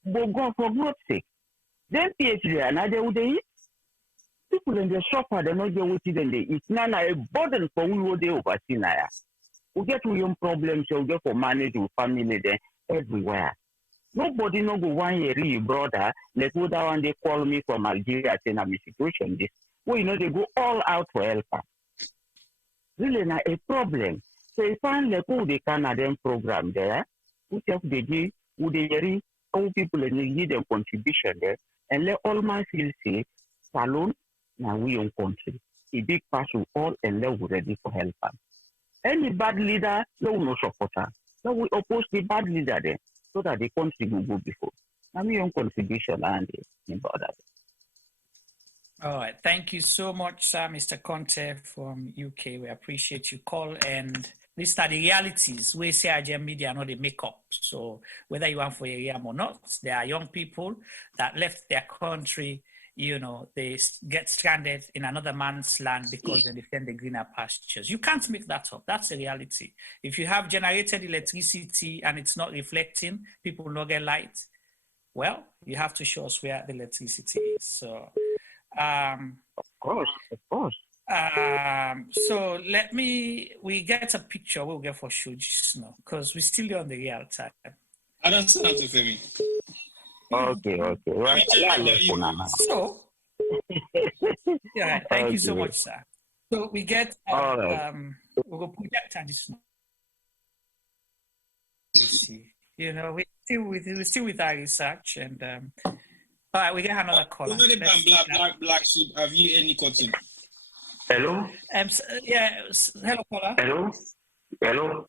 But God, for God's sake, then PhD, and they would eat. People in the suffer, they not get what they eat. It's not a burden for we will they oversee now. We get to young problems, we get for managing family there everywhere. Nobody no go 1 year, brother. Like what that one they call me from Algeria, saying I'm a situation. This, well, they go all out for help. Really, not a problem. So if I like who they Canadian program there, who just they give, who they hear, how people and give them contribution there. and let all my feel say, Salon, now we own country. A big pass with all and let we ready for help. Any bad leader, no no supporter. So we oppose the bad leader there, so that the country will go before. Now we own contribution and about that. All right. Thank you so much, Mr. Conte from UK. We appreciate your call. And these are the realities. We say Agent Media know they make up. So whether you want for a year or not, there are young people that left their country, you know, they get stranded in another man's land because they defend the greener pastures. You can't make that up. That's a reality. If you have generated electricity and it's not reflecting, people will not get light. Well, you have to show us where the electricity is. So, of course. So we get a picture. We'll get for sure just now because we're still on the real time. I don't sound to me. Okay. Right. So, yeah, thank you so much, sir. So we get, we'll project this now. See, you know, we're still with our research and, all right, we get another caller. Black sheep, have you any cotton? Hello? Hello, caller. Hello?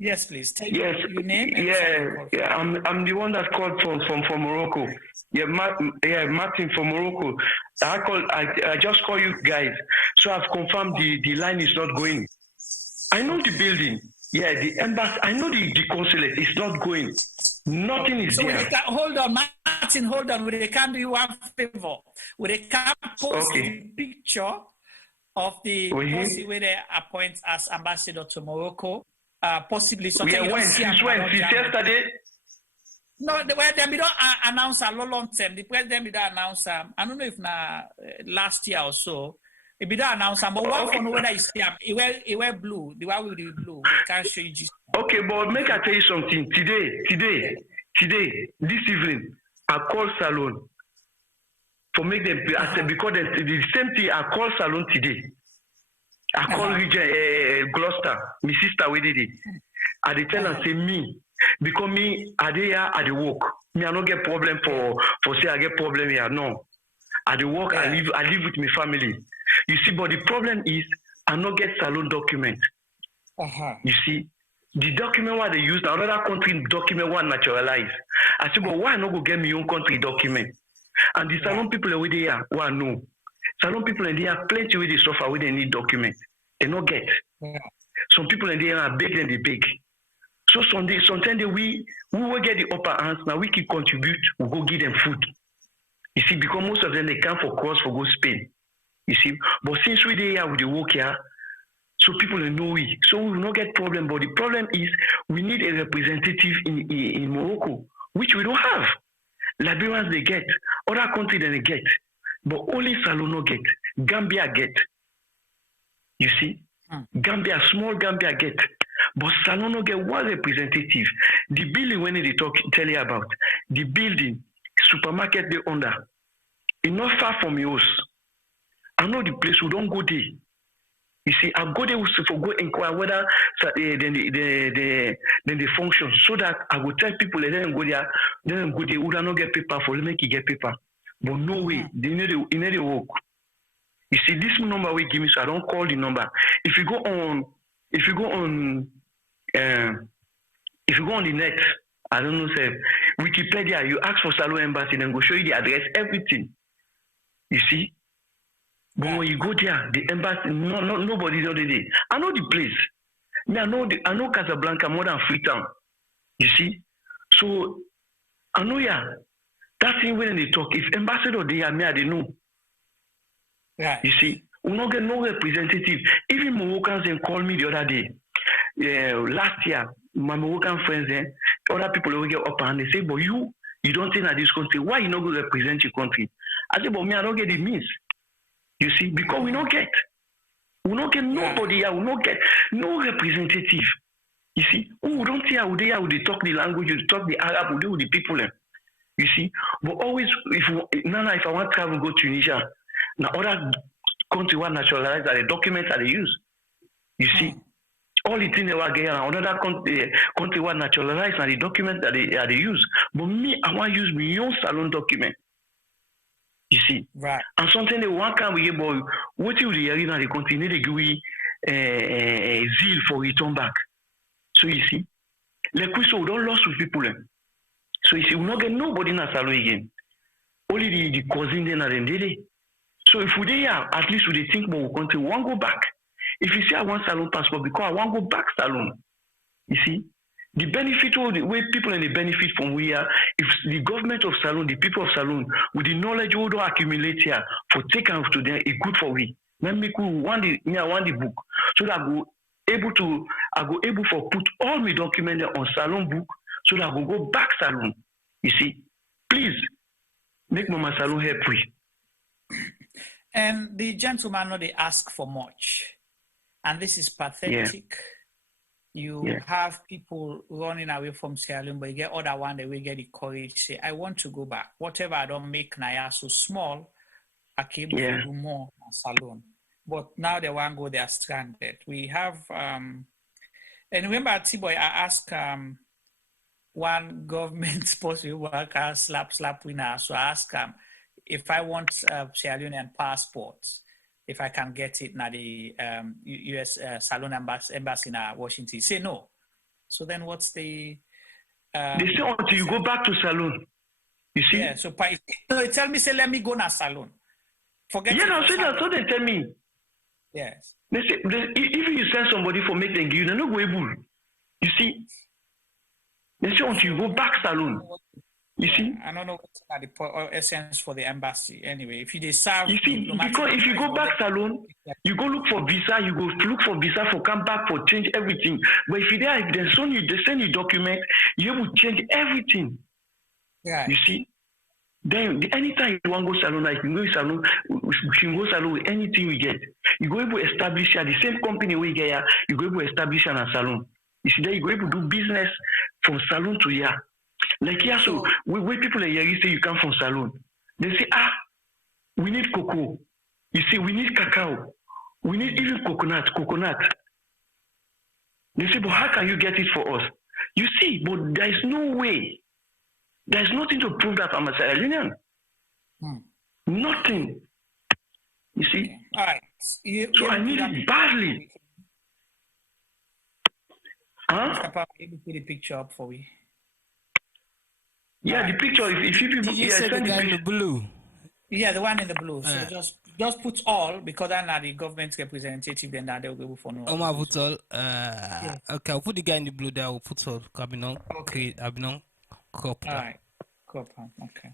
Yes, please. Tell yes. Your name. Yeah. I'm the one that called from Morocco. Yeah, Martin from Morocco. I just call you guys. So I've confirmed the line is not going. I know the building. Yeah, the embassy. I know the consulate is not going. Nothing is there. Hold on, Martin. Hold on. We can do you one favor. We can post the picture of the policy where they appoint as ambassador to Morocco. Possibly something. Yeah, when? Since yesterday? No, they don't announce a long term. The president did announce. I don't know if last year or so. It be don't announce. But one for know whether it's him. It wear blue. The one with the blue. We can't show you just. Okay, but make I tell you something. Today, this evening, I call Salon for make them. I said because the same thing. I call Salon today. I call Region Gloucester, my sister with it. I dey tell her say me because me I dey here at the work. Me I no get problem for say I get problem here. No, at the work I live with my family. You see, but the problem is I no get Salon document. You see, the document what they use another country document one naturalize. I say, but why not go get my own country document? And the Salon people over there, why no? Salon people in there plenty with the suffer where they need documents. They not get. Some people in there are big and they big. So sometimes we will get the upper hands. Now we can contribute. We go give them food. You see, because most of them they come for cross for go Spain. You see, but since we there with the work here, so people know we. So we will not get problem. But the problem is we need a representative in Morocco, which we don't have. Liberians they get, other countries they get. But only Salon no get. Gambia get. You see? Gambia, small Gambia get. But Salon no get one representative. The building when they tell you about, the building, supermarket they under, it's not far from yours. I know the place, we don't go there. You see, I go there for go inquire whether they function so that I will tell people let them go there, we will not get paper for them make you get paper. But no way, they need to work. You see, this number we give me, so I don't call the number. If you go on the net, I don't know, say Wikipedia, you ask for Salon Embassy, then go show you the address, everything. You see, but when you go there, the embassy, nobody's already there. I know the place. I know Casablanca more than Freetown. You see, so I know that thing when they talk, if ambassador they are me, they know. Right. You see, we don't get no representative. Even Moroccans they call me the other day. Last year, my Moroccan friends other people will get up and they say, but you don't think that this country, why you not going to represent your country? I say, but me, I don't get the means. You see, because we don't get nobody here, we don't get no representative. You see, we don't see how they talk the language, they talk the Arab, we do with the people. You see, but always, if I want to travel, go to Tunisia, now other country want naturalize are the documents that they use. You see, all the things they were getting, another country want naturalize are the documents that they use. But me, I want to use my own Salon document. You see? Right. And something that one can we boy, what you hear in the continue they give we zeal for return back. So you see, like we saw, don't lose with people. So you see, we not get nobody in a salon again. Only the cousin then and then. So if we there, at least we think more country, we want go back. If you say I want salon passport because I want go back salon, you see, the benefit of the way people and the benefit from where if the government of salon, the people of salon, with the knowledge we do accumulate here for take out to them, it's good for we. Then me could want the book so that I go able for put all my documents on salon book so that I will go back salon. You see, please make Mama Salon help we. And the gentleman know they ask for much, and this is pathetic. You have people running away from Sierra Leone, but you get other one that will get the courage say, I want to go back. Whatever I don't make Naya so small, I can do more on salon. But now they want to go, they are stranded. We have, and remember, T-Boy, I asked one government possible worker slap winner. So I asked if I want Sierra Leonean passports, if I can get it now the U.S. Salon embassy in Washington. He say no. So then what's the... they say until you go back to salon. You see? Yeah, so they tell me, say, let me go na salon. Forget yeah, no, that's what they tell me. Yes. They say, if you send somebody for make them give you, they're not able. You see? They say until you go back salon. You see? I don't know what's the essence for the embassy. Anyway, if you serve... You see, because if you go back salon, you go look for visa, you go look for visa for come back for change everything. But if you there, if they send you document, you will change everything. Yeah. You see? Then anytime you want to go salon, like you go salon, you can go salon with anything we get. You go able to establish the same company we get here, you go able to establish a salon. You see, there you go able to do business from salon to here. Like here, so when people in here say you come from salon, they say, we need cocoa. You see, we need cacao. We need even coconut. They say, but how can you get it for us? You see, but there is no way. There is nothing to prove that I'm a Sierra Leonean. Nothing. You see? All right. So I need it badly. Mr. Papa, let me put the picture up for you. Yeah, the picture. If you people, did you say the guy in the blue? Yeah, the one in the blue. So just put all because I'm not the government representative. Then that they'll be able for no. I'll put all. Okay, I'll put the guy in the blue there. I'll put all. Okay, crop. All right, crop. Okay.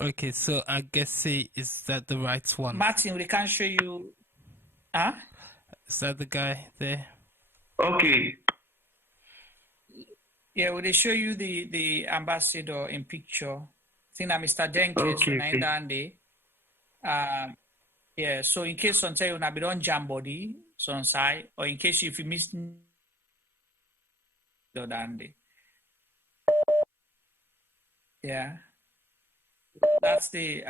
Okay, so I guess is that the right one? Martin, we can show you. Is that the guy there? Okay. Yeah, will they show you the ambassador in picture? I think that Mr. Jenkins yeah, so in case on say you na be don jam body, so on side, or in case if you miss Dande. Yeah. That's the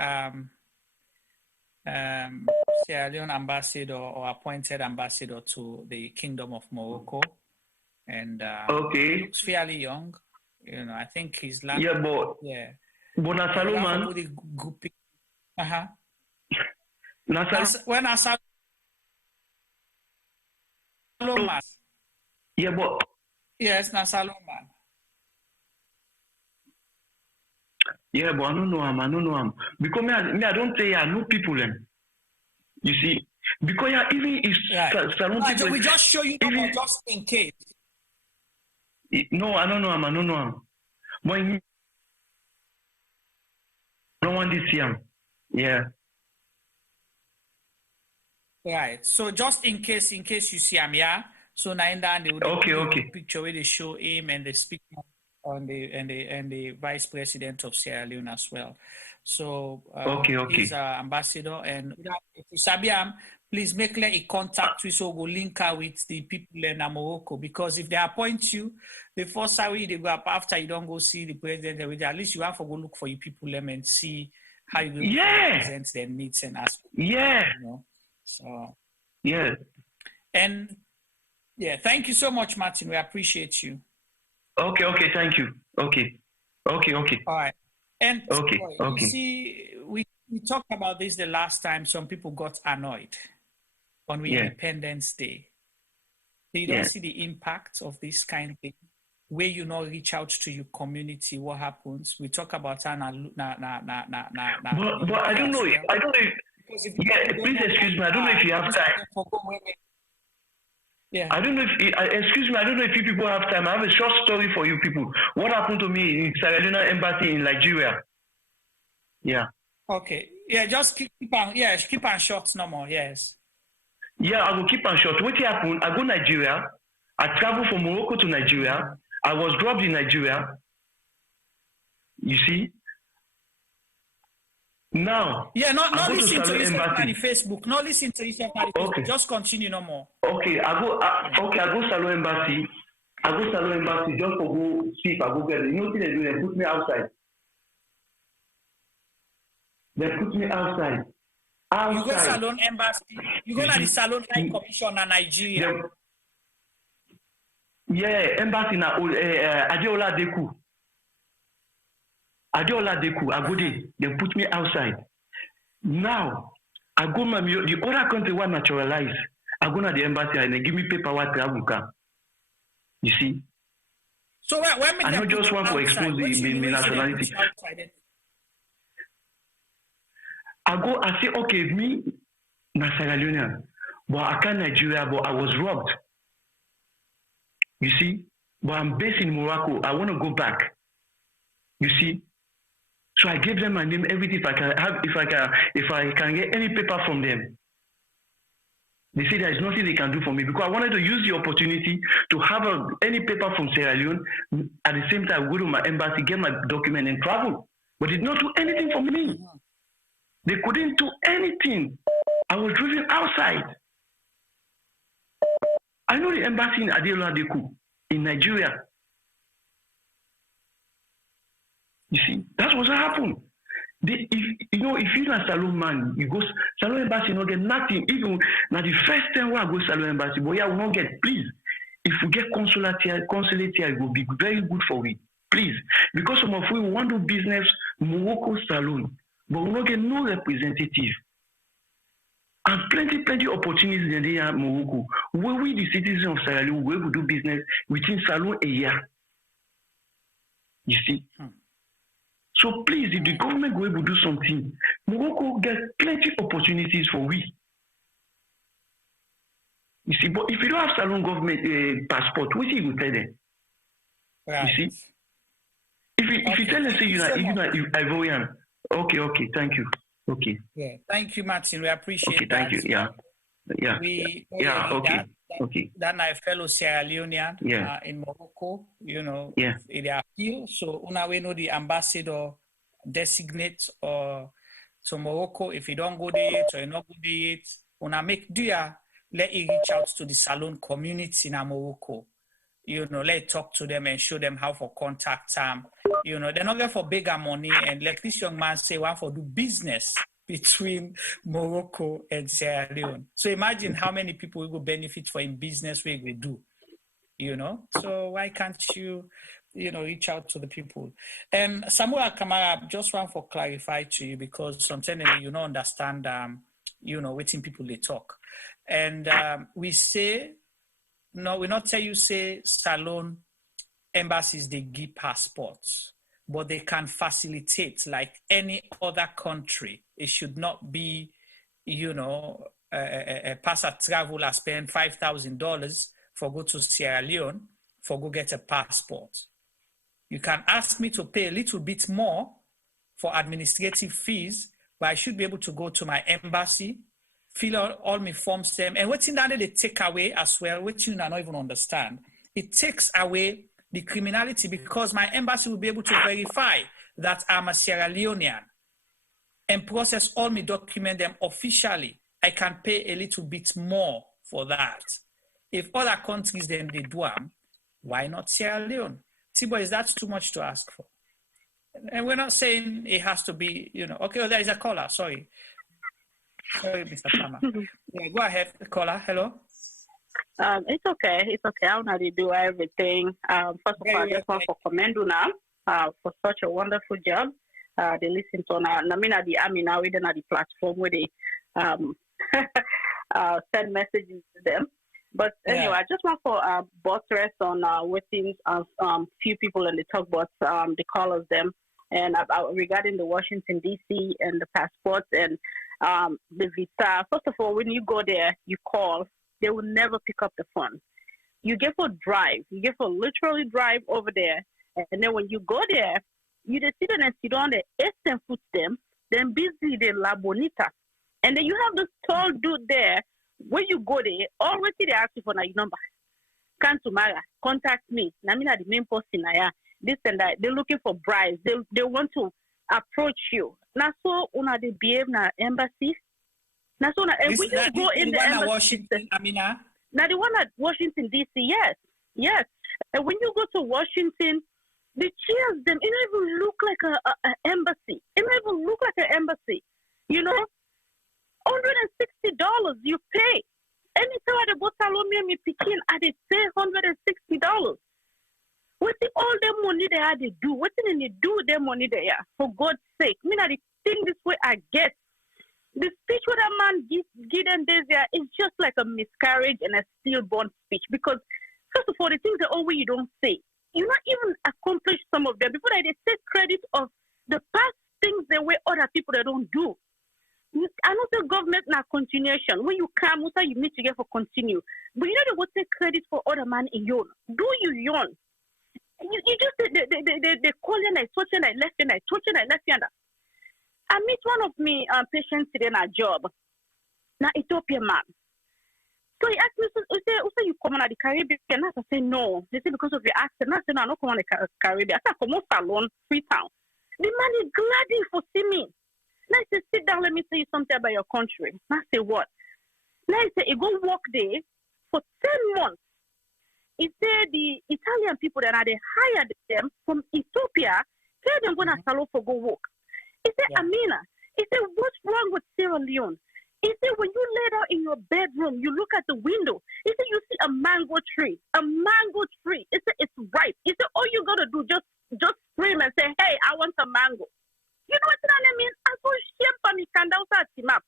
Sierra Leone ambassador or appointed ambassador to the Kingdom of Morocco. And he looks fairly young. You know, I think he's like Bonasalo man. When Asalo man. Yeah, but yes, Nasalo man. Yeah, but I don't know him. Because me I don't say I know people them. You see, because even if salon people, we just show you just in case. No, I don't know him. But I don't want to see him. Yeah. Right. So just in case you see him, yeah. So now and then they will picture where they show him and they speak on the vice president of Sierra Leone as well. So he's an ambassador, and if you sabi him, please make a contact with so go link her with the people in Morocco, because if they appoint you, the first salary they go up after you don't go see the president, at least you have to go look for your people and see how you represent their needs and aspects. Yeah. You know? So yeah. And yeah, thank you so much, Martin. We appreciate you. Okay, thank you. Okay. All right. And Okay. you see, we talked about this the last time. Some people got annoyed on Independence Day. They don't see the impact of this kind of thing. Where you not reach out to your community, what happens? We talk about But I don't know. Please excuse me. I don't know if you have time. Yeah. I don't know if excuse me. I don't know if you people have time. I have a short story for you people. What happened to me in Sierra Leone Embassy in Nigeria? Yeah. Okay. Yeah. Just keep on. Yeah. Keep on short no more. Yes. Yeah. I will keep on short. What happened? I go Nigeria. I travel from Morocco to Nigeria. I was dropped in Nigeria. You see. Now. Yeah. Not listen to yourself on Facebook. Not listen to yourself on Facebook. Okay. Just continue no more. Okay. I go Salon Embassy. I go Salon Embassy just to go see if I go get it. You know what they do? They put me outside. They put me outside. You go Salon Embassy. You go to the Salon High Commission in Nigeria. Yeah, Embassy na Adeola Deku. I go there. They put me outside. Now, I go the other country want naturalize. I go to the embassy and they give me paperwork travel car. You see? So when I don't just want to expose the nationality. I go, I say, okay, me, na Sierra Leonean, but I can't Nigeria, but I was robbed. You see? But I'm based in Morocco. I want to go back. You see? So I gave them my name, everything. If I can get any paper from them. They say there is nothing they can do for me because I wanted to use the opportunity to have any paper from Sierra Leone. At the same time, go to my embassy, get my document, and travel. But they did not do anything for me. They couldn't do anything. I was driven outside. I know the embassy in Adeola Deku in Nigeria. You see, that's what happened. If you're a Salon man, you go Salon Embassy, you don't get nothing. Even now, the first time I go Salon Embassy, but yeah, we won't get. Please, if we get consulate here, it will be very good for we. Please, because some of we want to do business Morocco Salon, but we don't get no representative. And plenty opportunities in the Morocco. Where we the citizens of Sierra Leone, where we do business within Salon a year. You see. So please, if the government go able to do something, Morocco gets plenty opportunities for we. You see, but if you don't have Salon government passport, what you tell them? Right. You see, if you tell them say you're Ivorian, okay, thank you. Okay. Yeah, thank you, Martin. We appreciate that. Okay, thank you. Yeah. Okay. That my fellow Sierra Leonean in Morocco, in the appeal. So we know the ambassador designate or to Morocco. If you don't go there or you not go there, make let it reach out to the Salon community in Morocco. Let talk to them and show them how for contact them. They're not there for bigger money, and like this young man say, want for do business between Morocco and Sierra Leone. So imagine how many people will benefit from business we will do, So why can't you, reach out to the people? And Samuel Kamara, just want to clarify to you because sometimes you don't understand, waiting people they talk. And we say, no, we not tell you say Salon embassies, they give passports, but they can facilitate like any other country. It should not be, a passer traveler spend $5,000 for go to Sierra Leone for go get a passport. You can ask me to pay a little bit more for administrative fees, but I should be able to go to my embassy, fill out all my forms, and what's in that they take away as well, which you not even understand. It takes away the criminality because my embassy will be able to verify that I'm a Sierra Leonean and process all my documents them officially. I can pay a little bit more for that. If other countries then they do them, why not Sierra Leone? Tibo, is that too much to ask for? And we're not saying it has to be, okay, there is a caller, sorry, Mr. Palmer. Yeah, go ahead, caller, hello. It's okay. I want to do everything. First of all, I just want to commend you now for such a wonderful job. they listen to now. I mean, at the army now, we don't have the platform where they send messages to them. But anyway, I just want for buttress on waiting few people in the talk about the callers them and regarding the Washington D.C. and the passports and the visa. First of all, when you go there, you call. They will never pick up the phone. You get for drive. You get for literally drive over there, and then when you go there, you just sit and sit on the Eastern foot them, then busy the La Bonita, and then you have this tall dude there. When you go there, always they ask you for your number. Come to Mara, contact me. I mean, the main person, this and that. They're looking for bribes. They want to approach you. Now, so una they behave na embassy. Now, so and when you go in the embassy, Washington, Amina. Now the one at Washington D.C. Yes. And when you go to Washington, the chairs them. It don't even look like an embassy. It don't even look like an embassy. You know. $160 you pay. Anytime I go Salome me picking, I they pay $160. What's all the money they had to do? What did they do with their money there? For God's sake, I mean, I think this way I get. The speech what a man give them there is just like a miscarriage and a stillborn speech. Because first of all, the things that always you don't say, you not even accomplish some of them before they take credit of the past things the way other people they don't do. I know the government now continuation. When you come, you need to get for continue. But you know they will take credit for other man in yon. Do you yon? You just they call you and I touch and I left and I touch and I left and I meet one of me patients today in a job. Now Ethiopian man. So he asked me, so you come on the Caribbean? And I say no. They say because of your accent. I said no, I don't come on the Caribbean. I said come on salon, Freetown. The man is glad for see me. Now I say, sit down, let me tell you something about your country. I say, what? Now I say, you go work there for 10 months. He said the Italian people that are they hired them from Ethiopia, tell them going to Salon for go work. He said, Amina, he said, what's wrong with Sierra Leone? He said, when you lay down in your bedroom, you look at the window. He said, you see a mango tree. A mango tree. He said, it's ripe. He said, all you got to do, just scream and say, hey, I want a mango. You know what I mean? I saw shame for me, Kandausa team up.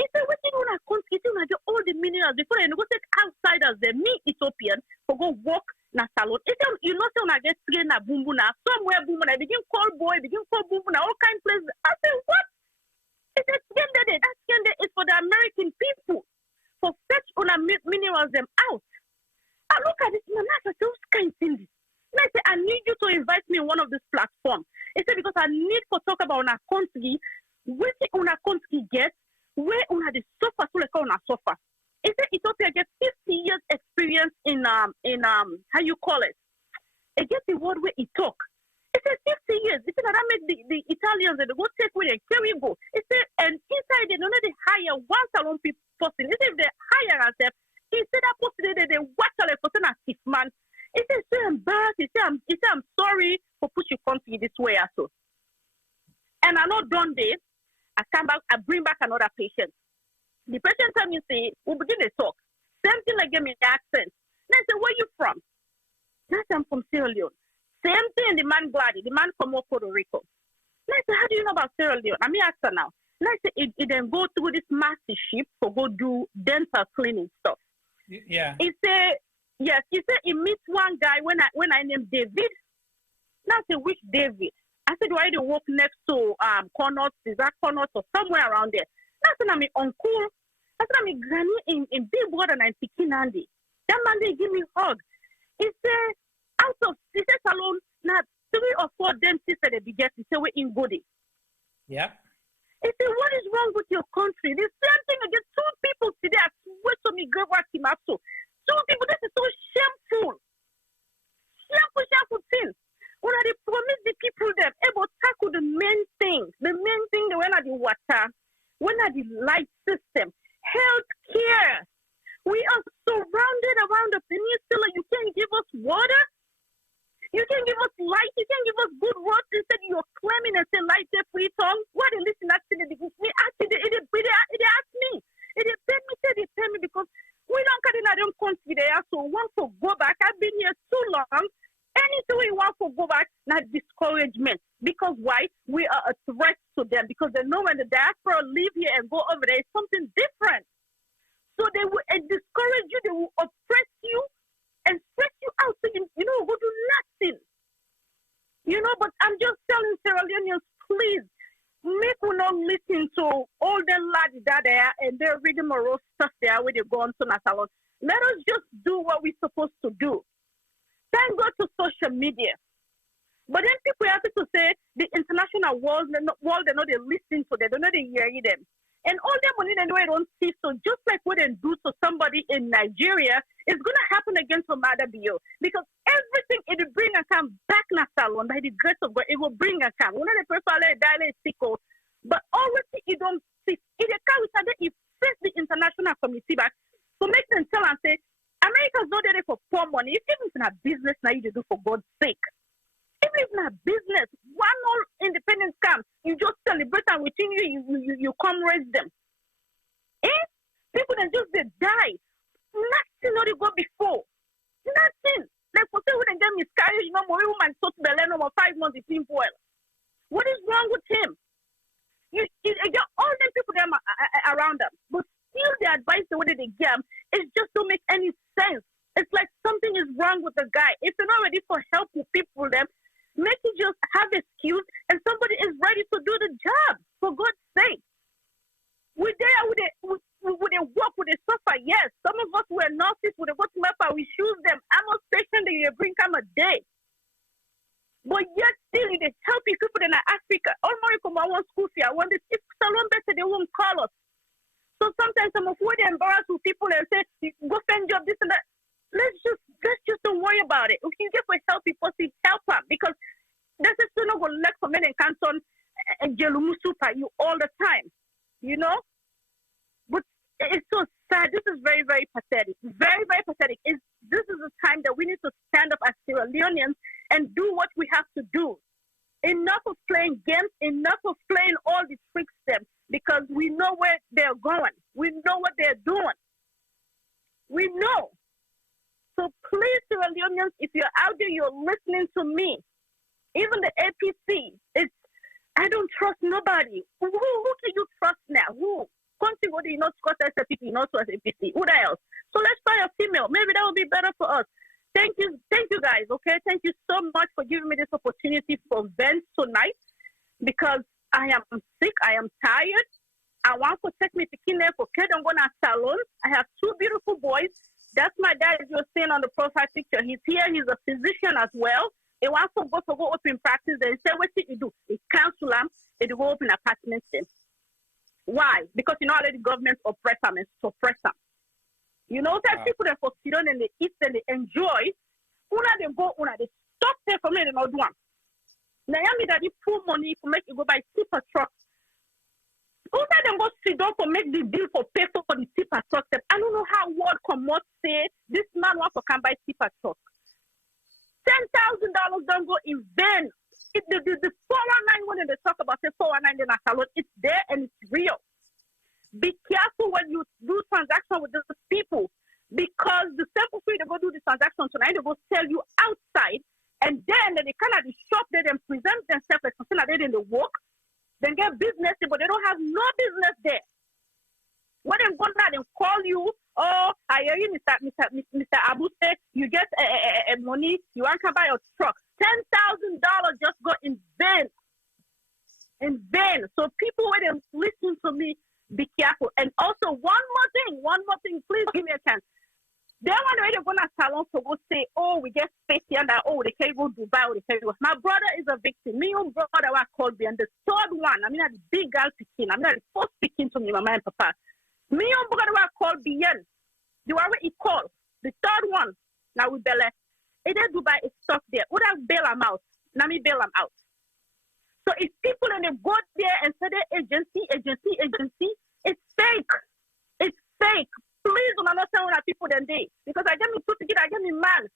He said, what you want to get all the minerals before they go take outsiders, they me Ethiopian, for go walk na salon. He said, you know, when I get trained na bumbuna, somewhere bumbuna, begin call boy, begin call bumbuna, all kind of places. I said, what? He said, that skende is for the American people, for fetch on minerals them out. I look at this, man, I said, those kind of things. And I said, I need you to invite me in one of these platforms. He said, because I need to talk about una country, what una country gets, where una the suffer, so like una suffer. He said, Ethiopia gets 50 years experience in how you call it? It gets the word where he talk. He said 50 years. He said that make the Italians and they go take with them, carry go. He said, and inside they don't know they hire one salon person. He said if they hire ourselves, he said that person they watch a person as stiff man. He said, so embarrassed. He said, I'm sorry for put your country this way also. And I not done this. I come back, I bring back another patient. The patient tell me, say, we begin to talk. Same thing like give me the accent. Then I say, where you from? Then I say, I'm from Sierra Leone. Same thing, the man glad, the man from Puerto Rico. Then I say, how do you know about Sierra Leone? I mean, ask her now. Then I say, it then go through this massive ship for go do dental cleaning stuff. Yeah. He said, yes, he said he meets one guy when I named David. Now I said, which David? I said, why do you walk next to Connaught? Is that Connaught or somewhere around there? Now I said, I'm my uncle. I said, I'm my granny in Big Brother and I'm picking Andy. That man, they give me a hug. He said, out of, he said, Salon, now 3 or 4 dentists that they beget, he said, we're in Goody. Yeah. He said, what is wrong with your country? The same thing against 2 people today. I swear to me, great work him up so. 2 people, this is so shameful. Shameful thing. When they promise the people them able to tackle the main thing they went at the water, when at the light system, health care. We are surrounded around the peninsula. You can't give us water. You can't give us light. You can't give us good roads. Instead, you're claiming and say light there, Freetown. Why they listen actually? Because we actually, it asked me. It paid me because we don't get in our own country there. So once to go back, I've been here too long. Anything we want to go back, not discouragement. Because why? We are a threat to them because they know when the diaspora leave here and go over there, it's something different. So they will discourage you, they will oppress you and stress you out so you go do nothing. But I'm just telling Sierra Leoneans, please, make we not listen to all the lads that there and they're reading moral stuff there where they go on to Nasalon. Let us just do what we're supposed to do. Thank God to social media. But then people have to say the international world, they know they listen to them, they know they hear them. And all their money they know they don't see. So just like what they do to somebody in Nigeria, it's going to happen again to Maada Bio. Because everything it will bring a come back na salon by the grace of God, it will bring a come. We know the person dialect sickle, but already it don't see. It can it face the international committee back to make them tell and say, America's not there for poor money. If it's not business now you do for God's sake. Even if not business, one all independence comes, you just celebrate and within you come raise them. People that just they die. Nothing not go before. Nothing. Like for say when they get miscarriage, more woman so to the land over 5 months it's in boil. What is wrong with him? You get all them people them around them, but still the advice the way they give it just don't make any sense. It's like something is wrong with the guy. If you're not ready for help with people, then make it just have excuse and somebody is ready to do the job, for God's sake. We're there with a work, with a suffer, yes. Some of us were nurses, with a go to Mapa, we choose them. I'm not patient that you bring come a day. But yet still they help people in Africa. All my come one school fee. I want this. If Salon better, they won't call us. So sometimes some of what they embarrass with people and say, go find job, this and that. Let's just don't worry about it. If you get for help people, help them because this is still not going to let for men and canton and Jelumusupa you all the time, But it's so sad. This is very, very pathetic. Very, very pathetic. This is the time that we need to stand up as Sierra Leoneans and do what we have to do. Enough of playing games. Enough of playing all the tricks them because we know where they're going. We know what they're doing. We know. So please, Sierra Leoneans, if you're out there, you're listening to me. Even the APC, I don't trust nobody. Who can you trust now? Who? Consider not trust SPP, not trust APC. Who else? So let's try a female. Maybe that will be better for us. Thank you guys. Okay, thank you so much for giving me this opportunity for events tonight because I am sick. I am tired. I want to take me to Kine for kid. I'm going to salon. I have 2 beautiful boys. That's my dad you're seeing on the profile picture. He's here. He's a physician as well. He wants to go open practice. They say, what did you do? He counsel them. They go open apartments. Why? Because already government oppress them and suppress them. That people that for Sudan and they eat and they enjoy. They go, they stop there for me. They not do them. Now, that you pull money to make you go buy super trucks. Them go sit down for make the deal for pay for the tipper truck. I don't know how word come out say this man wants to come buy tipper truck. $10,000 don't go in vain. The 419 when they talk about the 419 in a salon, it's there and it's real. Be careful when you do transaction with those people because the simple way they go do the transaction tonight, they go sell you outside and then they kind of shop there and present themselves as something like that in the work. Then get business, but they don't have no business there. When they go there, they call you, I hear you, Mr. Abu say, you get money, you want to buy a truck. $10,000 just go in vain. In vain. So people, when they listen to me, be careful. And also, one more thing, please give me a chance. They want to go to salon to go say, we get space here and that, they can't go Dubai, or they can't go. My brother is a victim. Me and brother was called me, and the third one, the big girl speaking. The first speaking to me, mama and papa. Me and brother was called Bien. The one he called. The third one, now we Bele. Either Dubai is stuck there. Would I bail them out? Now me bail them out. So if people and they go there and say the agency, it's fake. It's fake. Please don't understand what people then do. Because I get me put together, I get me man.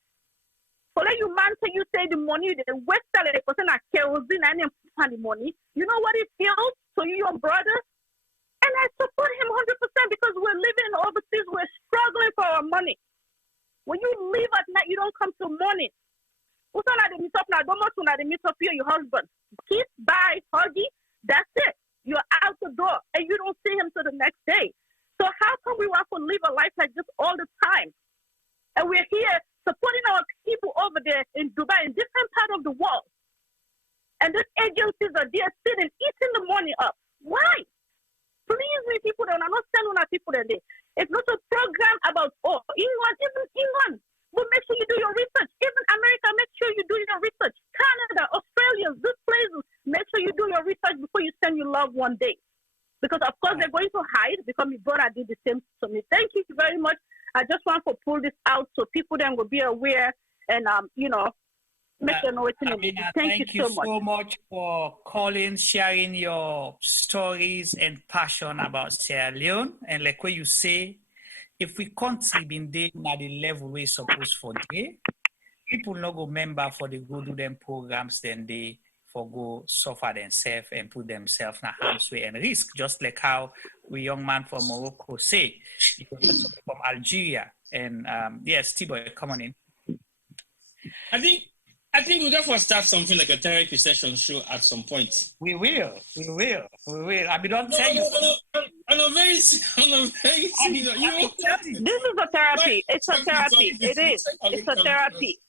For let you man say you say the money, the West Side, the person that kerosene and then put the money. You know what it feels? So you your brother? And I support him 100% because we're living overseas, we're struggling for our money. When you leave at night, you don't come till morning. Who's not the meet up now? Don't want to meet up here, your husband. kiss, bye, huggy, that's it. You're out the door, and you don't see him till the next day. So how come we want to live a life like this all the time? And we're here supporting our people over there in Dubai, in different parts of the world. And these agencies are there sitting, eating the money up. Why? Please, we people, I'm not selling our people there. It's not a program about, England, even England. But make sure you do your research. Even America, make sure you do your research. Canada, Australia, these places, make sure you do your research before you send your loved one day. Because, of course, they're going to hide because my brother did the same to me. Thank you very much. I just want to pull this out so people then will be aware and, make sure know what's in it. Thank you so much for calling, sharing your stories and passion about Sierra Leone. And like what you say, if we country been there at the level we're supposed for there, people not go member for the go do them programs, then they for go suffer themselves and put themselves in harm's way and risk. Just like how we young man from Morocco say, from Algeria. And yes, T-Boy, come on in. I think we'll therefore start something like a therapy session show at some point. We will. I mean, don't tell you. On a very serious. This is a therapy. It's a therapy. It is. It's a therapy.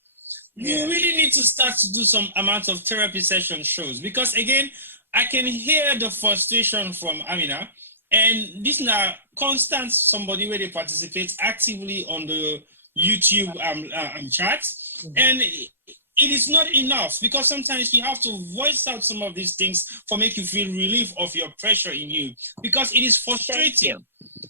You really need to start to do some amount of therapy session shows because, again, I can hear the frustration from Amina, and this is now constant somebody where they participate actively on the YouTube chats, and it is not enough because sometimes you have to voice out some of these things for make you feel relief of your pressure in you because it is frustrating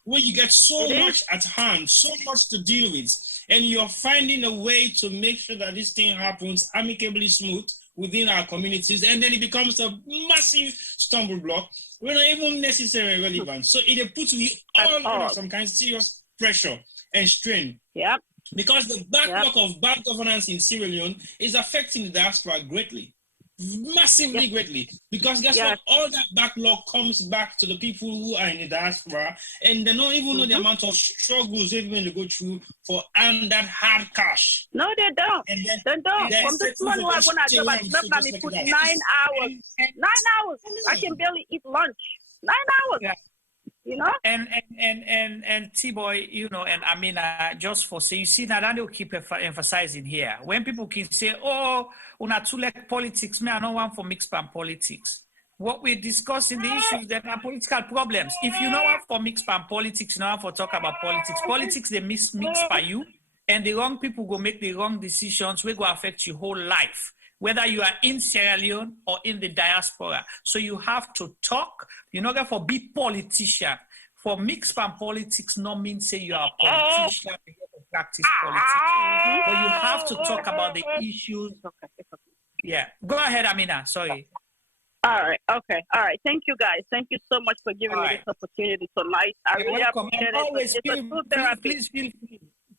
when you get so much at hand, so much to deal with, and you're finding a way to make sure that this thing happens amicably smooth within our communities, and then it becomes a massive stumble block. We're not even necessarily relevant. So it puts you all under some kind of serious pressure and strain. Yep. Because the backlog of bad governance in Sierra Leone is affecting the diaspora greatly, massively greatly. Because guess what? All that backlog comes back to the people who are in the diaspora, and they don't even know the amount of struggles they're going to go through for earn that hard cash. No, they don't. They don't. From this morning, we're going to do about put 9 hours. 9 hours. I can barely eat lunch. 9 hours. Yeah. You know, and T-Boy, you know, and I mean, just for say, you see, now that they'll keep emphasizing here. When people can say, "Oh, una too like politics," me, I don't want for mixed pan politics. What we're discussing the issues that are political problems. If you know want for mixed pan politics, you know want for talk about politics. Politics they mix by you, and the wrong people go make the wrong decisions. We go affect your whole life, whether you are in Sierra Leone or in the diaspora. So you have to talk. You're not going for be politician. For mixed pan politics, not mean say you are a politician to practice politics. But you have to talk about the issues. Yeah. Go ahead, Amina. Sorry. All right. Okay. All right. Thank you, guys. Thank you so much for giving me this opportunity tonight. I really appreciate it. It's a good therapy. Please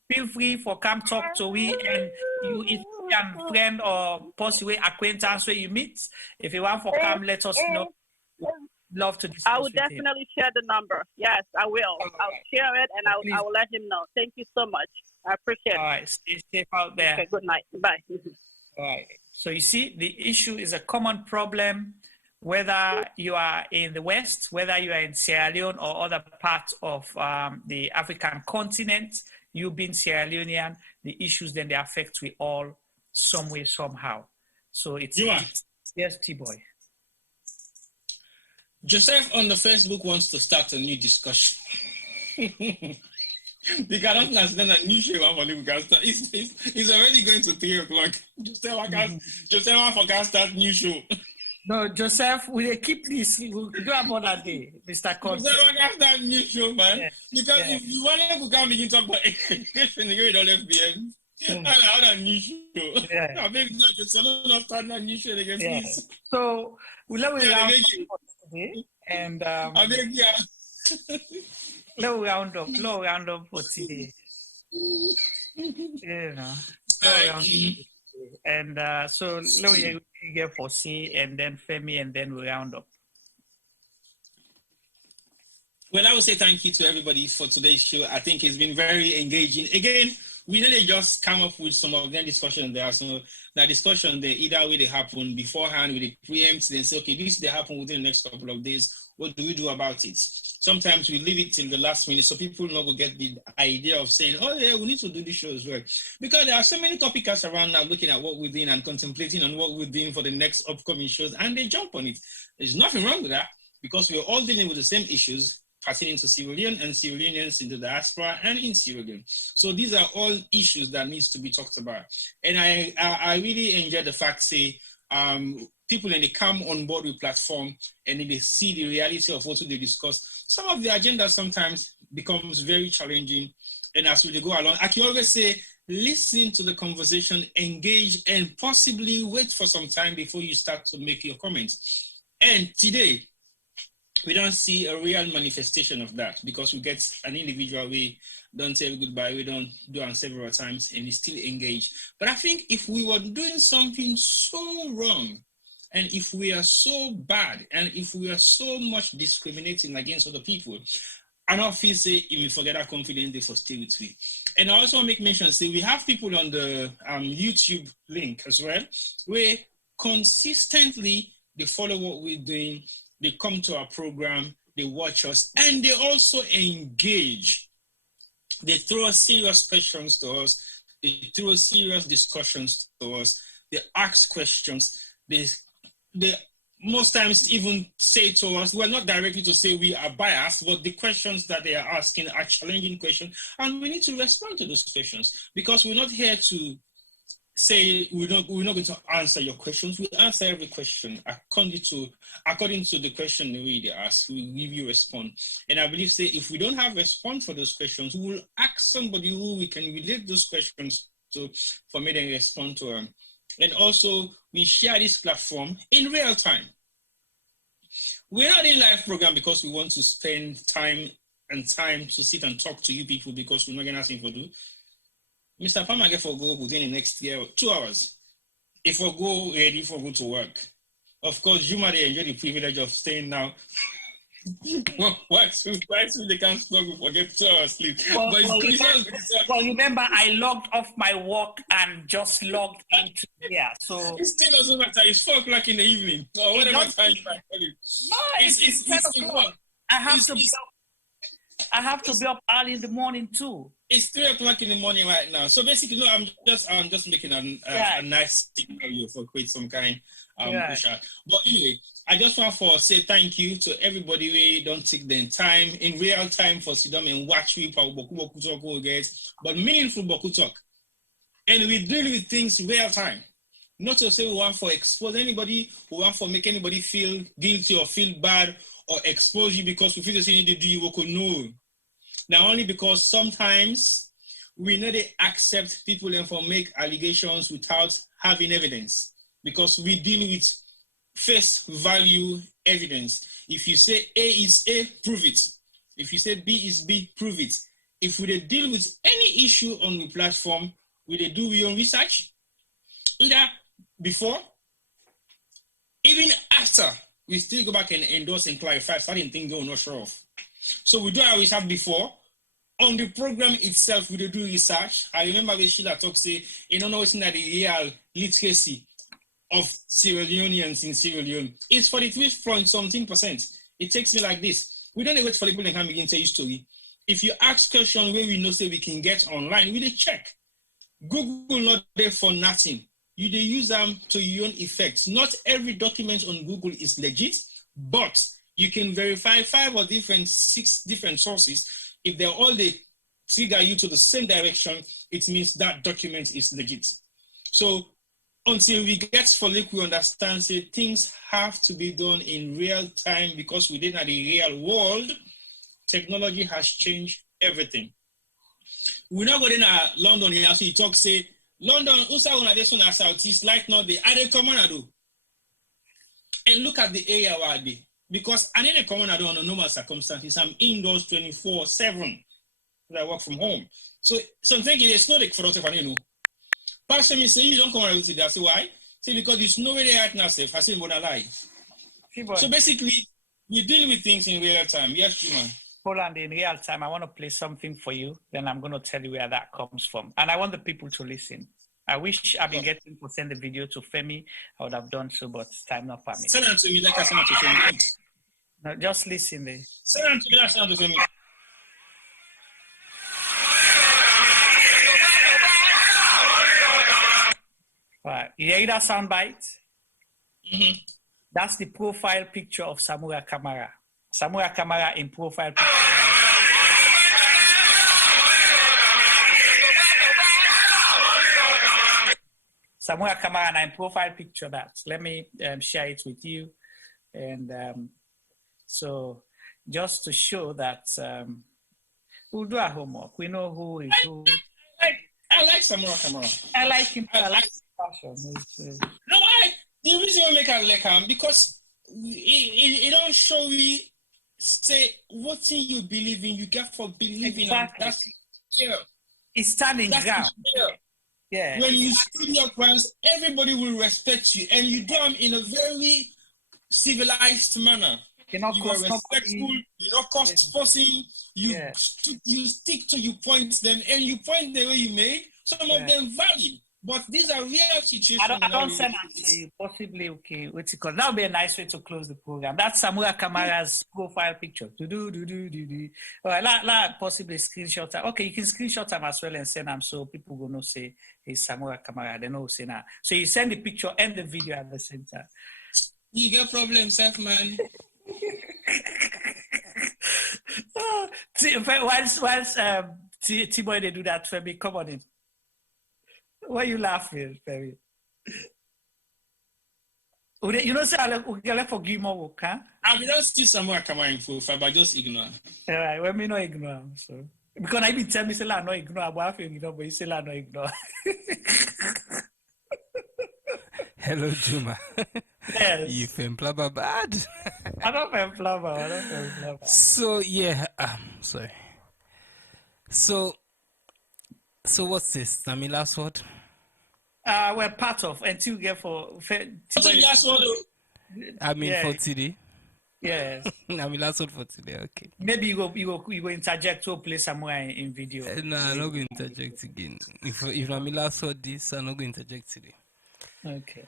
feel free for come talk to we and you if you can friend or possibly acquaintance where you meet. If you want for come, let us know. Love to discuss. I will definitely share the number. Yes, I will. I'll share it and I will let him know. Thank you so much. I appreciate it. All right. Stay safe out there. Okay, good night. Bye. All right. So you see, the issue is a common problem, whether you are in the West, whether you are in Sierra Leone or other parts of the African continent. You being Sierra Leonean, the issues then they affect we all some way, somehow. So it's yes, T-Boy. Joseph on the Facebook wants to start a new discussion. They cannot understand a new show for the start. It's already going to 3 o'clock. Joseph can start new show. No, Joseph, we'll keep this. We'll do another day, Mr. Concept. Joseph can start new show, man. Yes. Because if you want to come begin to talk about education, you don't FBM. I have a new show. I think Joseph not start a new show again, please. So we'll let me round up today, and low round up for today. You know, and so low you get for C, and then Femi, and then we round up. Well, I would say thank you to everybody for today's show. I think it's been very engaging. Again, we know they just come up with some of them discussions. There are some that discussion there either way they happen beforehand with the preempt, then say, okay, this they happen within the next couple of days. What do we do about it? Sometimes we leave it till the last minute so people not go get the idea of saying, oh yeah, we need to do this show as well. Because there are so many copycats around now looking at what we're doing and contemplating on what we're doing for the next upcoming shows, and they jump on it. There's nothing wrong with that because we're all dealing with the same issues pertaining to Sierra Leone and Sierra Leoneans in the diaspora and in Sierra Leone. So these are all issues that needs to be talked about. And I really enjoy the fact, people when they come on board with platform and they see the reality of what they discuss, some of the agenda sometimes becomes very challenging. And as we go along, I can always say, listen to the conversation, engage, and possibly wait for some time before you start to make your comments. And today, we don't see a real manifestation of that because we get an individual, we don't say goodbye, we don't do it several times, and we still engage. But I think if we were doing something so wrong, and if we are so bad, and if we are so much discriminating against other people, and I feel say, if we forget our confidence, they for stay with me. And I also want to make mention, say we have people on the YouTube link as well, where consistently they follow what we're doing. They come to our program, they watch us, and they also engage. They throw serious questions to us. They throw serious discussions to us. They ask questions. They most times even say to us, well, not directly to say we are biased, but the questions that they are asking are challenging questions, and we need to respond to those questions because we're not here to say we're not going to answer your questions. We answer every question according to the question they ask. We give you a response. And I believe, say, if we don't have response for those questions, we will ask somebody who we can relate those questions to for me to respond to them. And also, we share this platform in real time. We're not in live program because we want to spend time to sit and talk to you people because we're not getting nothing for do. Mr. Palmer get for go within the next year, 2 hours. If we go ready for go to work. Of course, you might enjoy the privilege of staying now. Why they can't struggle forget 2 hours sleep? Well, remember, I logged off my work and just logged into here. So it still doesn't matter. It's 4 o'clock in the evening. Or whatever time you might call it. No, it's 10 o'clock. I have to be up early in the morning too. It's 3 o'clock in the morning right now. So basically, no, I'm just making a nice signal for create some kind push out. But anyway, I just want to say thank you to everybody who don't take their time in real time for sit down and watch we boku talk guys, but meaningful boku talk. And we deal with things real time. Not to say we want to expose anybody, we want to make anybody feel guilty or feel bad or expose you because we feel the same need to do you no. Now only because sometimes we know they accept people and for make allegations without having evidence. Because we deal with face value evidence. If you say A is A, prove it. If you say B is B, prove it. If we deal with any issue on the platform, we do your own research, either before, even after, we still go back and endorse and clarify certain things we're not sure of. So we do our research before. On the program itself, we do research. I remember when Sheila talk say, you don't know what's in the real literacy of Sierra Leoneans in Sierra Leone. It's 43.something%. It takes me like this. We don't wait for people to come begin to tell you story. If you ask questions where we know say we can get online, we check. Google not there for nothing. You use them to your own effects. Not every document on Google is legit, but you can verify 5 or 6 different sources. If they're all they trigger you to the same direction, it means that document is legit. So until we get fully, we understand say things have to be done in real time because we didn't have the real world. Technology has changed everything. We're not going to London here, so you talk say London, also on this one southeast, like not the other common. And look at the area where they. Because I need a common under normal circumstances. I'm indoors 24/7. I work from home. So something it's not like for us if I know. Pastor me say you don't come around today. I say why? Say because there's no way they act now safe. I say I'm gonna lie. So basically we deal with things in real time. Yes, Juma. Poland in real time. I want to play something for you. Then I'm going to tell you where that comes from. And I want the people to listen. I wish I'd been getting to send the video to Femi. I would have done so, but time not permit. Send it to me like I sent it to Femi. No, just listen there. Send it to me like I sent it to Femi. Right. You hear that soundbite? Mm-hmm. That's the profile picture of Samura Kamara. Samura Kamara in profile picture. Samura Kamara in profile picture that. Let me share it with you. And so just to show that we'll do our homework. We know who is who. I like Samura Kamara. I like him. I like his passion. No, the reason I make I like him because it don't show me say what thing you believe in, you get for believing. Exactly. That's yeah. It's standing ground. Yeah. When you stand your grounds, everybody will respect you, and you do them in a very civilized manner. You are respectful. You're not cost-forcing. You stick to your points, them, and you point the way you made. Some of them valid, but these are real situations. I don't send that to you. Possibly, okay. What's it called? That would be a nice way to close the program. That's Samura Kamara's profile picture. All right, possibly screenshot them. Okay, you can screenshot them as well and send them so people will know say it's Samura Kamara. They know say now. So you send the picture and the video at the same time. You get problem, self man. Whilst T-Boy they do that for me, come on in. Why are you laughing, Perry? You know, say I'll forgive more work, huh? I will not see somewhere coming for but just ignore. All right, when me not ignore, so because I been tell me say la no ignore, but I feel ignore, but you say la no ignore. Hello, Juma. Yes. You fempla bad. I don't fempla. So yeah, sorry. So what's this? My last word? We're part of until you get for last word. I mean for today. Yes. I mean last word for today. Okay. Maybe you go interject to play somewhere in video. No, I'm not going to interject again. If I'm last word this, I'm not going to interject today. Okay.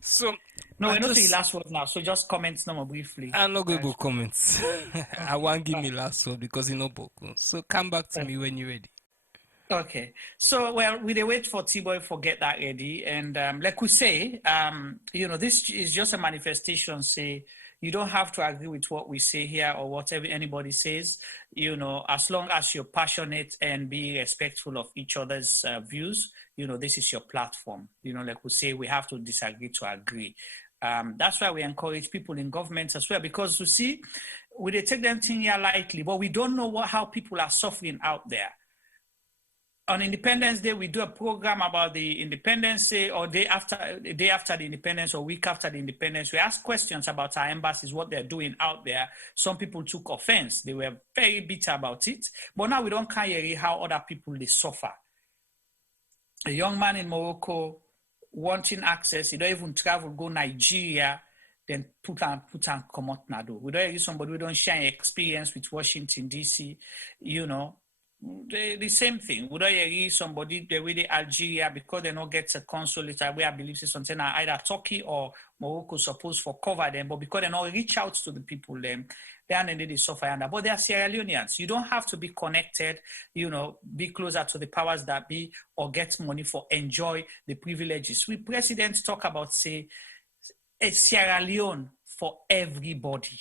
So no, we're not saying last word now. So just comments now briefly. I'm not going to go comments. I won't give me last word because you know book. So come back to me when you're ready. Okay. So we wait for T-Boy for get that ready, and like we say, this is just a manifestation. Say you don't have to agree with what we say here or whatever anybody says. As long as you're passionate and be respectful of each other's views. This is your platform. Like we say, we have to disagree to agree. That's why we encourage people in government as well, because you see, we take them thing here lightly, but we don't know how people are suffering out there. On Independence Day, we do a program about the Independence Day or day after the independence or week after the independence. We ask questions about our embassies, what they're doing out there. Some people took offense. They were very bitter about it. But now we don't care how other people, they suffer. A young man in Morocco wanting access, he don't even travel, go Nigeria, then put on come out Nado. We don't hear somebody who don't share experience with Washington, D.C., the same thing. We don't hear somebody they with Algeria because they don't get a consulate where I believe it's something either Turkey or Morocco supposed for cover them, but because they don't reach out to the people then they are they suffer under. But they are Sierra Leoneans. You don't have to be connected, be closer to the powers that be or get money for enjoy the privileges. We presidents talk about say a Sierra Leone for everybody.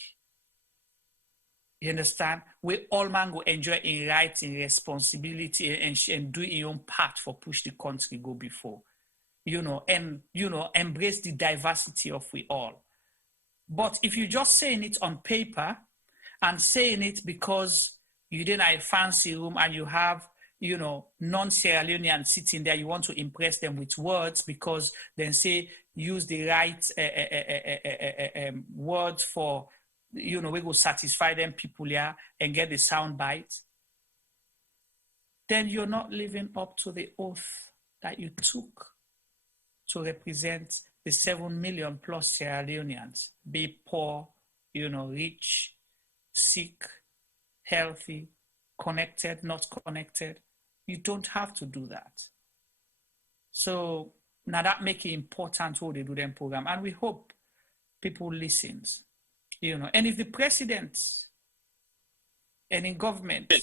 You understand? We all man go enjoy in rights, in responsibility, and do your own part for push the country go before. Embrace the diversity of we all. But if you just saying it on paper and saying it because you didn't have a fancy room and you have, non-Sierra Leoneans sitting there, you want to impress them with words because then say use the right words for we go satisfy them people here and get the sound bites, then you're not living up to the oath that you took to represent the 7 million plus Sierra Leoneans, be poor, rich, sick, healthy, connected, not connected. You don't have to do that. So now that make it important how they do them program, and we hope people listens, you know. And if the president and in government,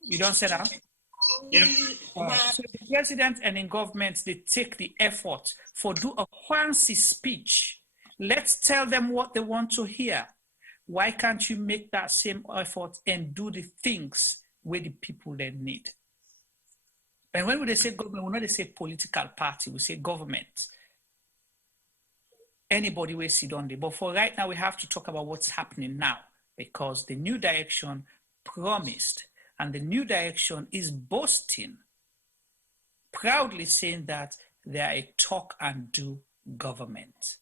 you don't say that? Yeah. So the president and in government, they take the effort for do a fancy speech. Let's tell them what they want to hear. Why can't you make that same effort and do the things where the people they need? And when they say government, we not say political party, we say government. Anybody will sit on there. But for right now, we have to talk about what's happening now, because the new direction promised, and the new direction is boasting, proudly saying that they are a talk and do government.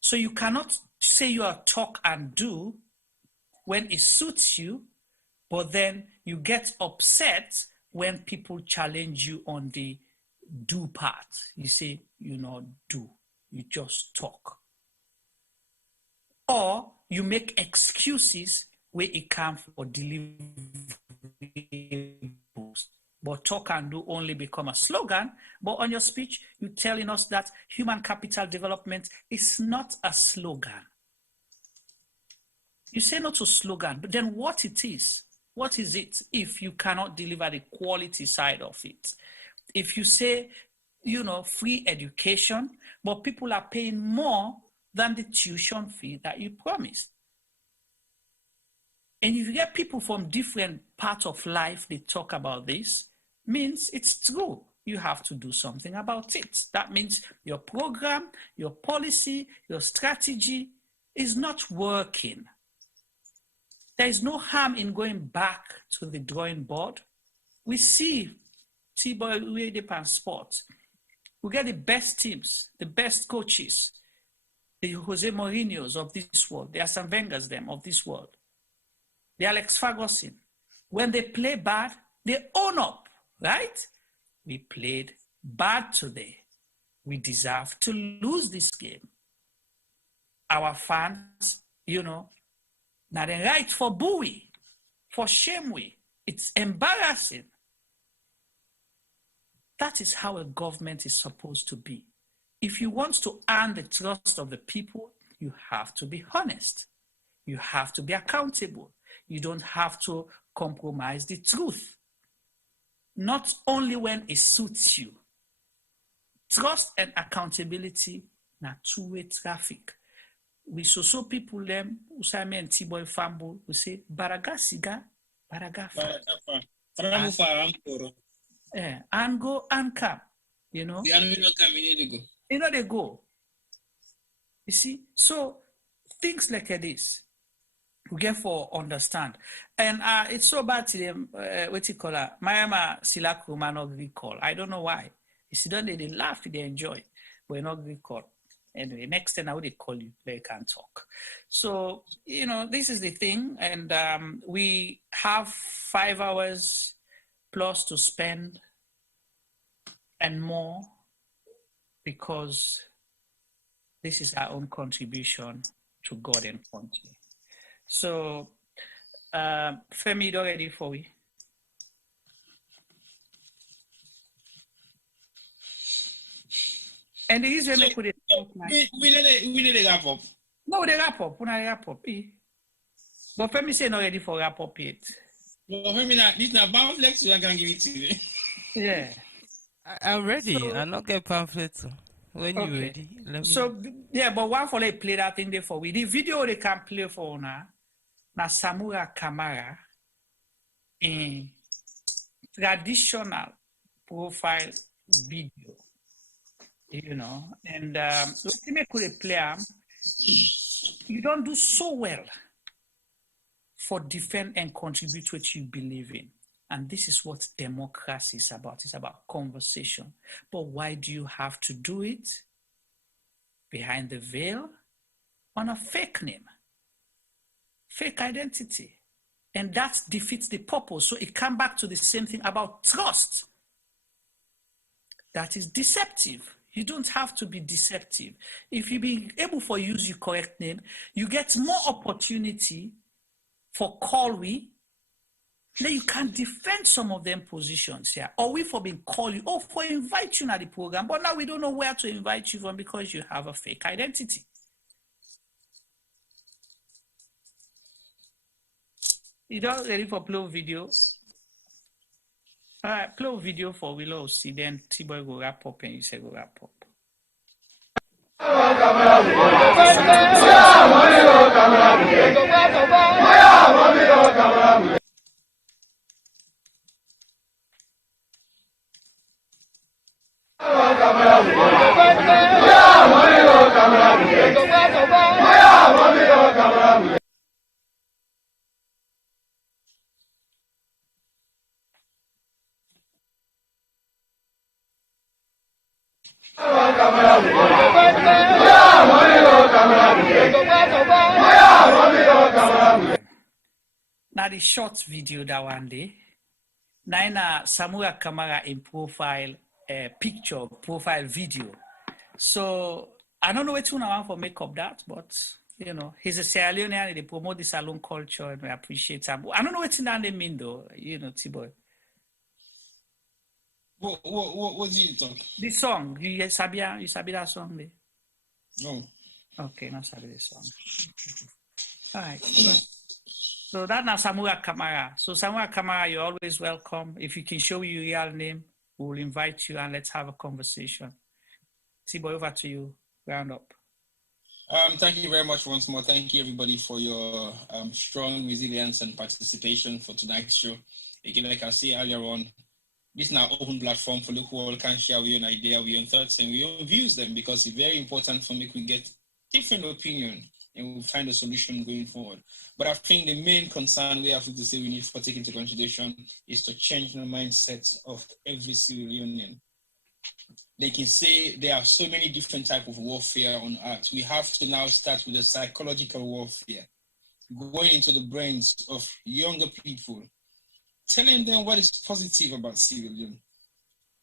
So you cannot say you are talk and do when it suits you, but then you get upset when people challenge you on the do part. You say, you know, do. You just talk. Or you make excuses where it comes for deliverables. But talk and do only become a slogan. But on your speech, you're telling us that human capital development is not a slogan. You say not a slogan, but then what it is? What is it if you cannot deliver the quality side of it? If you say, you know, free education, but people are paying more than the tuition fee that you promised. And if you get people from different parts of life, they talk about this, means it's true. You have to do something about it. That means your program, your policy, your strategy is not working. There is no harm in going back to the drawing board. We see T-Boy Sport. We get the best teams, the best coaches, the Jose Mourinho's of this world, the Arsene Wenger's them of this world, the Alex Ferguson. When they play bad, they own up, right? We played bad today. We deserve to lose this game. Our fans, you know, now they right for buoy, for shame we. It's embarrassing. That is how a government is supposed to be. If you want to earn the trust of the people, you have to be honest. You have to be accountable. You don't have to compromise the truth. Not only when it suits you. Trust and accountability na two-way traffic. We so people them Usame and T-Boy Fambo we say Baraga Siga, Baraga and go and come, you know. You know they go. You see, so things like this we get for understand. And it's so bad to them, what you call her, Mayama Silaku not recall. I don't know why. You see, don't they laugh, they enjoy, but not recall. Anyway, next time I would call you, they can talk. So, you know, this is the thing. And we have 5 hours plus to spend and more because this is our own contribution to God and country. So, Femi, you ready for we? And the reason they could we need to wrap up. No, they wrap up. We not wrap up. But Femi say not ready for wrap up yet. Well, Femi, this not pamphlet, so I can give it to you. Yeah. I'm ready. So, I'll not get pamphlets. When okay. You're ready. Let me... So, yeah, but one for they play that thing there for we. The video they can play for now, na Samura Kamara in traditional profile video. You know, and when you play, you don't do so well for defend and contribute what you believe in. And this is what democracy is about. It's about conversation. But why do you have to do it behind the veil on a fake name, fake identity? And that defeats the purpose. So it comes back to the same thing about trust. That is deceptive. You don't have to be deceptive. If you be able to use your correct name, you get more opportunity for call we then you can defend some of them positions here. Or we for being called you, or for invite you to the program, but now we don't know where to invite you from because you have a fake identity. You don't ready for play video? All right, play video for Willow. See, then T-Boy go wrap up and you say go wrap up. Now the short video that one day, Naina Samura Kamara in profile picture, profile video. So I don't know what tune I want for make up that, but you know, he's a Sierra Leonean and they promote the salon culture and we appreciate him. I don't know what they mean though, you know, T-Boy. What did you talk? The song, you sabi that song there? No. Okay, not sabi the song. All right. So that's now Samura Kamara. So Samura Kamara, you're always welcome. If you can show your real name, we'll invite you and let's have a conversation. T-Boy, over to you. Round up. Thank you very much once more. Thank you everybody for your strong resilience and participation for tonight's show. Again, like I said earlier on, this is our open platform for local who all can share your own idea, your own thoughts, and your own views them because it's very important for me we get different opinion and we'll find a solution going forward. But I think the main concern we have to say we need to take into consideration is to change the mindset of every Sierra Leonean. They can say there are so many different types of warfare on earth. We have to now start with the psychological warfare, going into the brains of younger people, telling them what is positive about Sierra Leone.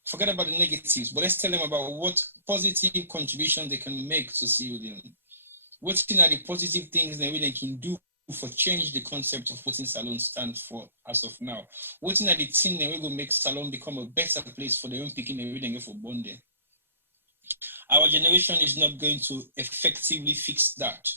Forget about the negatives, but let's tell them about what positive contribution they can make to Sierra Leone. What are the positive things that they can do for change the concept of what Salon stands for as of now? What are the things that will make Salon become a better place for the young people and everything for bonding? Our generation is not going to effectively fix that.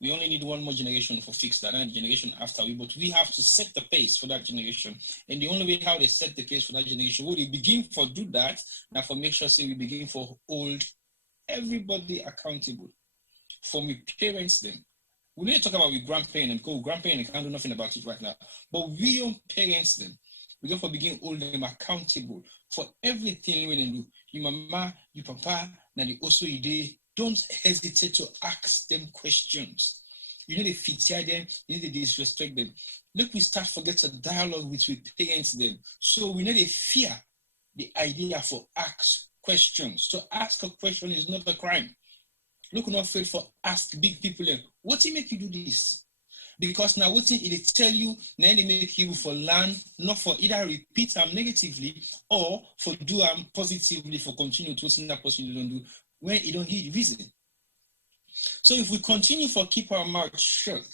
We only need one more generation for fix that, and generation after we, but we have to set the pace for that generation. And the only way how they set the pace for that generation, we begin for do that, now for make sure say we begin for hold everybody accountable. From we parents them. We need to talk about we grandparents and go grandparents can't do nothing about it right now. But we own parents them. We go for begin hold them accountable for everything we do. Your mama, your papa, now the also idea. Don't hesitate to ask them questions. You need to feature them, you need to disrespect them. Look, we start forget a dialogue with parents them. So we need to fear the idea for ask questions. So ask a question is not a crime. Look, not afraid for ask big people, what do make you do this? Because now what it tell you, then they make you for learn, not for either repeat them negatively or for do them positively for continue to see that person you don't do when you don't give the reason. So if we continue for keep our mouth shut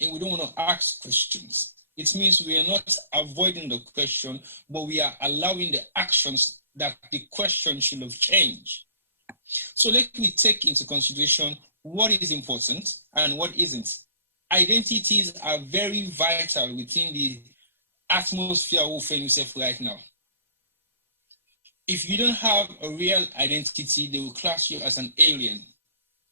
and we don't want to ask questions, it means we are not avoiding the question, but we are allowing the actions that the question should have changed. So let me take into consideration what is important and what isn't. Identities are very vital within the atmosphere we find yourself right now. If you don't have a real identity, they will class you as an alien.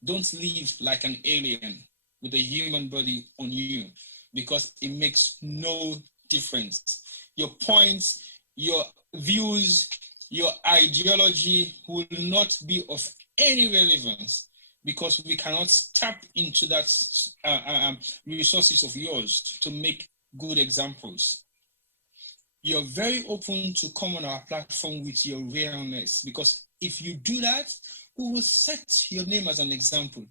Don't live like an alien with a human body on you because it makes no difference. Your points, your views, your ideology will not be of any relevance because we cannot tap into that resources of yours to make good examples. You're very open to come on our platform with your realness because if you do that, we will set your name as an example.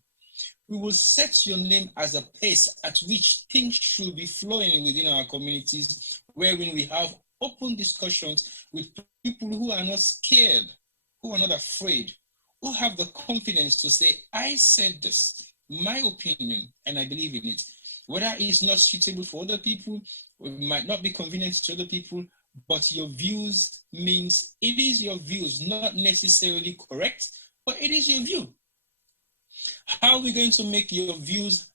We will set your name as a pace at which things should be flowing within our communities, wherein we have open discussions with people who are not scared, who are not afraid, who have the confidence to say, I said this, my opinion, and I believe in it. Whether it's not suitable for other people, it might not be convenient to other people, but your views means it is your views, not necessarily correct, but it is your view. How are we going to make your views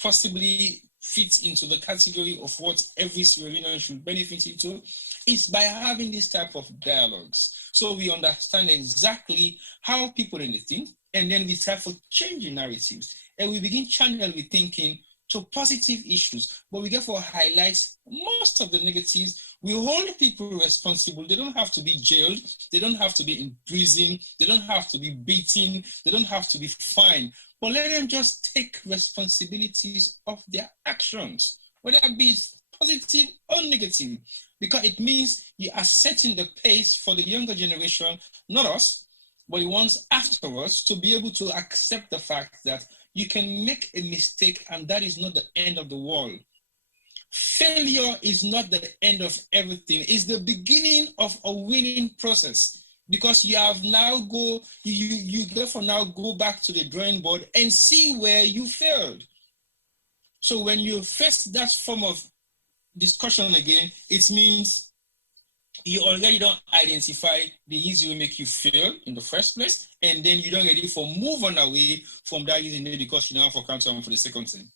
possibly fit into the category of what every Sierra Leonean should benefit into? It's by having this type of dialogues. So we understand exactly how people in the think, and then we start for changing narratives. And we begin channel with thinking to positive issues, but we therefore highlight most of the negatives. We hold people responsible. They don't have to be jailed. They don't have to be in prison. They don't have to be beaten. They don't have to be fined. But let them just take responsibilities of their actions, whether it be positive or negative, because it means you are setting the pace for the younger generation, not us, but the ones after us, to be able to accept the fact that you can make a mistake and that is not the end of the world. Failure is not the end of everything. It's the beginning of a winning process, because you have now you therefore now go back to the drawing board and see where you failed. So when you face that form of discussion again, it means you already don't identify the easy will make you fail in the first place, and then you don't ready for move on away from that easy because you don't have for count on for the second time.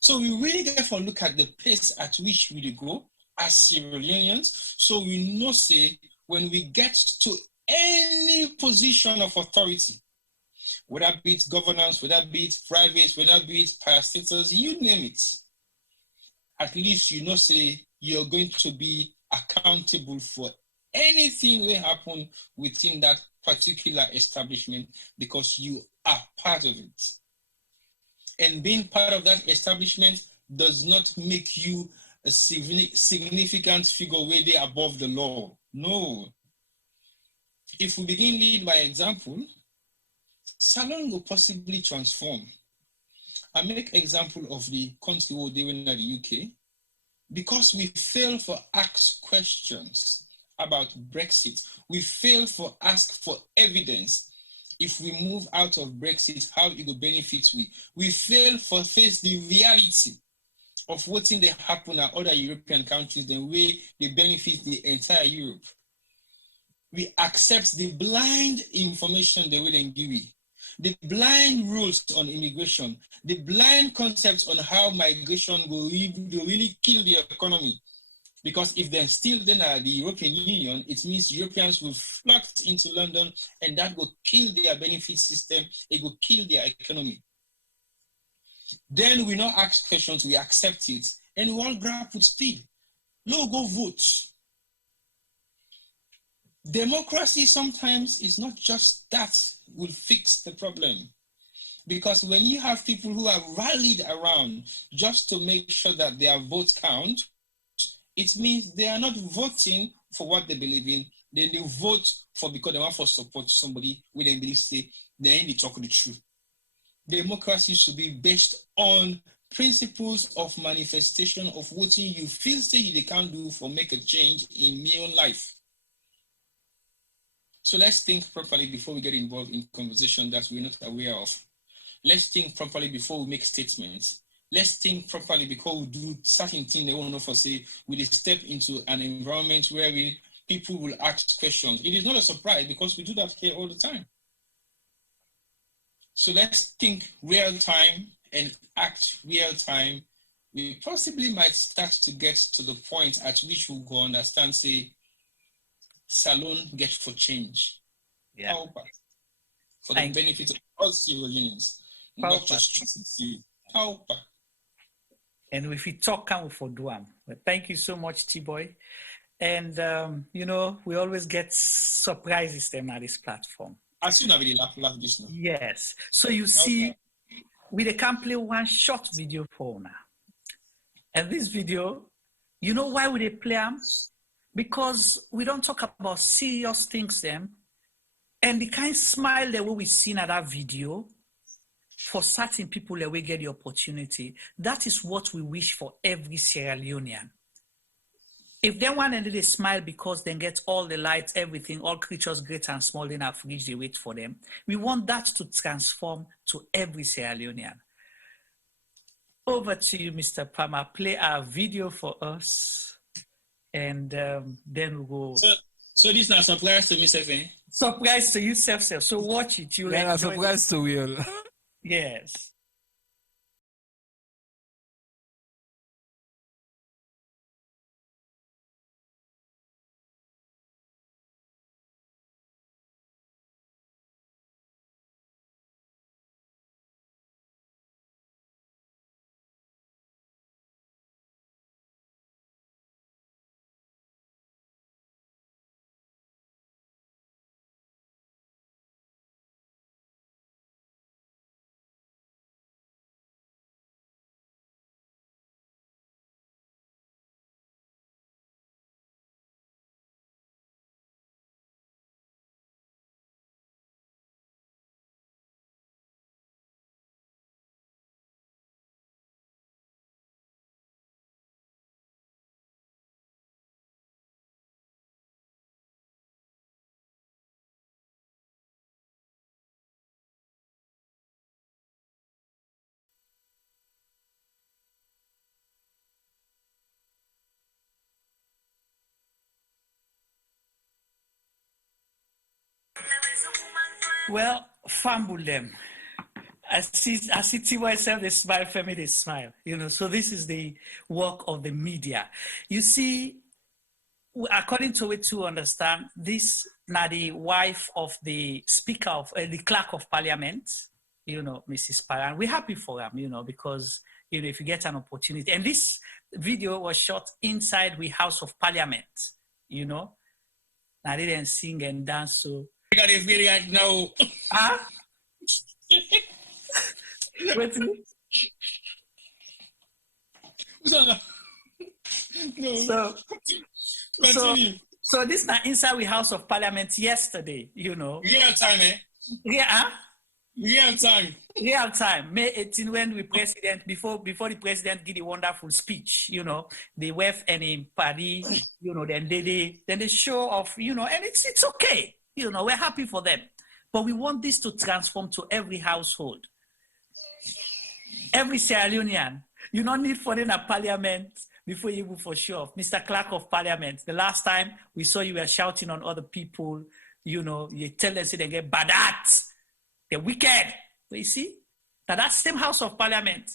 So we really therefore look at the pace at which we go as Sierra Leoneans, so we know say when we get to any position of authority, whether be it governance, whether be it private, whether be it parastatals, you name it, at least you know say you're going to be accountable for anything that happen within that particular establishment because you are part of it. And being part of that establishment does not make you a significant figure way there above the law. No. If we begin lead by example, Salon will possibly transform. I make example of the country we're doing in the UK, because we fail for ask questions about Brexit. We fail for ask for evidence. If we move out of Brexit, how it will benefit we. We fail for face the reality of what thing they happen at other European countries, the way they benefit the entire Europe. We accept the blind information the way they give it, the blind rules on immigration, the blind concepts on how migration will really kill the economy. Because if they're still then at the European Union, it means Europeans will flock into London and that will kill their benefit system, it will kill their economy. Then we not ask questions, we accept it, and we all grab with speed. No, go vote. Democracy sometimes is not just that will fix the problem. Because when you have people who are rallied around just to make sure that their votes count, it means they are not voting for what they believe in. Then they vote for because they want to support somebody who they believe say they ain't talking the truth. Democracy should be based on principles of manifestation of what you feel say they can do for make a change in your own life. So let's think properly before we get involved in conversation that we're not aware of. Let's think properly before we make statements. Let's think properly before we do certain things they won't know for say, we step into an environment where people will ask questions. It is not a surprise because we do that here all the time. So let's think real time and act real time. We possibly might start to get to the point at which we'll go understand, say, Salon get for change. Yeah. For the benefit of all Sierra Leoneans, not just GCC. And if we talk, can we for Duam? Well, thank you so much, T-Boy. And, we always get surprises them at this platform. I soon have laugh this now. Yes. So you see, we can play one short video for now. And this video, you know why would they play them? Because we don't talk about serious things then. And the kind of smile that we see in that video, for certain people that we get the opportunity, that is what we wish for every Sierra Leonean. If they want to they smile because they get all the lights, everything, all creatures great and small, then have reached the wait for them. We want that to transform to every Sierra Leonean. over to you, Mr. Palmer. Play our video for us, and then we'll go. So this is a surprise to me, Sefen. Surprise to you, Sef. So watch it. You'll enjoy surprise to Will. Yes. Well, Fambulem. I see TYSF, they smile, family, they smile. So this is the work of the media. You see, according to it to understand, this now the wife of the speaker of the clerk of parliament, Mrs. Paran. We're happy for him, because if you get an opportunity, and this video was shot inside the House of Parliament, Now they didn't sing and dance, so. I got a video right now. Huh? Wait. No. So this is inside the House of Parliament yesterday, Real time, eh? Yeah. Real time. Real time. May 18 when the president, before the president did a wonderful speech, they wave and in Paris, then they show off, and it's okay. We're happy for them. But we want this to transform to every household. Every Sierra Leonean. You don't need for in a parliament before you move for sure. Mr. Clerk of Parliament, the last time we saw you were shouting on other people, you tell them, say they get badat. They're wicked. But you see? Now that same House of Parliament,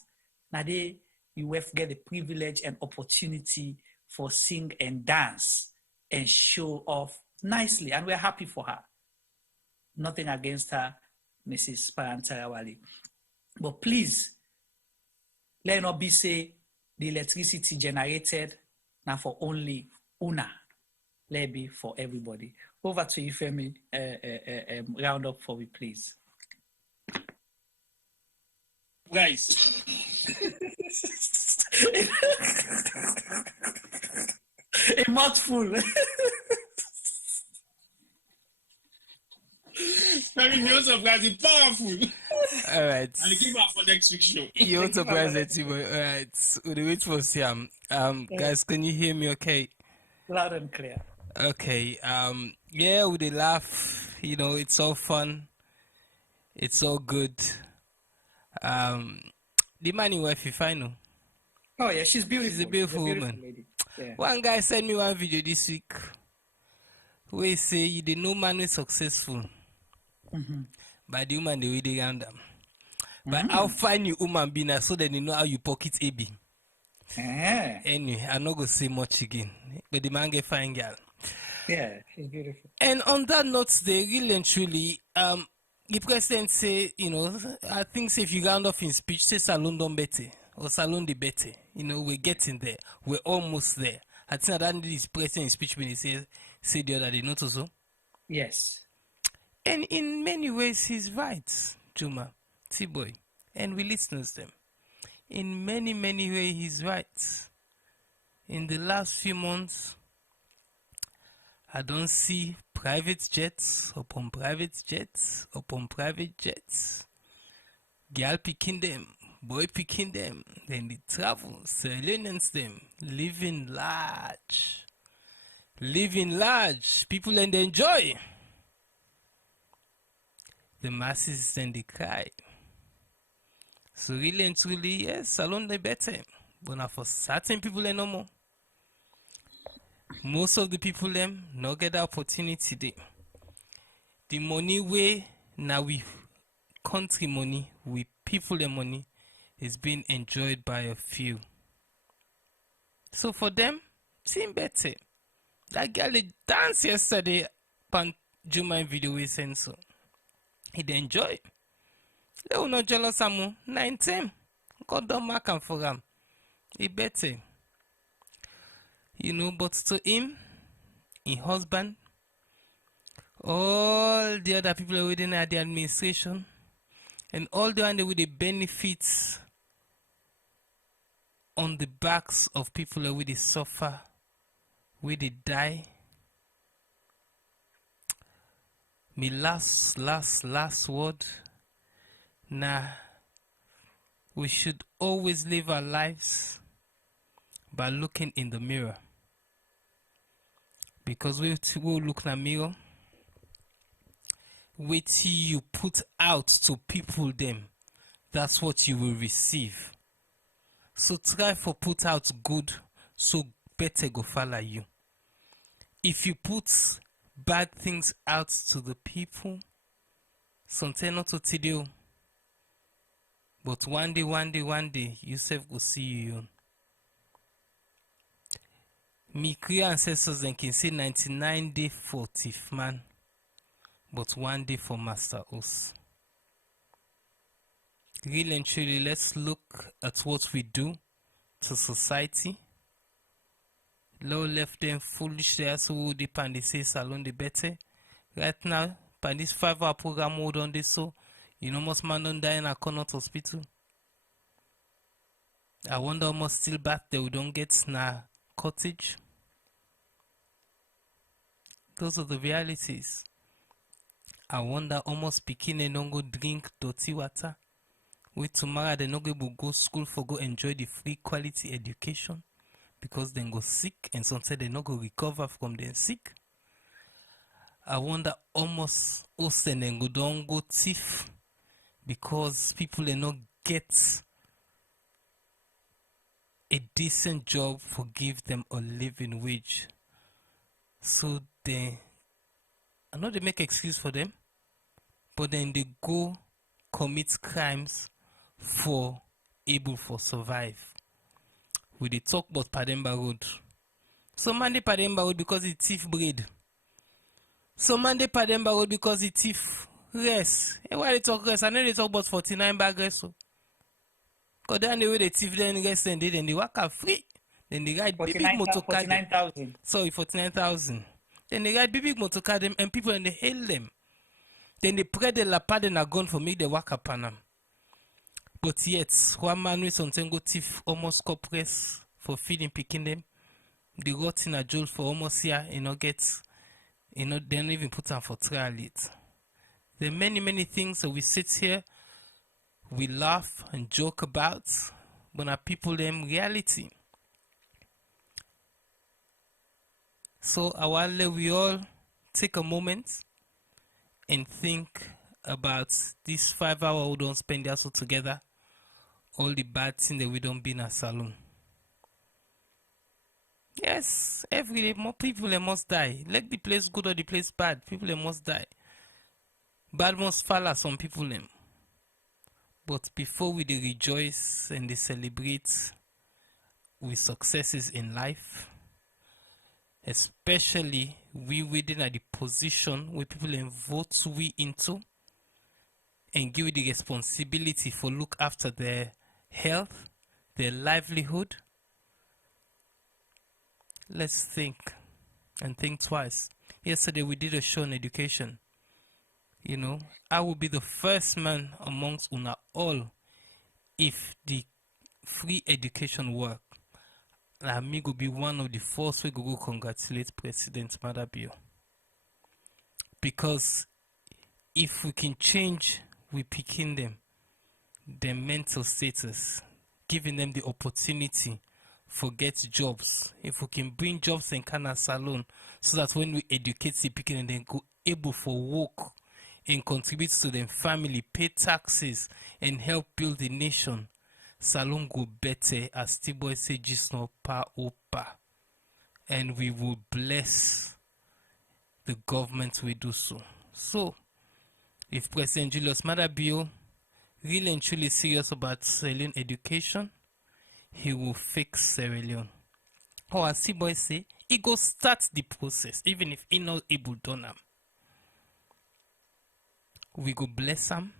now you have get the privilege and opportunity for sing and dance and show off nicely. And we're happy for her. Nothing against her, Mrs. Parantarawali. But please, let not be say the electricity generated now for only una. Let it be for everybody. Over to you, Femi. Round up for me, please. Guys. A mouthful. You're surprising, powerful. All right. And keep up for next week's show. You're surprising, all right. We'll wait for Siam. Guys, can you hear me okay? Loud and clear. Okay. Yeah, with a laugh, it's all fun. It's all good. The money wife, if I know. Oh yeah, she's beautiful. She's a beautiful woman. Lady. Yeah. One guy sent me one video this week where he say you the no man is successful. Mm-hmm. By the woman they way around them. But I'll find you woman be now so that you know how you pocket AB. Anyway, I'm not gonna say much again. But the man get fine girl. Yeah, she's beautiful. And on that note, they really and truly the president say, I think say if you round off in speech, say Salon don't better or Salon de better. We're getting there. We're almost there. I think that this president speech when he say the other day, not also? Yes. And in many ways, he's right, Juma, T-Boy, and we listeners them. In many, many ways, he's right. In the last few months, I don't see private jets upon private jets upon private jets. Girl picking them, boy picking them, then they travel, Sierra Leoneans them, living large. Living large, people and they enjoy. The masses then they cry. So really and truly, yes, salon they better. But now for certain people they no more. Most of the people them no get the opportunity there. The money way now we country money, we people the money is being enjoyed by a few. So for them, seem better. That girl they dance yesterday pan Juma video we sent so. He enjoy. They will not jealous amu 19. God don't mark him for him. He better. You know, but to him, his husband, all the other people within the administration, and all the one with the benefits on the backs of people who they suffer, where they die. My last word. Nah, we should always live our lives by looking in the mirror. Because we will look in the mirror, wait till you put out to people them, that's what you will receive. So try for put out good, so better go follow you. If you put bad things out to the people, something not to tell you. But one day, Yusuf will see you. Me clear ancestors then can say 99 day for thief man, but 1 day for master us. Really and truly, let's look at what we do to society. Low left them foolish there, so they pan they say salon the better. Right now, pan this 5-hour program mode on this so. You know, most man don't die in a Connaught hospital. I wonder almost still back there we don't get na cottage. Those are the realities. I wonder almost picking and don't go drink dirty water. Wait tomorrow they not go school for go enjoy the free quality education because then go sick and sometimes they not go recover from them sick. I wonder almost us and then go don't go thief. Because people they not get a decent job for give them a living wage. So I know they make excuse for them, but then they go commit crimes for able for survive. We they talk about Pademba Road. Some man they Pademba Road because it's thief bread. Some man they Pademba Road because it's thief rest. And why they talk rest? I know they talk about 49 bag rest. So. Because then the way they thief then rest and they work out free. Then they ride big motor car. 49,000. Sorry, 49,000. Then they ride big motor car them and people and they hail them. Then they pray the lapad and are gone for me they work upon them. But yet, one man with something go thief almost corporate for feeding picking them. They got in a jail for almost here, they don't even put them for trial yet. There are many things that we sit here, we laugh and joke about, but our people them reality. So I want we all take a moment and think about this 5 hours we don't spend also together, all the bad things that we don't be in a saloon. Yes, every day more people they must die. Let the place good or the place bad, people they must die. Bad must follow some people them. But before we they rejoice and they celebrate with successes in life, especially we within at the position where people then vote we into and give the responsibility for look after their health, their livelihood. Let's think and think twice. Yesterday we did a show on education. You know, I will be the first man amongst una all if the free education work. And me go be one of the first we go congratulate President Maada Bio. Because if we can change, we picking them, their mental status, giving them the opportunity for get jobs. If we can bring jobs in Kana Salon so that when we educate the picking and then go able for work and contribute to them family, pay taxes, and help build the nation, Salon go better, as T-Boy say, just no pa opa. And we will bless the government we do so. So, if President Julius Maada Bio really and truly serious about Sierra Leone education, he will fix Sierra Leone. Or as T-Boy say, he go start the process, even if he not able to do them. We go bless him.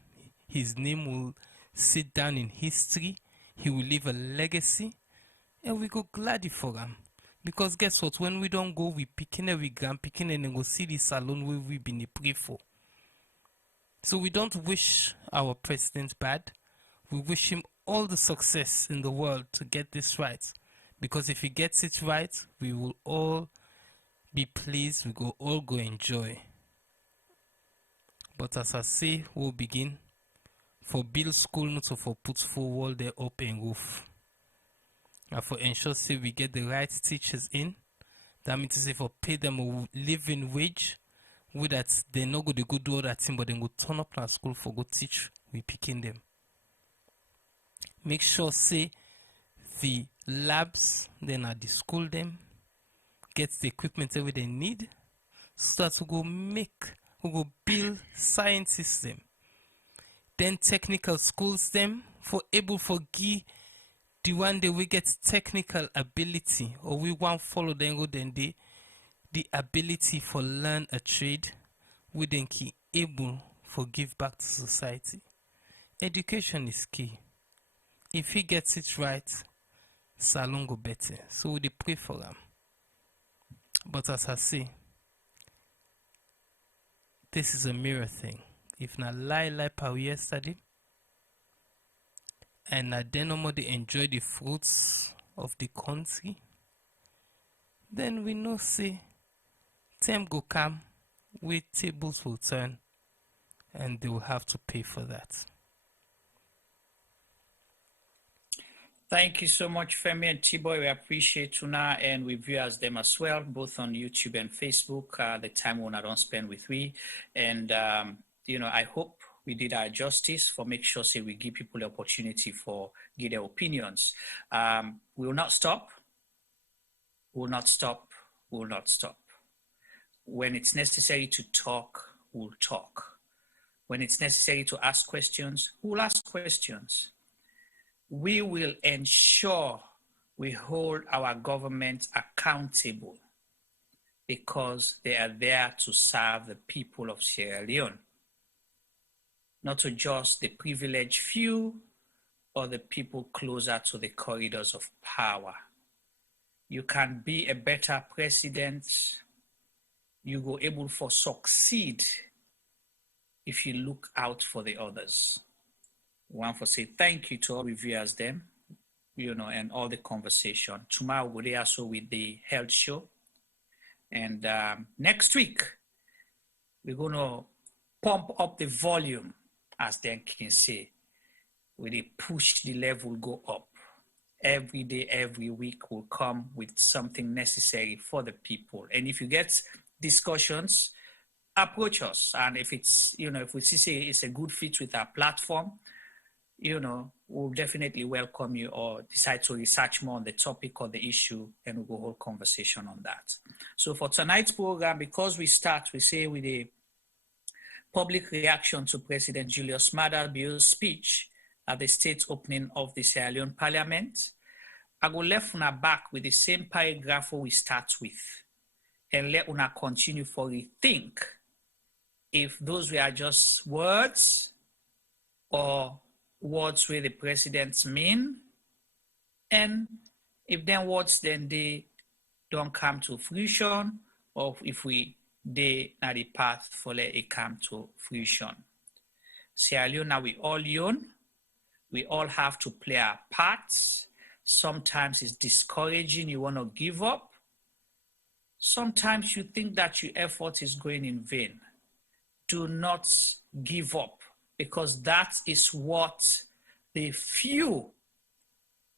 His name will sit down in history. He will leave a legacy. And we go glad for him. Because guess what? When we don't go, we picking and we grand picking and go see the salon where we've been pray for. So we don't wish our president bad. We wish him all the success in the world to get this right. Because if he gets it right, we will all be pleased. We will all go enjoy. But as I say, we'll begin. For build school, not for put full wall there up and roof. And for ensure say we get the right teachers in. That means to say for pay them a living wage. With that they not go to go do all that thing, but then go turn up to school for go teach. We picking them. Make sure say the labs then at the school them get the equipment every they need. So that we go build scientists them. Then technical schools them for able for give the one day we get technical ability or we want follow them go then the ability for learn a trade we then key able for give back to society. Education is key. If he gets it right, Salon go better. So we pray for him. But as I say, this is a mirror thing. If not lie power yesterday, and I then no more they enjoy the fruits of the country, then we know say time go come, we tables will turn, and they will have to pay for that. Thank you so much, Femi and T-Boy. We appreciate Tuna and we viewers them as well, both on YouTube and Facebook. The time we don't spend with we. And, I hope we did our justice for make sure say we give people the opportunity for give their opinions. We will not stop. We will not stop. We will not stop. When it's necessary to talk, we'll talk. When it's necessary to ask questions, we'll ask questions. We will ensure we hold our government accountable because they are there to serve the people of Sierra Leone, not to just the privileged few or the people closer to the corridors of power. You can be a better president. You go able to succeed if you look out for the others. We want to say thank you to all reviewers them, and all the conversation. Tomorrow we'll be also with the health show. And next week, we're going to pump up the volume, as they can say. We push the level, go up. Every day, every week will come with something necessary for the people. And if you get discussions, approach us. And if it's, if we see it's a good fit with our platform, we'll definitely welcome you or decide to research more on the topic or the issue and we'll go hold conversation on that. So for tonight's program, because we say with a public reaction to President Julius Maada Bio's speech at the state opening of the Sierra Leone Parliament, I go left una back with the same paragraph we start with and let una continue for rethink if those were just words or words where the presidents mean, and if then words then they don't come to fruition, or if they are the path for let it come to fruition. Sierra Leone, now we all young, we all have to play our parts. Sometimes it's discouraging, you want to give up. Sometimes you think that your effort is going in vain. Do not give up, because that is what the few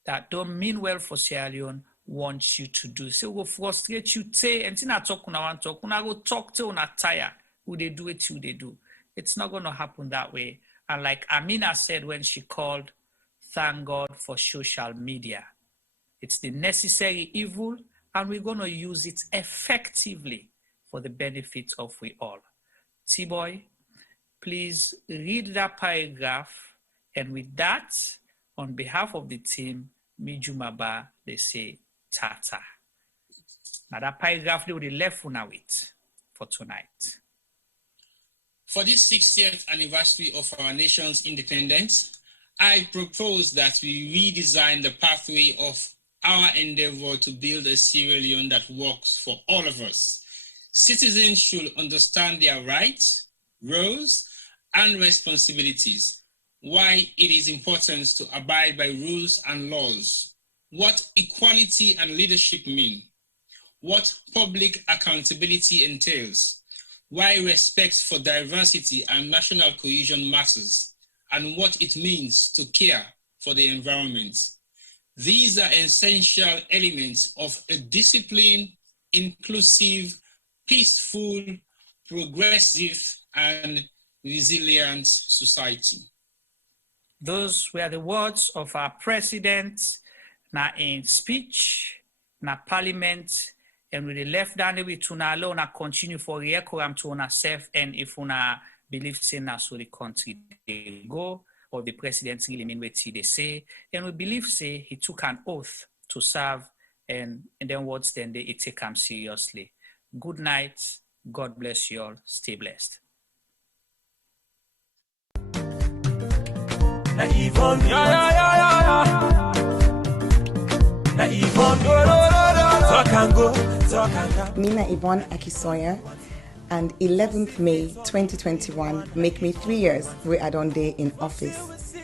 that don't mean well for Sierra Leone want you to do. So will frustrate you, and I talk, una want talk, una go talk till una tire. Who they do it, who they do. It's not going to happen that way. And like Amina said when she called, thank God for social media. It's the necessary evil, and we're going to use it effectively for the benefit of we all. T-Boy, please read that paragraph. And with that, on behalf of the team, Mijumaba, they say tata. Now that paragraph they would be left with for tonight. For this 60th anniversary of our nation's independence, I propose that we redesign the pathway of our endeavor to build a Sierra Leone that works for all of us. Citizens should understand their rights, roles, and responsibilities, why it is important to abide by rules and laws, what equality and leadership mean, what public accountability entails, why respect for diversity and national cohesion matters, and what it means to care for the environment. These are essential elements of a disciplined, inclusive, peaceful, progressive, and resilient society. Those were the words of our president, na in speech, na parliament, and we left down with una alone, continue for record to una self, and if una believe say na so the country they go, or the president really mean what they say, and we believe say he took an oath to serve, and then words then they take him seriously. Good night. God bless you all. Stay blessed. Mina Yvonne Akisoya, and 11th May 2021 make me 3 years where I don't day in office.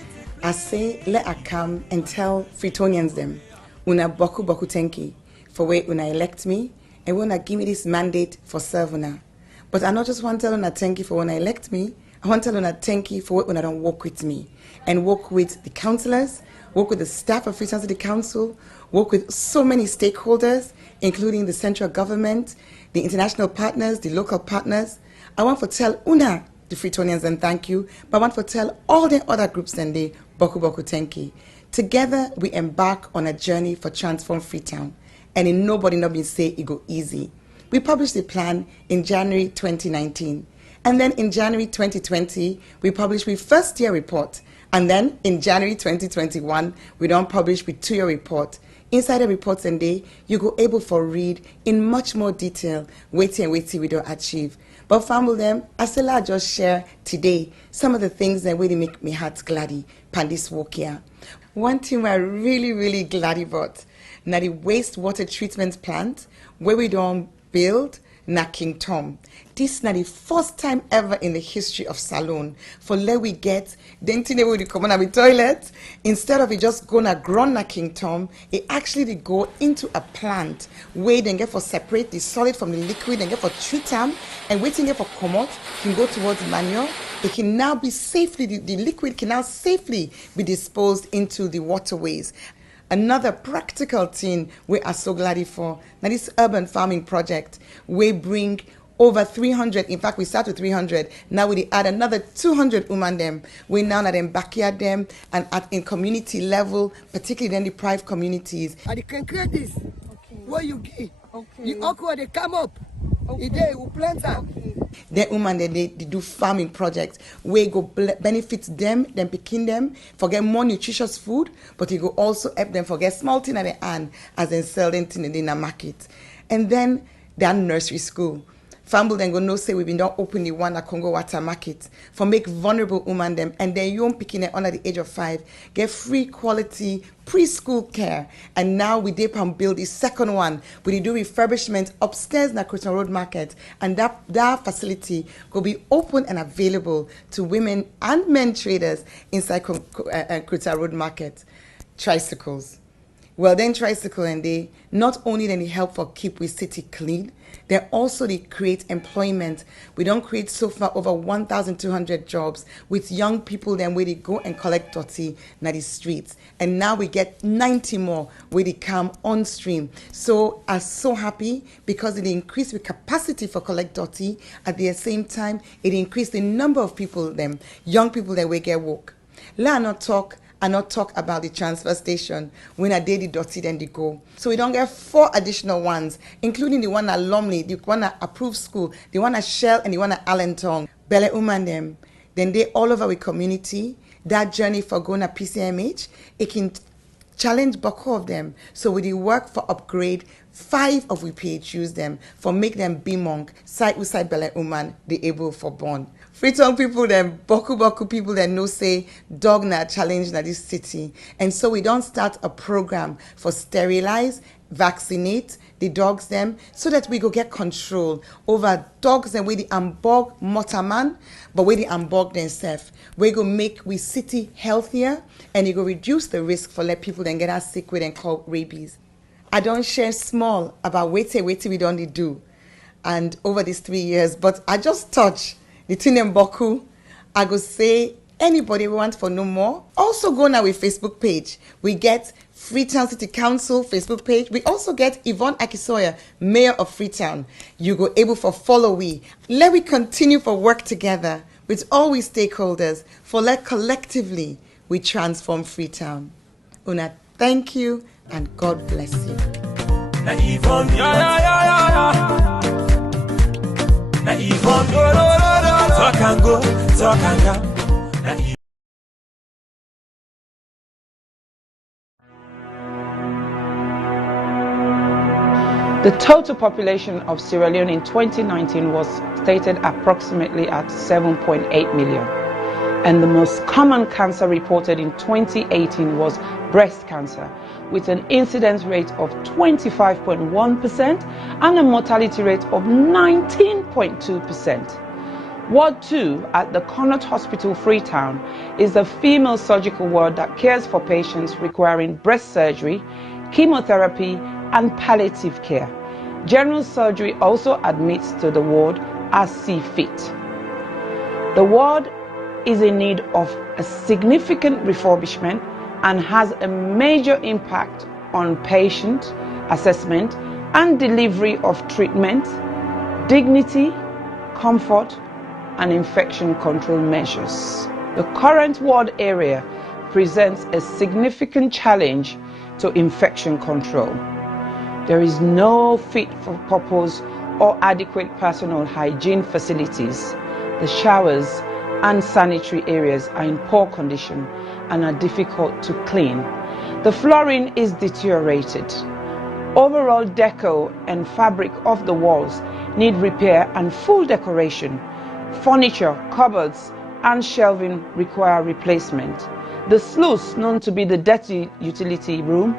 I say let I come and tell Freetonians them una boku boku tenki for where una elect me and when I give me this mandate for serve una. But I not just want to tell una tenki for when I elect me, I want to tell una tenki for when I don't work with me and work with the councillors, work with the staff of Freetown City Council, work with so many stakeholders, including the central government, the international partners, the local partners. I want to tell una, the Freetonians, and thank you, but I want to tell all the other groups and the Boku Boku Tenki. Together, we embark on a journey for Transform Freetown, and in nobody not been say it go easy. We published the plan in January 2019, and then in January 2020, we published our first year report, and then in January 2021, we don't publish with 2-year report. Inside the reports and day, you go able for read in much more detail, waiting we don't achieve. But family them, I still I just share today some of the things that really make me heart gladdy pan this walk here. One thing we're really glad about, now the wastewater treatment plant where we don't build na King Tom. This is the first time ever in the history of Salone for let we get the thing we come on the toilet. Instead of it just gonna grow na King Tom, it actually go into a plant where they get for separate the solid from the liquid and get for treat them and waiting for come out can go towards manure. It can now be safely the liquid can now safely be disposed into the waterways. Another practical thing we are so glad for, now this urban farming project, we bring over 300, in fact we start with 300, now we add another 200 women them. We now at them backyard them and in community level, particularly in the private communities. And you can create this, what you give, the okra they come up, they will plant them. The women they do farming projects where go benefit them picking them for get more nutritious food, but it go also help them for get small thing at the hand as they sell them in the market. And then their nursery school. Famble then go no say we've been done open the one at Congo Water Market for make vulnerable women them and their young picking under the age of 5 get free quality preschool care. And now we dip and build the second one. We do refurbishment upstairs in the Freetown Road Market, and that facility will be open and available to women and men traders inside Freetown Road Market. Tricycles. Well, then tricycle and they not only then they help for keep we city clean, they also they create employment. We don't create so far over 1,200 jobs with young people then where they go and collect dirty na the streets. And now we get 90 more where they come on stream. So I'm so happy because it increased the capacity for collect dirty. At the same time, it increased the number of people them, young people that we get work. Let not talk and not talk about the transfer station when I did the dirty then they go. So we don't get 4 additional ones, including the one at Lumley, the one at Approved School, the one at Shell, and the one at Allentown. Bele Uman them. Then they all over our community. That journey for going to PCMH, it can challenge Boko of them. So we did work for upgrade 5 of we PHUs them for make them be monk, side with side Bele Uman, the able for born. Freetown people them, Boku people that know say dog na challenge na this city. And so we don't start a program for sterilize, vaccinate the dogs them so that we go get control over dogs and we the ambog motaman, but we the ambog themselves. We go make we city healthier and it go reduce the risk for let people then get us sick with and call rabies. I don't share small about wait we don't do and over these 3 years, but I just touch the Tinem Boku. I go say anybody who wants for no more. Also go now with Facebook page. We get Freetown City Council Facebook page. We also get Yvonne Akisoya, Mayor of Freetown. You go able for follow we. Let we continue for work together with all we stakeholders for let collectively we transform Freetown. Una, thank you and God bless you. The total population of Sierra Leone in 2019 was stated approximately at 7.8 million. And the most common cancer reported in 2018 was breast cancer, with an incidence rate of 25.1% and a mortality rate of 19.2%. Ward 2 at the Connaught Hospital, Freetown, is a female surgical ward that cares for patients requiring breast surgery, chemotherapy, and palliative care. General surgery also admits to the ward as see fit. The ward is in need of a significant refurbishment and has a major impact on patient assessment and delivery of treatment, dignity, comfort, and infection control measures. The current ward area presents a significant challenge to infection control. There is no fit for purpose or adequate personal hygiene facilities. The showers and sanitary areas are in poor condition and are difficult to clean. The flooring is deteriorated. Overall deco and fabric of the walls need repair and full decoration. Furniture, cupboards, and shelving require replacement. The sluice, known to be the dirty utility room,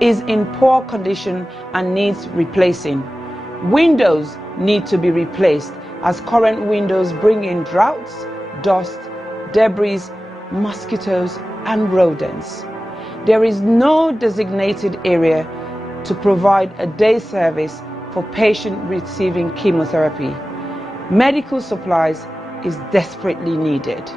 is in poor condition and needs replacing. Windows need to be replaced as current windows bring in draughts, dust, debris, mosquitoes, and rodents. There is no designated area to provide a day service for patients receiving chemotherapy. Medical supplies is desperately needed.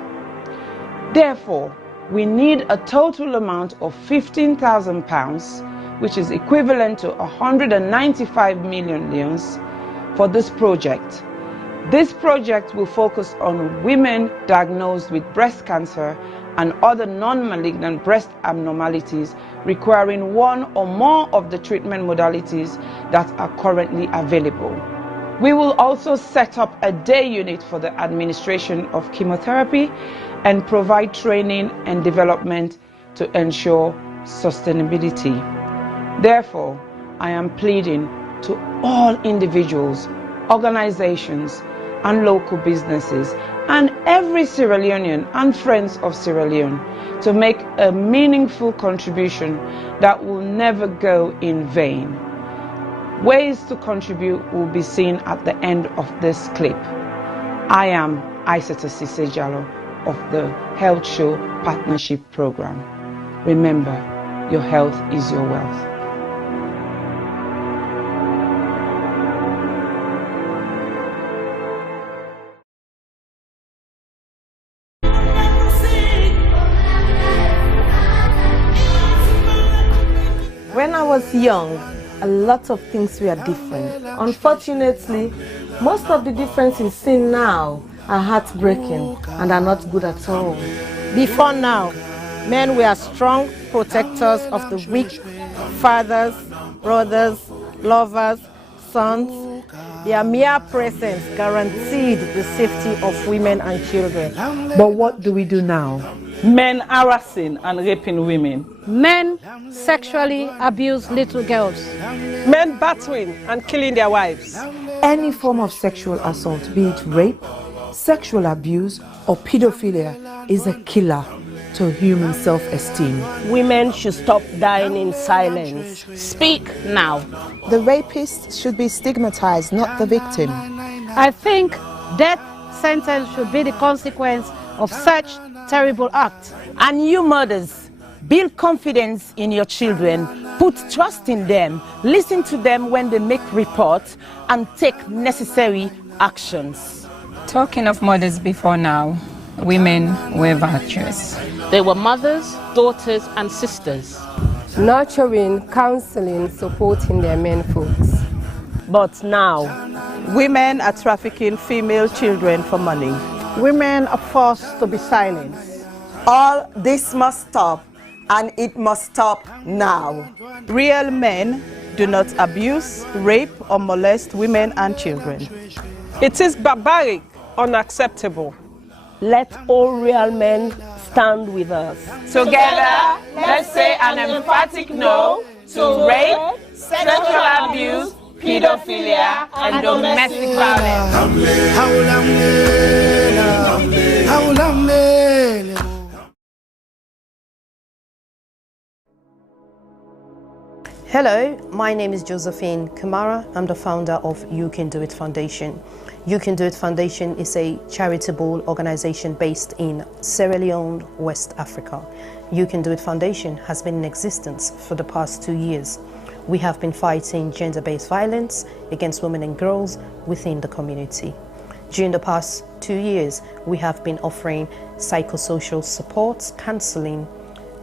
Therefore, we need a total amount of £15,000, which is equivalent to 195 million leones, for this project. This project will focus on women diagnosed with breast cancer and other non-malignant breast abnormalities requiring one or more of the treatment modalities that are currently available. We will also set up a day unit for the administration of chemotherapy and provide training and development to ensure sustainability. Therefore, I am pleading to all individuals, organizations, and local businesses, and every Sierra Leonean and friends of Sierra Leone to make a meaningful contribution that will never go in vain. Ways to contribute will be seen at the end of this clip. I am Aissata Sisejalo of the Health Show Partnership Program. Remember, Your health is your wealth. When I was young, a lot of things were different. Unfortunately, most of the differences seen now are heartbreaking and are not good at all. Before now, men were strong protectors of the weak, fathers, brothers, lovers, sons. Their mere presence guaranteed the safety of women and children. But what do we do now? Men harassing and raping women. Men sexually abuse little girls. Men battering and killing their wives. Any form of sexual assault, be it rape, sexual abuse, or pedophilia, is a killer to human self-esteem. Women should stop dying in silence. Speak now. The rapist should be stigmatized, not the victim. I think death sentence should be the consequence of such terrible act. And you mothers, build confidence in your children, put trust in them, listen to them when they make reports, and take necessary actions. Talking of mothers before now, women were virtuous. They were mothers, daughters, and sisters. Nurturing, counseling, supporting their men folks. But now, women are trafficking female children for money. Women are forced to be silent. All this must stop, and it must stop now. Real men do not abuse, rape, or molest women and children. It is barbaric, unacceptable. Let all real men stand with us. Together, let's say an emphatic no to rape, sexual abuse, pedophilia, and domestic violence. Hello, my name is Josephine Kamara. I'm the founder of You Can Do It Foundation. You Can Do It Foundation is a charitable organization based in Sierra Leone, West Africa. You Can Do It Foundation has been in existence for the past 2 years. We have been fighting gender-based violence against women and girls within the community. During the past 2 years, we have been offering psychosocial support, counseling,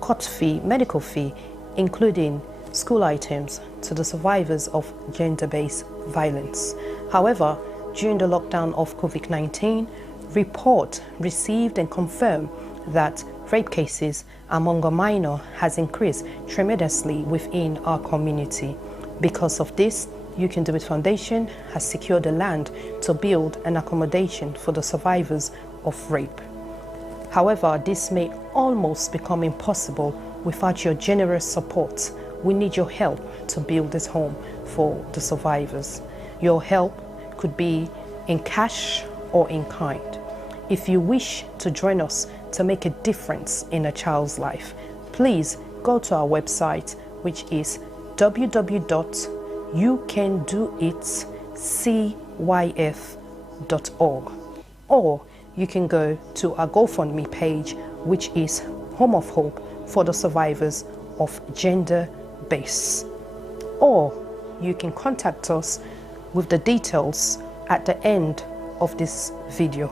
court fee, medical fee, including school items to the survivors of gender-based violence. However, during the lockdown of COVID-19, report received and confirmed that rape cases among a minor has increased tremendously within our community. Because of this, You Can Do It Foundation has secured the land to build an accommodation for the survivors of rape. However, this may almost become impossible without your generous support. We need your help to build this home for the survivors. Your help could be in cash or in kind. If you wish to join us to make a difference in a child's life, please go to our website, which is www.youcandoitcyf.org, or you can go to our GoFundMe page, which is Home of Hope for the survivors of gender-based. Or you can contact us with the details at the end of this video.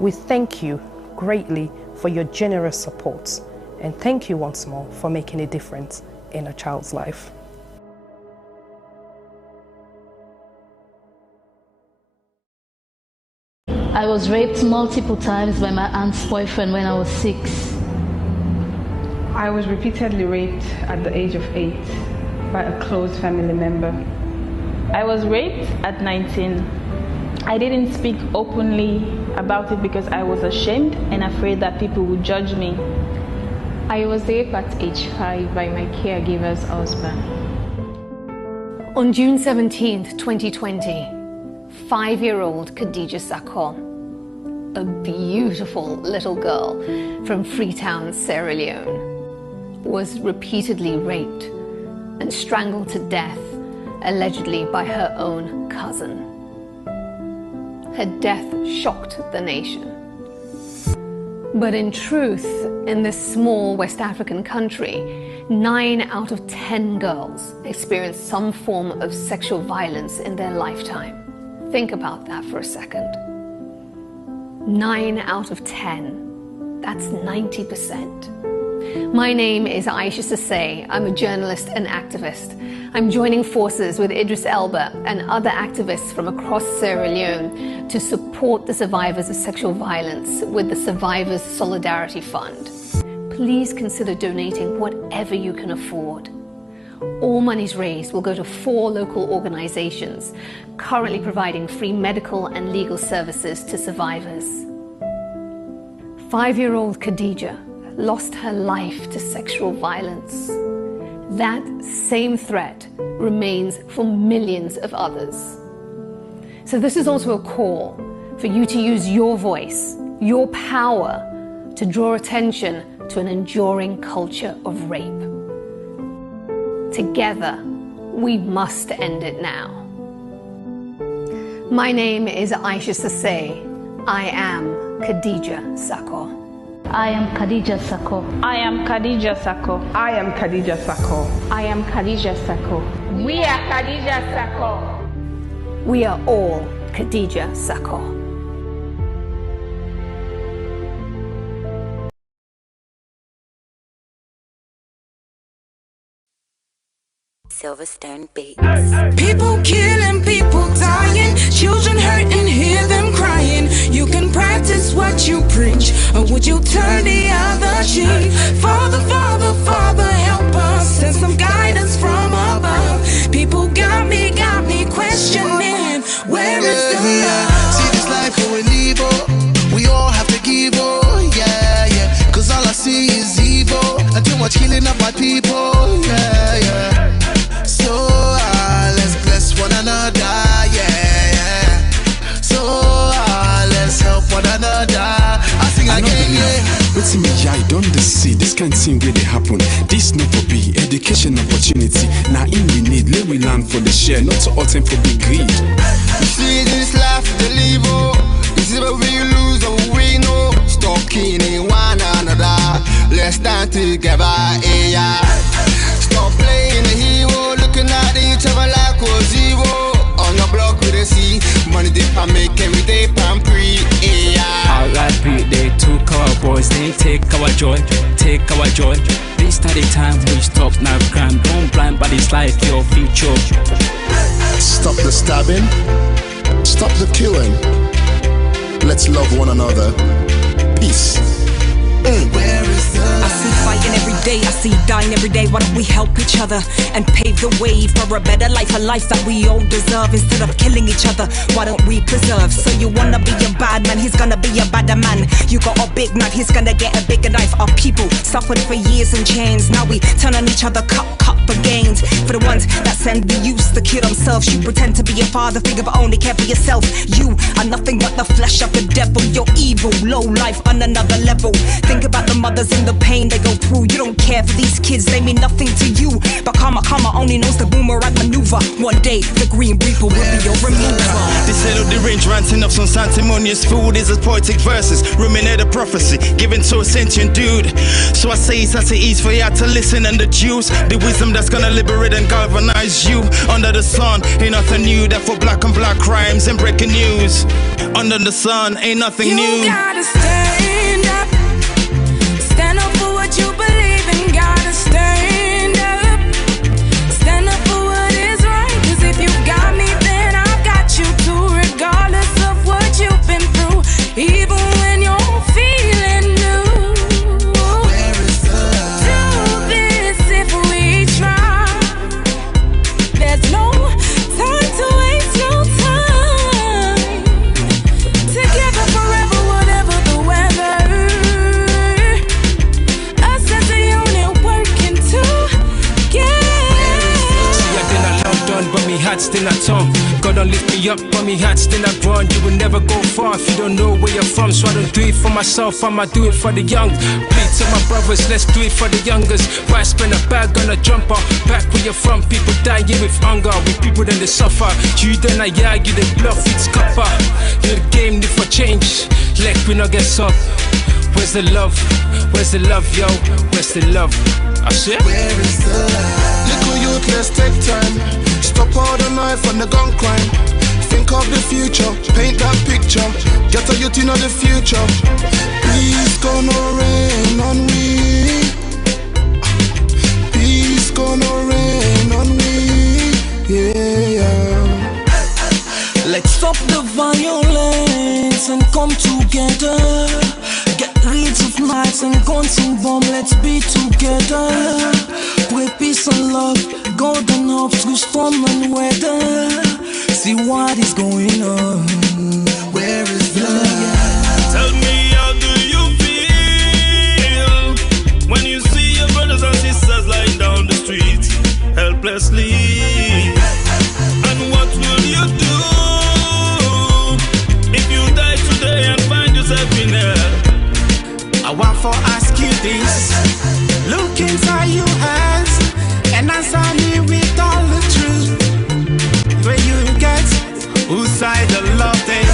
We thank you greatly for your generous support, and thank you once more for making a difference in a child's life. I was raped multiple times by my aunt's boyfriend when I was 6. I was repeatedly raped at the age of 8 by a close family member. I was raped at 19. I didn't speak openly about it because I was ashamed and afraid that people would judge me. I was raped at age 5 by my caregiver's husband. On June 17th, 2020, 5-year-old Khadija Sakho, a beautiful little girl from Freetown, Sierra Leone, was repeatedly raped and strangled to death, allegedly by her own cousin. Her death shocked the nation. But in truth, in this small West African country, 9 out of 10 girls experience some form of sexual violence in their lifetime. Think about that for a second. 9 out of 10. That's 90%. My name is Aisha Sase. I'm a journalist and activist. I'm joining forces with Idris Elba and other activists from across Sierra Leone to support the survivors of sexual violence with the Survivors Solidarity Fund. Please consider donating whatever you can afford. All monies raised will go to 4 local organizations currently providing free medical and legal services to survivors. 5-year-old Khadija lost her life to sexual violence. That same threat remains for millions of others. So this is also a call for you to use your voice, your power, to draw attention to an enduring culture of rape. Together, we must end it now. My name is Aisha Sase. I am Khadija Sako. I am Khadija Sako. I am Khadija Sako. I am Khadija Sako. I am Khadija Sako. We are Khadija Sako. We are all Khadija Sako. Silverstone Beats. People killing, people dying, children hurting, hear them crying. You can practice what you preach, or would you turn the other cheek? Father, Father, Father, help us, send some guidance from above. People got me questioning, where is the love? See this life going evil, we all have to give, oh, yeah. Cause all I see is evil, and too much killing of my people, yeah. So let's bless one another, yeah. So let's help one another. I sing again, yeah. What's me, I don't see this kind of thing really happen. This not for be education opportunity. Now in we need, let we learn for the share, not to all time for big greed. You see this life, the live, this is where we lose or we know. Stop killing one another, let's stand together, yeah. Stop playing the hero, looking at each other like a zero. On the block with a C, money dip and make every day pan pre, yeah. R.I.P. they took our boys, they take our joy, take our joy. This are the time we stop now crime, don't blind by this life, your future. Stop the stabbing, stop the killing. Let's love one another. Peace. Where is the I see fighting every day, I see dying every day. Why don't we help each other and pave the way for a better life, a life that we all deserve? Instead of killing each other, why don't we preserve? So you wanna be a bad man, he's gonna be a badder man. You got a big knife, he's gonna get a bigger knife. Our people suffered for years in chains. Now we turn on each other, cut for gains. For the ones that send the youth to kill themselves, you pretend to be a father figure but only care for yourself. You are nothing but the flesh of the devil. You're evil, low life on another level. Think about the mothers and the pain they go through. You don't care for these kids, they mean nothing to you. But karma only knows the boomerang maneuver. One day the Green Reaper will be your remover. This head of the range ranting up some sanctimonious food is as poetic verses, ruminate a prophecy given to a sentient dude. So I say it's at ease for you to listen and deduce the wisdom that's gonna liberate and galvanize you. Under the sun ain't nothing new, that for black on black crimes and breaking news. Under the sun ain't nothing new. You gotta stand up. Stand up for what you believe in, gotta stand up. Stand up for what is right, cause if you got me then I've got you too. Regardless of what you've been through, even when you're feeling new. Where is the love? Do this if we try. There's no time to waste, no time. Together forever, whatever the weather. But me heart still at home. God don't lift me up, but me heart still at ground. You will never go far if you don't know where you're from. So I don't do it for myself, I'ma do it for the young. Plead to my brothers, let's do it for the youngers. Why spend a bag on a jumper? Back where you're from, people dying with hunger. With people then they suffer. You then I argue, the bluff, it's copper. You the game need for change, like we not get up. Where's the love? Where's the love, yo? Where's the love? I said, where is the love? Little youth, let's take time. Stop all the knife and the gun crime. Think of the future, paint that picture. Get a youth in the future. Peace gonna rain on we. Peace gonna rain on we. Yeah. Let's stop the violence and come together. Get rid of knives and guns and bomb. Let's be together. With peace and love, golden hopes through storm and weather. See what is going on. Where is the love? Tell me, how do you feel when you see your brothers and sisters lying down the street helplessly? And what will you do if you die today and find yourself in hell? I want to ask you this. Look inside your eyes and answer me with all the truth. Where you get, whose side the love day?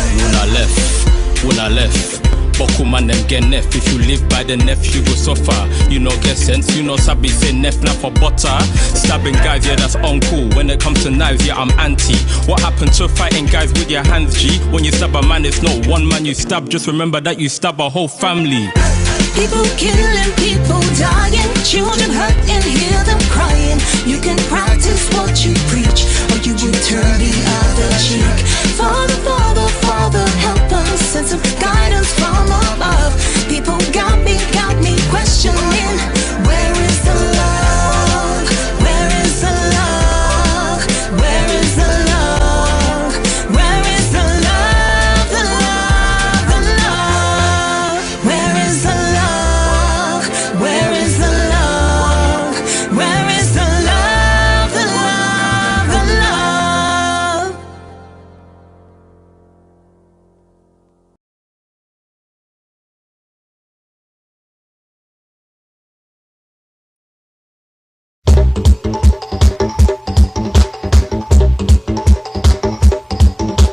When I left. Boku man them get nef. If you live by the nef, you go suffer. You know get sense, you know sabi say nef not for butter. Stabbing guys, yeah that's uncool. When it comes to knives, yeah I'm anti. What happened to fighting guys with your hands, G? When you stab a man, it's not one man you stab. Just remember that you stab a whole family. People killing, people dying, children hurt and hear them crying. You can practice what you preach, or you will turn the other cheek. Father, Father, Father, help us, send some guidance from above. People got me questioning, where is the love? Where is the love? Where is the love? Where is the love? The love, the love. Where is the love? Where is the love? Where is the love? The love, the love.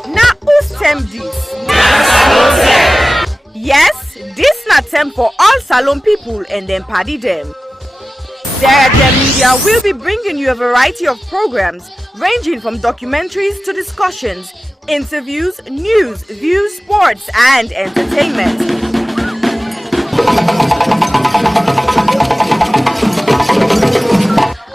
Now who's term this? Yes, this na term for all Salon people and them party them. Sierra Leone Media will be bringing you a variety of programs ranging from documentaries to discussions, interviews, news, views, sports, and entertainment.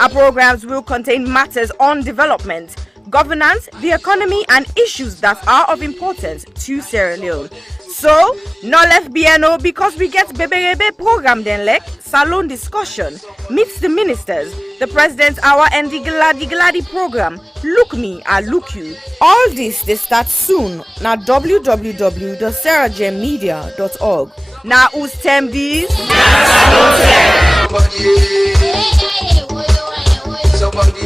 Our programs will contain matters on development, governance, the economy, and issues that are of importance to Sierra Leone. So, no left BNO because we get Bebe program then like Salon discussion, meets the ministers, the President's Hour and the Gladi program, Look Me, I Look You. All this they start soon na www.sierragemedia.org. Now who's term these? Somebody